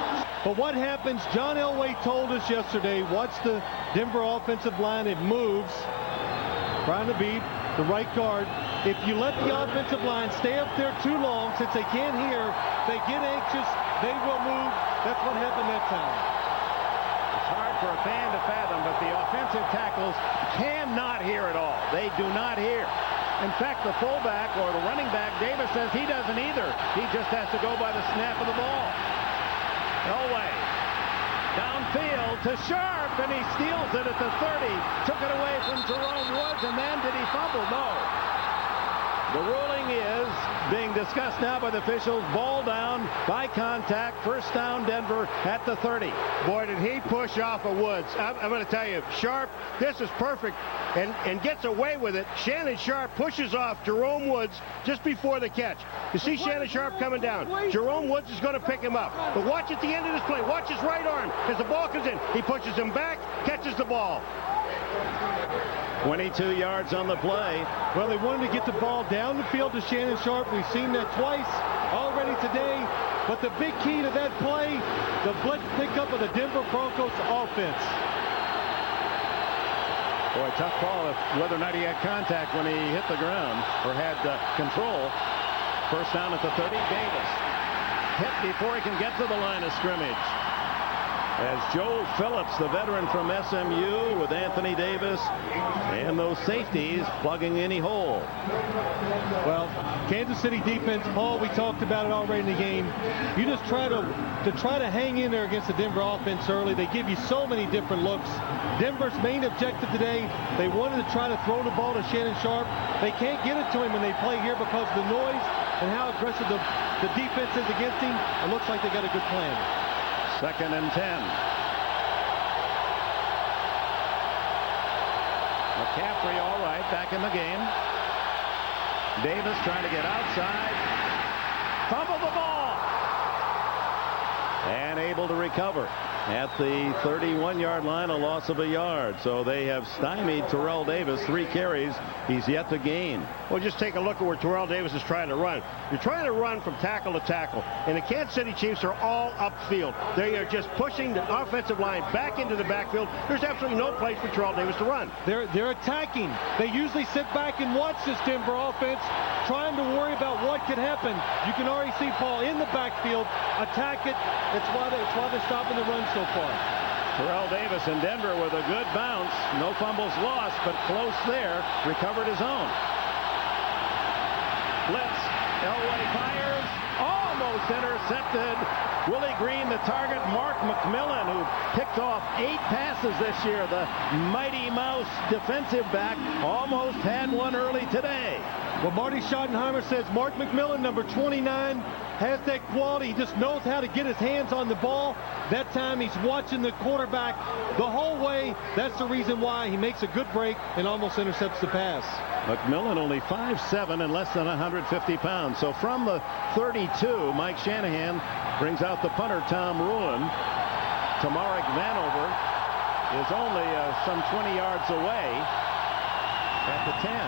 But what happens, John Elway told us yesterday, watch the Denver offensive line. It moves. Brian Habib, the right guard. If you let the offensive line stay up there too long, since they can't hear, they get anxious, they will move. That's what happened that time. It's hard for a fan to fathom, but the offensive tackles cannot hear at all. They do not hear. In fact, the fullback or the running back, Davis, says he doesn't either. He just has to go by the snap of the ball. Elway. Downfield to Sharp, and he steals it at the 30. Took it away from Jerome Woods, and then did he fumble? No. The ruling is being discussed now by the officials. Ball down by contact. 1st down, Denver at the 30. Boy, did he push off of Woods. I'm going to tell you, Sharp, this is perfect, and gets away with it. Shannon Sharp pushes off Jerome Woods just before the catch. You see Shannon Sharp coming down. Jerome Woods is going to pick him up. But watch at the end of this play. Watch his right arm as the ball comes in. He pushes him back, catches the ball. 22 yards on the play. Well, they wanted to get the ball down the field to Shannon Sharp. We've seen that twice already today. But the big key to that play, the blitz pickup of the Denver Broncos offense. Boy, tough call whether or not he had contact when he hit the ground or had control. 1st down at the 30. Davis hit before he can get to the line of scrimmage. As Joe Phillips, the veteran from SMU, with Anthony Davis and those safeties plugging any hole. Well, Kansas City defense, Paul, we talked about it already in the game. You just try to hang in there against the Denver offense early. They give you so many different looks. Denver's main objective today, they wanted to try to throw the ball to Shannon Sharp. They can't get it to him when they play here because of the noise and how aggressive the defense is against him. It looks like they got a good plan. 2nd and 10. McCaffrey all right, back in the game. Davis trying to get outside. Fumble the ball. And able to recover at the 31-yard line, a loss of a yard. So they have stymied Terrell Davis. 3 carries. He's yet to gain. Well, just take a look at where Terrell Davis is trying to run. You're trying to run from tackle to tackle. And the Kansas City Chiefs are all upfield. They are just pushing the offensive line back into the backfield. There's absolutely no place for Terrell Davis to run. They're attacking. They usually sit back and watch this Denver offense, trying to worry about what could happen. You can already see Paul in the backfield, attack it. That's why they're stopping the run so far. Terrell Davis in Denver with a good bounce. No fumbles lost, but close there. Recovered his own. Blitz. Elway fires. Almost intercepted. Willie Green, the target. Mark McMillan, who picked off 8 passes this year. The Mighty Mouse defensive back almost had one early today. Well, Marty Schottenheimer says Mark McMillan, number 29, has that quality. He just knows how to get his hands on the ball. That time he's watching the quarterback the whole way. That's the reason why he makes a good break and almost intercepts the pass. McMillan only 5'7" and less than 150 pounds. So from the 32, Mike Shanahan brings out the punter, Tom Ruin. Tamarick Vanover is only some 20 yards away at the 10.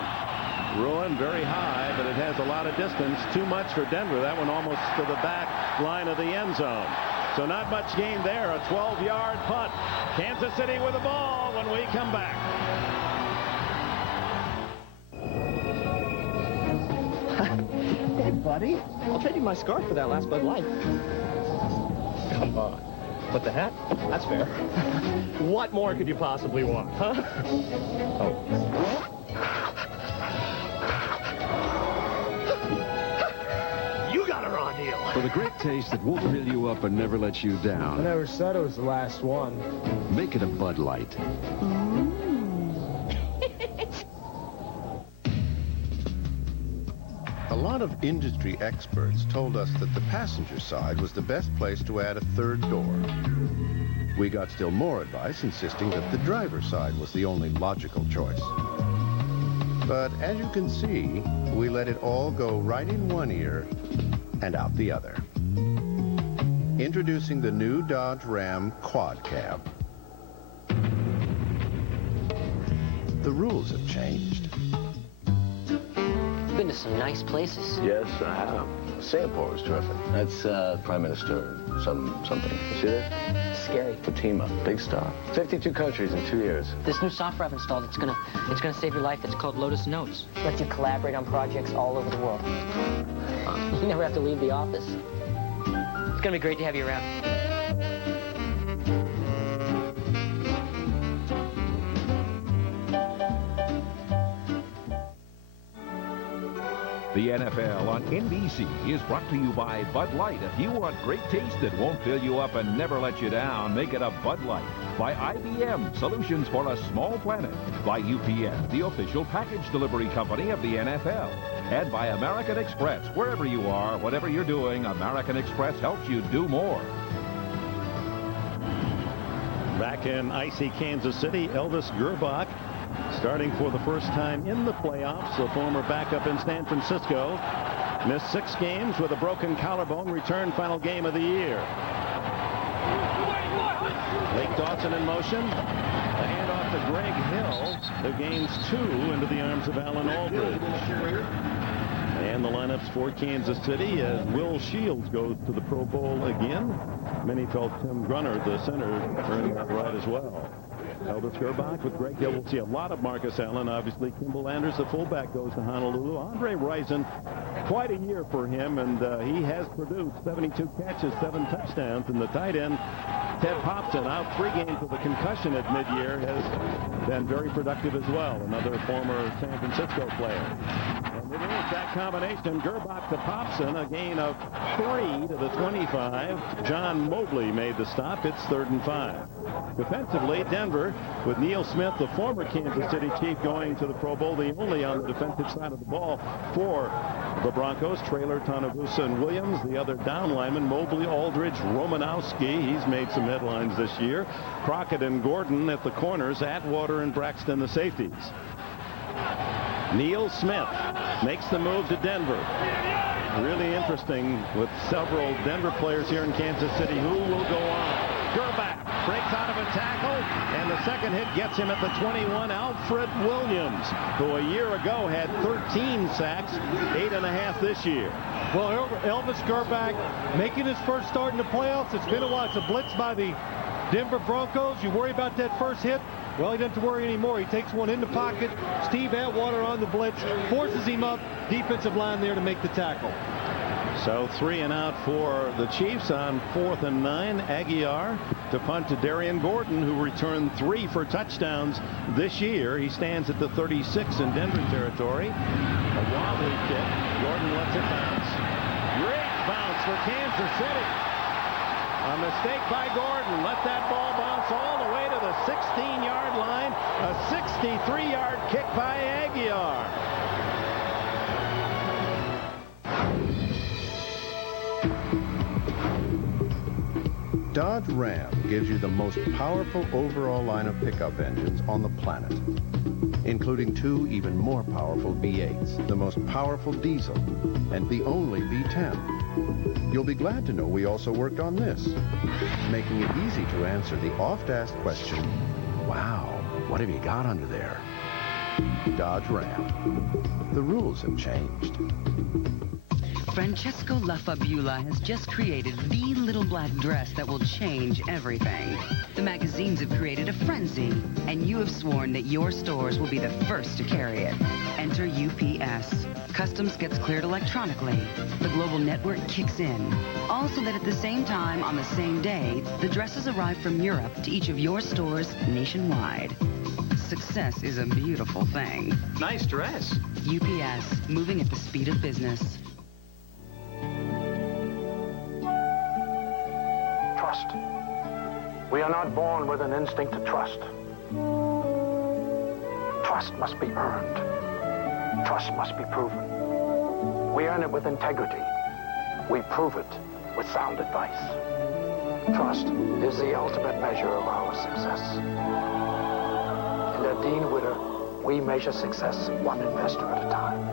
Ruin very high, but it has a lot of distance. Too much for Denver. That one almost to the back line of the end zone. So not much gain there. A 12-yard punt. Kansas City with the ball when we come back. Hey, buddy. I'll trade you my scarf for that last Bud Light. Come on. But the hat? That's fair. What more could you possibly want, huh? Oh. You got a raw deal. For the great taste that won't fill you up and never let you down. I never said it was the last one. Make it a Bud Light. A lot of industry experts told us that the passenger side was the best place to add a third door. We got still more advice insisting that the driver's side was the only logical choice. But as you can see, we let it all go right in one ear and out the other. Introducing the new Dodge Ram Quad Cab. The rules have changed. Been to some nice places. Yes, I have. Singapore was terrific. That's Prime Minister something. See that? Scary. Fatima, big star. 52 countries in 2 years. This new software I've installed, it's gonna save your life. It's called Lotus Notes. Lets you collaborate on projects all over the world. You never have to leave the office. It's gonna be great to have you around. The NFL on NBC is brought to you by Bud Light. If you want great taste that won't fill you up and never let you down, make it a Bud Light. By IBM, solutions for a small planet. By UPS, the official package delivery company of the NFL. And by American Express. Wherever you are, whatever you're doing, American Express helps you do more. Back in icy Kansas City, Elvis Gerbach starting for the first time in the playoffs. The former backup in San Francisco missed 6 games with a broken collarbone. Returned final game of the year. Lake Dawson in motion. A handoff to Greg Hill. The game's 2 into the arms of Alan Aldridge. And the lineups for Kansas City as Will Shields goes to the Pro Bowl again. Many felt Tim Grunner, the center, earned that right as well. Elvis Gerbach with Greg Hill. We'll see a lot of Marcus Allen. Obviously, Kimball Anders, the fullback, goes to Honolulu. Andre Rison, quite a year for him, and he has produced 72 catches, 7 touchdowns. And the tight end, Ted Popson, out 3 games with a concussion at mid-year, has been very productive as well. Another former San Francisco player. And it is that combination, Gerbach to Popson, a gain of 3 to the 25. John Mobley made the stop. It's 3rd and 5. Defensively, Denver, with Neil Smith, the former Kansas City Chief, going to the Pro Bowl, the only on the defensive side of the ball for the Broncos. Traylor, Tonavusa, and Williams. The other down linemen, Mobley, Aldridge, Romanowski. He's made some headlines this year. Crockett and Gordon at the corners. Atwater and Braxton, the safeties. Neil Smith makes the move to Denver. Really interesting with several Denver players here in Kansas City. Who will go on? Gerbach breaks out of a tackle, and the second hit gets him at the 21. Alfred Williams, who a year ago had 13 sacks, 8.5 this year. Well, Elvis Gerbach making his first start in the playoffs. It's been a while. It's a blitz by the Denver Broncos. You worry about that first hit? Well, he doesn't have to worry anymore. He takes one in the pocket. Steve Atwater on the blitz, forces him up. Defensive line there to make the tackle. So 3 and out for the Chiefs on 4th and 9. Aguiar to punt to Darian Gordon, who returned 3 for touchdowns this year. He stands at the 36 in Denver territory. A wobbly kick. Gordon lets it bounce. Great bounce for Kansas City. A mistake by Gordon. Let that ball bounce all the way to the 16-yard line. A 63-yard kick by Aguiar. Dodge Ram gives you the most powerful overall line of pickup engines on the planet, including 2 even more powerful V8s, the most powerful diesel, and the only V10. You'll be glad to know we also worked on this, making it easy to answer the oft-asked question, wow, what have you got under there? Dodge Ram. The rules have changed. Francesco Lafabula has just created the little black dress that will change everything. The magazines have created a frenzy, and you have sworn that your stores will be the first to carry it. Enter UPS. Customs gets cleared electronically. The global network kicks in. Also that at the same time, on the same day, the dresses arrive from Europe to each of your stores nationwide. Success is a beautiful thing. Nice dress. UPS, moving at the speed of business. Trust. We are not born with an instinct to trust. Trust must be earned. Trust must be proven. We earn it with integrity. We prove it with sound advice. Trust is the ultimate measure of our success. And at Dean Witter, we measure success one investor at a time.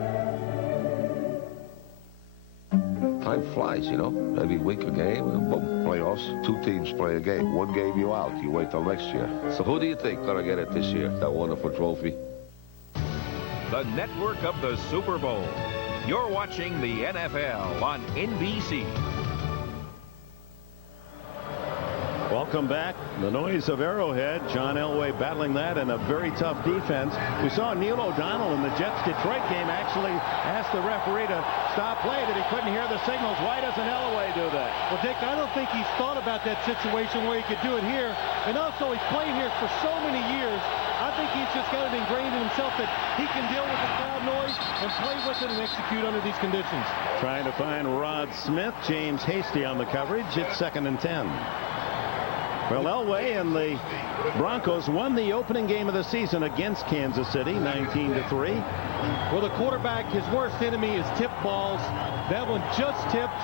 Time flies, you know. Every week a game, and boom, playoffs. 2 teams play a game. 1 game you out. You wait till next year. So who do you think gonna get it this year? That wonderful trophy? The network of the Super Bowl. You're watching the NFL on NBC. Welcome back. The noise of Arrowhead. John Elway battling that in a very tough defense. We saw Neil O'Donnell in the Jets-Detroit game actually ask the referee to stop play, that he couldn't hear the signals. Why doesn't Elway do that? Well, Dick, I don't think he's thought about that situation where he could do it here. And also, he's played here for so many years. I think he's just got it ingrained in himself that he can deal with the crowd noise and play with it and execute under these conditions. Trying to find Rod Smith. James Hasty on the coverage. It's 2nd and 10. Well, Elway and the Broncos won the opening game of the season against Kansas City, 19-3. Well, the quarterback, his worst enemy is tip balls. That one just tipped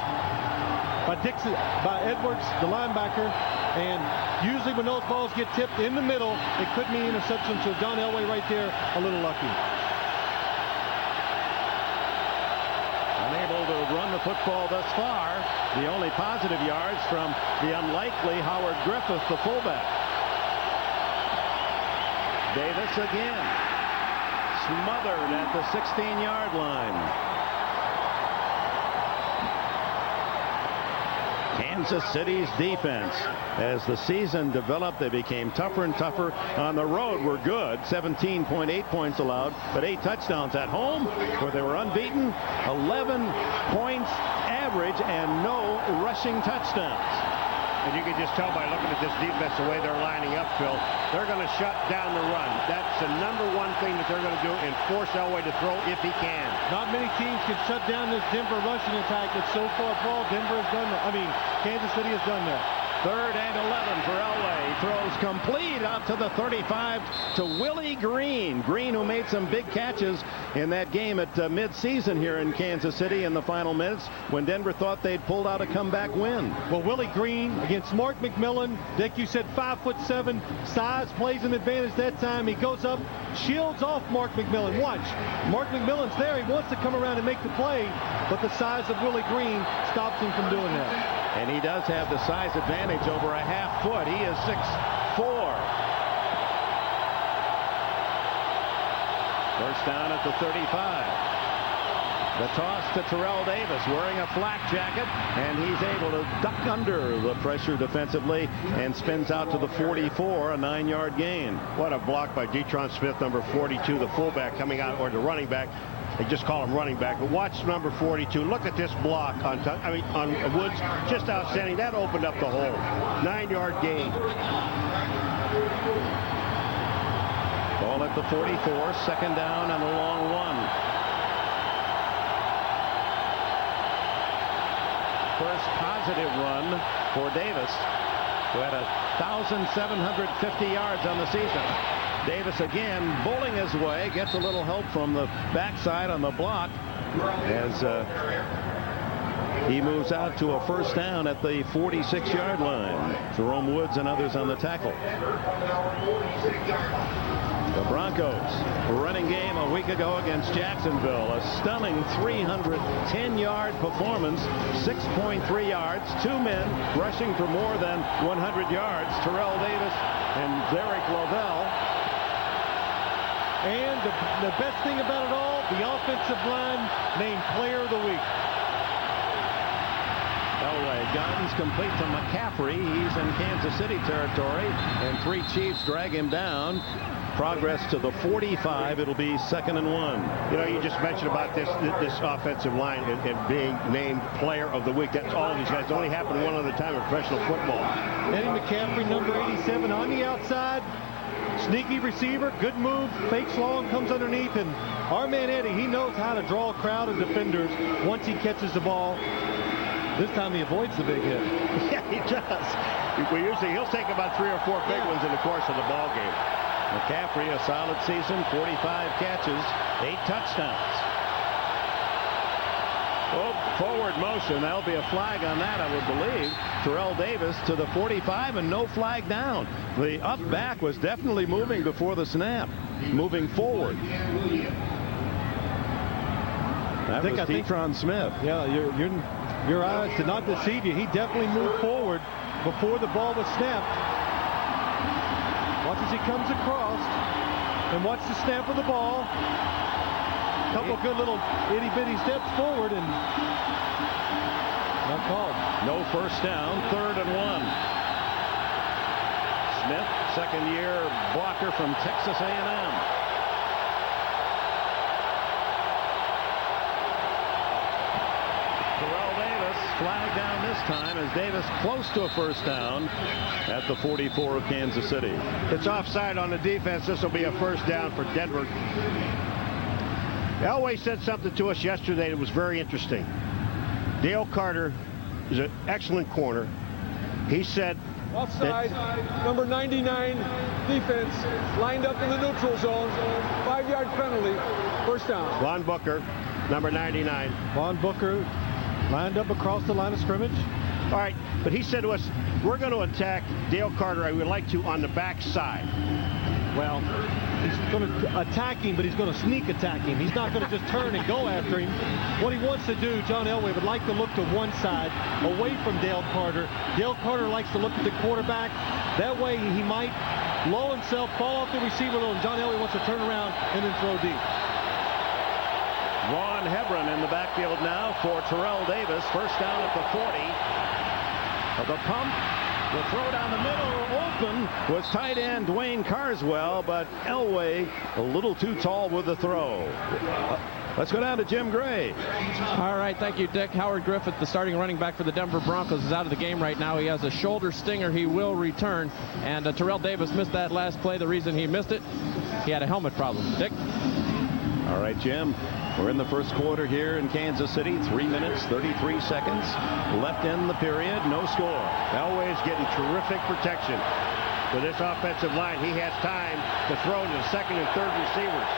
by Edwards, the linebacker. And usually when those balls get tipped in the middle, it could mean interception. So John Elway right there, a little lucky. Unable to run the football thus far. The only positive yards from the unlikely Howard Griffith, the fullback. Davis again. Smothered at the 16-yard line. Kansas City's defense, as the season developed, they became tougher and tougher. On the road were good, 17.8 points allowed, but 8 touchdowns. At home, where they were unbeaten, 11 points average and no rushing touchdowns. And you can just tell by looking at this defense the way they're lining up, Phil. They're going to shut down the run. That's the #1 thing that they're going to do, and force Elway to throw if he can. Not many teams can shut down this Denver rushing attack, but so far, Paul, Kansas City has done that. 3rd and 11 for Elway. Throws complete out to the 35 to Willie Green. Green, who made some big catches in that game at midseason here in Kansas City in the final minutes when Denver thought they'd pulled out a comeback win. Well, Willie Green against Mark McMillan. Dick, you said 5'7", size plays an advantage that time. He goes up, shields off Mark McMillan. Watch. Mark McMillan's there. He wants to come around and make the play, but the size of Willie Green stops him from doing that. And he does have the size advantage over a half foot. He is 6'4". First down at the 35. The toss to Terrell Davis, wearing a flak jacket, and he's able to duck under the pressure defensively and spins out to the 44, a 9-yard gain. What a block by Detron Smith, number 42, the fullback coming out, or the running back. They just call him running back, but watch number 42. Look at this block on Woods, just outstanding. That opened up the hole. 9-yard gain. Ball at the 44, 2nd down and a long one. First positive run for Davis, who had 1,750 yards on the season. Davis again bowling his way, gets a little help from the backside on the block as he moves out to a first down at the 46-yard line. Jerome Woods and others on the tackle. The Broncos running game a week ago against Jacksonville. A stunning 310-yard performance, 6.3 yards, 2 men rushing for more than 100 yards. Terrell Davis and Derek Lovell. And the best thing about it all, the offensive line named Player of the Week. Elway, guns complete to McCaffrey. He's in Kansas City territory, and 3 Chiefs drag him down. Progress to the 45. It'll be 2nd and 1. You know, you just mentioned about this offensive line and being named Player of the Week. That's all these guys. It only happened one other time in professional football. Eddie McCaffrey, number 87, on the outside. Sneaky receiver, good move, fakes long, comes underneath, and our man Eddie, he knows how to draw a crowd of defenders once he catches the ball. This time he avoids the big hit. Yeah, he does. He'll take about 3 or 4 big ones in the course of the ball game. McCaffrey, a solid season, 45 catches, 8 touchdowns. Oh, forward motion. That'll be a flag on that, I would believe. Terrell Davis to the 45 and no flag down. The up back was definitely moving before the snap, moving forward. That was Detron Smith. Yeah, your eyes did not deceive you. He definitely moved forward before the ball was snapped. Watch as he comes across, and watch the snap of the ball. A couple good little itty-bitty steps forward, and not called. No first down, 3rd and 1. Smith, second-year blocker from Texas A&M. Terrell Davis flagged down this time as Davis close to a first down at the 44 of Kansas City. It's offside on the defense. This will be a first down for Denver. Elway said something to us yesterday that was very interesting. Dale Carter is an excellent corner. He said offside, number 99 defense lined up in the neutral zone, 5-yard penalty, first down. Von Booker, number 99. Von Booker lined up across the line of scrimmage. All right, but he said to us, we're going to attack Dale Carter. I would like to on the backside. Well, he's going to attack him, but he's going to sneak attack him. He's not going to just turn and go after him. What he wants to do, John Elway would like to look to one side, away from Dale Carter. Dale Carter likes to look at the quarterback. That way he might low himself, fall off the receiver, and John Elway wants to turn around and then throw deep. Ron Hebron in the backfield now for Terrell Davis. First down at the 40. The pump. The throw down the middle, open, was tight end Dwayne Carswell, but Elway a little too tall with the throw. Let's go down to Jim Gray. All right, thank you, Dick. Howard Griffith, the starting running back for the Denver Broncos, is out of the game right now. He has a shoulder stinger. He will return. And Terrell Davis missed that last play. The reason he missed it, he had a helmet problem. Dick? All right, Jim. We're in the first quarter here in Kansas City. 3 minutes, 33 seconds left in the period. No score. Elway's getting terrific protection for this offensive line. He has time to throw to the second and third receivers.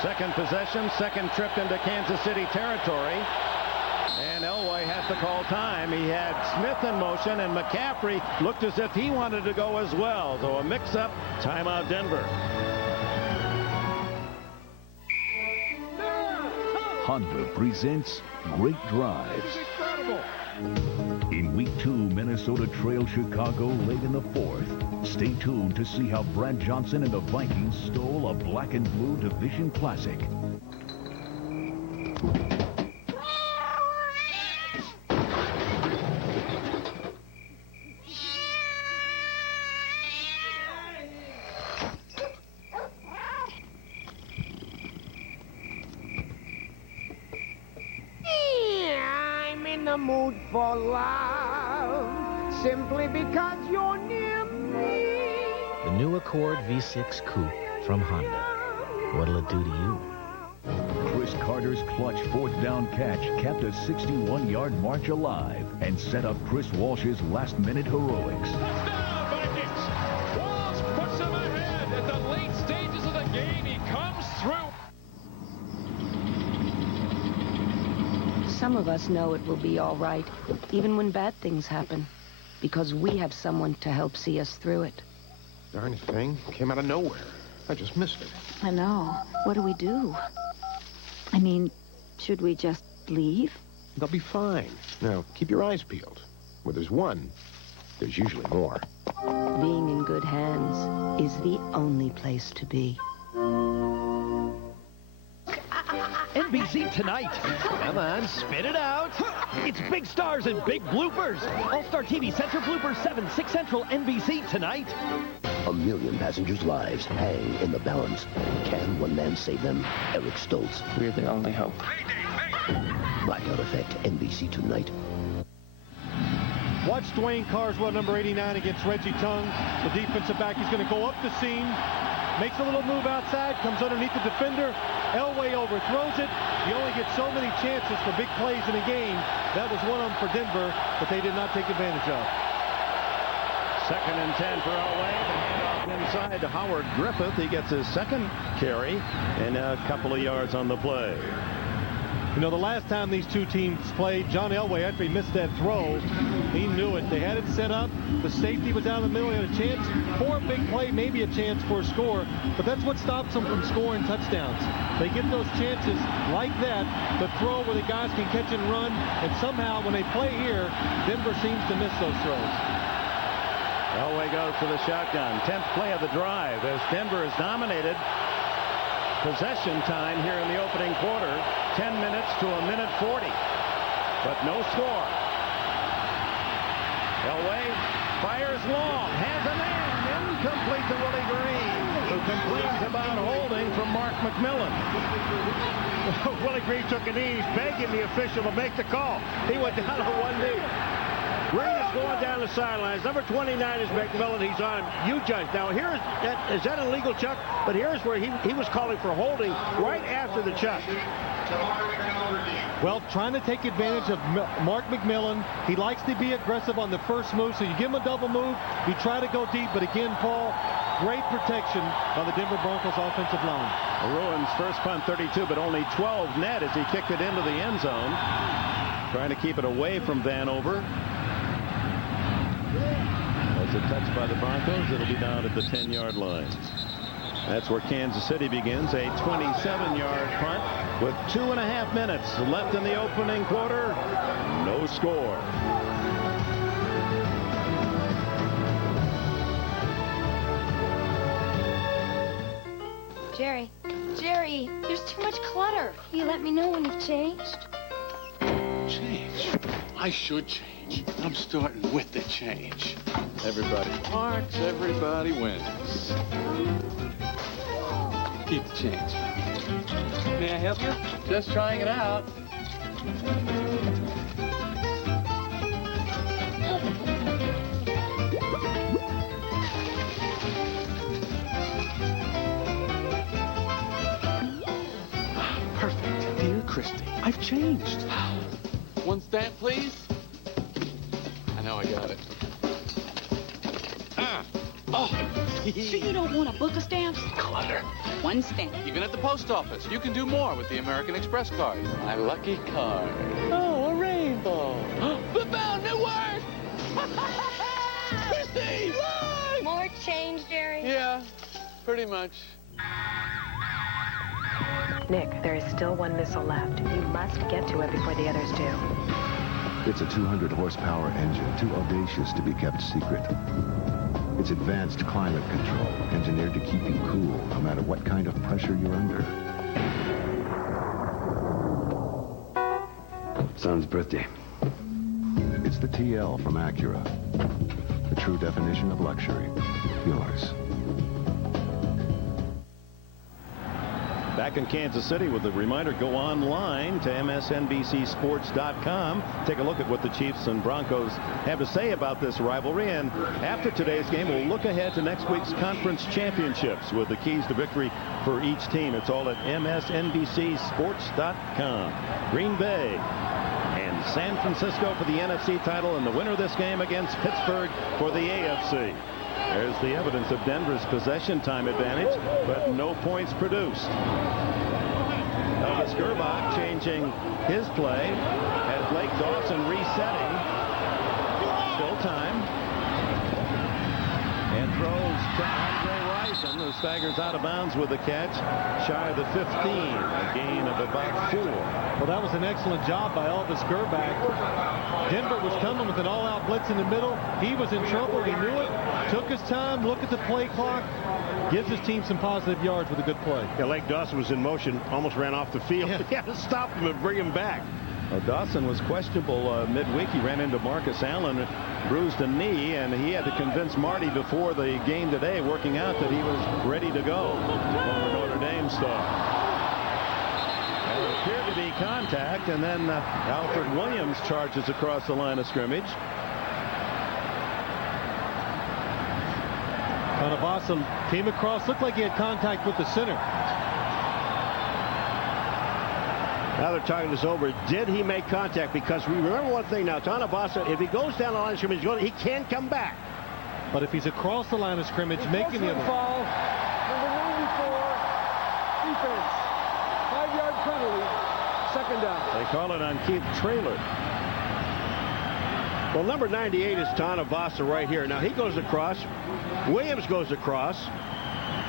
Second possession, second trip into Kansas City territory. And Elway has to call time. He had Smith in motion, and McCaffrey looked as if he wanted to go as well. So a mix-up, timeout Denver. Honda presents Great Drives. In Week 2, Minnesota trailed Chicago late in the 4th. Stay tuned to see how Brad Johnson and the Vikings stole a black and blue division classic. Mood for love simply because you're near me. The new Accord V6 Coupe from Honda. What'll it do to you? Chris Carter's clutch 4th down catch kept a 61-yard march alive and set up Chris Walsh's last-minute heroics. Touchdown, Vikings! Walsh puts them ahead at the late stages of the game. He comes through. Some of us know it will be all right, even when bad things happen, because we have someone to help see us through it. Darn thing came out of nowhere. I just missed it. I know. What do we do? I mean, should we just leave? They'll be fine. Now, keep your eyes peeled. Where there's one, there's usually more. Being in good hands is the only place to be. In NBC Tonight. Come on, spit it out. It's big stars and big bloopers. All-Star TV Center Bloopers 7, 6 Central, NBC Tonight. 1 million passengers' lives hang in the balance. Can one man save them? Eric Stoltz. We're the only hope. Blackout Effect, NBC Tonight. Watch Dwayne Carswell, number 89, against Reggie Tung. The defensive back is going to go up the seam. Makes a little move outside, comes underneath the defender. Elway overthrows it. You only get so many chances for big plays in a game. That was one of them for Denver, but they did not take advantage of. 2nd and 10 for Elway. The handoff inside to Howard Griffith. He gets his second carry and a couple of yards on the play. You know, the last time these two teams played, John Elway, after he missed that throw, he knew it. They had it set up. The safety was down the middle. He had a chance for a big play, maybe a chance for a score. But that's what stops them from scoring touchdowns. They get those chances like that, the throw where the guys can catch and run. And somehow, when they play here, Denver seems to miss those throws. Elway goes for the shotgun. 10th play of the drive as Denver is dominated. Possession time here in the opening quarter, 10 minutes to 1:40, but no score. Elway fires long, has a man, incomplete to Willie Green, who complains about holding from Mark McMillan. Willie Green took a knee, he's begging the official to make the call. He went down on one knee. Green is going down the sidelines. Number 29 is McMillan. He's on him. You judge. Now, is that illegal, Chuck? But here's where he was calling for holding right after the check. Well, trying to take advantage of Mark McMillan. He likes to be aggressive on the first move, so you give him a double move. You try to go deep, but again, Paul, great protection by the Denver Broncos offensive line. Ruin's first punt 32, but only 12 net as he kicked it into the end zone. Trying to keep it away from Vanover. As a touch by the Broncos, it'll be down at the 10-yard line. That's where Kansas City begins, a 27-yard punt with 2.5 minutes left in the opening quarter. No score. Jerry, there's too much clutter. You let me know when you've changed. Change? I should change. I'm starting with the change. Everybody marks, everybody wins. Keep the change. May I help you? Just trying it out. Perfect. Dear Christy, I've changed. One stamp, please. I know I got it. Oh. So you don't want a book of stamps? Clutter. One stamp. Even at the post office, you can do more with the American Express card. My lucky card. Oh, a rainbow. Found it worked! Christy, look! More change, Jerry? Yeah, pretty much. Nick, there is still one missile left. You must get to it before the others do. It's a 200-horsepower engine, too audacious to be kept secret. It's advanced climate control, engineered to keep you cool, no matter what kind of pressure you're under. Son's birthday. It's the TL from Acura. The true definition of luxury. Yours. Back in Kansas City with a reminder, go online to msnbcsports.com. Take a look at what the Chiefs and Broncos have to say about this rivalry. And after today's game, we'll look ahead to next week's conference championships with the keys to victory for each team. It's all at msnbcsports.com. Green Bay and San Francisco for the NFC title, and the winner of this game against Pittsburgh for the AFC. There's the evidence of Denver's possession time advantage, but no points produced. Elvis Gerbach changing his play as Blake Dawson resetting. Still time. And throws to Andre Rison, who staggers out of bounds with the catch, shy of the 15, a gain of about 4. Well, that was an excellent job by Elvis Grbac. Denver was coming with an all-out blitz in the middle. He was in trouble. He knew it. Took his time, looked at the play clock, gives his team some positive yards with a good play. Yeah, Lake Dawson was in motion, almost ran off the field. Yeah. He had to stop him and bring him back. Dawson was questionable midweek. He ran into Marcus Allen, bruised a knee, and he had to convince Marty before the game today, working out, that he was ready to go. Former Notre Dame star. There appeared to be contact, and then Alfred Williams charges across the line of scrimmage. Tanabasa came across, looked like he had contact with the center. Now they're talking this over. Did he make contact? Because we remember one thing now. Tanabasa, if he goes down the line of scrimmage, he can come back. But if he's across the line of scrimmage, making the foul, number 94, defense, 5-yard penalty, second down. They call it on Keith Traylor. Well, number 98 is Tanabasa right here. Now he goes across. Williams goes across.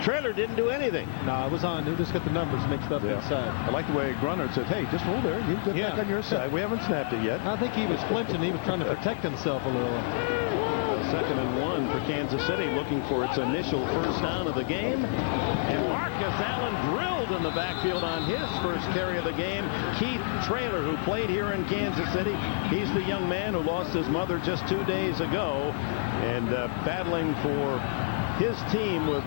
Traylor didn't do anything. No, it was on. He just got the numbers mixed up inside. I like the way Grunner said, hey, just hold there. You get back on your side. We haven't snapped it yet. I think he was flinching. He was trying to protect himself a little. 2nd and 1 for Kansas City, looking for its initial first down of the game. And Marcus Allen drilled in the backfield on his first carry of the game. Keith Traylor, who played here in Kansas City. He's the young man who lost his mother just 2 days ago and battling for his team with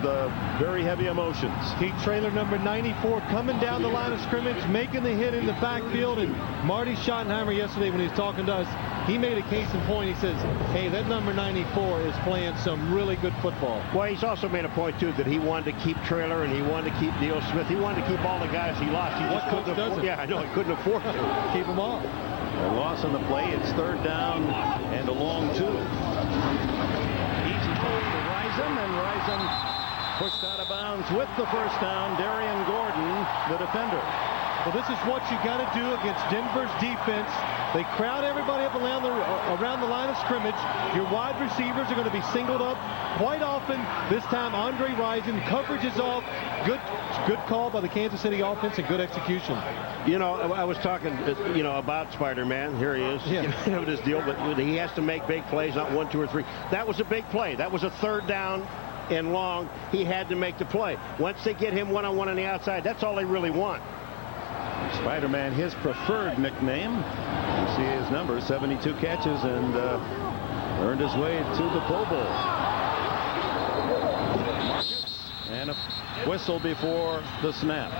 very heavy emotions. Keith Traylor, number 94, coming down the line of scrimmage, making the hit in the backfield. And Marty Schottenheimer yesterday, when he was talking to us, he made a case in point. He says, hey, that number 94 is playing some really good football. Well, he's also made a point, too, that he wanted to keep Traylor and he wanted to keep Neil Smith. He wanted to keep all the guys he lost. He just couldn't afford. Yeah, I know. He couldn't afford to keep them all. A loss on the play. It's 3rd down and a long 2. Easy pass to Rison, and Rison pushed out of bounds with the first down. Darian Gordon, the defender. Well, this is what you got to do against Denver's defense. They crowd everybody up around the line of scrimmage. Your wide receivers are going to be singled up quite often. This time, Andre Rison, coverage is off. Good call by the Kansas City offense and good execution. You know, I was talking, about Spider-Man. Here he is. Yeah. You know this deal, but he has to make big plays, not 1, 2, or 3. That was a big play. That was a 3rd down and long. He had to make the play. Once they get him one-on-one on the outside, that's all they really want. Spider-Man, his preferred nickname. You see his number, 72 catches, and earned his way to the Pro Bowl. And a whistle before the snap.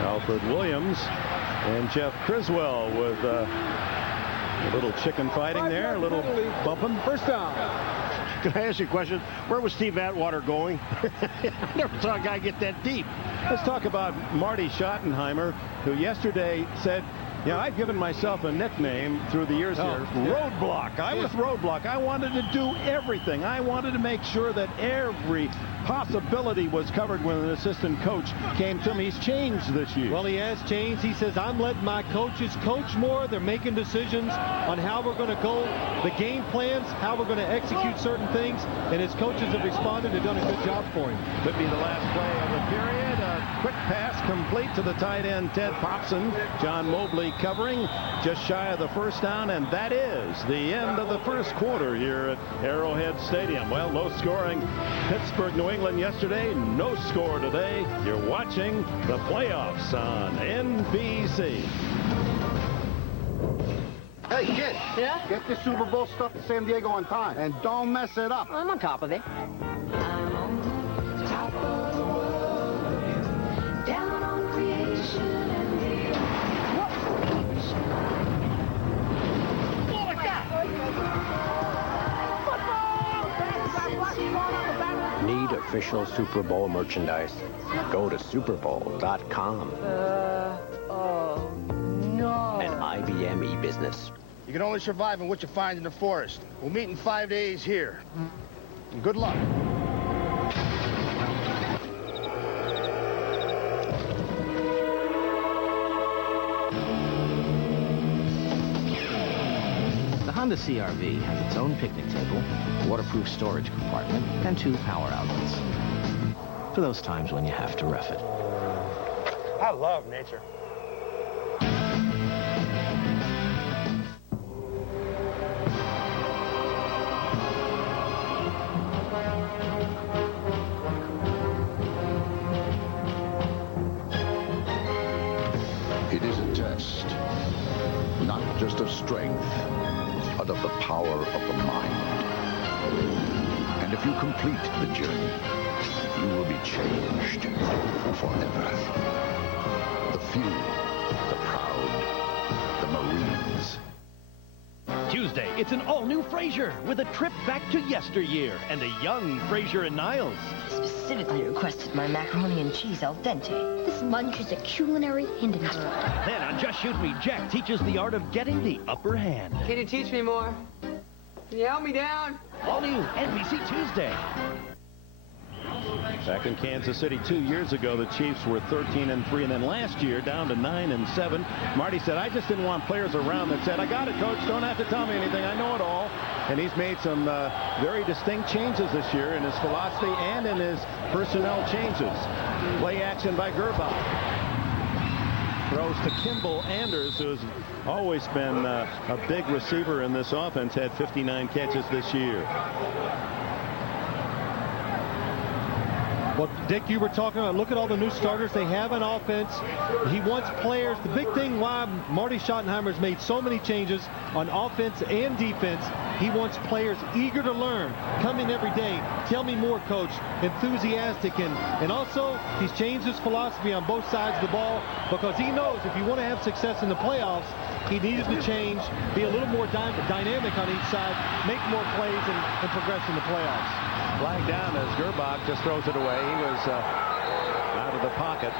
Alfred Williams and Jeff Criswell with a little chicken fighting there, a little bumping. First down. Can I ask you a question? Where was Steve Atwater going? I never saw a guy get that deep. Let's talk about Marty Schottenheimer, who yesterday said, yeah, I've given myself a nickname through the years here. Roadblock. I was Roadblock. I wanted to do everything. I wanted to make sure that every possibility was covered when an assistant coach came to me. He's changed this year. Well, he has changed. He says, I'm letting my coaches coach more. They're making decisions on how we're going to go, the game plans, how we're going to execute certain things, and his coaches have responded and done a good job for him. Could be the last play of the period. A quick pass complete to the tight end, Ted Popson. John Mobley covering just shy of the first down, and that is the end of the first quarter here at Arrowhead Stadium. Well, low scoring Pittsburgh, New England yesterday, no score today. You're watching the playoffs on NBC. Hey, kid. Yeah? Get the Super Bowl stuff to San Diego on time, and don't mess it up. I'm on top of it. I'm on top of the world, down on creation and the Need official Super Bowl merchandise? Go to superbowl.com. Oh, no. An IBM e-business. You can only survive on what you find in the forest. We'll meet in 5 days here. And good luck. The Honda CR-V has its own picnic table, a waterproof storage compartment, and 2 power outlets. For those times when you have to rough it. I love nature. It is a test, not just of strength, but of the power of the mind. And if you complete the journey, you will be changed forever. The few, the proud, the Marines. Tuesday, it's an all-new Frasier with a trip back to yesteryear and a young Frasier and Niles. Specifically requested my macaroni and cheese al dente. This munch is a culinary Hindenburg. Then on Just Shoot Me, Jack teaches the art of getting the upper hand. Can you teach me more? Can you help me down? All new NBC Tuesday. Back in Kansas City 2 years ago, the Chiefs were 13-3, and then last year down to 9-7. Marty said, I just didn't want players around that said, I got it, Coach, don't have to tell me anything, I know it all. And he's made some very distinct changes this year in his philosophy and in his personnel changes. Play action by Gerbach. Throws to Kimball Anders, who's always been a big receiver in this offense, had 59 catches this year. Well, Dick, you were talking about, look at all the new starters they have on offense. He wants players. The big thing why Marty Schottenheimer's made so many changes on offense and defense, he wants players eager to learn, come in every day, tell me more, Coach, enthusiastic. And also, he's changed his philosophy on both sides of the ball because he knows if you want to have success in the playoffs, he needed to change, be a little more dynamic on each side, make more plays, and progress in the playoffs. Flag down as Gerbach just throws it away. He was out of the pocket.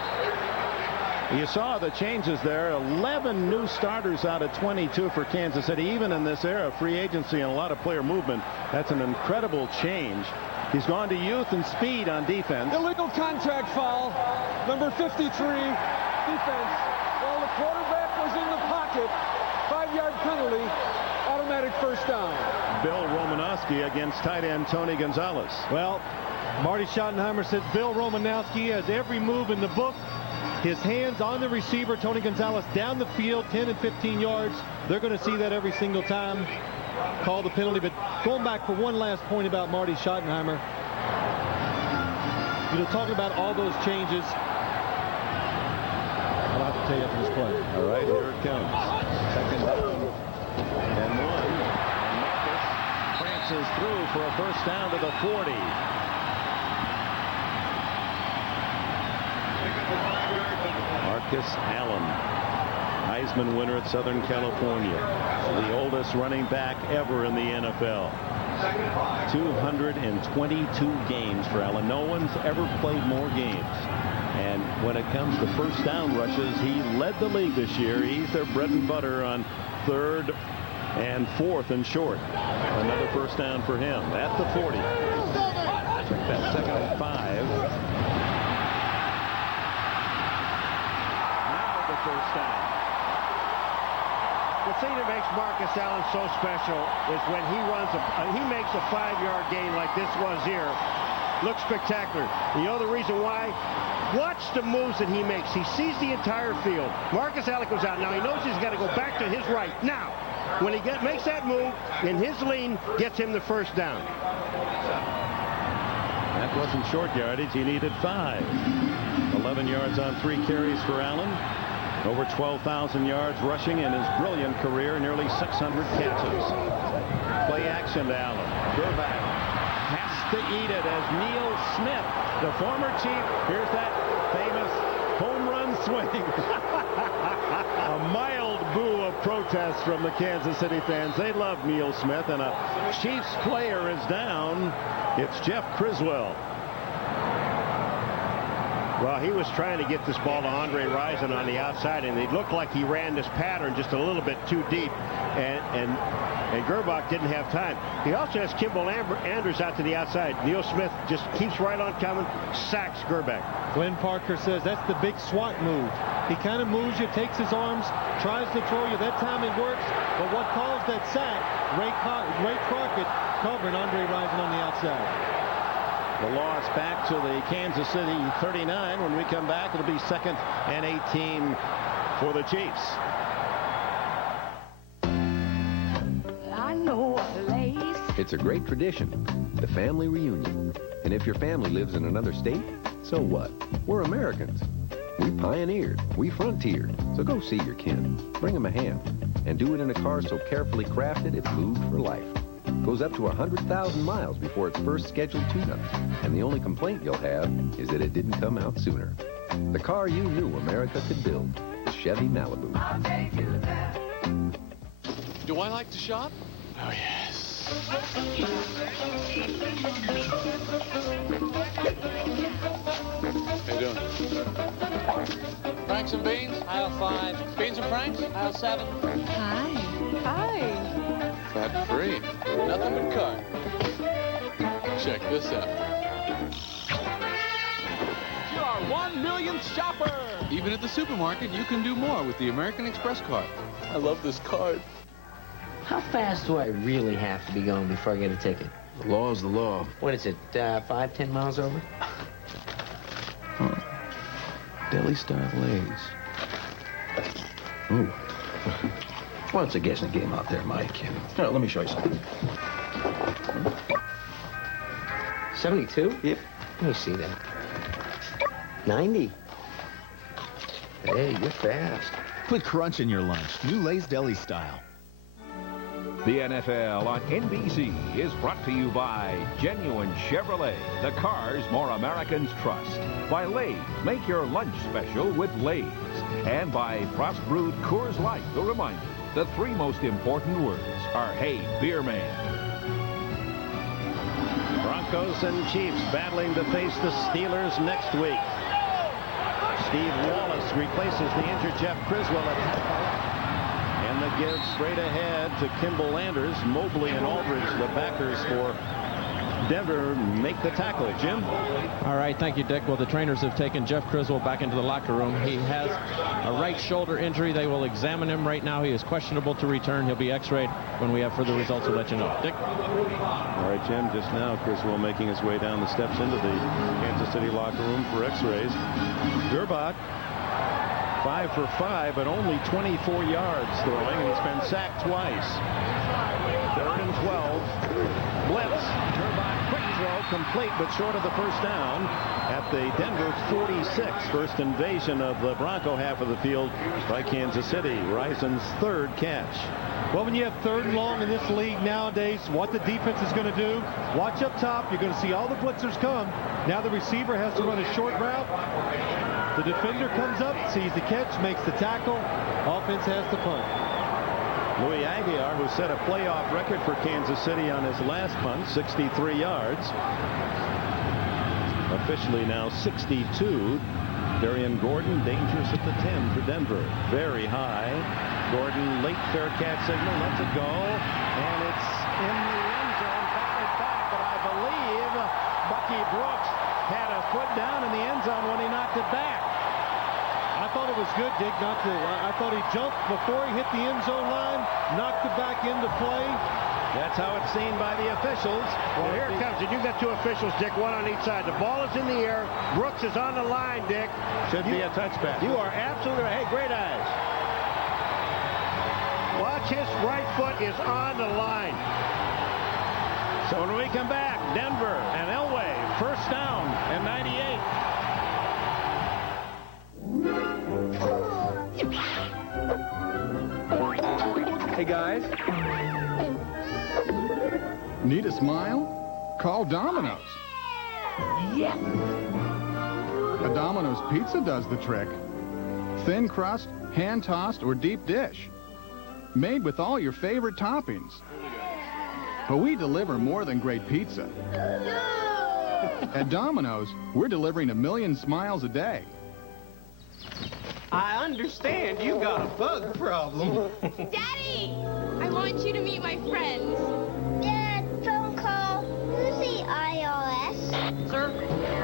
You saw the changes there. 11 new starters out of 22 for Kansas City. Even in this era of free agency and a lot of player movement, that's an incredible change. He's gone to youth and speed on defense. Illegal contact foul, number 53, defense. While the quarterback was in the pocket, 5-yard penalty, automatic first down. Bill Romanowski against tight end Tony Gonzalez. Well, Marty Schottenheimer says Bill Romanowski has every move in the book. His hands on the receiver, Tony Gonzalez, down the field, 10 and 15 yards. They're going to see that every single time. Call the penalty. But going back for one last point about Marty Schottenheimer, you know, talking about all those changes, I'll have to tell you after this play. All right, here it comes. Second down and 1. Is through for a first down to the 40. Marcus Allen, Heisman winner at Southern California, the oldest running back ever in the NFL. 222 games for Allen. No one's ever played more games. And when it comes to first down rushes, he led the league this year. He's their bread and butter on 3rd and 4th and short. Another first down for him at the 40. Check that, 2nd and 5. Now the first down. The thing that makes Marcus Allen so special is when he runs he makes a 5-yard gain like this was here. Looks spectacular. You know the reason why? Watch the moves that he makes. He sees the entire field. Marcus Allen goes out. Now he knows he's got to go back to his right. Now, when he makes that move, and his lean gets him the first down. That wasn't short yardage. He needed 5. 11 yards on 3 carries for Allen. Over 12,000 yards rushing in his brilliant career, nearly 600 catches. Play action to Allen. Gerbach has to eat it as Neil Smith, the former Chief, here's that famous home run swing. A mild boo of protest from the Kansas City fans. They love Neil Smith, and a Chiefs player is down. It's Jeff Criswell. Well, he was trying to get this ball to Andre Rison on the outside, and it looked like he ran this pattern just a little bit too deep, and Gerbach didn't have time. He also has Kimball Anders out to the outside. Neil Smith just keeps right on coming, sacks Gerbach. Glenn Parker says that's the big SWAT move. He kind of moves you, takes his arms, tries to throw you. That time it works, but what caused that sack? Ray Crockett covering Andre Rison on the outside. The loss back to the Kansas City 39. When we come back, it'll be 2nd and 18 for the Chiefs. I know a place. It's a great tradition, the family reunion. And if your family lives in another state, so what? We're Americans. We pioneered. We frontiered. So go see your kin. Bring them a hand. And do it in a car so carefully crafted it's moved for life. Goes up to 100,000 miles before its first scheduled tune-up. And the only complaint you'll have is that it didn't come out sooner. The car you knew America could build. The Chevy Malibu. I'll take you there. Do I like to shop? Oh, yes. How you doing? Franks and beans? Aisle 5. Beans and franks? Aisle 7. Hi. Hi. Fat free. Nothing but carb. Check this out. You are 1 millionth shopper. Even at the supermarket, you can do more with the American Express card. I love this card. How fast do I really have to be going before I get a ticket? The law's the law. What is it, 5, 10 miles over? Huh. Deli-style Lays. Ooh. Well, it's a guessing game out there, Mike. Here, let me show you something. 72? Yep. Let me see that. 90. Hey, you're fast. Put crunch in your lunch. New Lay's Deli Style. The NFL on NBC is brought to you by Genuine Chevrolet, the cars more Americans trust. By Lay's, make your lunch special with Lay's. And by Frost Brewed Coors Light, the reminder, the 3 most important words are, hey, beer man. Broncos and Chiefs battling to face the Steelers next week. Steve Wallace replaces the injured Jeff Criswell at half. And the give straight ahead to Kimball Anders. Mobley and Aldridge, the backers for Denver, make the tackle. Jim? All right, thank you, Dick. Well, the trainers have taken Jeff Criswell back into the locker room. He has a right shoulder injury. They will examine him right now. He is questionable to return. He'll be x-rayed. When we have further results, we'll let you know. Dick? All right, Jim, just now Criswell making his way down the steps into the Kansas City locker room for x-rays. Gerbach, 5 for 5, but only 24 yards throwing, and he's been sacked twice. 3rd and 12. Blitz. Gerbach, quick throw, complete, but short of the first down at the Denver 46. First invasion of the Bronco half of the field by Kansas City. Rison's 3rd catch. Well, when you have 3rd and long in this league nowadays, what the defense is going to do, watch up top. You're going to see all the blitzers come. Now the receiver has to run a short route. The defender comes up, sees the catch, makes the tackle. Offense has to punt. Louis Aguilar, who set a playoff record for Kansas City on his last punt, 63 yards. Officially now 62. Darian Gordon, dangerous at the 10 for Denver. Very high. Gordon, late fair catch signal, lets it go. And it's in the end zone. Got it back, but I believe Bucky Brooks had a foot down in the end zone when he knocked it back. I thought it was good, Dick, not to. I thought he jumped before he hit the end zone line, knocked it back into play. That's how it's seen by the officials. Well, here it comes, and you've got 2 officials, Dick, one on each side. The ball is in the air. Brooks is on the line, Dick. Should be a touchback. You are absolutely right. Hey, great eyes. Watch, his right foot is on the line. So when we come back, Denver and Elway, first down and 98. Hey, guys. Need a smile? Call Domino's. Yes. A Domino's pizza does the trick. Thin crust, hand-tossed, or deep dish. Made with all your favorite toppings. But we deliver more than great pizza. At Domino's, we're delivering 1 million smiles a day. I understand you got a bug problem. Daddy! I want you to meet my friends. Dad, phone call. Who's the IRS? Sir,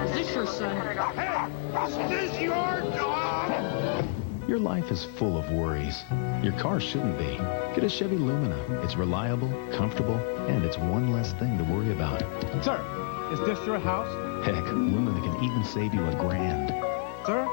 is this your son? Hey, is this your dog? Your life is full of worries. Your car shouldn't be. Get a Chevy Lumina. It's reliable, comfortable, and it's one less thing to worry about. Sir, is this your house? Heck, Lumina can even save you $1,000. Sir?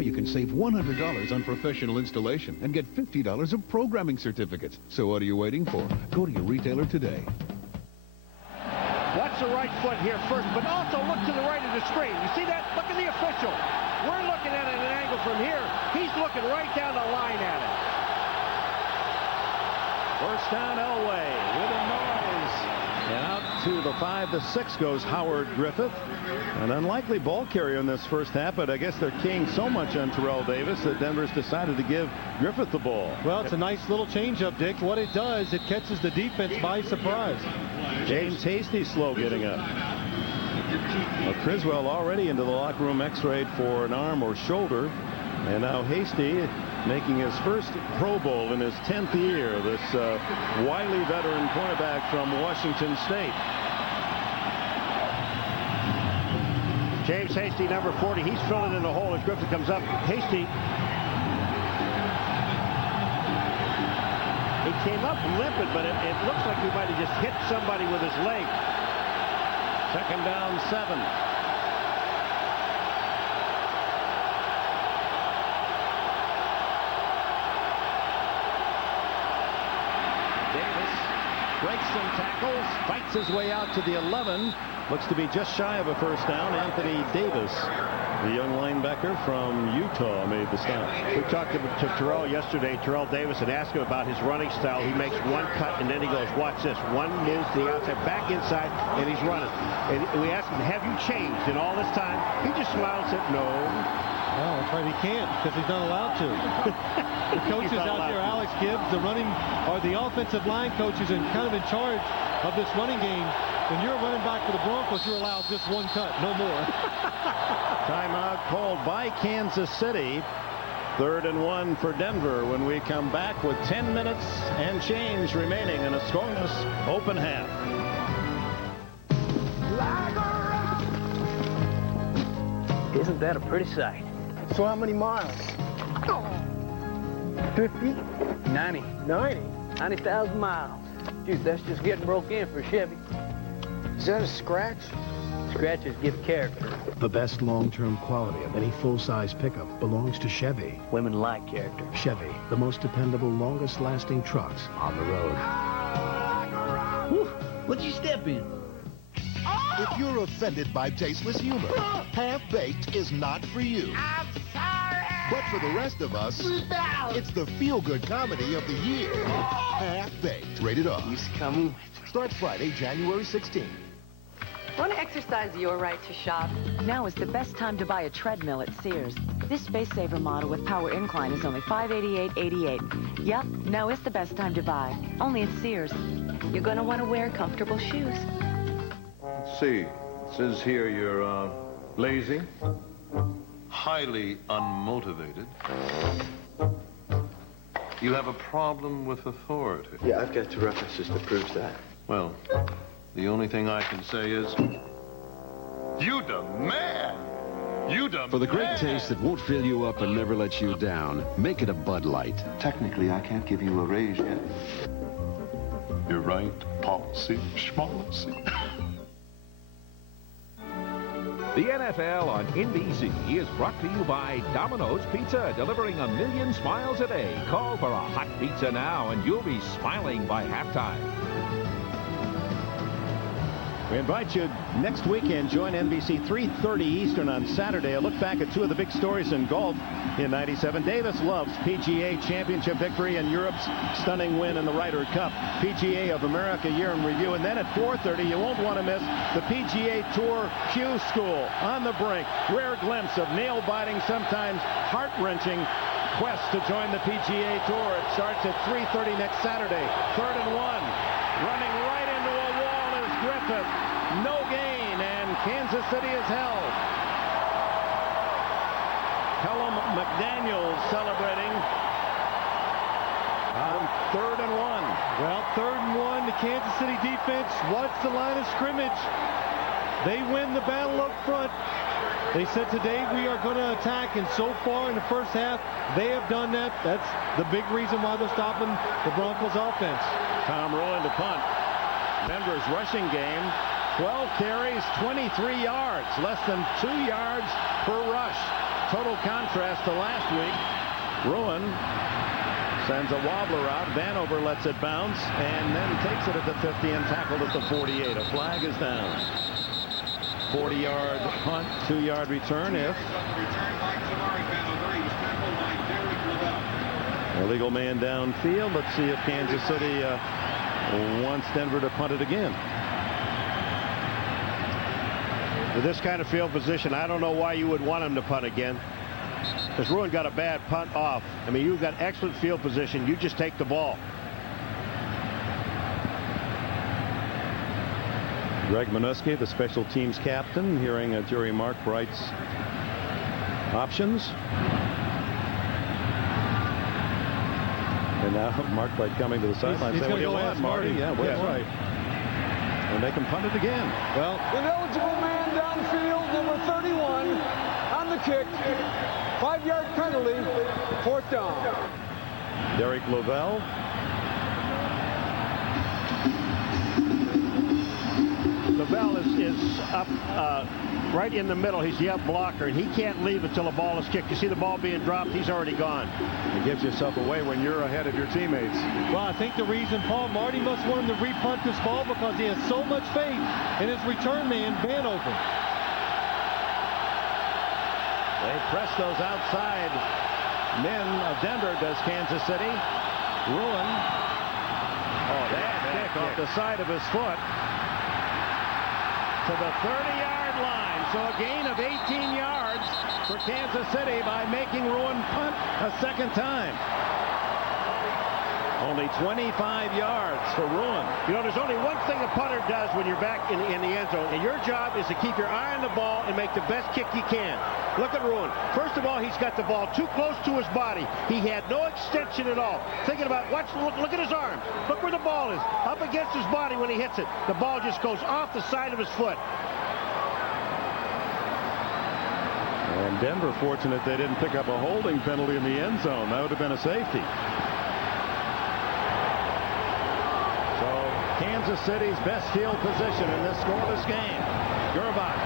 You can save $100 on professional installation and get $50 of programming certificates. So what are you waiting for? Go to your retailer today. Watch the right foot here first, but also look to the right of the screen. You see that? Look at the official. We're looking at it at an angle from here. He's looking right down the line at it. First down, Elway with a noise. And out to the 5-6 goes Howard Griffith. An unlikely ball carrier in this first half, but I guess they're keying so much on Terrell Davis that Denver's decided to give Griffith the ball. Well, it's a nice little changeup, Dick. What it does, it catches the defense by surprise. James Hasty slow getting up. Well, Criswell already into the locker room x-rayed for an arm or shoulder. And now Hasty making his first Pro Bowl in his 10th year. This wily veteran cornerback from Washington State. James Hasty, number 40. He's filling in the hole as Griffith comes up. Hasty. He came up limping, but it looks like he might have just hit somebody with his leg. Second down, 7. Breaks some tackles, fights his way out to the 11. Looks to be just shy of a first down. Anthony Davis, the young linebacker from Utah, made the stop. We talked to Terrell yesterday, Terrell Davis, and asked him about his running style. He makes one cut, and then he goes, watch this. One moves to the outside, back inside, and he's running. And we asked him, have you changed in all this time? He just smiled and said, no. Oh, that's right, he can't, because he's not allowed to. The coaches out there, Alex Gibbs, the offensive line coaches, and kind of in charge of this running game. When you're running back for the Broncos, you're allowed just one cut, no more. Timeout called by Kansas City. 3rd and 1 for Denver when we come back with 10 minutes and change remaining in a scoreless open half. Isn't that a pretty sight? So how many miles? 50? 90. 90,000 miles. Dude, that's just getting broke in for Chevy. Is that a scratch? Scratches give character. The best long-term quality of any full-size pickup belongs to Chevy. Women like character. Chevy, the most dependable, longest-lasting trucks on the road. Whew, what'd you step in? If you're offended by tasteless humor, Half-Baked is not for you. I'm sorry. But for the rest of us, it's the feel-good comedy of the year. Half-Baked, rated R. He's coming. Starts Friday, January 16th. Want to exercise your right to shop? Now is the best time to buy a treadmill at Sears. This Space Saver model with power incline is only $588.88. Yep, now is the best time to buy. Only at Sears. You're going to want to wear comfortable shoes. Let's see. It says here you're lazy, highly unmotivated. You have a problem with authority. Yeah, I've got 2 references that proves that. Well, the only thing I can say is, you demand! You demand! For the great taste that won't fill you up and never lets you down, make it a Bud Light. Technically, I can't give you a raise yet. You're right, policy, schmolicy. The NFL on NBC is brought to you by Domino's Pizza, delivering 1 million smiles a day. Call for a hot pizza now, and you'll be smiling by halftime. We invite you next weekend. Join NBC 3:30 Eastern on Saturday. A look back at two of the big stories in golf in '97. Davis loves PGA Championship victory and Europe's stunning win in the Ryder Cup. PGA of America year in review. And then at 4:30, you won't want to miss the PGA Tour Q School on the brink. Rare glimpse of nail-biting, sometimes heart-wrenching quest to join the PGA Tour. It starts at 3:30 next Saturday. 3rd and 1. Running right into a wall is Griffith. No gain, and Kansas City is held. Callum McDaniels celebrating on 3rd and 1. Well, 3rd and 1. The Kansas City defense watched the line of scrimmage. They win the battle up front. They said today we are going to attack, and so far in the first half, they have done that. That's the big reason why they're stopping the Broncos offense. Tom Rowan to punt. Denver's rushing game, 12 carries, 23 yards, less than 2 yards per rush. Total contrast to last week. Rowan sends a wobbler out. Vanover lets it bounce and then takes it at the 50 and tackled at the 48. A flag is down. 40-yard punt, 2-yard return if illegal man downfield. Let's see if Kansas City wants Denver to punt it again. With this kind of field position, I don't know why you would want him to punt again. Because Rowan got a bad punt off. I mean, you've got excellent field position. You just take the ball. Greg Minuski, the special teams captain, hearing Jerry Markwright's options. And now Markwright coming to the sideline. He's going to go ask Marty. Yeah, that's right. And they can punt it again. Well, an eligible man downfield, number 31, on the kick. 5-yard penalty, 4th down. Derek Lavelle. Lavelle is up right in the middle. He's the up blocker, and he can't leave until the ball is kicked. You see the ball being dropped, he's already gone. It gives yourself away when you're ahead of your teammates. Well, I think the reason Paul Marty must want him to repunt this ball because he has so much faith in his return man, Vanover. They press those outside men of Denver, does Kansas City. Ruin. Oh, bad kick off the side of his foot to the 30-yard line. So a gain of 18 yards for Kansas City by making Ruin punt a second time. Only 25 yards for Ruin. You know, there's only one thing a punter does when you're back in the end zone, and your job is to keep your eye on the ball and make the best kick you can. Look at Ruin. First of all, he's got the ball too close to his body. He had no extension at all. Thinking about, look at his arm. Look where the ball is. Up against his body when he hits it. The ball just goes off the side of his foot. And Denver fortunate they didn't pick up a holding penalty in the end zone. That would have been a safety. So Kansas City's best field position in this scoreless game. Gerbach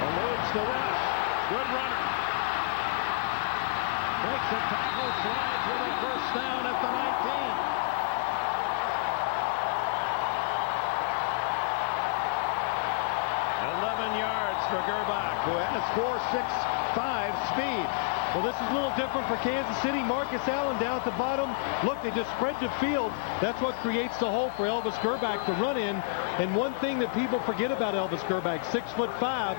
eludes the rush. Good runner. Breaks a tackle, slides with a first down at the 19. For Gerbach, who has 4.65 speed. Well, this is a little different for Kansas City. Marcus Allen down at the bottom. Look, they just spread the field. That's what creates the hole for Elvis Gerbach to run in. And one thing that people forget about Elvis Gerbach, 6'5",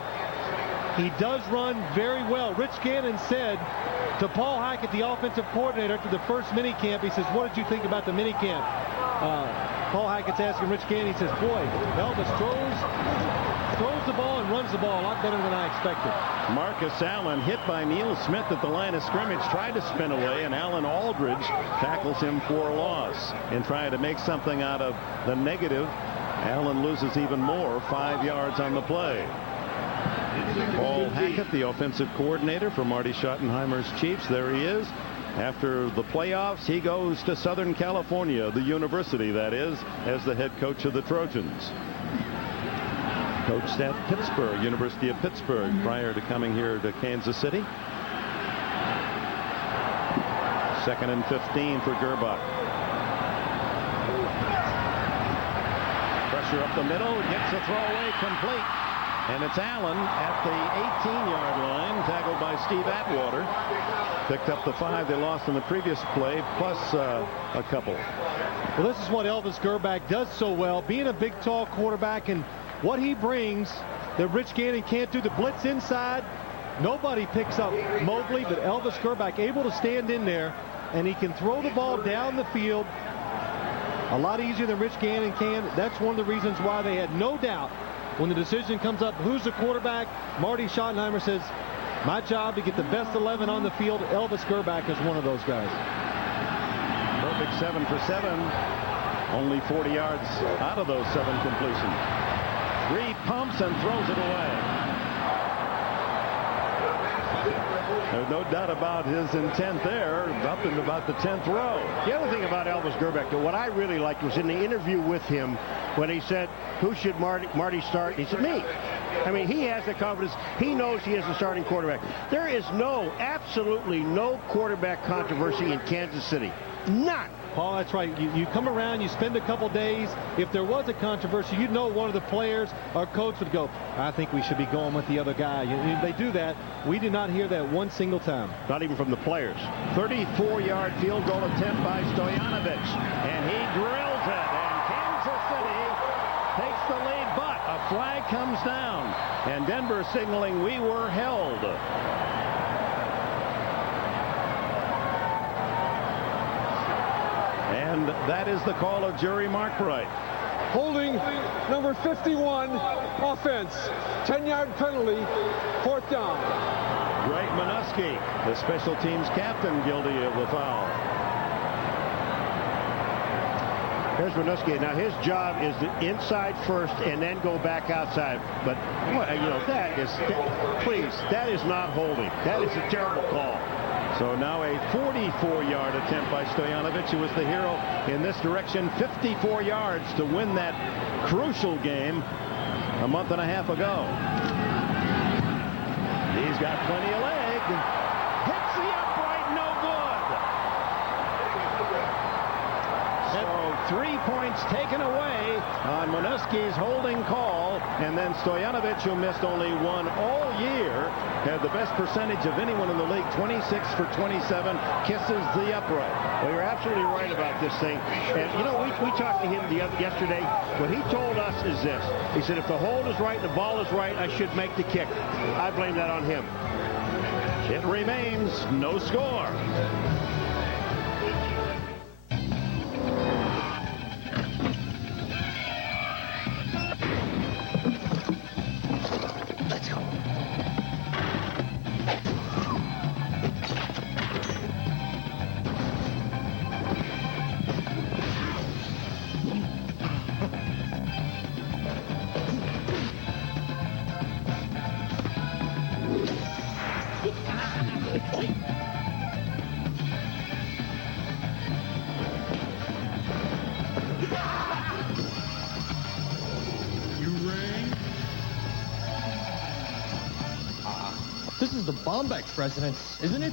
he does run very well. Rich Gannon said to Paul Hackett, the offensive coordinator, after the first minicamp, he says, "What did you think about the minicamp?" Paul Hackett's asking Rich Gannon, he says, "Boy, Elvis throws the ball and runs the ball a lot better than I expected." Marcus Allen hit by Neil Smith at the line of scrimmage, tried to spin away, and Alan Aldridge tackles him for a loss. In trying to make something out of the negative, Allen loses even more, 5 yards on the play. Paul Hackett, the offensive coordinator for Marty Schottenheimer's Chiefs, there he is. After the playoffs, he goes to Southern California, the university that is, as the head coach of the Trojans. Coached at Pittsburgh, University of Pittsburgh, prior to coming here to Kansas City. 2nd and 15 for Gerbach. pressure up the middle. Gets the throw away complete. And it's Allen at the 18-yard line, tackled by Steve Atwater. Picked up the 5 they lost in the previous play, plus a couple. Well, this is what Elvis Grbac does so well, being a big, tall quarterback, and what he brings that Rich Gannon can't do. The blitz inside, nobody picks up Mobley, but Elvis Grbac able to stand in there, and he can throw the ball down the field a lot easier than Rich Gannon can. That's one of the reasons why they had no doubt when the decision comes up, who's the quarterback? Marty Schottenheimer says, my job to get the best 11 on the field. Elvis Grbac is one of those guys. Perfect 7 for 7. Only 40 yards out of those 7 completions. Reed pumps and throws it away. There's no doubt about his intent there, up in about the 10th row. The other thing about Elvis Grbac, what I really liked was in the interview with him when he said, who should Marty start? He said, me. I mean, he has the confidence. He knows he is the starting quarterback. There is absolutely no quarterback controversy in Kansas City. None. Paul, that's right. You come around, you spend a couple days. If there was a controversy, you'd know one of the players or coach would go, I think we should be going with the other guy. They do that. We did not hear that one single time. Not even from the players. 34-yard field goal attempt by Stoyanovich. And he drills it. And Kansas City takes the lead, but a flag comes down. And Denver signaling we were held. And that is the call of Jerry Markwright. Holding number 51, offense. 10-yard penalty, 4th down. Greg Minuski, the special teams captain, guilty of the foul. Here's Minuski. Now his job is to inside first and then go back outside. But that is not holding. That is a terrible call. So now a 44-yard attempt by Stoyanovich, who was the hero in this direction. 54 yards to win that crucial game a month and a half ago. He's got plenty of leg. Hits the upright, no good. So 3 points taken away on Minuski's holding call. And then Stoyanovich, who missed only one all year, had the best percentage of anyone in the league, 26 for 27, kisses the upright. Well, you're absolutely right about this thing. And, we talked to him yesterday. What he told us is this. He said, if the hold is right and the ball is right, I should make the kick. I blame that on him. It remains no score. This is the Bombex residence, isn't it?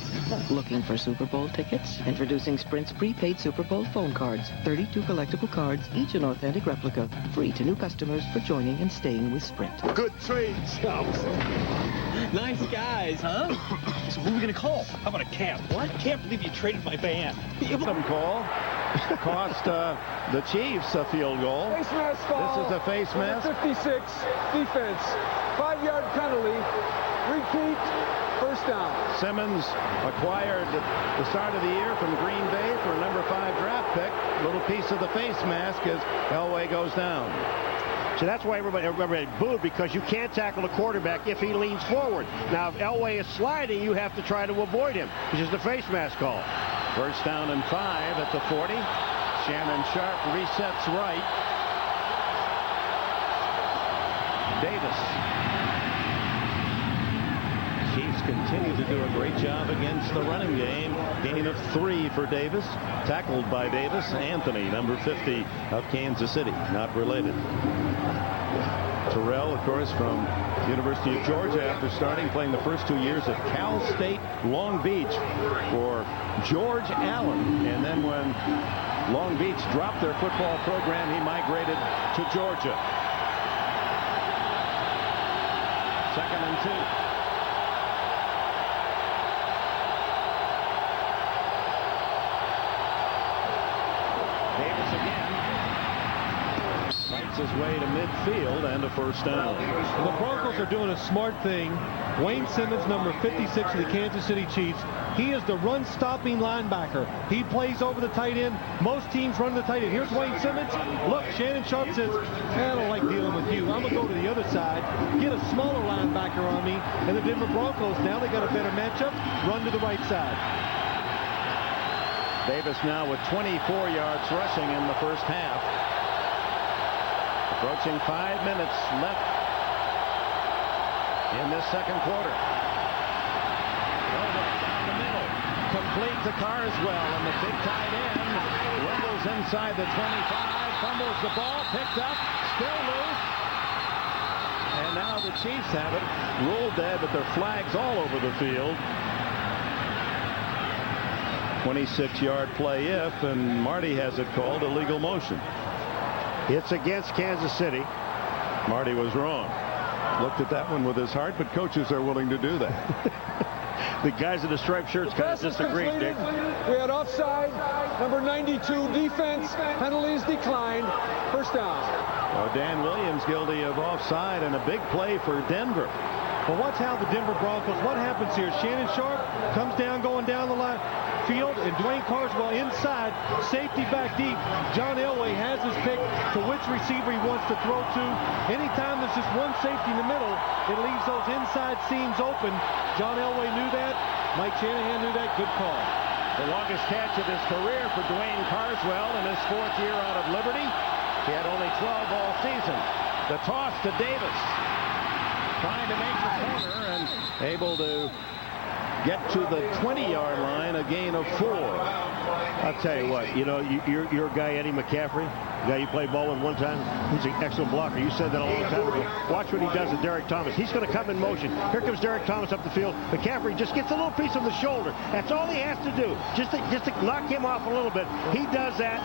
Looking for Super Bowl tickets? Introducing Sprint's prepaid Super Bowl phone cards. 32 collectible cards, each an authentic replica. Free to new customers for joining and staying with Sprint. Good trade, Chops. Nice guys, huh? So who are we going to call? How about a cab? What? Can't believe you traded my van. Them call. Cost the Chiefs a field goal. Face mask call. This is a face mask. 56, defense. 5-yard penalty. Repeat, 1st down. Simmons acquired the start of the year from Green Bay for a number 5 draft pick. Little piece of the face mask as Elway goes down. So that's why everybody booed, because you can't tackle a quarterback if he leans forward. Now, if Elway is sliding, you have to try to avoid him, which is the face mask call. 1st down and 5 at the 40. Shannon Sharp resets right. Davis. Chiefs continue to do a great job against the running game. Gain of 3 for Davis. Tackled by Davis. Anthony, number 50 of Kansas City, not related. Terrell, of course, from University of Georgia, after playing the first 2 years at Cal State Long Beach for George Allen. And then when Long Beach dropped their football program. He migrated to Georgia. 2nd and 2. Davis again. Fights his way to midfield and a first down. The Broncos are doing a smart thing. Wayne Simmons, number 56 of the Kansas City Chiefs, he is the run-stopping linebacker. He plays over the tight end. Most teams run the tight end. Here's Wayne Simmons. Look, Shannon Sharp says, I don't like dealing with you. I'm going to go to the other side, get a smaller linebacker on me. And the Denver Broncos, now they got a better matchup, run to the right side. Davis now with 24 yards rushing in the first half. Approaching 5 minutes left in this second quarter. Over down the middle. Complete to Carswell, and the big tight end rumbles inside the 25, fumbles the ball, picked up, still loose. And now the Chiefs have it. Ruled dead, but there are flags all over the field. 26-yard play if, and Marty has it called illegal motion. It's against Kansas City. Marty was wrong. Looked at that one with his heart, but coaches are willing to do that. The guys in the striped shirts kind of disagree, Dick. We had offside, number 92, defense, penalties declined, first down. Well, Dan Williams guilty of offside and a big play for Denver. Well, watch how the Denver Broncos, what happens here? Shannon Sharp comes down, going down the line field, and Dwayne Carswell inside, safety back deep. John Elway has his pick to which receiver he wants to throw to. Anytime there's just one safety in the middle, it leaves those inside seams open. John Elway knew that. Mike Shanahan knew that. Good call. The longest catch of his career for Dwayne Carswell in his 4th year out of Liberty. He had only 12 all season. The toss to Davis. Trying to make the corner and able to get to the 20-yard line, a gain of 4. I'll tell you what, you know, your guy, Eddie McCaffrey, the guy you played ball with one time, he's an excellent blocker. You said that a long time ago. Watch what he does with Derek Thomas. He's going to come in motion. Here comes Derek Thomas up the field. McCaffrey just gets a little piece of the shoulder. That's all he has to do, just to knock him off a little bit. He does that.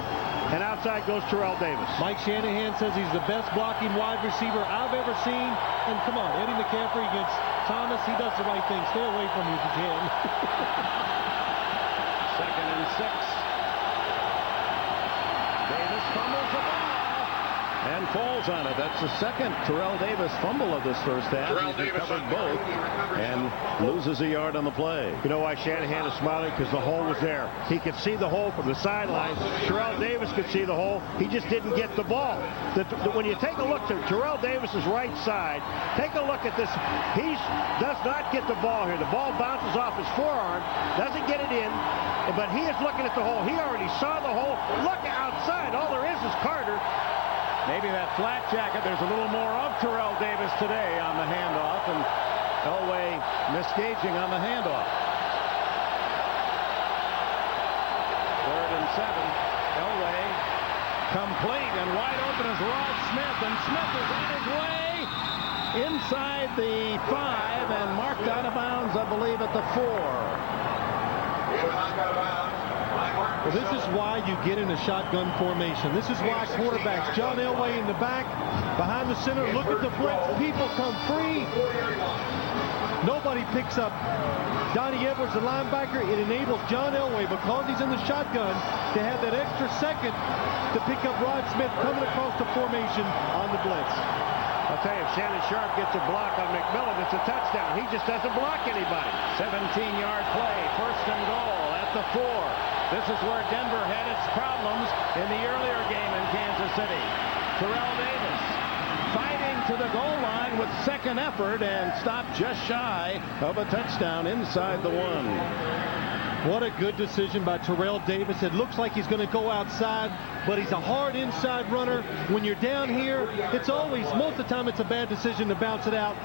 And outside goes Terrell Davis. Mike Shanahan says he's the best blocking wide receiver I've ever seen. And come on, Eddie McCaffrey against Thomas, he does the right thing. Stay away from him if you can. 2nd and 6. Davis fumbles the ball and falls on it. That's the second Terrell Davis fumble of this first half. He's recovered both and loses a yard on the play. You know why Shanahan is smiling? Because the hole was there. He could see the hole from the sidelines. Terrell Davis could see the hole. He just didn't get the ball. When you take a look to Terrell Davis's right side, take a look at this. He does not get the ball here. The ball bounces off his forearm, doesn't get it in, but he is looking at the hole. He already saw the hole. Look outside. All there is Carter. Maybe that flat jacket, there's a little more of Terrell Davis today on the handoff, and Elway misgauging on the handoff. 3rd and 7. Elway complete and wide open is Rod Smith, and Smith is on his way inside the 5 and marked out of bounds, I believe, at the 4. Well, this is why you get in a shotgun formation. This is why quarterbacks, John Elway in the back, behind the center, look at the blitz. People come free. Nobody picks up Donnie Edwards, the linebacker. It enables John Elway, because he's in the shotgun, to have that extra second to pick up Rod Smith coming across the formation on the blitz. I'll tell you, if Shannon Sharp gets a block on McMillan, it's a touchdown. He just doesn't block anybody. 17-yard play, 1st and goal at the 4. This is where Denver had its problems in the earlier game in Kansas City. Terrell Davis fighting to the goal line with second effort and stopped just shy of a touchdown inside the 1. What a good decision by Terrell Davis. It looks like he's going to go outside, but he's a hard inside runner. When you're down here, it's always, most of the time, it's a bad decision to bounce it out.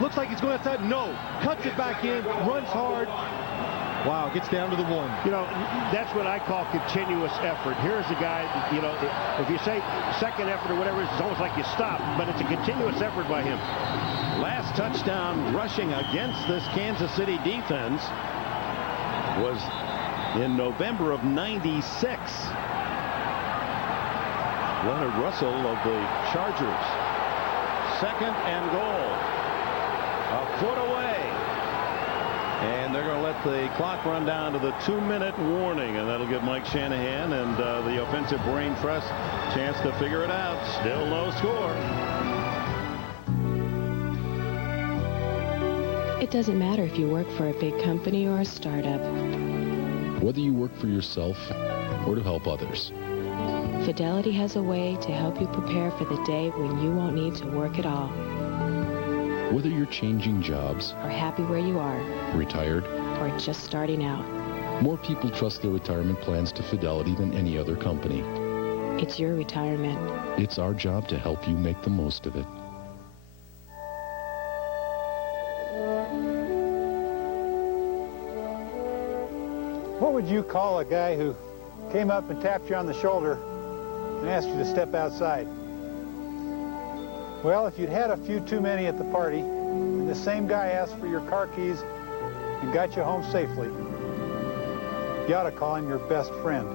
Looks like he's going outside. No. Cuts it back in, runs hard. Wow, gets down to the 1. You know, that's what I call continuous effort. Here's the guy, you know, if you say second effort or whatever, it's almost like you stop, but it's a continuous effort by him. Last touchdown rushing against this Kansas City defense was in November of '96. Leonard Russell of the Chargers. 2nd and goal. A foot away. And they're going to let the clock run down to the 2-minute warning, and that'll give Mike Shanahan and the offensive brain trust a chance to figure it out. Still no score. It doesn't matter if you work for a big company or a startup. Whether you work for yourself or to help others, Fidelity has a way to help you prepare for the day when you won't need to work at all. whether you're changing jobs, or happy where you are, retired, or just starting out. More people trust their retirement plans to Fidelity than any other company. It's your retirement. It's our job to help you make the most of it. What would you call a guy who came up and tapped you on the shoulder and asked you to step outside? Well, if you'd had a few too many at the party, and the same guy asked for your car keys and got you home safely, you ought to call him your best friend.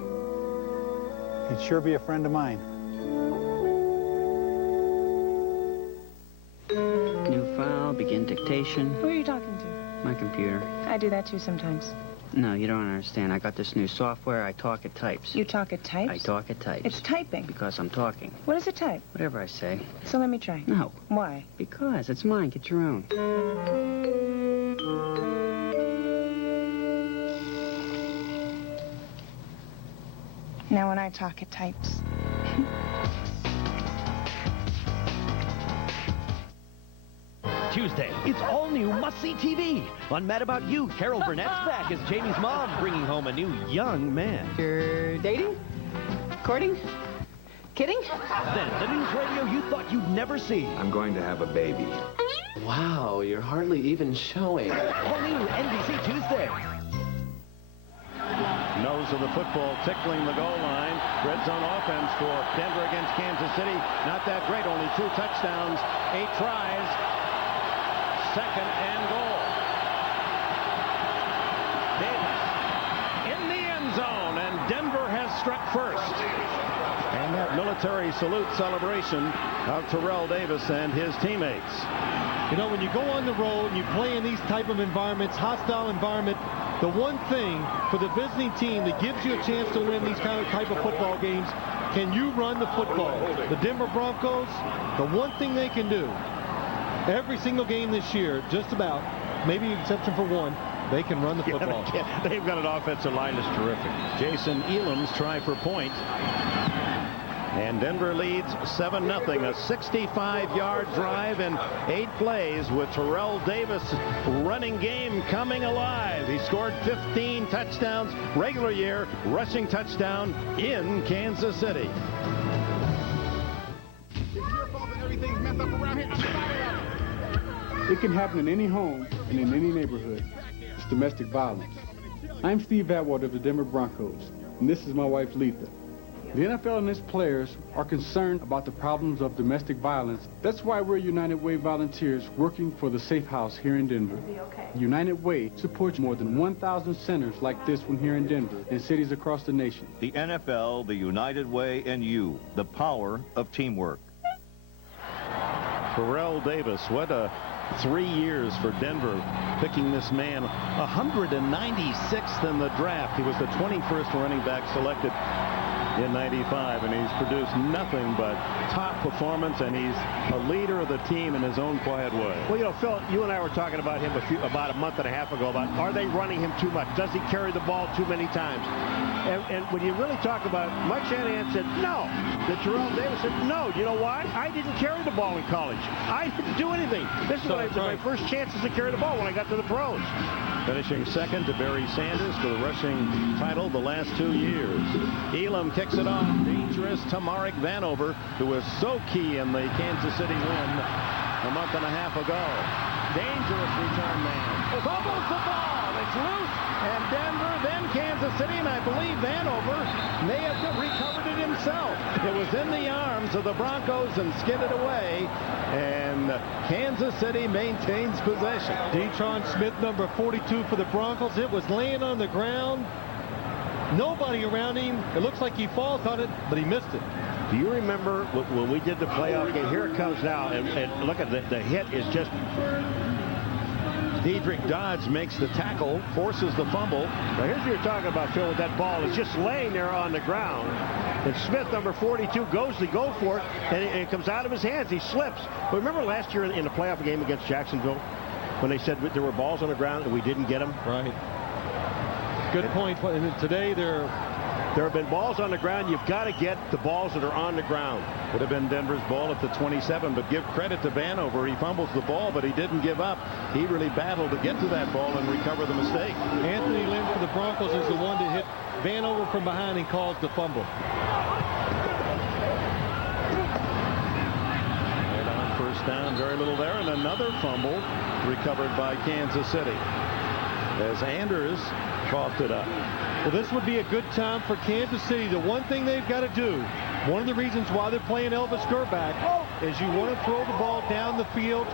He'd sure be a friend of mine. New file, begin dictation. Who are you talking to? My computer. I do that too sometimes. No, you don't understand. I got this new software. I talk, it types. You talk, it types? I talk, it types. It's typing. Because I'm talking. What does it type? Whatever I say. So let me try. No. Why? Because it's mine. Get your own. Now when I talk, it types. Tuesday, it's all new must-see TV. On Mad About You, Carol Burnett's back as Jamie's mom, bringing home a new young man. You're dating? Courting? Kidding? Then, the news radio you thought you'd never see. I'm going to have a baby. Wow, you're hardly even showing. All new NBC Tuesday. Nose of the football tickling the goal line. Red zone offense for Denver against Kansas City. Not that great, only 2 touchdowns, 8 tries. 2nd and goal. Davis in the end zone, and Denver has struck first. And that military salute celebration of Terrell Davis and his teammates. You know, when you go on the road and you play in these type of environments, hostile environment, the one thing for the visiting team that gives you a chance to win these type of football games, can you run the football? The Denver Broncos, the one thing they can do, every single game this year, just about, maybe exception for one, they can run the football. They've got an offensive line that's terrific. Jason Elam's try for point. And Denver leads 7-0. A 65-yard drive in 8 plays with Terrell Davis running game coming alive. He scored 15 touchdowns regular year, rushing touchdown in Kansas City. It can happen in any home and in any neighborhood. It's domestic violence. I'm Steve Atwater of the Denver Broncos, and this is my wife, Letha. The NFL and its players are concerned about the problems of domestic violence. That's why we're United Way volunteers working for the Safe House here in Denver. United Way supports more than 1,000 centers like this one here in Denver and cities across the nation. The NFL, the United Way, and you, the power of teamwork. Terrell Davis, what a 3 years for Denver, picking this man 196th in the draft. He was the 21st running back selected in 95, and he's produced nothing but top performance, and he's a leader of the team in his own quiet way. Well, you know, Phil, you and I were talking about him about a month and a half ago about, are they running him too much? Does he carry the ball too many times? And when you really talk about, Mike Shanahan said no. The Terrell Davis said no. You know why? I didn't carry the ball in college. I didn't do anything. This is my first chances to carry the ball when I got to the pros. Finishing second to Barry Sanders for the rushing title the last 2 years. Elam kicks it off. Dangerous to Marek Vanover, who was so key in the Kansas City win a month and a half ago. Dangerous return man. Fumbles the ball. It's loose. And Denver, then Kansas City, and I believe Vanover may have recovered it himself. It was in the arms of the Broncos and skidded away. And Kansas City maintains possession. Detron Smith, number 42 for the Broncos. It was laying on the ground. Nobody around him. It looks like he falls on it, but he missed it. Do you remember when we did the playoff game? Here it comes now, and look at the hit is just... Diedrich Dodds makes the tackle, forces the fumble. Now here's what you're talking about, Phil, with that ball. It's just laying there on the ground. And Smith, number 42, goes to go for it, and it comes out of his hands. He slips. But remember last year in the playoff game against Jacksonville when they said there were balls on the ground and we didn't get them? Right. Good point. And today there have been balls on the ground. You've got to get the balls that are on the ground. Would have been Denver's ball at the 27, but give credit to Vanover. He fumbles the ball, but he didn't give up. He really battled to get to that ball and recover the mistake. Anthony Lynn for the Broncos is the one to hit Vanover from behind and caused the fumble. And on first down, very little there, and another fumble recovered by Kansas City as Anders coughed it up. Well, this would be a good time for Kansas City. The one thing they've got to do, one of the reasons why they're playing Elvis Grbac, is you want to throw the ball down the field.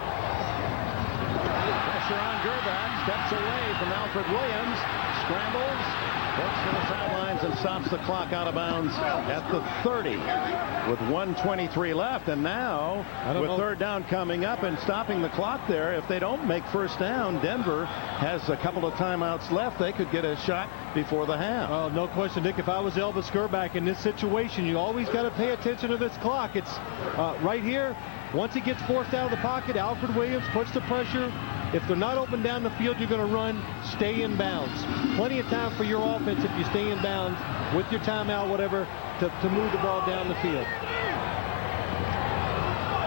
Pressure on Grbac, steps away from Alfred Williams, scrambles, looks to the sidelines and stops the clock out of bounds at the 30 with 1:23 left. And now, with third down coming up and stopping the clock there, if they don't make first down, Denver has a couple of timeouts left. They could get a shot before the half. Oh, no question, Nick. If I was Elvis Grbac in this situation, you always got to pay attention to this clock. It's right here. Once he gets forced out of the pocket, Alfred Williams puts the pressure. If they're not open down the field, you're going to run, stay in bounds. Plenty of time for your offense if you stay in bounds with your timeout, whatever, to move the ball down the field.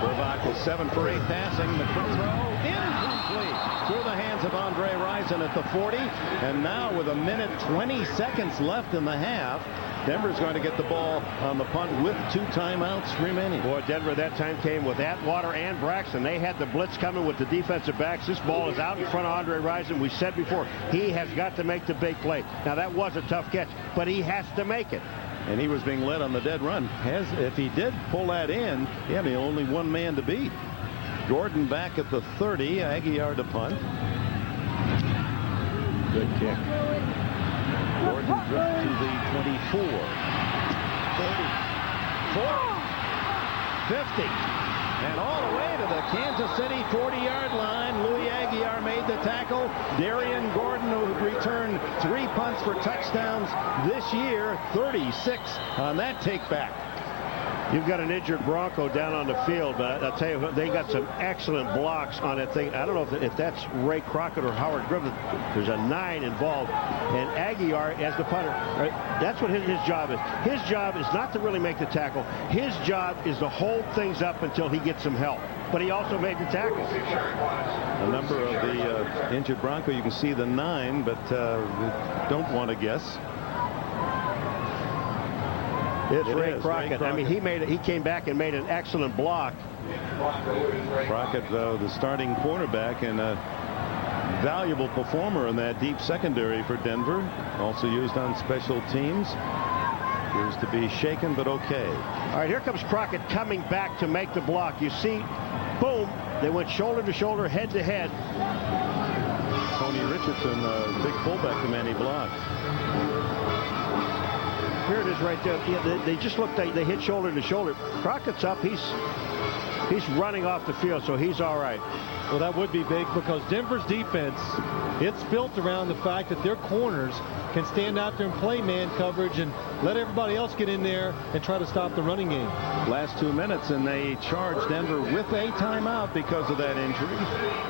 Grbac is 7 for 8 passing. The quick throw incomplete through the hands of Andre Rison at the 40. And now with 1:20 left in the half, Denver's going to get the ball on the punt with 2 timeouts remaining. Boy, Denver that time came with Atwater and Braxton. They had the blitz coming with the defensive backs. This ball is out in front of Andre Rison. We said before, he has got to make the big play. Now, that was a tough catch, but he has to make it. And he was being led on the dead run. If he did pull that in, he had only one man to beat. Gordon back at the 30, Aguiar to punt. Good kick. Gordon drifts to the 24. 30. 40. 50. And all the way to the Kansas City 40-yard line. Louis Aguiar made the tackle. Darian Gordon, who returned 3 punts for touchdowns this year, 36 on that take back. You've got an injured Bronco down on the field, but I'll tell you, they got some excellent blocks on that thing. I don't know if that's Ray Crockett or Howard Griffith. There's a 9 involved. And Aguiar, as the punter, that's what his job is. His job is not to really make the tackle. His job is to hold things up until he gets some help. But he also made the tackle. The number of the injured Bronco, you can see the 9, but don't want to guess. It's Ray Crockett. I mean, he came back and made an excellent block. Crockett, the starting cornerback and a valuable performer in that deep secondary for Denver. Also used on special teams. Appears to be shaken, but okay. All right, here comes Crockett coming back to make the block. You see, boom, they went shoulder to shoulder, head to head. Tony Richardson, big fullback, the man he blocked. Here it is right there. Yeah, they just looked, they hit shoulder to shoulder. Crockett's up. He's running off the field, so he's all right. Well, that would be big because Denver's defense, it's built around the fact that their corners can stand out there and play man coverage and let everybody else get in there and try to stop the running game. Last 2 minutes, and they charge Denver with a timeout because of that injury.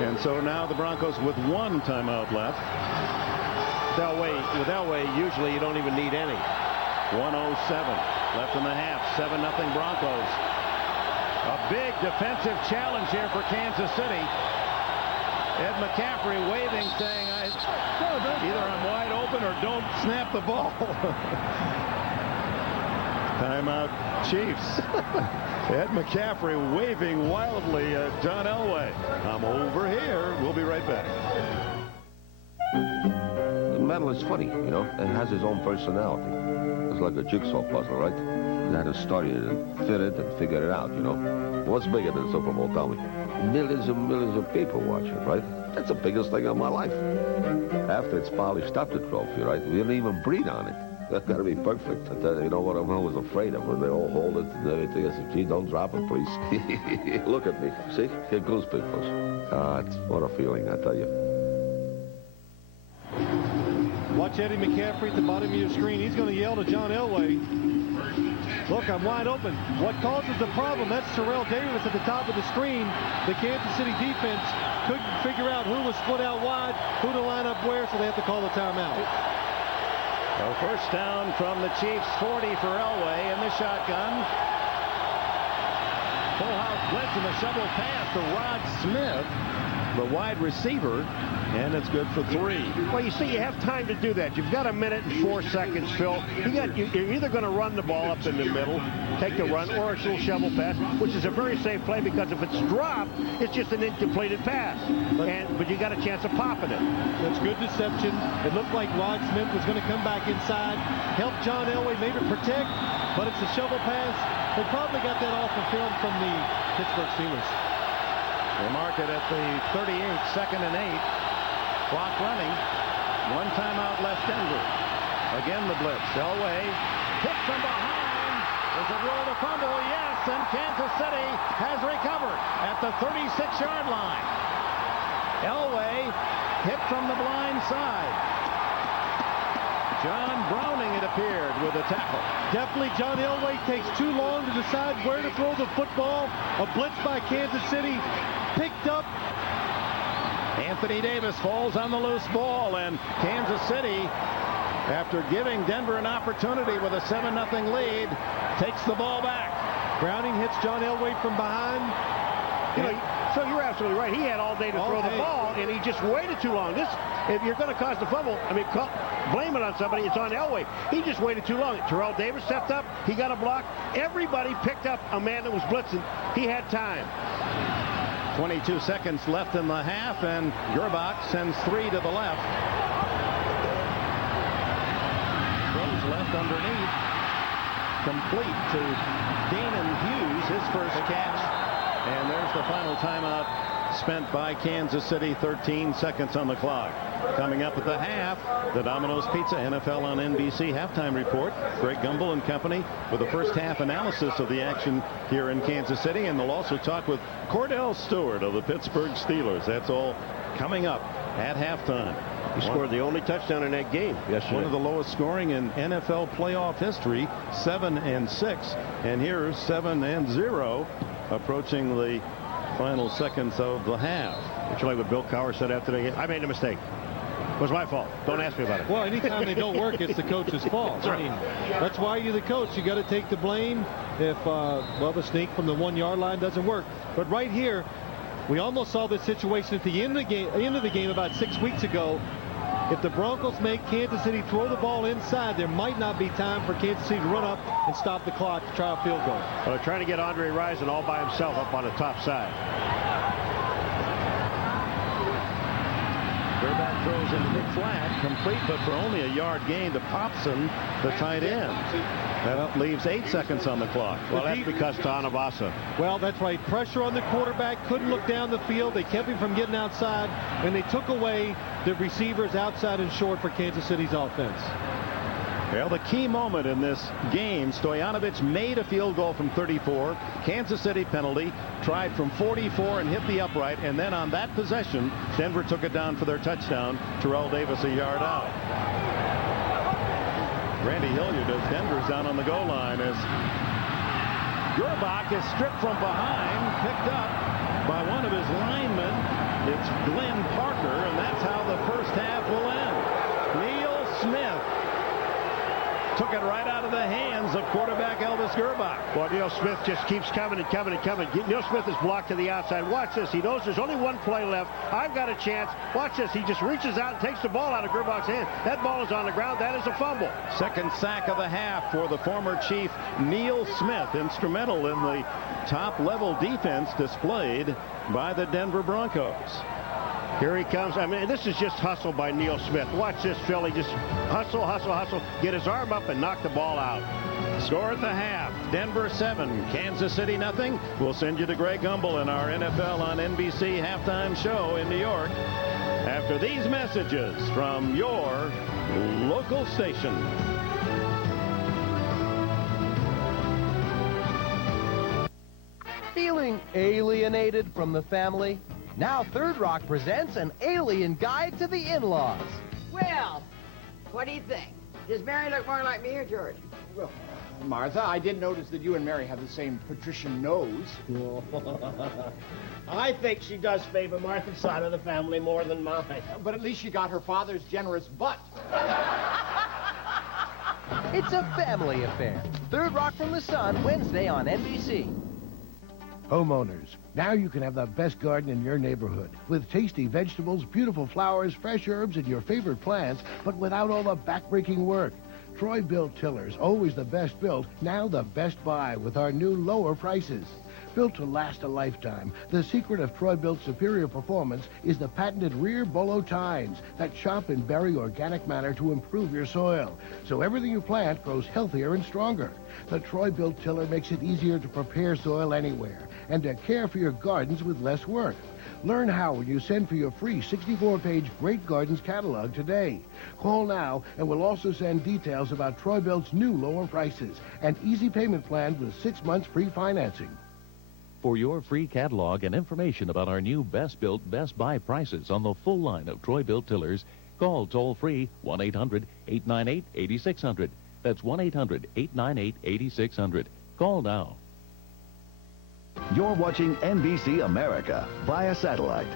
And so now the Broncos with 1 timeout left. With Elway, usually you don't even need any. 1:07 left in the half. 7-0 Broncos. A big defensive challenge here for Kansas City. Ed McCaffrey waving, saying, either I'm wide open or don't snap the ball. Timeout, Chiefs. Ed McCaffrey waving wildly at John Elway. I'm over here. We'll be right back. The medal is funny, you know. It has its own personality. It's like a jigsaw puzzle, right? You had to study it and fit it and figure it out, you know. What's bigger than Super Bowl, tell me? Millions and millions of people watch it, right? That's the biggest thing of my life. After it's polished up, the trophy, right? We don't even breathe on it. That's got to be perfect. I tell you, you know what I'm always afraid of when they all hold it and everything. I said, gee, don't drop it, please. Look at me. See? Get goosebumps. What a feeling, I tell you. Watch Eddie McCaffrey at the bottom of your screen. He's going to yell to John Elway. Look, I'm wide open. What causes the problem? That's Terrell Davis at the top of the screen. The Kansas City defense couldn't figure out who was split out wide, who to line up where, so they have to call the timeout. So first down from the Chiefs, 40 for Elway in the shotgun. Full house blitz and a shovel pass to Rod Smith, the wide receiver, and it's good for 3. Well, you see, you have time to do that. You've got 1 minute and 4 seconds, Phil. You're either going to run the ball up in the middle, take the run, or a little shovel pass, which is a very safe play because if it's dropped, it's just an incompleted pass. But you got a chance of popping it. That's good deception. It looked like Rod Smith was going to come back inside, help John Elway, maybe protect, but it's a shovel pass. They probably got that off the film from the Pittsburgh Steelers. They mark it at the 38, 2nd and 8. Clock running. 1 timeout left, Denver. Again the blitz. Elway hit from behind. Does it roll the fumble? Yes, and Kansas City has recovered at the 36-yard line. Elway hit from the blind side. John Browning, it appeared, with a tackle. Definitely John Elway takes too long to decide where to throw the football. A blitz by Kansas City. Picked up. Anthony Davis falls on the loose ball, and Kansas City, after giving Denver an opportunity with a 7-0 lead, takes the ball back. Browning hits John Elway from behind. So you're absolutely right. He had all day to throw the ball, and he just waited too long. If you're going to cause the fumble, blame it on somebody. It's on Elway. He just waited too long. Terrell Davis stepped up. He got a block. Everybody picked up a man that was blitzing. He had time. 22 seconds left in the half, and Gerbach sends 3 to the left. Throws left underneath. Complete to Danon Hughes, his first catch. And there's the final timeout spent by Kansas City. 13 seconds on the clock. Coming up at the half, the Domino's Pizza NFL on NBC halftime report. Greg Gumbel and company with a first half analysis of the action here in Kansas City. And they'll also talk with Cordell Stewart of the Pittsburgh Steelers. That's all coming up at halftime. He scored the only touchdown in that game yesterday. One of the lowest scoring in NFL playoff history, 7-6. And here's 7-0, approaching the final seconds of the half. Would you like what Bill Cowher said after the game? I made a mistake. It was my fault. Don't ask me about it. Well, anytime they don't work, it's the coach's fault. That's right. I mean, that's why you're the coach. You got to take the blame if, the sneak from the 1-yard line doesn't work. But right here, we almost saw this situation at the end of the game about 6 weeks ago. If the Broncos make Kansas City throw the ball inside, there might not be time for Kansas City to run up and stop the clock to try a field goal. Well, they're trying to get Andre Rison all by himself up on the top side. Gerbach throws into the flat, complete, but for only a yard gain to Popson, the tight end. That leaves 8 seconds on the clock. Well, that's because Tanavasa. Well, that's right. Pressure on the quarterback. Couldn't look down the field. They kept him from getting outside, and they took away the receivers outside and short for Kansas City's offense. Well, the key moment in this game, Stoyanovich made a field goal from 34. Kansas City penalty, tried from 44 and hit the upright, and then on that possession, Denver took it down for their touchdown. Terrell Davis a yard out. Randy Hilliard of Denver's down on the goal line as Gerbach is stripped from behind, picked up by one of his linemen. It's Glenn Parker, and that's how the first half will end. Neil Smith took it right out of the hands of quarterback Elvis Gerbach. Boy, Neil Smith just keeps coming and coming and coming. Neil Smith is blocked to the outside. Watch this. He knows there's only one play left. I've got a chance. Watch this. He just reaches out and takes the ball out of Gerbach's hand. That ball is on the ground. That is a fumble. Second sack of the half for the former Chief Neil Smith. Instrumental in the top-level defense displayed by the Denver Broncos. Here he comes. I mean, this is just hustle by Neil Smith. Watch this, Phil. He just hustle, hustle, hustle. Get his arm up and knock the ball out. Score at the half. Denver 7, Kansas City nothing. We'll send you to Greg Gumbel in our NFL on NBC halftime show in New York after these messages from your local station. Feeling alienated from the family? Now Third Rock presents an alien guide to the in-laws. Well, what do you think? Does Mary look more like me or George? Well, Martha, I did notice that you and Mary have the same patrician nose. I think she does favor Martha's side of the family more than mine. But at least she got her father's generous butt. It's a family affair. Third Rock from the Sun, Wednesday on NBC. Homeowners, now you can have the best garden in your neighborhood with tasty vegetables, beautiful flowers, fresh herbs, and your favorite plants, but without all the backbreaking work. Troy-Bilt tillers, always the best built, now the best buy with our new lower prices. Built to last a lifetime, the secret of Troy-Bilt's superior performance is the patented rear bolo tines that chop and bury organic matter to improve your soil, so everything you plant grows healthier and stronger. The Troy-Bilt tiller makes it easier to prepare soil anywhere and to care for your gardens with less work. Learn how when you send for your free 64-page Great Gardens catalog today. Call now and we'll also send details about Troy-Bilt's new lower prices and easy payment plan with 6 months free financing. For your free catalog and information about our new Best Built, Best Buy prices on the full line of Troy-Bilt tillers, call toll-free 1-800-898-8600. That's 1-800-898-8600. Call now. You're watching NBC America via satellite.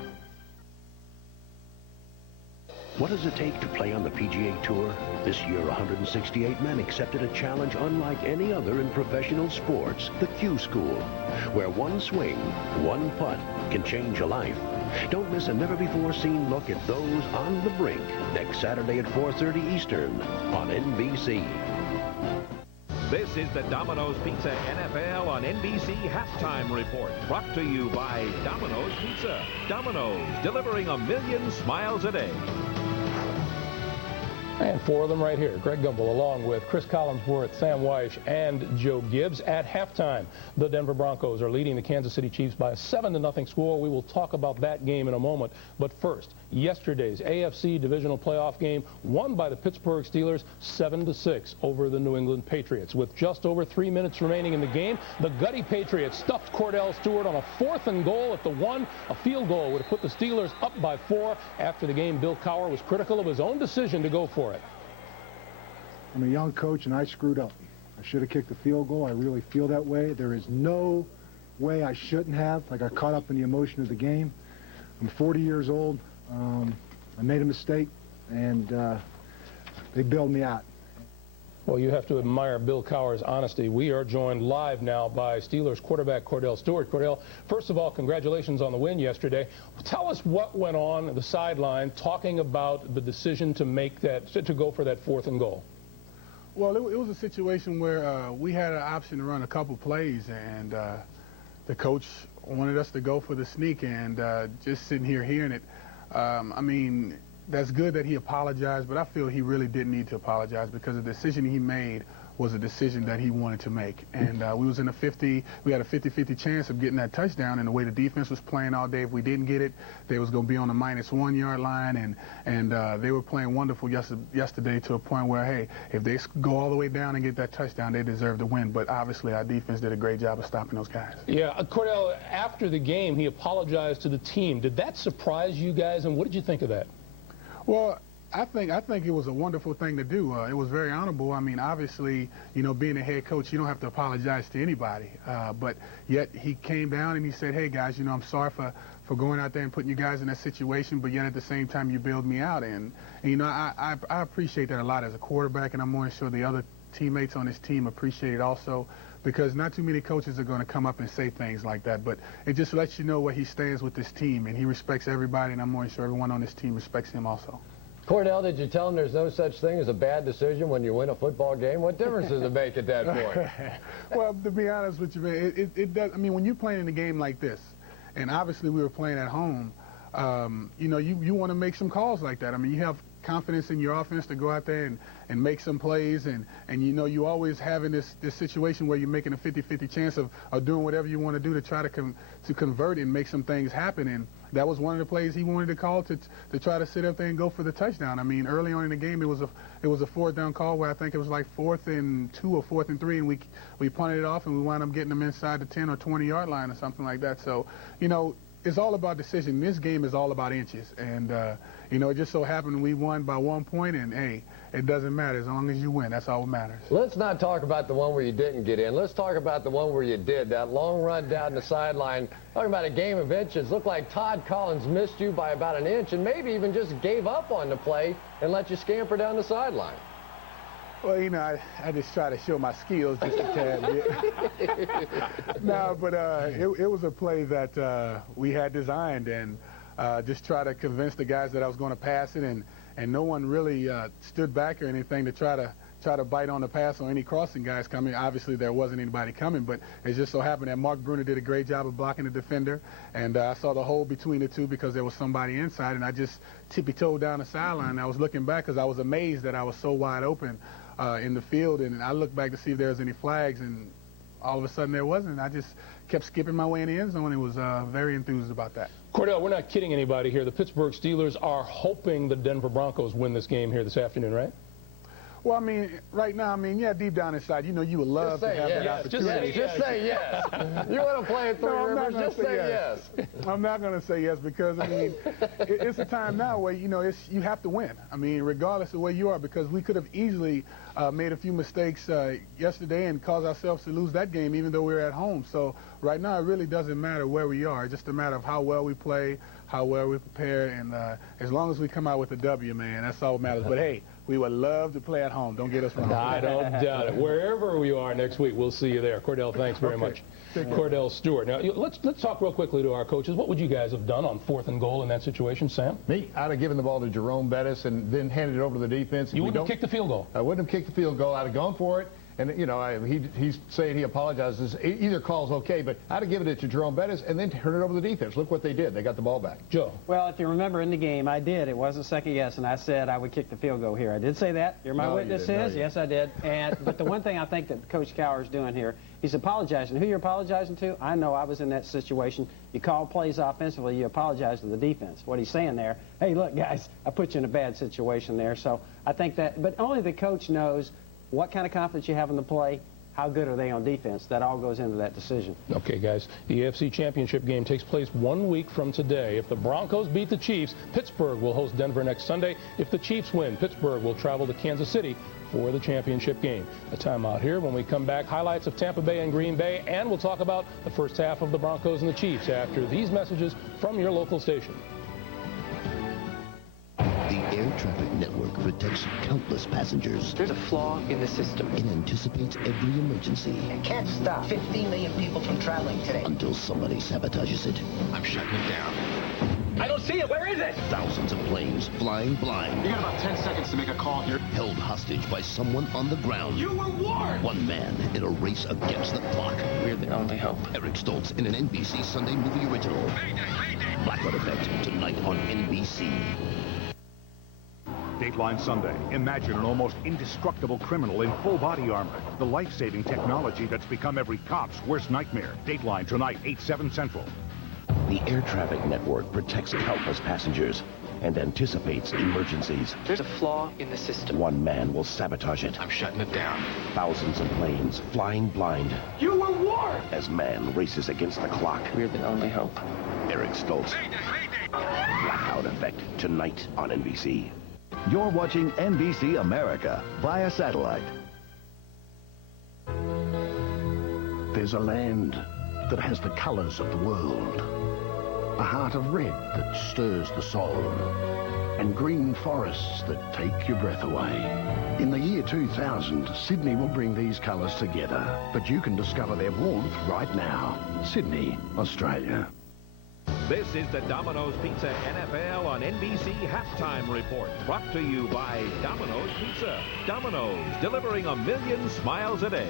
What does it take to play on the PGA Tour? This year, 168 men accepted a challenge unlike any other in professional sports, the Q School, where one swing, one putt can change a life. Don't miss a never-before-seen look at those on the brink next Saturday at 4:30 Eastern on NBC. This is the Domino's Pizza NFL on NBC Halftime Report, brought to you by Domino's Pizza. Domino's, delivering 1 million smiles a day. And 4 of them right here. Greg Gumbel along with Chris Collinsworth, Sam Weish, and Joe Gibbs. At halftime, the Denver Broncos are leading the Kansas City Chiefs by a 7-0 score. We will talk about that game in a moment. But first, yesterday's AFC divisional playoff game won by the Pittsburgh Steelers 7-6 over the New England Patriots. With just over 3 minutes remaining in the game, the gutty Patriots stuffed Cordell Stewart on a 4th and goal at the 1. A field goal would have put the Steelers up by 4. After the game, Bill Cowher was critical of his own decision to go for it. I'm a young coach, and I screwed up. I should have kicked the field goal. I really feel that way. There is no way I shouldn't have. I got caught up in the emotion of the game. I'm 40 years old. I made a mistake, and they bailed me out. Well, you have to admire Bill Cowher's honesty. We are joined live now by Steelers quarterback Cordell Stewart. Cordell, first of all, congratulations on the win yesterday. Tell us what went on the sideline talking about the decision to make that, to go for that 4th and goal. Well, it was a situation where we had an option to run a couple plays, and the coach wanted us to go for the sneak, and just sitting here hearing it, I mean, that's good that he apologized, but I feel he really didn't need to apologize because the decision he made was a decision that he wanted to make. And we was in we had a 50-50 chance of getting that touchdown, and the way the defense was playing all day, if we didn't get it, they was going to be on the -1 yard line, and they were playing wonderful yesterday to a point where, hey, if they go all the way down and get that touchdown, they deserve to win. But obviously our defense did a great job of stopping those guys. Yeah, Cordell, after the game, he apologized to the team. Did that surprise you guys, and what did you think of that? Well, I think it was a wonderful thing to do. It was very honorable. I mean, obviously, you know, being a head coach, you don't have to apologize to anybody. But yet he came down and he said, hey, guys, you know, I'm sorry for going out there and putting you guys in that situation, but yet at the same time you bailed me out. And you know, I appreciate that a lot as a quarterback, and I'm more sure the other teammates on this team appreciate it also, because not too many coaches are going to come up and say things like that. But it just lets you know where he stands with this team, and he respects everybody, and I'm more sure everyone on this team respects him also. Cordell, did you tell him there's no such thing as a bad decision when you win a football game? What difference does it make at that point? Well, to be honest with you, man, it does. I mean, when you're playing in a game like this, and obviously we were playing at home, you know, you want to make some calls like that. I mean, you have confidence in your offense to go out there and make some plays. And you know, you always having this situation where you're making a 50-50 chance of doing whatever you want to do to try to convert and make some things happen. And that was one of the plays he wanted to call to try to sit up there and go for the touchdown. I mean, early on in the game, it was a fourth down call where I think it was like 4th and 2 or 4th and 3, and we punted it off and we wound up getting them inside the 10 or 20-yard line or something like that. So, you know, it's all about decision. This game is all about inches. And, you know, it just so happened we won by 1 point, and, hey, it doesn't matter. As long as you win, that's all that matters. Let's not talk about the one where you didn't get in. Let's talk about the one where you did. That long run down the sideline. Talking about a game of inches. Looked like Todd Collins missed you by about an inch and maybe even just gave up on the play and let you scamper down the sideline. Well, you know, I just try to show my skills just a tad bit. No, but it was a play that we had designed and just try to convince the guys that I was going to pass it, and no one really stood back or anything to try to bite on the pass or any crossing guys coming. Obviously, there wasn't anybody coming, but it just so happened that Mark Bruner did a great job of blocking the defender, and I saw the hole between the two because there was somebody inside, and I just tippy-toed down the sideline. I was looking back because I was amazed that I was so wide open in the field, and I looked back to see if there was any flags, and all of a sudden there wasn't. I just kept skipping my way in the end zone and was very enthused about that. Cordell, we're not kidding anybody here. The Pittsburgh Steelers are hoping the Denver Broncos win this game here this afternoon, right? Well, I mean, right now, I mean, yeah, deep down inside, you know, you would love to have that opportunity. Just say yes. You want to play at Three Rivers, just say yes. I'm not going to say yes because, I mean, it's a time now where, you know, you have to win. I mean, regardless of where you are, because we could have easily made a few mistakes yesterday and caused ourselves to lose that game even though we were at home. So right now, it really doesn't matter where we are. It's just a matter of how well we play, how well we prepare, and as long as we come out with a W, man, that's all that matters. But, hey, we would love to play at home. Don't get us wrong. I don't doubt it. Wherever we are next week, we'll see you there. Cordell, thanks very much. Cordell Stewart. Now, let's talk real quickly to our coaches. What would you guys have done on 4th and goal in that situation, Sam? Me, I'd have given the ball to Jerome Bettis and then handed it over to the defense. You wouldn't have kicked the field goal? I wouldn't have kicked the field goal. I'd have gone for it. And, you know, he's saying he apologizes. Either call's okay, but I'd have given it to Jerome Bettis and then turn it over to the defense. Look what they did. They got the ball back. Joe. Well, if you remember in the game, I did. It wasn't second guess, and I said I would kick the field goal here. I did say that. You're my witnesses. Yes, I did. But the one thing I think that Coach Cowher's doing here, he's apologizing. Who you're apologizing to? I know I was in that situation. You call plays offensively, you apologize to the defense. What he's saying there, hey, look, guys, I put you in a bad situation there. So I think that, but only the coach knows what kind of confidence you have in the play. How good are they on defense? That all goes into that decision. Okay, guys, the AFC Championship game takes place 1 week from today. If the Broncos beat the Chiefs, Pittsburgh will host Denver next Sunday. If the Chiefs win, Pittsburgh will travel to Kansas City for the championship game. A timeout here. When we come back, highlights of Tampa Bay and Green Bay, and we'll talk about the first half of the Broncos and the Chiefs after these messages from your local station. The air traffic network protects countless passengers. There's a flaw in the system. It anticipates every emergency. It can't stop 15 million people from traveling today. Until somebody sabotages it. I'm shutting it down. I don't see it. Where is it? Thousands of planes flying blind. You got about 10 seconds to make a call here. Held hostage by someone on the ground. You were warned! One man in a race against the clock. We're the only hope. Eric Stoltz in an NBC Sunday movie original. Blackout Effect, tonight on NBC. Dateline Sunday. Imagine an almost indestructible criminal in full body armor. The life-saving technology that's become every cop's worst nightmare. Dateline tonight, 8/7 Central. The air traffic network protects countless passengers and anticipates emergencies. There's a flaw in the system. One man will sabotage it. I'm shutting it down. Thousands of planes flying blind. You were warned! As man races against the clock. We're the only hope. Eric Stoltz. Blackout Effect, tonight on NBC. You're watching NBC America via satellite. There's a land that has the colors of the world. A heart of red that stirs the soul. And green forests that take your breath away. In the year 2000, Sydney will bring these colors together. But you can discover their warmth right now. Sydney, Australia. This is the Domino's Pizza NFL on NBC Halftime Report. Brought to you by Domino's Pizza. Domino's, delivering 1 million smiles a day.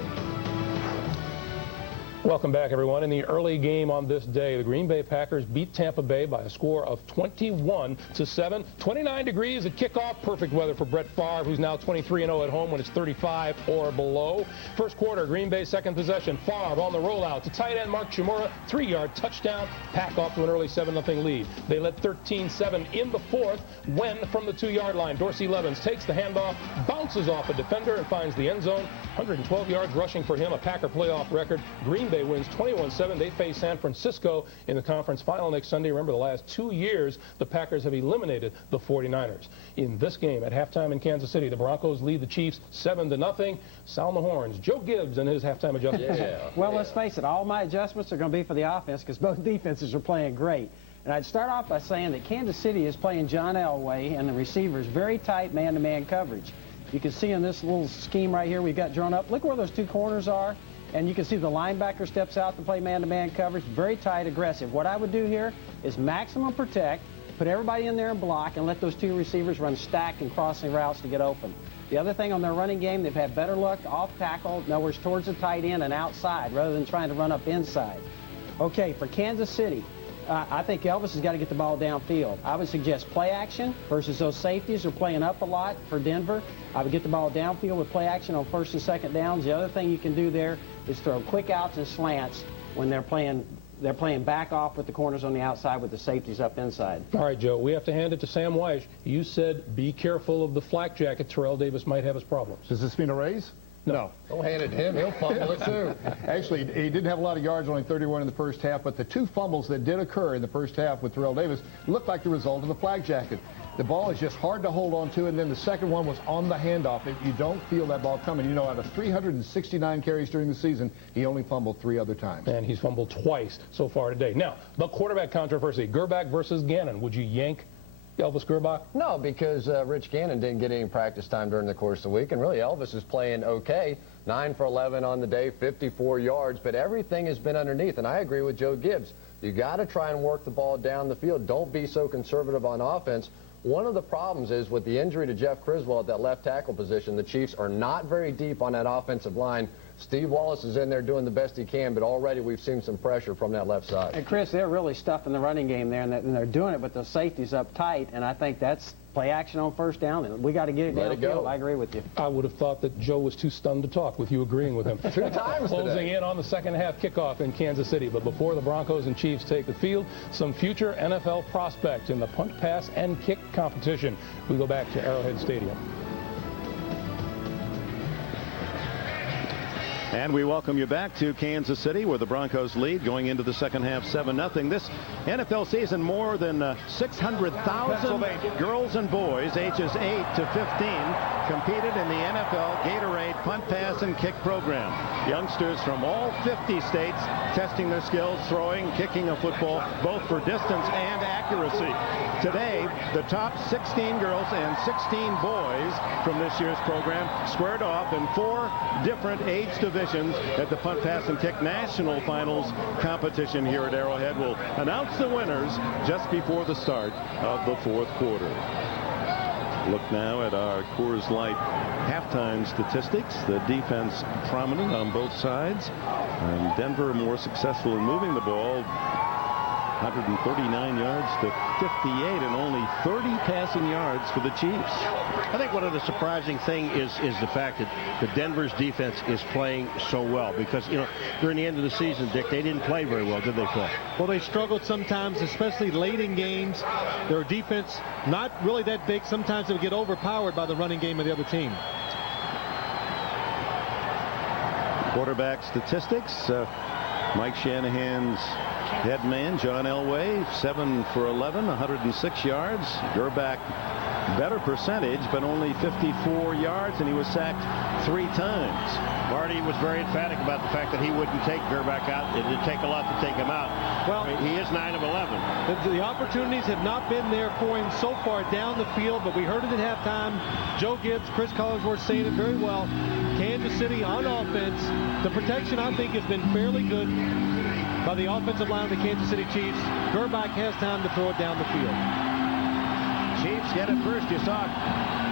Welcome back, everyone. In the early game on this day, the Green Bay Packers beat Tampa Bay by a score of 21-7. 29 degrees at kickoff. Perfect weather for Brett Favre, who's now 23-0 at home when it's 35 or below. First quarter, Green Bay second possession. Favre on the rollout to tight end Mark Chmura. 3-yard touchdown. Pack off to an early 7-0 lead. They led 13-7 in the fourth when from the 2-yard line, Dorsey Levens takes the handoff, bounces off a defender, and finds the end zone. 112 yards rushing for him, a Packer playoff record. Green Bay wins 21-7. They face San Francisco in the conference final next Sunday. Remember, the last 2 years, the Packers have eliminated the 49ers. In this game, at halftime in Kansas City, the Broncos lead the Chiefs 7-0. Sound the horns. Joe Gibbs and his halftime adjustments. Well, let's face it, all my adjustments are going to be for the offense because both defenses are playing great. And I'd start off by saying that Kansas City is playing John Elway and the receivers very tight man-to-man coverage. You can see in this little scheme right here we've got drawn up. Look where those two corners are. And you can see the linebacker steps out to play man-to-man coverage. Very tight, aggressive. What I would do here is maximum protect, put everybody in there and block, and let those two receivers run stacked and crossing routes to get open. The other thing on their running game, they've had better luck off tackle, in other words, towards the tight end and outside rather than trying to run up inside. Okay, for Kansas City, I think Elvis has got to get the ball downfield. I would suggest play action versus those safeties are playing up a lot for Denver. I would get the ball downfield with play action on first and second downs. The other thing you can do there is throw quick outs and slants when they're playing back off with the corners on the outside with the safeties up inside. All right, Joe, we have to hand it to Sam Weish. You said be careful of the flak jacket. Terrell Davis might have his problems. Does this mean a raise? No. Don't hand it to him. He'll fumble it, too. Actually, he didn't have a lot of yards, only 31 in the first half, but the two fumbles that did occur in the first half with Terrell Davis looked like the result of the flag jacket. The ball is just hard to hold on to, and then the second one was on the handoff. You don't feel that ball coming. You know, out of 369 carries during the season, he only fumbled 3 other times. And he's fumbled twice so far today. Now, the quarterback controversy, Gerbach versus Gannon. Would you yank Elvis Gerbach? No, because Rich Gannon didn't get any practice time during the course of the week, and really Elvis is playing okay. 9 for 11 on the day, 54 yards, but everything has been underneath, and I agree with Joe Gibbs. You got to try and work the ball down the field. Don't be so conservative on offense. One of the problems is with the injury to Jeff Criswell at that left tackle position, the Chiefs are not very deep on that offensive line. Steve Wallace is in there doing the best he can, but already we've seen some pressure from that left side. And Chris, they're really stuffing the running game there, and they're doing it with the safeties up tight, and I think that's play action on first down, and we got to get it downfield. I agree with you. I would have thought that Joe was too stunned to talk with you agreeing with him. 2 times Closing in on the second half kickoff in Kansas City, but before the Broncos and Chiefs take the field, some future NFL prospects in the punt, pass, and kick competition. We go back to Arrowhead Stadium. And we welcome you back to Kansas City, where the Broncos lead going into the second half 7-0. This NFL season, more than 600,000 girls and boys ages 8 to 15 competed in the NFL Gatorade punt, pass, and kick program. Youngsters from all 50 states testing their skills throwing, kicking a football, both for distance and accuracy. Today, the top 16 girls and 16 boys from this year's program squared off in 4 different age divisions at the punt, pass, and kick national finals competition here at Arrowhead. We'll announce the winners just before the start of the fourth quarter. Look now at our Coors Light halftime statistics. The defense prominent on both sides, and Denver more successful in moving the ball. 139 yards to 58 and only 30 passing yards for the Chiefs. I think one of the surprising thing is the fact that the Denver's defense is playing so well, because, you know, during the end of the season, Dick, they didn't play very well, did they, Phil? Well, they struggled sometimes, especially late in games. Their defense not really that big. Sometimes they'll get overpowered by the running game of the other team. Quarterback statistics. Mike Shanahan's head man, John Elway, 7 for 11, 106 yards. Gerbach, better percentage, but only 54 yards, and he was sacked 3 times. Marty was very emphatic about the fact that he wouldn't take Gerbach out. It would take a lot to take him out. Well, I mean, he is 9 of 11. The opportunities have not been there for him so far down the field, but we heard it at halftime. Joe Gibbs, Chris Collinsworth saying it very well. Kansas City on offense. The protection, I think, has been fairly good by the offensive line of the Kansas City Chiefs. Gerbach has time to throw it down the field. Chiefs get it first. You saw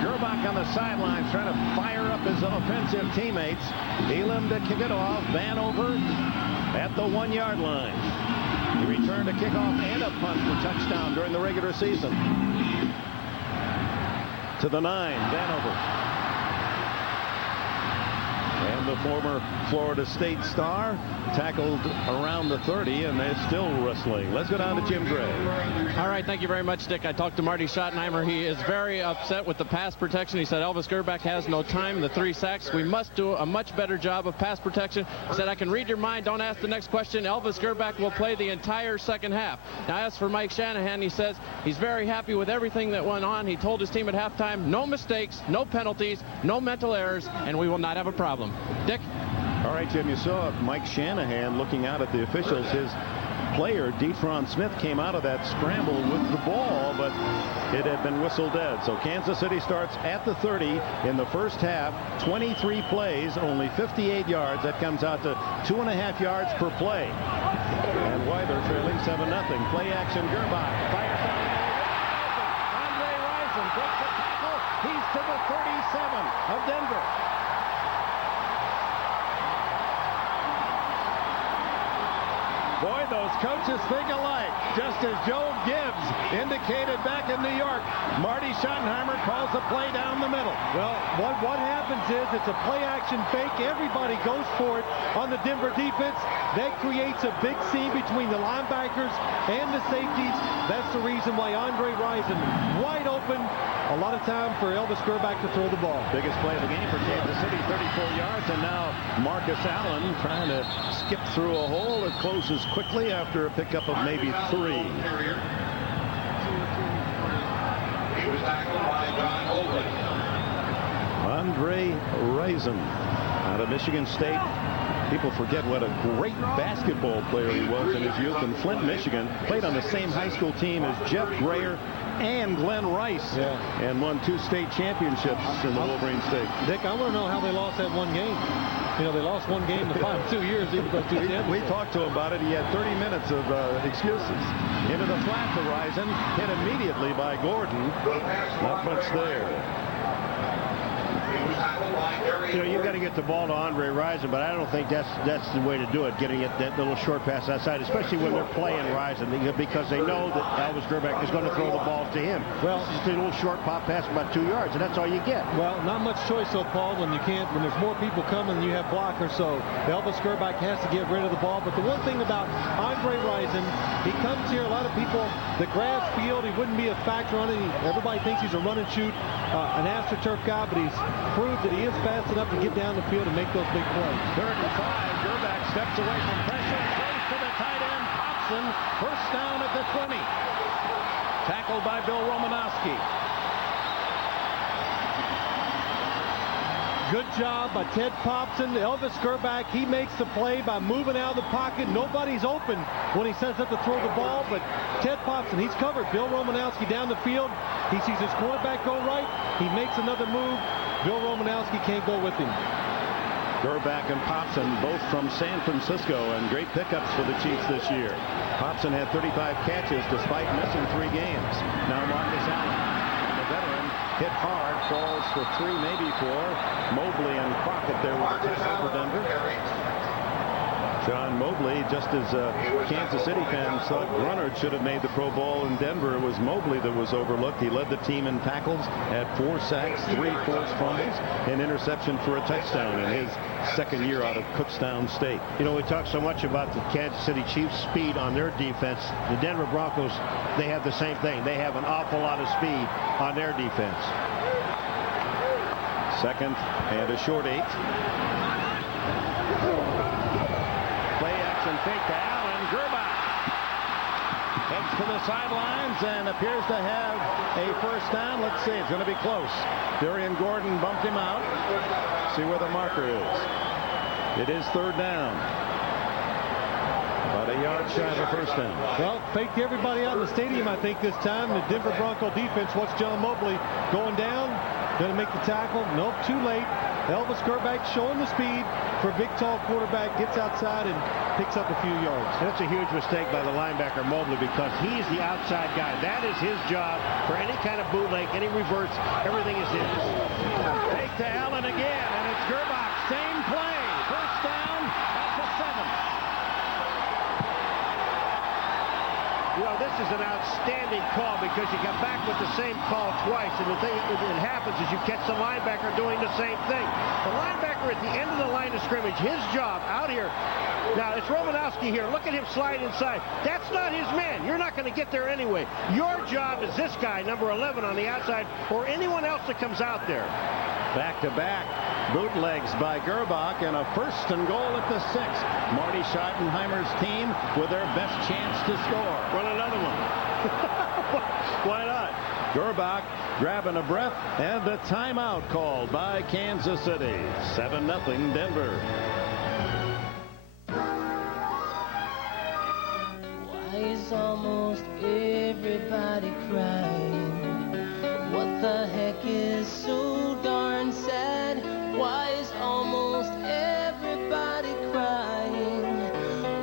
Gerbach on the sidelines trying to fire up his offensive teammates. Elam to kick it off. Vanover at the 1-yard line. He returned a kickoff and a punt for touchdown during the regular season. To the 9, Vanover. And the former Florida State star tackled around the 30, and they're still wrestling. Let's go down to Jim Gray. All right, thank you very much, Dick. I talked to Marty Schottenheimer. He is very upset with the pass protection. He said Elvis Grbac has no time. The 3 sacks. We must do a much better job of pass protection. He said, I can read your mind. Don't ask the next question. Elvis Grbac will play the entire second half. Now, as for Mike Shanahan, he says he's very happy with everything that went on. He told his team at halftime, no mistakes, no penalties, no mental errors, and we will not have a problem. Dick? All right, Jim, you saw Mike Shanahan looking out at the officials. His player, Detron Smith, came out of that scramble with the ball, but it had been whistled dead. So Kansas City starts at the 30 in the first half. 23 plays, only 58 yards. That comes out to 2.5 yards per play. And why they're trailing 7-0. Play action, Grbac. Fires down. Andre Rison breaks the tackle. He's to the 37 of Denver. Boy, those coaches think alike. Just as Joe Gibbs indicated back in New York, Marty Schottenheimer calls the play down the middle. Well, what happens is it's a play-action fake. Everybody goes for it on the Denver defense. That creates a big seam between the linebackers and the safeties. That's the reason why Andre Rison wide open. A lot of time for Elvis Grbac to throw the ball. Biggest play of the game for Kansas City, 34 yards, and now Marcus Allen trying to skip through a hole. It closes quickly after a pickup of maybe 3. Andre Rison out of Michigan State. People forget what a great basketball player he was in his youth in Flint, Michigan. Played on the same high school team as Jeff Grayer and Glenn Rice, and won 2 state championships in the Wolverine State. Dick, I want to know how they lost that one game. You know, they lost one game in the final 2 years. We talked to him about it. He had 30 minutes of excuses. Into the flat to Rison, hit immediately by Gordon. Not much there. You know, you've got to get the ball to Andre Rison, but I don't think that's the way to do it, getting it that little short pass outside, especially when they're playing Rison, because they know that Elvis Grbac is going to throw the ball to him. Well, it's just a little short pop pass about 2 yards, and that's all you get. Well, not much choice, though, Paul, when there's more people coming than you have blockers, so Elvis Grbac has to get rid of the ball. But the one thing about Andre Rison, he comes here, a lot of people, the grass field, he wouldn't be a factor on it. Everybody thinks he's a run and shoot, an AstroTurf guy, but he's proved that he is fast enough to get down the field and make those big plays. 3rd and 5. Grbac steps away from pressure, throws to the tight end, Popson. First down at the 20. Tackled by Bill Romanowski. Good job by Ted Popson. Elvis Grbac, he makes the play by moving out of the pocket. Nobody's open when he sets up to throw the ball, but Ted Popson, he's covered. Bill Romanowski down the field. He sees his quarterback go right. He makes another move. Bill Romanowski can't go with him. Grbac and Popson, both from San Francisco, and great pickups for the Chiefs this year. Popson had 35 catches despite missing 3 games. Now Marcus Allen, the veteran, hit hard, falls for 3, maybe 4. Mobley and Crockett there with a tackle for Denver. John Mobley, just as Kansas City fans thought Grunard should have made the Pro Bowl in Denver, it was Mobley that was overlooked. He led the team in tackles, had 4 sacks, 3 forced fumbles, an interception for a touchdown in his second year out of Kutztown State. You know, we talk so much about the Kansas City Chiefs' speed on their defense. The Denver Broncos, they have the same thing. They have an awful lot of speed on their defense. 2nd and a short 8. And fake to Allen. Grbac heads to the sidelines and appears to have a first down. Let's see, it's going to be close. Darian Gordon bumped him out. See where the marker is. It is 3rd down. About a yard shy of a first down. Well, faked everybody out in the stadium, I think, this time. The Denver Bronco defense, what's John Mobley going down? Going to make the tackle. Nope, too late. Elvis Grbac showing the speed for a big, tall quarterback. Gets outside and picks up a few yards. That's a huge mistake by the linebacker Mobley, because he's the outside guy. That is his job for any kind of bootleg, any reverse. Everything is his. Fake to Allen again, and it's Grbac. Same play. First down at the 7. is an outstanding call because you got back with the same call twice, and the thing that happens is you catch the linebacker doing the same thing. The linebacker at the end of the line of scrimmage, his job out here. Now, it's Romanowski here. Look at him slide inside. That's not his man. You're not going to get there anyway. Your job is this guy, number 11 on the outside, or anyone else that comes out there. Back-to-back bootlegs by Gerbach, and a 1st and goal at the 6. Marty Schottenheimer's team with their best chance to score. Run another one. Why not? Gerbach grabbing a breath, and the timeout called by Kansas City. 7-0 Denver. Why is almost everybody crying? What the heck is so darn sad? Why is almost everybody crying?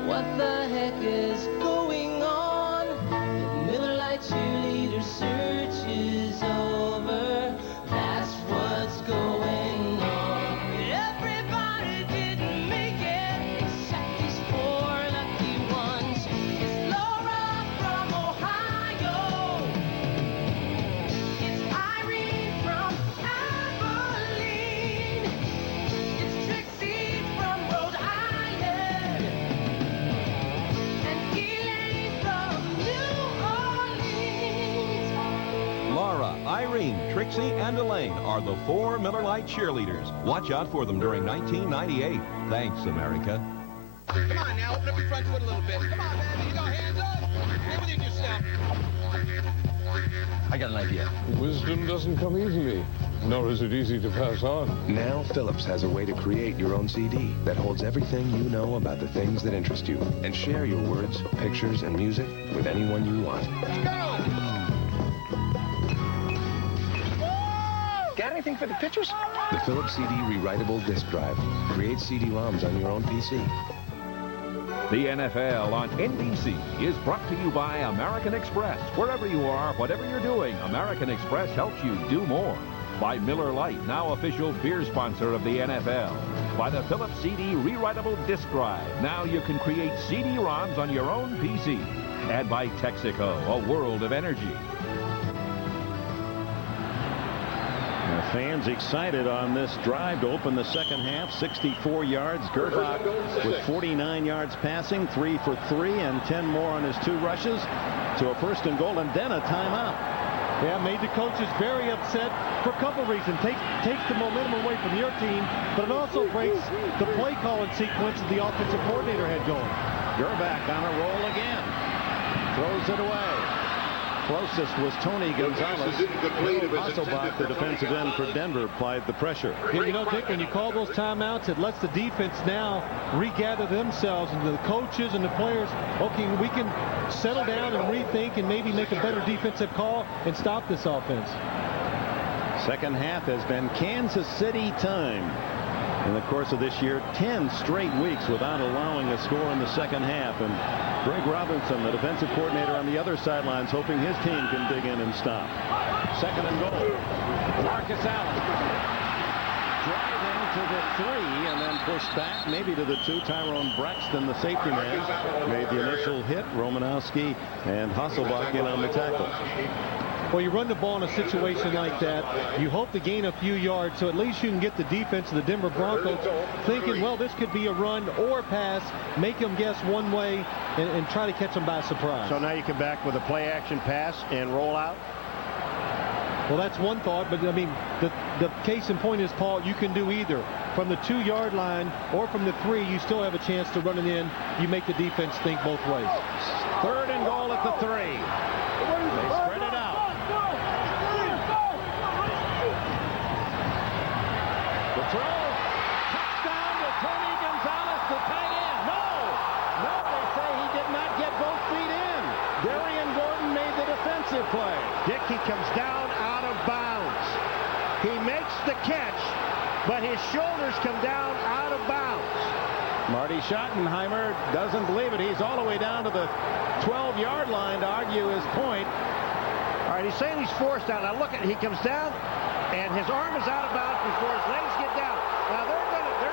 What the heck is going on? The Miller Lite cheerleader search is over. That's what's going on. Everybody didn't make it except these 4 lucky ones. It's Laura from Ohio. It's Irene from Abilene. It's Trixie from Rhode Island. And Elaine from New Orleans. Laura, Irene, Trixie, and Elaine are the 4 Miller Lite cheerleaders. Watch out for them during 1998. Thanks, America. Come on now, open up your front foot a little bit. Come on, man. You got hands up. Get within yourself. I got an idea. Wisdom doesn't come easily, nor is it easy to pass on. Now Philips has a way to create your own CD that holds everything you know about the things that interest you, and share your words, pictures, and music with anyone you want. Got anything for the pictures? The Philips CD rewritable disc drive. Create CD-ROMs on your own PC. The NFL on NBC is brought to you by American Express. Wherever you are, whatever you're doing, American Express helps you do more. By Miller Lite, now official beer sponsor of the NFL. By the Philips CD rewritable disc drive. Now you can create CD-ROMs on your own PC. And by Texaco, a world of energy. The fans excited on this drive to open the second half. 64 yards. Gerbach with 49 yards passing, 3 for 3, and 10 more on his 2 rushes to a 1st and goal, and then a timeout. Yeah, made the coaches very upset for a couple reasons. Takes the momentum away from your team, but it also breaks the play calling sequence that the offensive coordinator had going. Gerbach on a roll again. Throws it away. Closest was Tony Gonzalez. Hasselbach, the defensive end for Denver, applied the pressure. Yeah, you know, Dick, when you call those timeouts, it lets the defense now regather themselves, and the coaches and the players, okay, we can settle down and rethink and maybe make a better defensive call and stop this offense. Second half has been Kansas City time. In the course of this year, 10 straight weeks without allowing a score in the second half. And Greg Robinson, the defensive coordinator on the other sidelines, hoping his team can dig in and stop. 2nd and goal. Marcus Allen driving to the 3 and then pushed back, maybe to the 2. Tyrone Braxton, the safety man, made the initial hit. Romanowski and Hasselbach in on the tackle. Well, you run the ball in a situation like that, you hope to gain a few yards, so at least you can get the defense of the Denver Broncos thinking, well, this could be a run or a pass, make them guess one way, and try to catch them by surprise. So now you come back with a play-action pass and roll out? Well, that's one thought, but, I mean, the case in point is, Paul, you can do either. From the 2-yard line or from the 3, you still have a chance to run it in. You make the defense think both ways. 3rd and goal at the 3. They spread it out. The throw, touchdown to Tony Gonzalez, the tight end. No, they say he did not get both feet in. Darian Gordon made the defensive play. Dick, he comes down out of bounds. He makes the catch, but his shoulders come down out of bounds. Marty Schottenheimer doesn't believe it. He's all the way down to the 12-yard line to argue his point. All right, he's saying he's forced out. Now look at, he comes down, and his arm is out of bounds before his legs get down. Now they're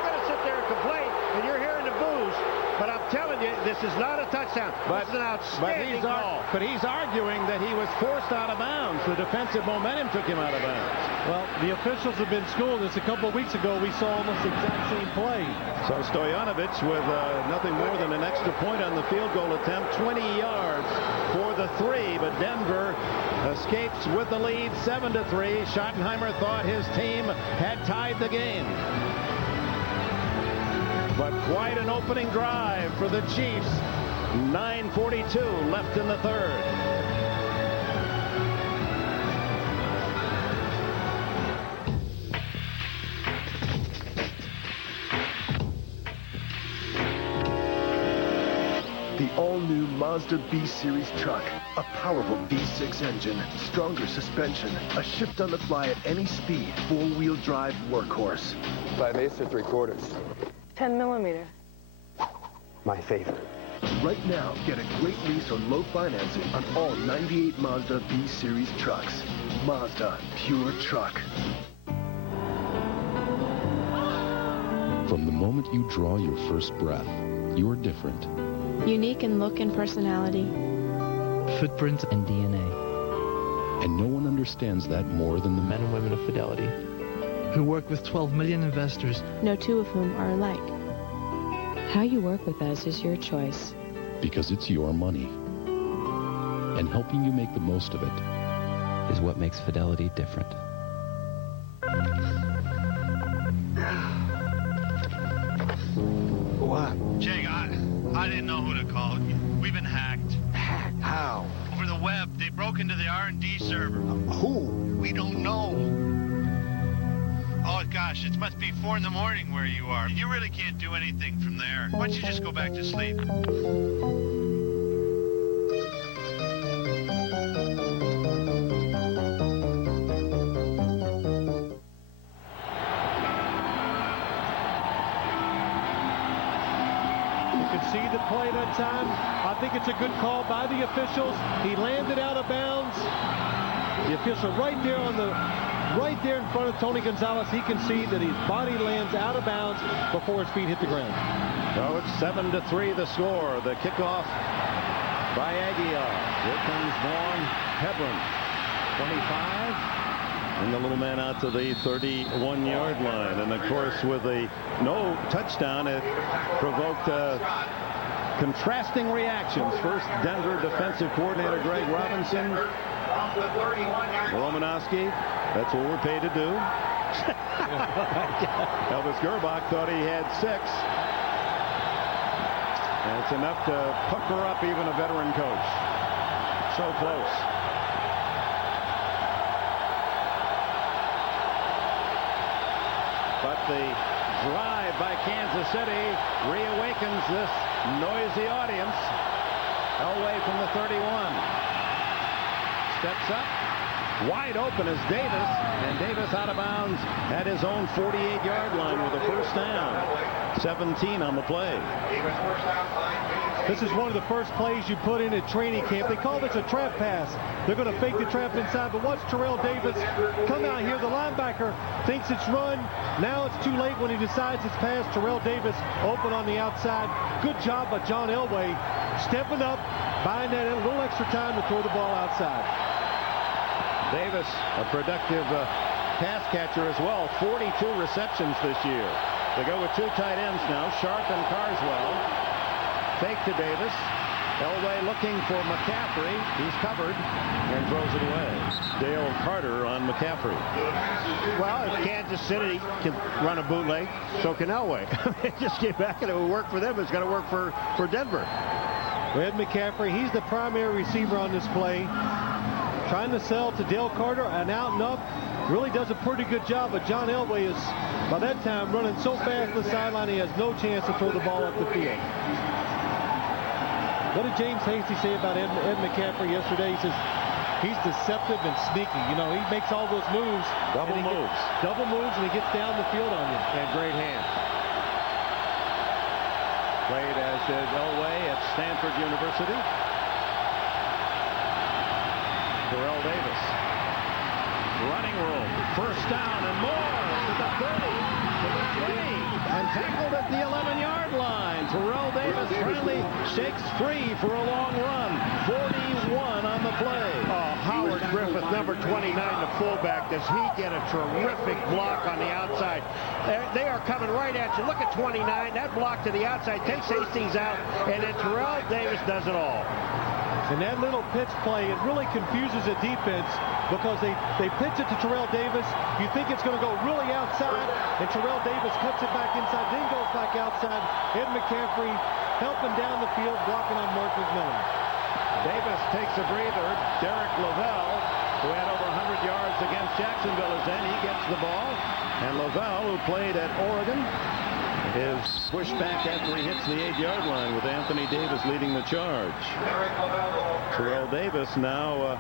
gonna sit there and complain, and you're hearing the boos. But I'm telling you, this This is not a touchdown. This is an outstanding call. But he's arguing that he was forced out of bounds. The defensive momentum took him out of bounds. Well, the officials have been schooled. This a couple of weeks ago. We saw almost the exact same play. So Stoyanovich with nothing more than an extra point on the field goal attempt. 20 yards for the 3, but Denver escapes with the lead 7-3. Schottenheimer thought his team had tied the game. But quite an opening drive for the Chiefs. 9:42 left in the third. The all-new Mazda B-Series truck. A powerful V6 engine, stronger suspension, a shift on the fly at any speed, four-wheel drive workhorse. 5/8 or 3/4? 10 millimeter. My favorite. Right now, get a great lease or low financing on all 98 Mazda B-Series trucks. Mazda, pure truck. From the moment you draw your first breath, you're different. Unique in look and personality. Footprint and DNA. And no one understands that more than the men and women of Fidelity, who work with 12 million investors, no two of whom are alike. How you work with us is your choice. Because it's your money. And helping you make the most of it is what makes Fidelity different. What? Jake, I didn't know who to call. We've been hacked. Hacked? How? Over the web. They broke into the R&D server. Who? We don't know. Oh, gosh, it must be 4 in the morning where you are. You really can't do anything from there. Why don't you just go back to sleep? See the play that time. I think it's a good call by the officials. He landed out of bounds. The official right there in front of Tony Gonzalez. He can see that his body lands out of bounds before his feet hit the ground. So it's 7-3 the score. The kickoff by Aguilar. Here comes Vaughn Hebron. 25. And the little man out to the 31-yard line. And, of course, with a no touchdown, it provoked contrasting reactions. First, Denver defensive coordinator Greg Robinson. Romanowski, that's what we're paid to do. Elvis Gerbach thought he had 6. And it's enough to pucker up even a veteran coach. So close. But the drive by Kansas City reawakens this noisy audience. Elway from the 31. Steps up. Wide open is Davis. And Davis out of bounds at his own 48-yard line with a first down. 17 on the play. This is one of the first plays you put in at training camp. They call this a trap pass. They're going to fake the trap inside, but watch Terrell Davis come out here. The linebacker thinks it's run. Now it's too late when he decides it's pass. Terrell Davis open on the outside. Good job by John Elway stepping up, buying that a little extra time to throw the ball outside. Davis, a productive pass catcher as well. 42 receptions this year. They go with 2 tight ends now, Sharp and Carswell. Fake to Davis. Elway looking for McCaffrey. He's covered and throws it away. Dale Carter on McCaffrey. Well, if Kansas City can run a bootleg, so can Elway. Just get back and it will work for them. It's going to work for Denver. Ed McCaffrey, he's the primary receiver on this play. Trying to sell to Dale Carter, an out and up. Really does a pretty good job, but John Elway is, by that time, running so fast to the sideline, he has no chance to throw the ball up the field. What did James Hasty say about Ed McCaffrey yesterday? He says he's deceptive and sneaky. You know, he makes all those moves. Double moves, and he gets down the field on you. And great hands. Played as did Elway at Stanford University. Terrell Davis. Running room. First down and more to the 30, to the 20, and tackled at the 11-yard line. Terrell Davis runs McElhenny shakes free for a long run. 41 on the play. Howard Griffith, number 29, the fullback. Does he get a terrific block on the outside? They are coming right at you. Look at 29. That block to the outside takes Hastings out, and then Terrell Davis does it all. And that little pitch play, it really confuses the defense because they pitch it to Terrell Davis. You think it's going to go really outside, and Terrell Davis cuts it back inside, then goes back outside. Ed McCaffrey helping down the field, blocking on Mark McMillan. Davis takes a breather. Derek Lavelle, who had over 100 yards against Jacksonville, is in. He gets the ball. And Lavelle, who played at Oregon, is pushed back after he hits the 8-yard line with Anthony Davis leading the charge. Terrell Davis now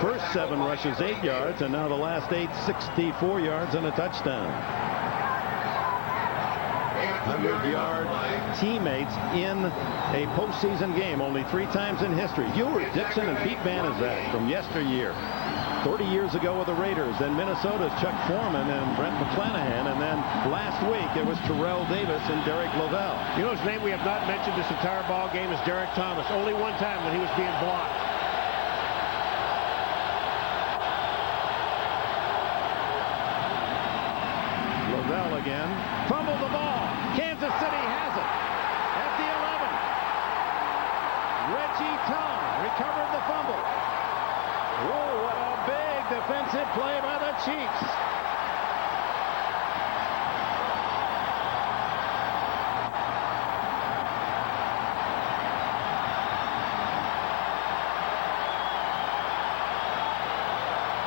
first 7 rushes 8 yards, and now the last 8, 64 yards and a touchdown. 100-yard teammates in a postseason game only 3 times in history. Ewart Dixon and Pete Banaszak from yesteryear. 30 years ago with the Raiders, then Minnesota's Chuck Foreman and Brent McClanahan, and then last week it was Terrell Davis and Derek Lavelle. You know his name we have not mentioned this entire ball game is Derek Thomas. Only one time when he was being blocked. Lavelle again. Fumbled the ball. Kansas City has it at the 11. Reggie Tong recovered the fumble. Whoa, what a big defensive play by the Chiefs.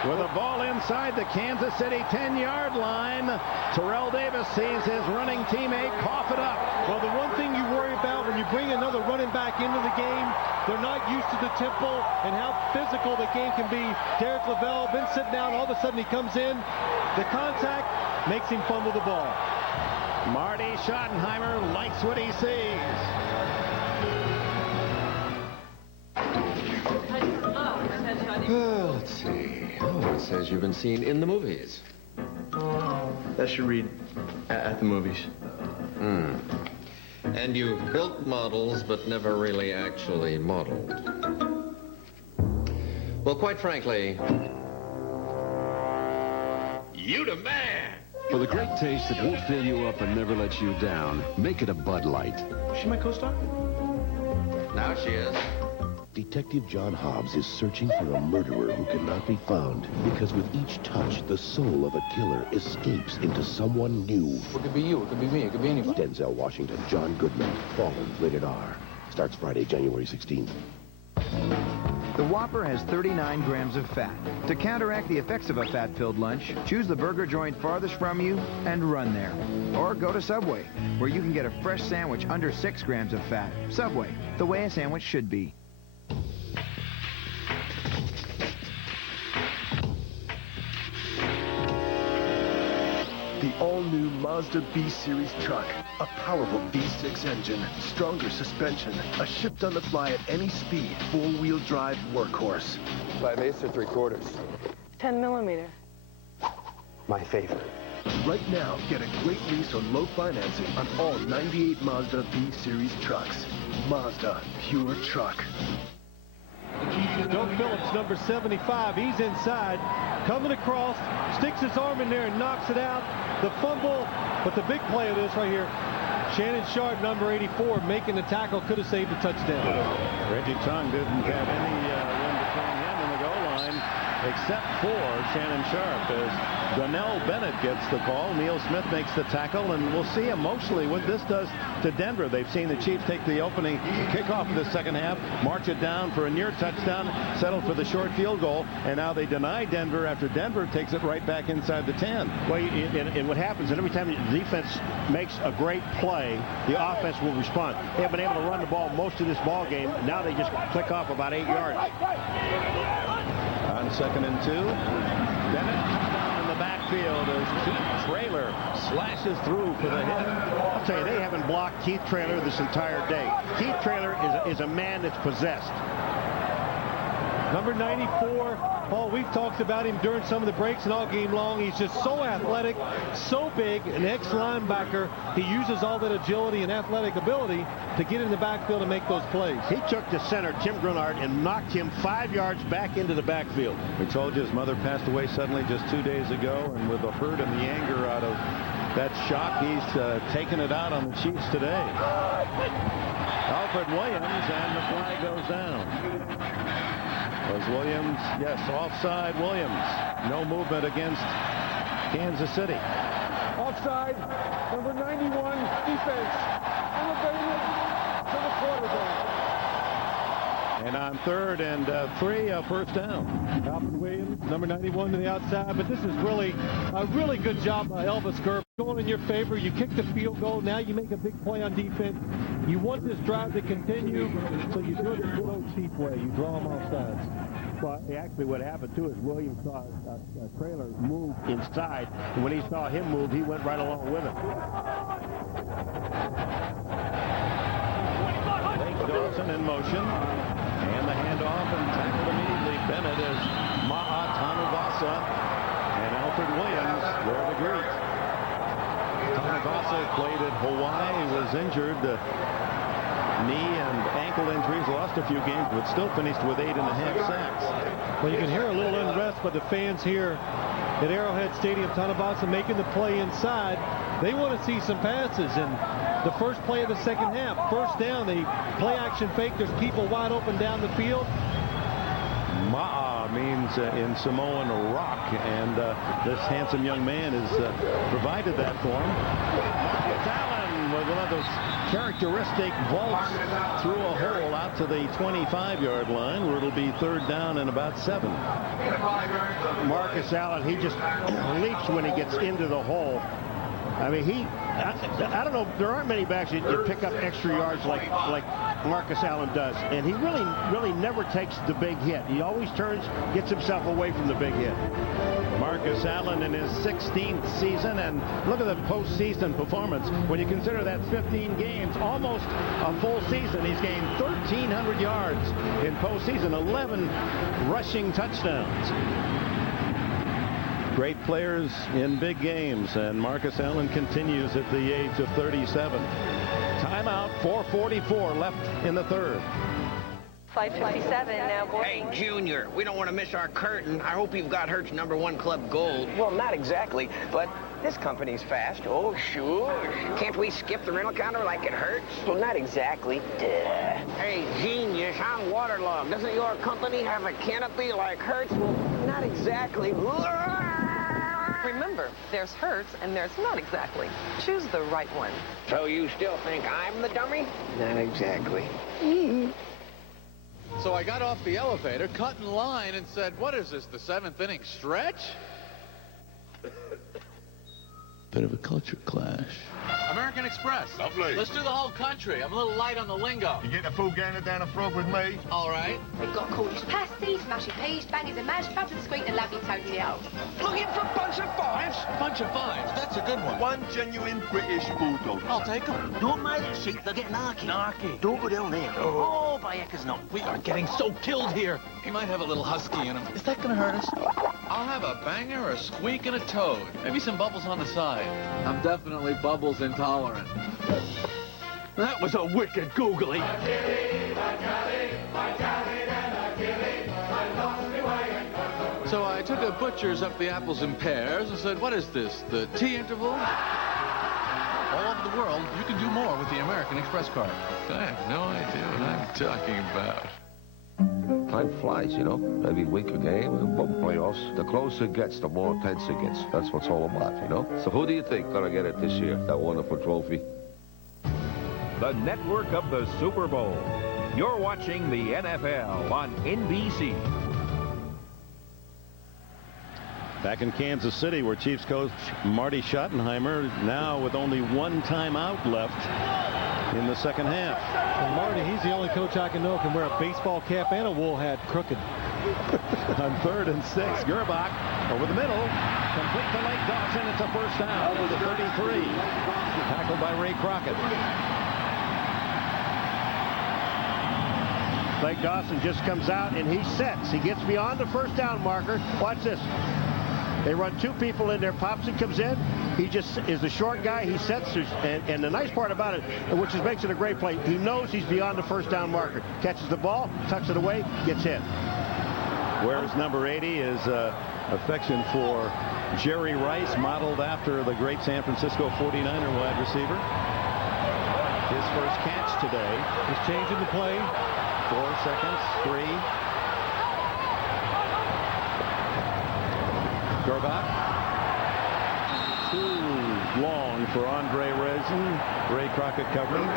With the ball inside the Kansas City 10-yard line, Terrell Davis sees his running teammate cough it up. Well, the one thing you worry about when you bring another running back into the game, they're not used to the tempo and how physical the game can be. Derek Lavelle been sitting down, all of a sudden he comes in. The contact makes him fumble the ball. Marty Schottenheimer likes what he sees. Let's see. Oh, it says you've been seen in the movies. That should read at the movies. And you've built models, but never really actually modeled. Well, quite frankly, You the man! For the great taste that won't fill you up and never lets you down, make it a Bud Light. Is she my co-star? now she is. Detective John Hobbs is searching for a murderer who cannot be found because with each touch, the soul of a killer escapes into someone new. It could be you, it could be me, it could be anybody. Denzel Washington, John Goodman, Fallen, rated R. Starts Friday, January 16th. The Whopper has 39 grams of fat. To counteract the effects of a fat-filled lunch, choose the burger joint farthest from you and run there. Or go to Subway, where you can get a fresh sandwich under 6 grams of fat. Subway, the way a sandwich should be. The all-new Mazda B-Series truck. A powerful V6 engine, stronger suspension, a shift-on-the-fly at any speed, four-wheel drive workhorse. 5/8 or 3/4? 10 millimeter. My favorite. Right now, get a great lease or low financing on all 98 Mazda B-Series trucks. Mazda, pure truck. Doug Phillips, number 75, he's inside, coming across, sticks his arm in there and knocks it out. The fumble, but the big play of this right here, Shannon Sharp, number 84, making the tackle, could have saved a touchdown. Reggie Tong didn't have any room between him and the goal line, except for Shannon Sharp, as Donnell Bennett gets the call. Neil Smith makes the tackle, and we'll see emotionally what this does to Denver. They've seen the Chiefs take the opening kickoff of the second half, march it down for a near touchdown, settle for the short field goal, and now they deny Denver after Denver takes it right back inside the 10. Well, and what happens, and every time the defense makes a great play, the offense will respond. They have been able to run the ball most of this ball game. Now they just click off about 8 yards. On 2nd and 2, Bennett down in the backfield as Keith Traylor slashes through for the hit. I'll tell you, they haven't blocked Keith Traylor this entire day. Keith Traylor is a man that's possessed. Number 94, Paul, we've talked about him during some of the breaks and all game long. He's just so athletic, so big, an ex-linebacker. He uses all that agility and athletic ability to get in the backfield and make those plays. He took the center, Tim Grunard, and knocked him 5 yards back into the backfield. We told you his mother passed away suddenly just 2 days ago, and with the hurt and the anger out of that shock, he's taken it out on the Chiefs today. Alfred Williams, and the flag goes down. Was Williams, yes, offside Williams. No movement against Kansas City. Offside, number 91, defense. Elevated to the quarterback. And on 3rd and 3, a first down. Alfred Williams, number 91 to the outside, but this is really a really good job by Elvis Kerr. Going in your favor, you kick the field goal, now you make a big play on defense. You want this drive to continue, so you do it the good old Chief way. You draw them off sides. Well, actually what happened too is Williams saw a trailer move inside, and when he saw him move, he went right along with him. Blake Dawson in motion, and the handoff and tackled immediately. Bennett is Ma'a Tanuvasa, and Alfred Williams there to greet. Tanuvasa played at Hawaii, was injured. Knee and ankle injuries, lost a few games, but still finished with 8.5 sacks. Well, you can hear a little unrest by the fans here at Arrowhead Stadium. Tanuvasa making the play inside. They want to see some passes, and the first play of the second half, first down, they play action fake. There's people wide open down the field. Ma'a means in Samoan rock, and this handsome young man has provided that for him. Marcus Allen with one of those characteristic vaults through a hole out to the 25-yard line, where it'll be 3rd down and about 7. Marcus Allen, he just leaps when he gets into the hole. I mean, I don't know, there aren't many backs that pick up extra yards like Marcus Allen does. And he really never takes the big hit. He always gets himself away from the big hit. Marcus Allen in his 16th season, and look at the postseason performance. When you consider that 15 games, almost a full season, he's gained 1,300 yards in postseason, 11 rushing touchdowns. Great players in big games, and Marcus Allen continues at the age of 37. Timeout, 4:44 left in the 3rd. 5:57 now, boys. Hey, Junior, we don't want to miss our curtain. I hope you've got Hertz #1 Club Gold. Well, not exactly, but this company's fast. Oh, sure. Can't we skip the rental counter like it hurts? Well, not exactly. Duh. Hey, genius, I'm waterlogged. Doesn't your company have a canopy like Hertz? Well, not exactly. Remember, there's Hertz and there's not exactly. Choose the right one. So you still think I'm the dummy? Not exactly. So I got off the elevator, cut in line, and said, what is this, the 7th inning stretch? Bit of a culture clash. American Express. Lovely. Let's do the whole country. I'm a little light on the lingo. You getting a full gander down the frog with me? All right. We've got Cornish pasties, mashed peas, bangers and mash, bubble and squeak, and lovely Tony Owl. Looking for a bunch of fives? Bunch of fives. That's a good one. One genuine British bulldog. I'll take them. Don't mind it, sheep. They'll get narky. Narky. Don't go down there. Oh, by heckers not. We are getting so killed here. He might have a little husky in him. Is that going to hurt us? I'll have a banger, a squeak, and a toad. Maybe some bubbles on the side. I'm definitely bubbles intolerant. That was a wicked googly. So I took a butcher's up the apples and pears and said, what is this, the tea interval? All over the world, you can do more with the American Express card. I have no idea what I'm talking about. Time flies, you know. Every week a game, both playoffs. The closer it gets, the more intense it gets. That's what's all about, you know. So who do you think gonna get it this year? That wonderful trophy? The network of the Super Bowl. You're watching the NFL on NBC. Back in Kansas City, where Chiefs coach Marty Schottenheimer now with only one timeout left in the second half. And Marty, he's the only coach I can know can wear a baseball cap and a wool hat crooked. On 3rd and 6, Gerbach over the middle, complete to Blake Dawson. It's a first down to the 33. Tackled by Ray Crockett. Blake Dawson just comes out and he sets. He gets beyond the first down marker. Watch this. They run two people in there. Popson comes in. He just is the short guy. He sets. And the nice part about it, which makes it a great play, he knows he's beyond the first down marker. Catches the ball, tucks it away, gets hit. Where's number 80 is affection for Jerry Rice, modeled after the great San Francisco 49er wide receiver. His first catch today. He's changing the play. 4 seconds. 3. Gerbach. Too long for Andre Rison. Ray Crockett covering.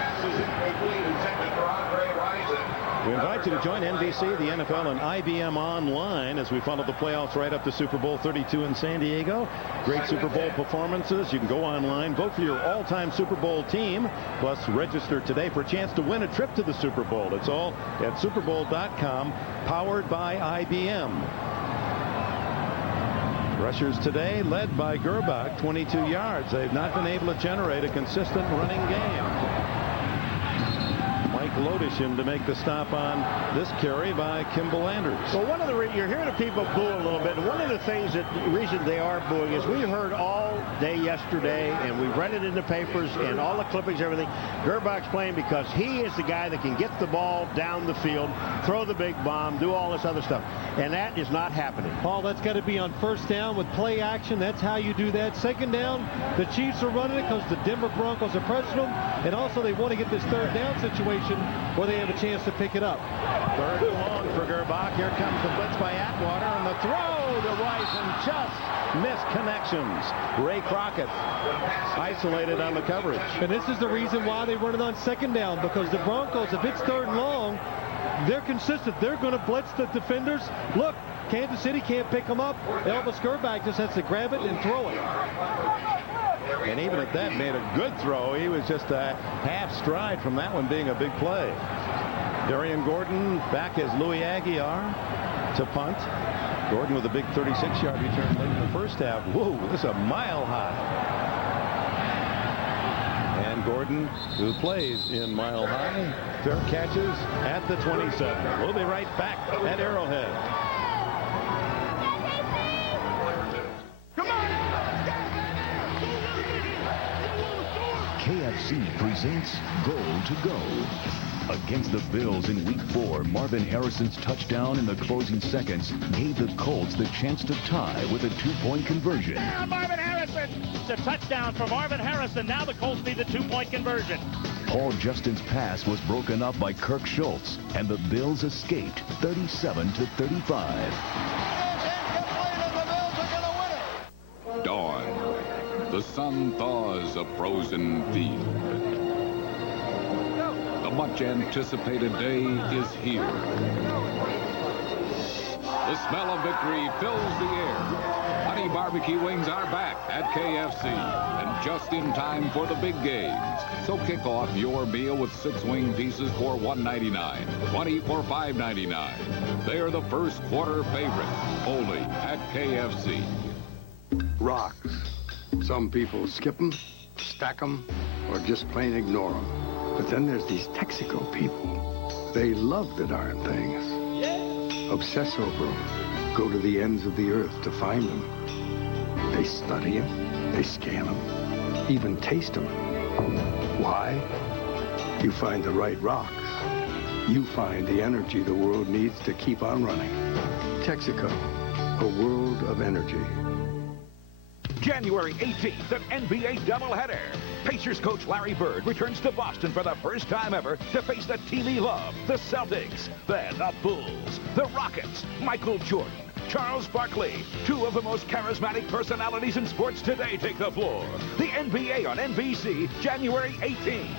We invite you to join NBC, the NFL, and IBM Online as we follow the playoffs right up to Super Bowl 32 in San Diego. Great Super Bowl performances. You can go online, vote for your all-time Super Bowl team, plus register today for a chance to win a trip to the Super Bowl. It's all at superbowl.com, powered by IBM. Rushers today led by Gerbach, 22 yards. They've not been able to generate a consistent running game. Mike Lodishin to make the stop on this carry by Kimball Anders. Well, one of the you're hearing the people boo a little bit, and one of the things that the reason they are booing is we heard all day yesterday, and we read it in the papers and all the clippings, everything. Gerbach's playing because he is the guy that can get the ball down the field, throw the big bomb, do all this other stuff, and that is not happening. Paul, that's got to be on first down with play action. That's how you do that. Second down, the Chiefs are running it because the Denver Broncos are pressing them, and also they want to get this third down situation where they have a chance to pick it up. Third and long for Gerbach. Here comes the blitz by Atwater, and the throw to Rice, and just missed connections. Ray Crockett isolated on the coverage. And this is the reason why they run it on second down, because the Broncos, if it's third and long, they're consistent. They're going to blitz the defenders. Look, Kansas City can't pick them up. Elvis Gerbach just has to grab it and throw it. And even at that, made a good throw. He was just a half stride from that one being a big play. Darian Gordon back as Louis Aguiar to punt. Gordon with a big 36-yard return late in the first half. Whoa, this is a mile high. And Gordon, who plays in Mile High, fair catches at the 27. We'll be right back at Arrowhead. KFC presents Goal to Go. Against the Bills in Week 4, Marvin Harrison's touchdown in the closing seconds gave the Colts the chance to tie with a 2-point conversion. Yeah, Marvin Harrison! It's a touchdown for Marvin Harrison. Now the Colts need the 2-point conversion. Paul Justin's pass was broken up by Kirk Schultz, and the Bills escaped 37-35. Dawn. The sun thaws a frozen field. The much-anticipated day is here. The smell of victory fills the air. Honey barbecue wings are back at KFC, and just in time for the big games. So kick off your meal with 6 wing pieces for $1.99, 20 for $5.99. They are the first quarter favorite, only at KFC. Rocks. Some people skip them, stack them, or just plain ignore them. But then there's these Texaco people. They love the darn things. Obsess over them. Go to the ends of the earth to find them. They study them. They scan them. Even taste them. Why? You find the right rocks. You find the energy the world needs to keep on running. Texaco. A world of energy. January 18th, an NBA doubleheader. Pacers coach Larry Bird returns to Boston for the first time ever to face the team he loved, the Celtics, then the Bulls, the Rockets, Michael Jordan, Charles Barkley. 2 of the most charismatic personalities in sports today take the floor. The NBA on NBC, January 18th.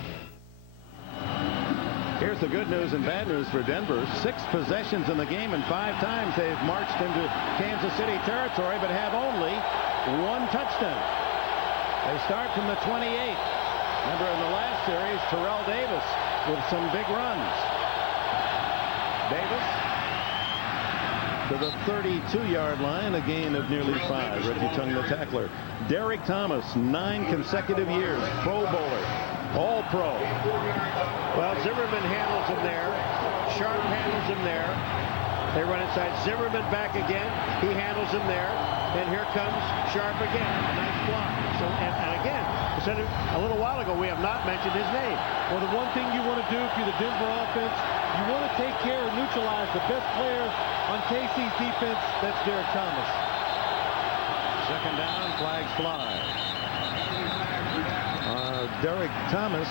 Here's the good news and bad news for Denver. 6 possessions in the game, and 5 times they've marched into Kansas City territory, but have only 1 touchdown. They start from the 28. Remember in the last series, Terrell Davis with some big runs. Davis to the 32-yard line, a gain of nearly 5. Reggie Tung, the tackler. Derek Thomas, 9 consecutive years, Pro Bowler, All-Pro. Well, Zimmerman handles him there. Sharp handles him there. They run inside. Zimmerman back again. He handles him there. And here comes Sharp again. A nice block. So, and again, I said it a little while ago, we have not mentioned his name. Well, the one thing you want to do if you're the Denver offense, you want to take care of neutralize the best player on KC's defense. That's Derek Thomas. Second down, flags fly. Derek Thomas,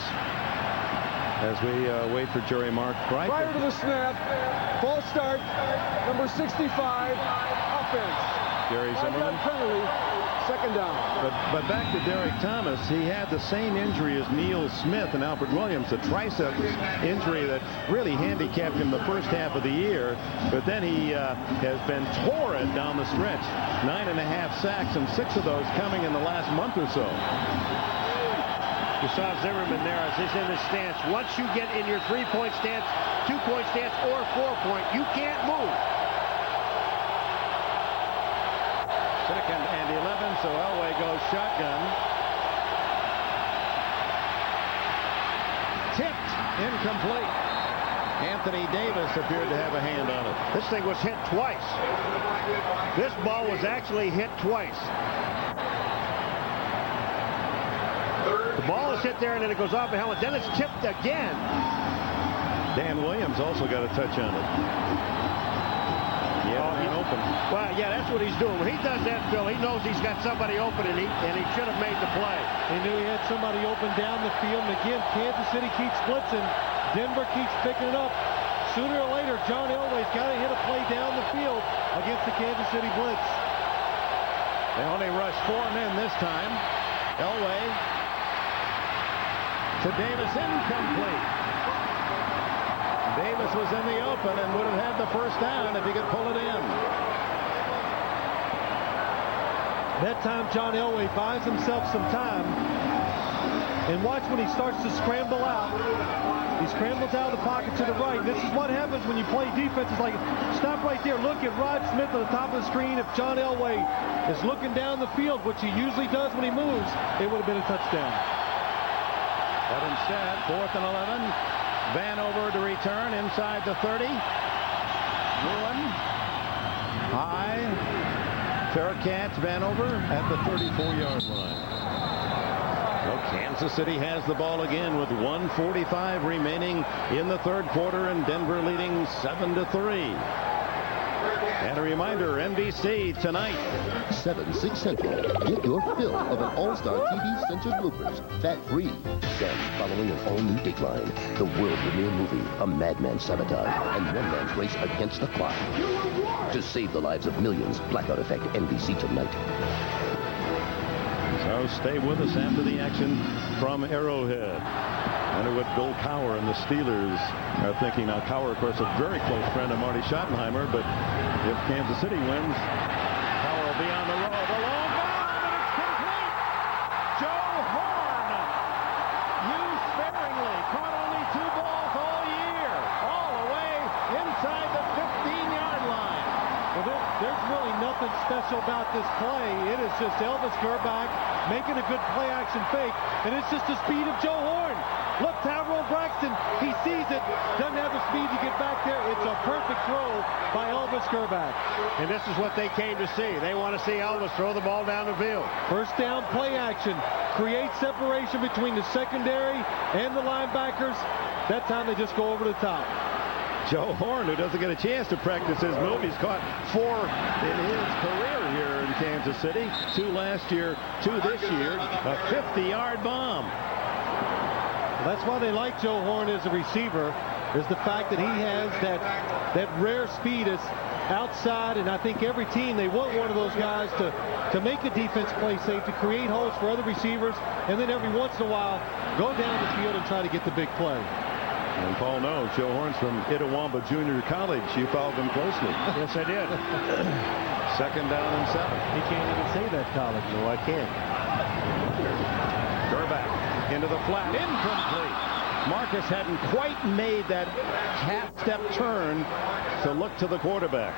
as we wait for Jerry Mark. Prior to the snap, false start, number 65, offense. Jerry Zimmerman. Penalty, second down. But back to Derek Thomas, he had the same injury as Neil Smith and Alfred Williams, a tricep injury that really handicapped him the first half of the year. But then he has been torrid down the stretch. 9.5 sacks, and 6 of those coming in the last month or so. You saw Zimmerman there as he's in his stance. Once you get in your 3-point stance, 2-point stance, or 4-point, you can't move. Second and 11, so Elway goes shotgun. Tipped, incomplete. Anthony Davis appeared to have a hand on it. This thing was hit twice. This ball was actually hit twice. The ball is hit there, and then it goes off the helmet. Then it's tipped again. Dan Williams also got a touch on it. Yeah, open. Well, yeah, that's what he's doing. When he does that, Phil, he knows he's got somebody open, and he should have made the play. He knew he had somebody open down the field, and again, Kansas City keeps blitzing. Denver keeps picking it up. Sooner or later, John Elway's got to hit a play down the field against the Kansas City blitz. They only rushed 4 men this time. Elway to Davis, incomplete. Davis was in the open and would have had the first down if he could pull it in. That time, John Elway buys himself some time. And watch when he starts to scramble out. He scrambles out of the pocket to the right. This is what happens when you play defense. It's like, stop right there. Look at Rod Smith at the top of the screen. If John Elway is looking down the field, which he usually does when he moves, it would have been a touchdown. But instead, 4th and 11. Vanover to return inside the 30. Ruin. High. Fair catch. Vanover at the 34-yard line. So Kansas City has the ball again with 1:45 remaining in the third quarter, and Denver leading 7-3. And a reminder, NBC tonight. 7/6 Central. Get your fill of an all-star TV censored bloopers, fat-free. Then, following an all-new Dateline, the world premiere movie, a madman's sabotage and one man's race against the clock. To save the lives of millions, Blackout Effect, NBC tonight. So stay with us after the action from Arrowhead. I wonder what Bill Cowher and the Steelers are thinking. Now, Cowher, of course, a very close friend of Marty Schottenheimer, but if Kansas City wins, Cowher will be on the road. The long bomb, and it's complete. Joe Horn, used sparingly, caught only 2 balls all year, all the way inside the 15-yard line. Well, there's really nothing special about this play. It is just Elvis Grbac making a good play-action fake, and it's just the speed of Joe Horn. Look, Tyrone Braxton, he sees it, doesn't have the speed to get back there. It's a perfect throw by Elvis Grbac. And this is what they came to see. They want to see Elvis throw the ball down the field. First down play action. Create separation between the secondary and the linebackers. That time they just go over the top. Joe Horn, who doesn't get a chance to practice his move. He's caught 4 in his career here in Kansas City. 2 last year, 2 this year. A 50-yard bomb. That's why they like Joe Horn as a receiver, is the fact that he has that rare speed is outside, and I think every team, they want one of those guys to make the defense play safe, to create holes for other receivers, and then every once in a while go down the field and try to get the big play. And Paul knows Joe Horn's from Itawamba Junior College. You followed them closely. Yes, I did. Second down and 7. He can't even say that college. No, I can't. Grbac into the flat, incomplete. Marcus hadn't quite made that half-step turn to look to the quarterback.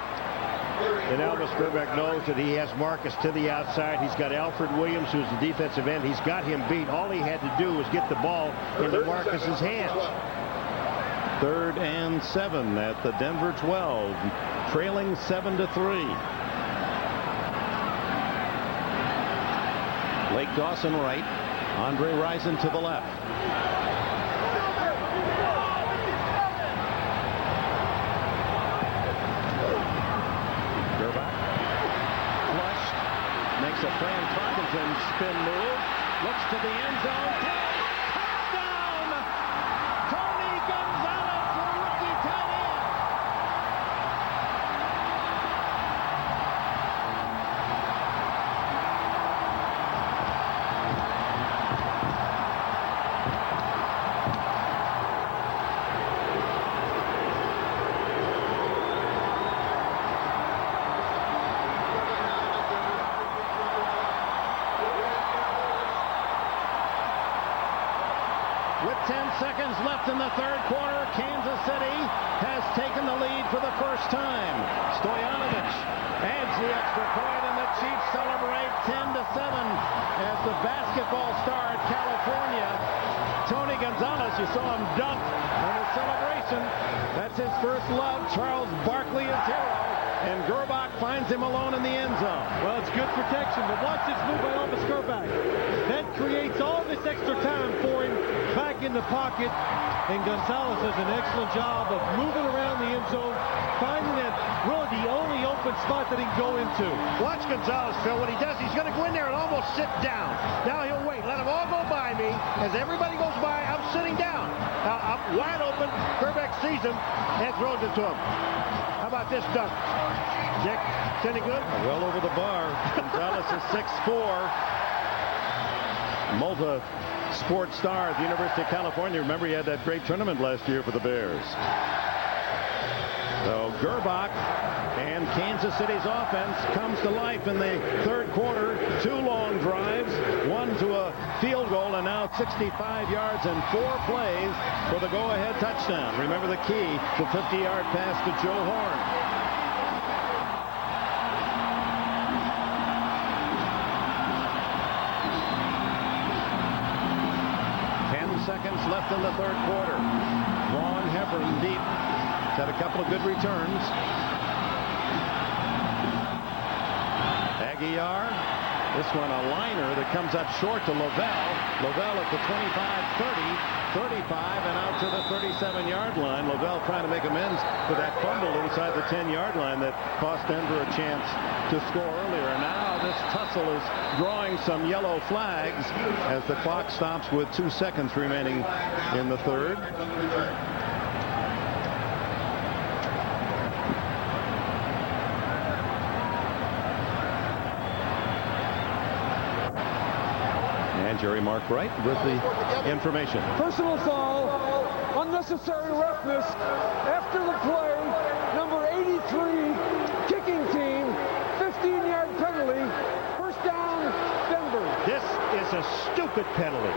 And Elvis Grbac knows that he has Marcus to the outside. He's got Alfred Williams, who's the defensive end. He's got him beat. All he had to do was get the ball into Marcus's hands. 3rd and 7 at the Denver 12, trailing 7-3. Blake Dawson right, Andre Rison to the left. Gerbach flushed, makes a Fran Tarkenton spin move, looks to the end zone. Touchdown! Tony Gonzalez, the rookie tight end. With 10 seconds left in the 3rd quarter, Kansas City has taken the lead for the first time. Stoyanovich adds the extra point, and the Chiefs celebrate 10-7 as the basketball star at California, Tony Gonzalez, you saw him dunk in the celebration. That's his first love. Charles Barkley is hero, and Gerbach finds him alone in the end zone. Well, it's good protection, but watch this move by Elvis Gerbach. That creates all this extra time for him back in the pocket, and Gonzalez does an excellent job of moving around the end zone, finding that really the only open spot that he can go into. Watch Gonzalez, Phil. What he does, he's going to go in there and almost sit down. Now he'll wait. Let them all go by me. As everybody goes by, I'm sitting down. Now, I'm wide open. Gerbach sees him and throws it to him. How about this dunk? Dick, is any good? Well over the bar. Gonzalez is 6'4". Multi-sport star at the University of California. Remember, he had that great tournament last year for the Bears. So Gerbach and Kansas City's offense comes to life in the 3rd quarter. 2 long drives, 1 to a field goal, and now 65 yards and 4 plays for the go-ahead touchdown. Remember the key, the 50-yard pass to Joe Horn. Seconds left in the 3rd quarter. Ron Hepburn deep. He's had a couple of good returns. Aguiar. This one a liner that comes up short to Lavelle. Lavelle at the 25, 30, 35, and out to the 37-yard line. Lavelle trying to make amends for that fumble inside the 10-yard line that cost Denver a chance to score earlier. And now this tussle is drawing some yellow flags as the clock stops with 2 seconds remaining in the 3rd. And Jerry Mark Wright with the information. Personal foul, unnecessary roughness. After the play, number 83, kicking team, 15-yard penalty. First down, Denver. This is a stupid penalty.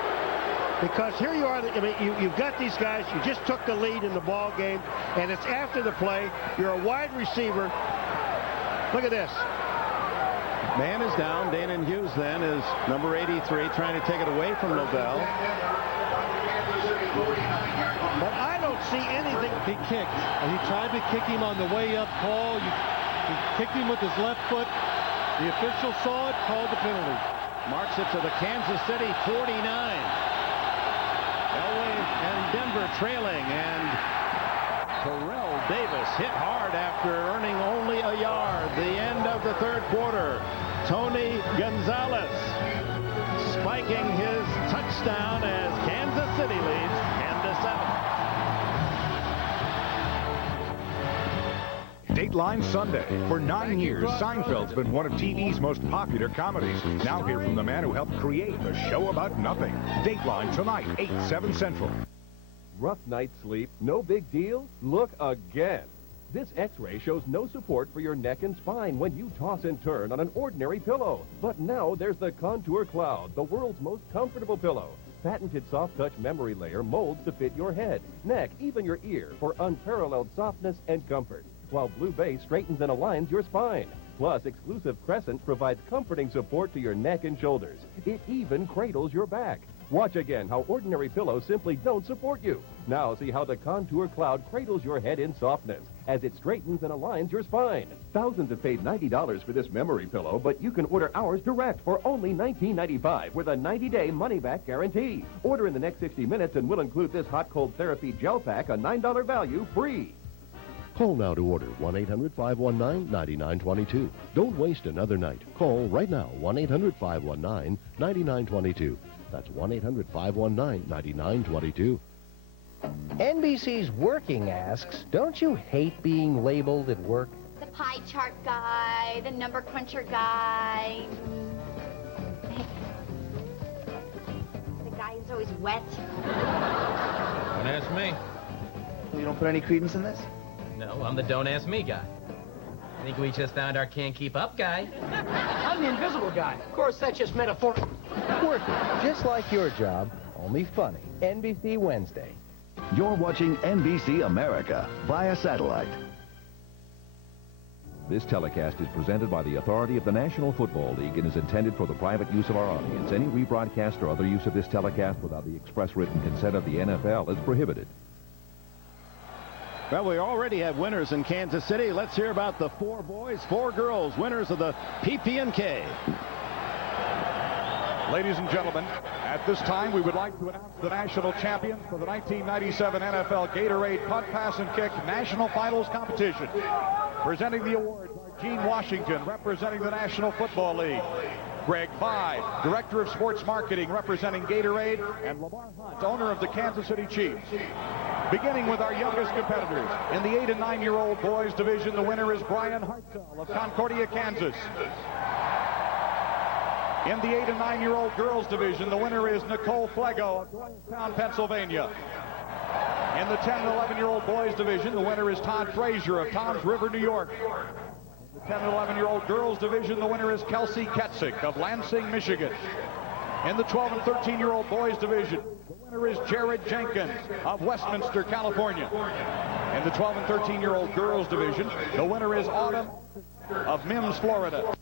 Because here you are, I mean, you've got these guys, you just took the lead in the ball game, and it's after the play. You're a wide receiver. Look at this. Man is down. Danon Hughes then is number 83, trying to take it away from Lavelle. But I don't see anything. He kicked. He tried to kick him on the way up, Paul. He kicked him with his left foot. The official saw it, called the penalty. Marks it to the Kansas City 49. Elway and Denver trailing, and Terrell Davis hit hard after earning only a yard. The end of the 3rd quarter. Tony Gonzalez spiking his touchdown as Kansas City leads 10-7. Dateline Sunday. For 9 years, Seinfeld's been one of TV's most popular comedies. Now hear from the man who helped create a show about nothing. Dateline tonight, 8, 7 Central. Rough night's sleep, no big deal? Look again. This X-ray shows no support for your neck and spine when you toss and turn on an ordinary pillow. But now there's the Contour Cloud, the world's most comfortable pillow. Patented soft touch memory layer molds to fit your head, neck, even your ear for unparalleled softness and comfort. While Blue Base straightens and aligns your spine. Plus, exclusive Crescent provides comforting support to your neck and shoulders. It even cradles your back. Watch again how ordinary pillows simply don't support you. Now see how the Contour Cloud cradles your head in softness as it straightens and aligns your spine. Thousands have paid $90 for this memory pillow, but you can order ours direct for only $19.95 with a 90-day money-back guarantee. Order in the next 60 minutes and we'll include this hot-cold therapy gel pack, a $9 value, free. Call now to order 1-800-519-9922. Don't waste another night. Call right now, 1-800-519-9922. That's 1-800-519-9922. NBC's Working asks, don't you hate being labeled at work? The pie chart guy, the number cruncher guy. The guy who's always wet. Don't ask me. You don't put any credence in this? No, I'm the don't ask me guy. Think we just found our can't keep up guy? I'm the invisible guy. Of course, that's just metaphorical. Working, just like your job, only funny. NBC Wednesday. You're watching NBC America via satellite. This telecast is presented by the authority of the National Football League and is intended for the private use of our audience. Any rebroadcast or other use of this telecast without the express written consent of the NFL is prohibited. Well, we already have winners in Kansas City. Let's hear about the 4 boys, 4 girls, winners of the PP&K. Ladies and gentlemen, at this time, we would like to announce the national champions for the 1997 NFL Gatorade Punt, Pass, and Kick National Finals Competition. Presenting the awards are Gene Washington, representing the National Football League. Greg Bye, Director of Sports Marketing, representing Gatorade, and Lamar Hunt, owner of the Kansas City Chiefs. Beginning with our youngest competitors. In the 8- and 9-year-old boys division, the winner is Brian Hartzell of Concordia, Kansas. In the 8- and 9-year-old girls division, the winner is Nicole Flego of Doylestown, Pennsylvania. In the 10- and 11-year-old boys division, the winner is Todd Frazier of Toms River, New York. In the 10- and 11-year-old girls division, the winner is Kelsey Ketzik of Lansing, Michigan. In the 12- and 13-year-old boys division, the winner is Jared Jenkins of Westminster, California. In the 12- and 13-year-old girls division, the winner is Autumn of Mims, Florida.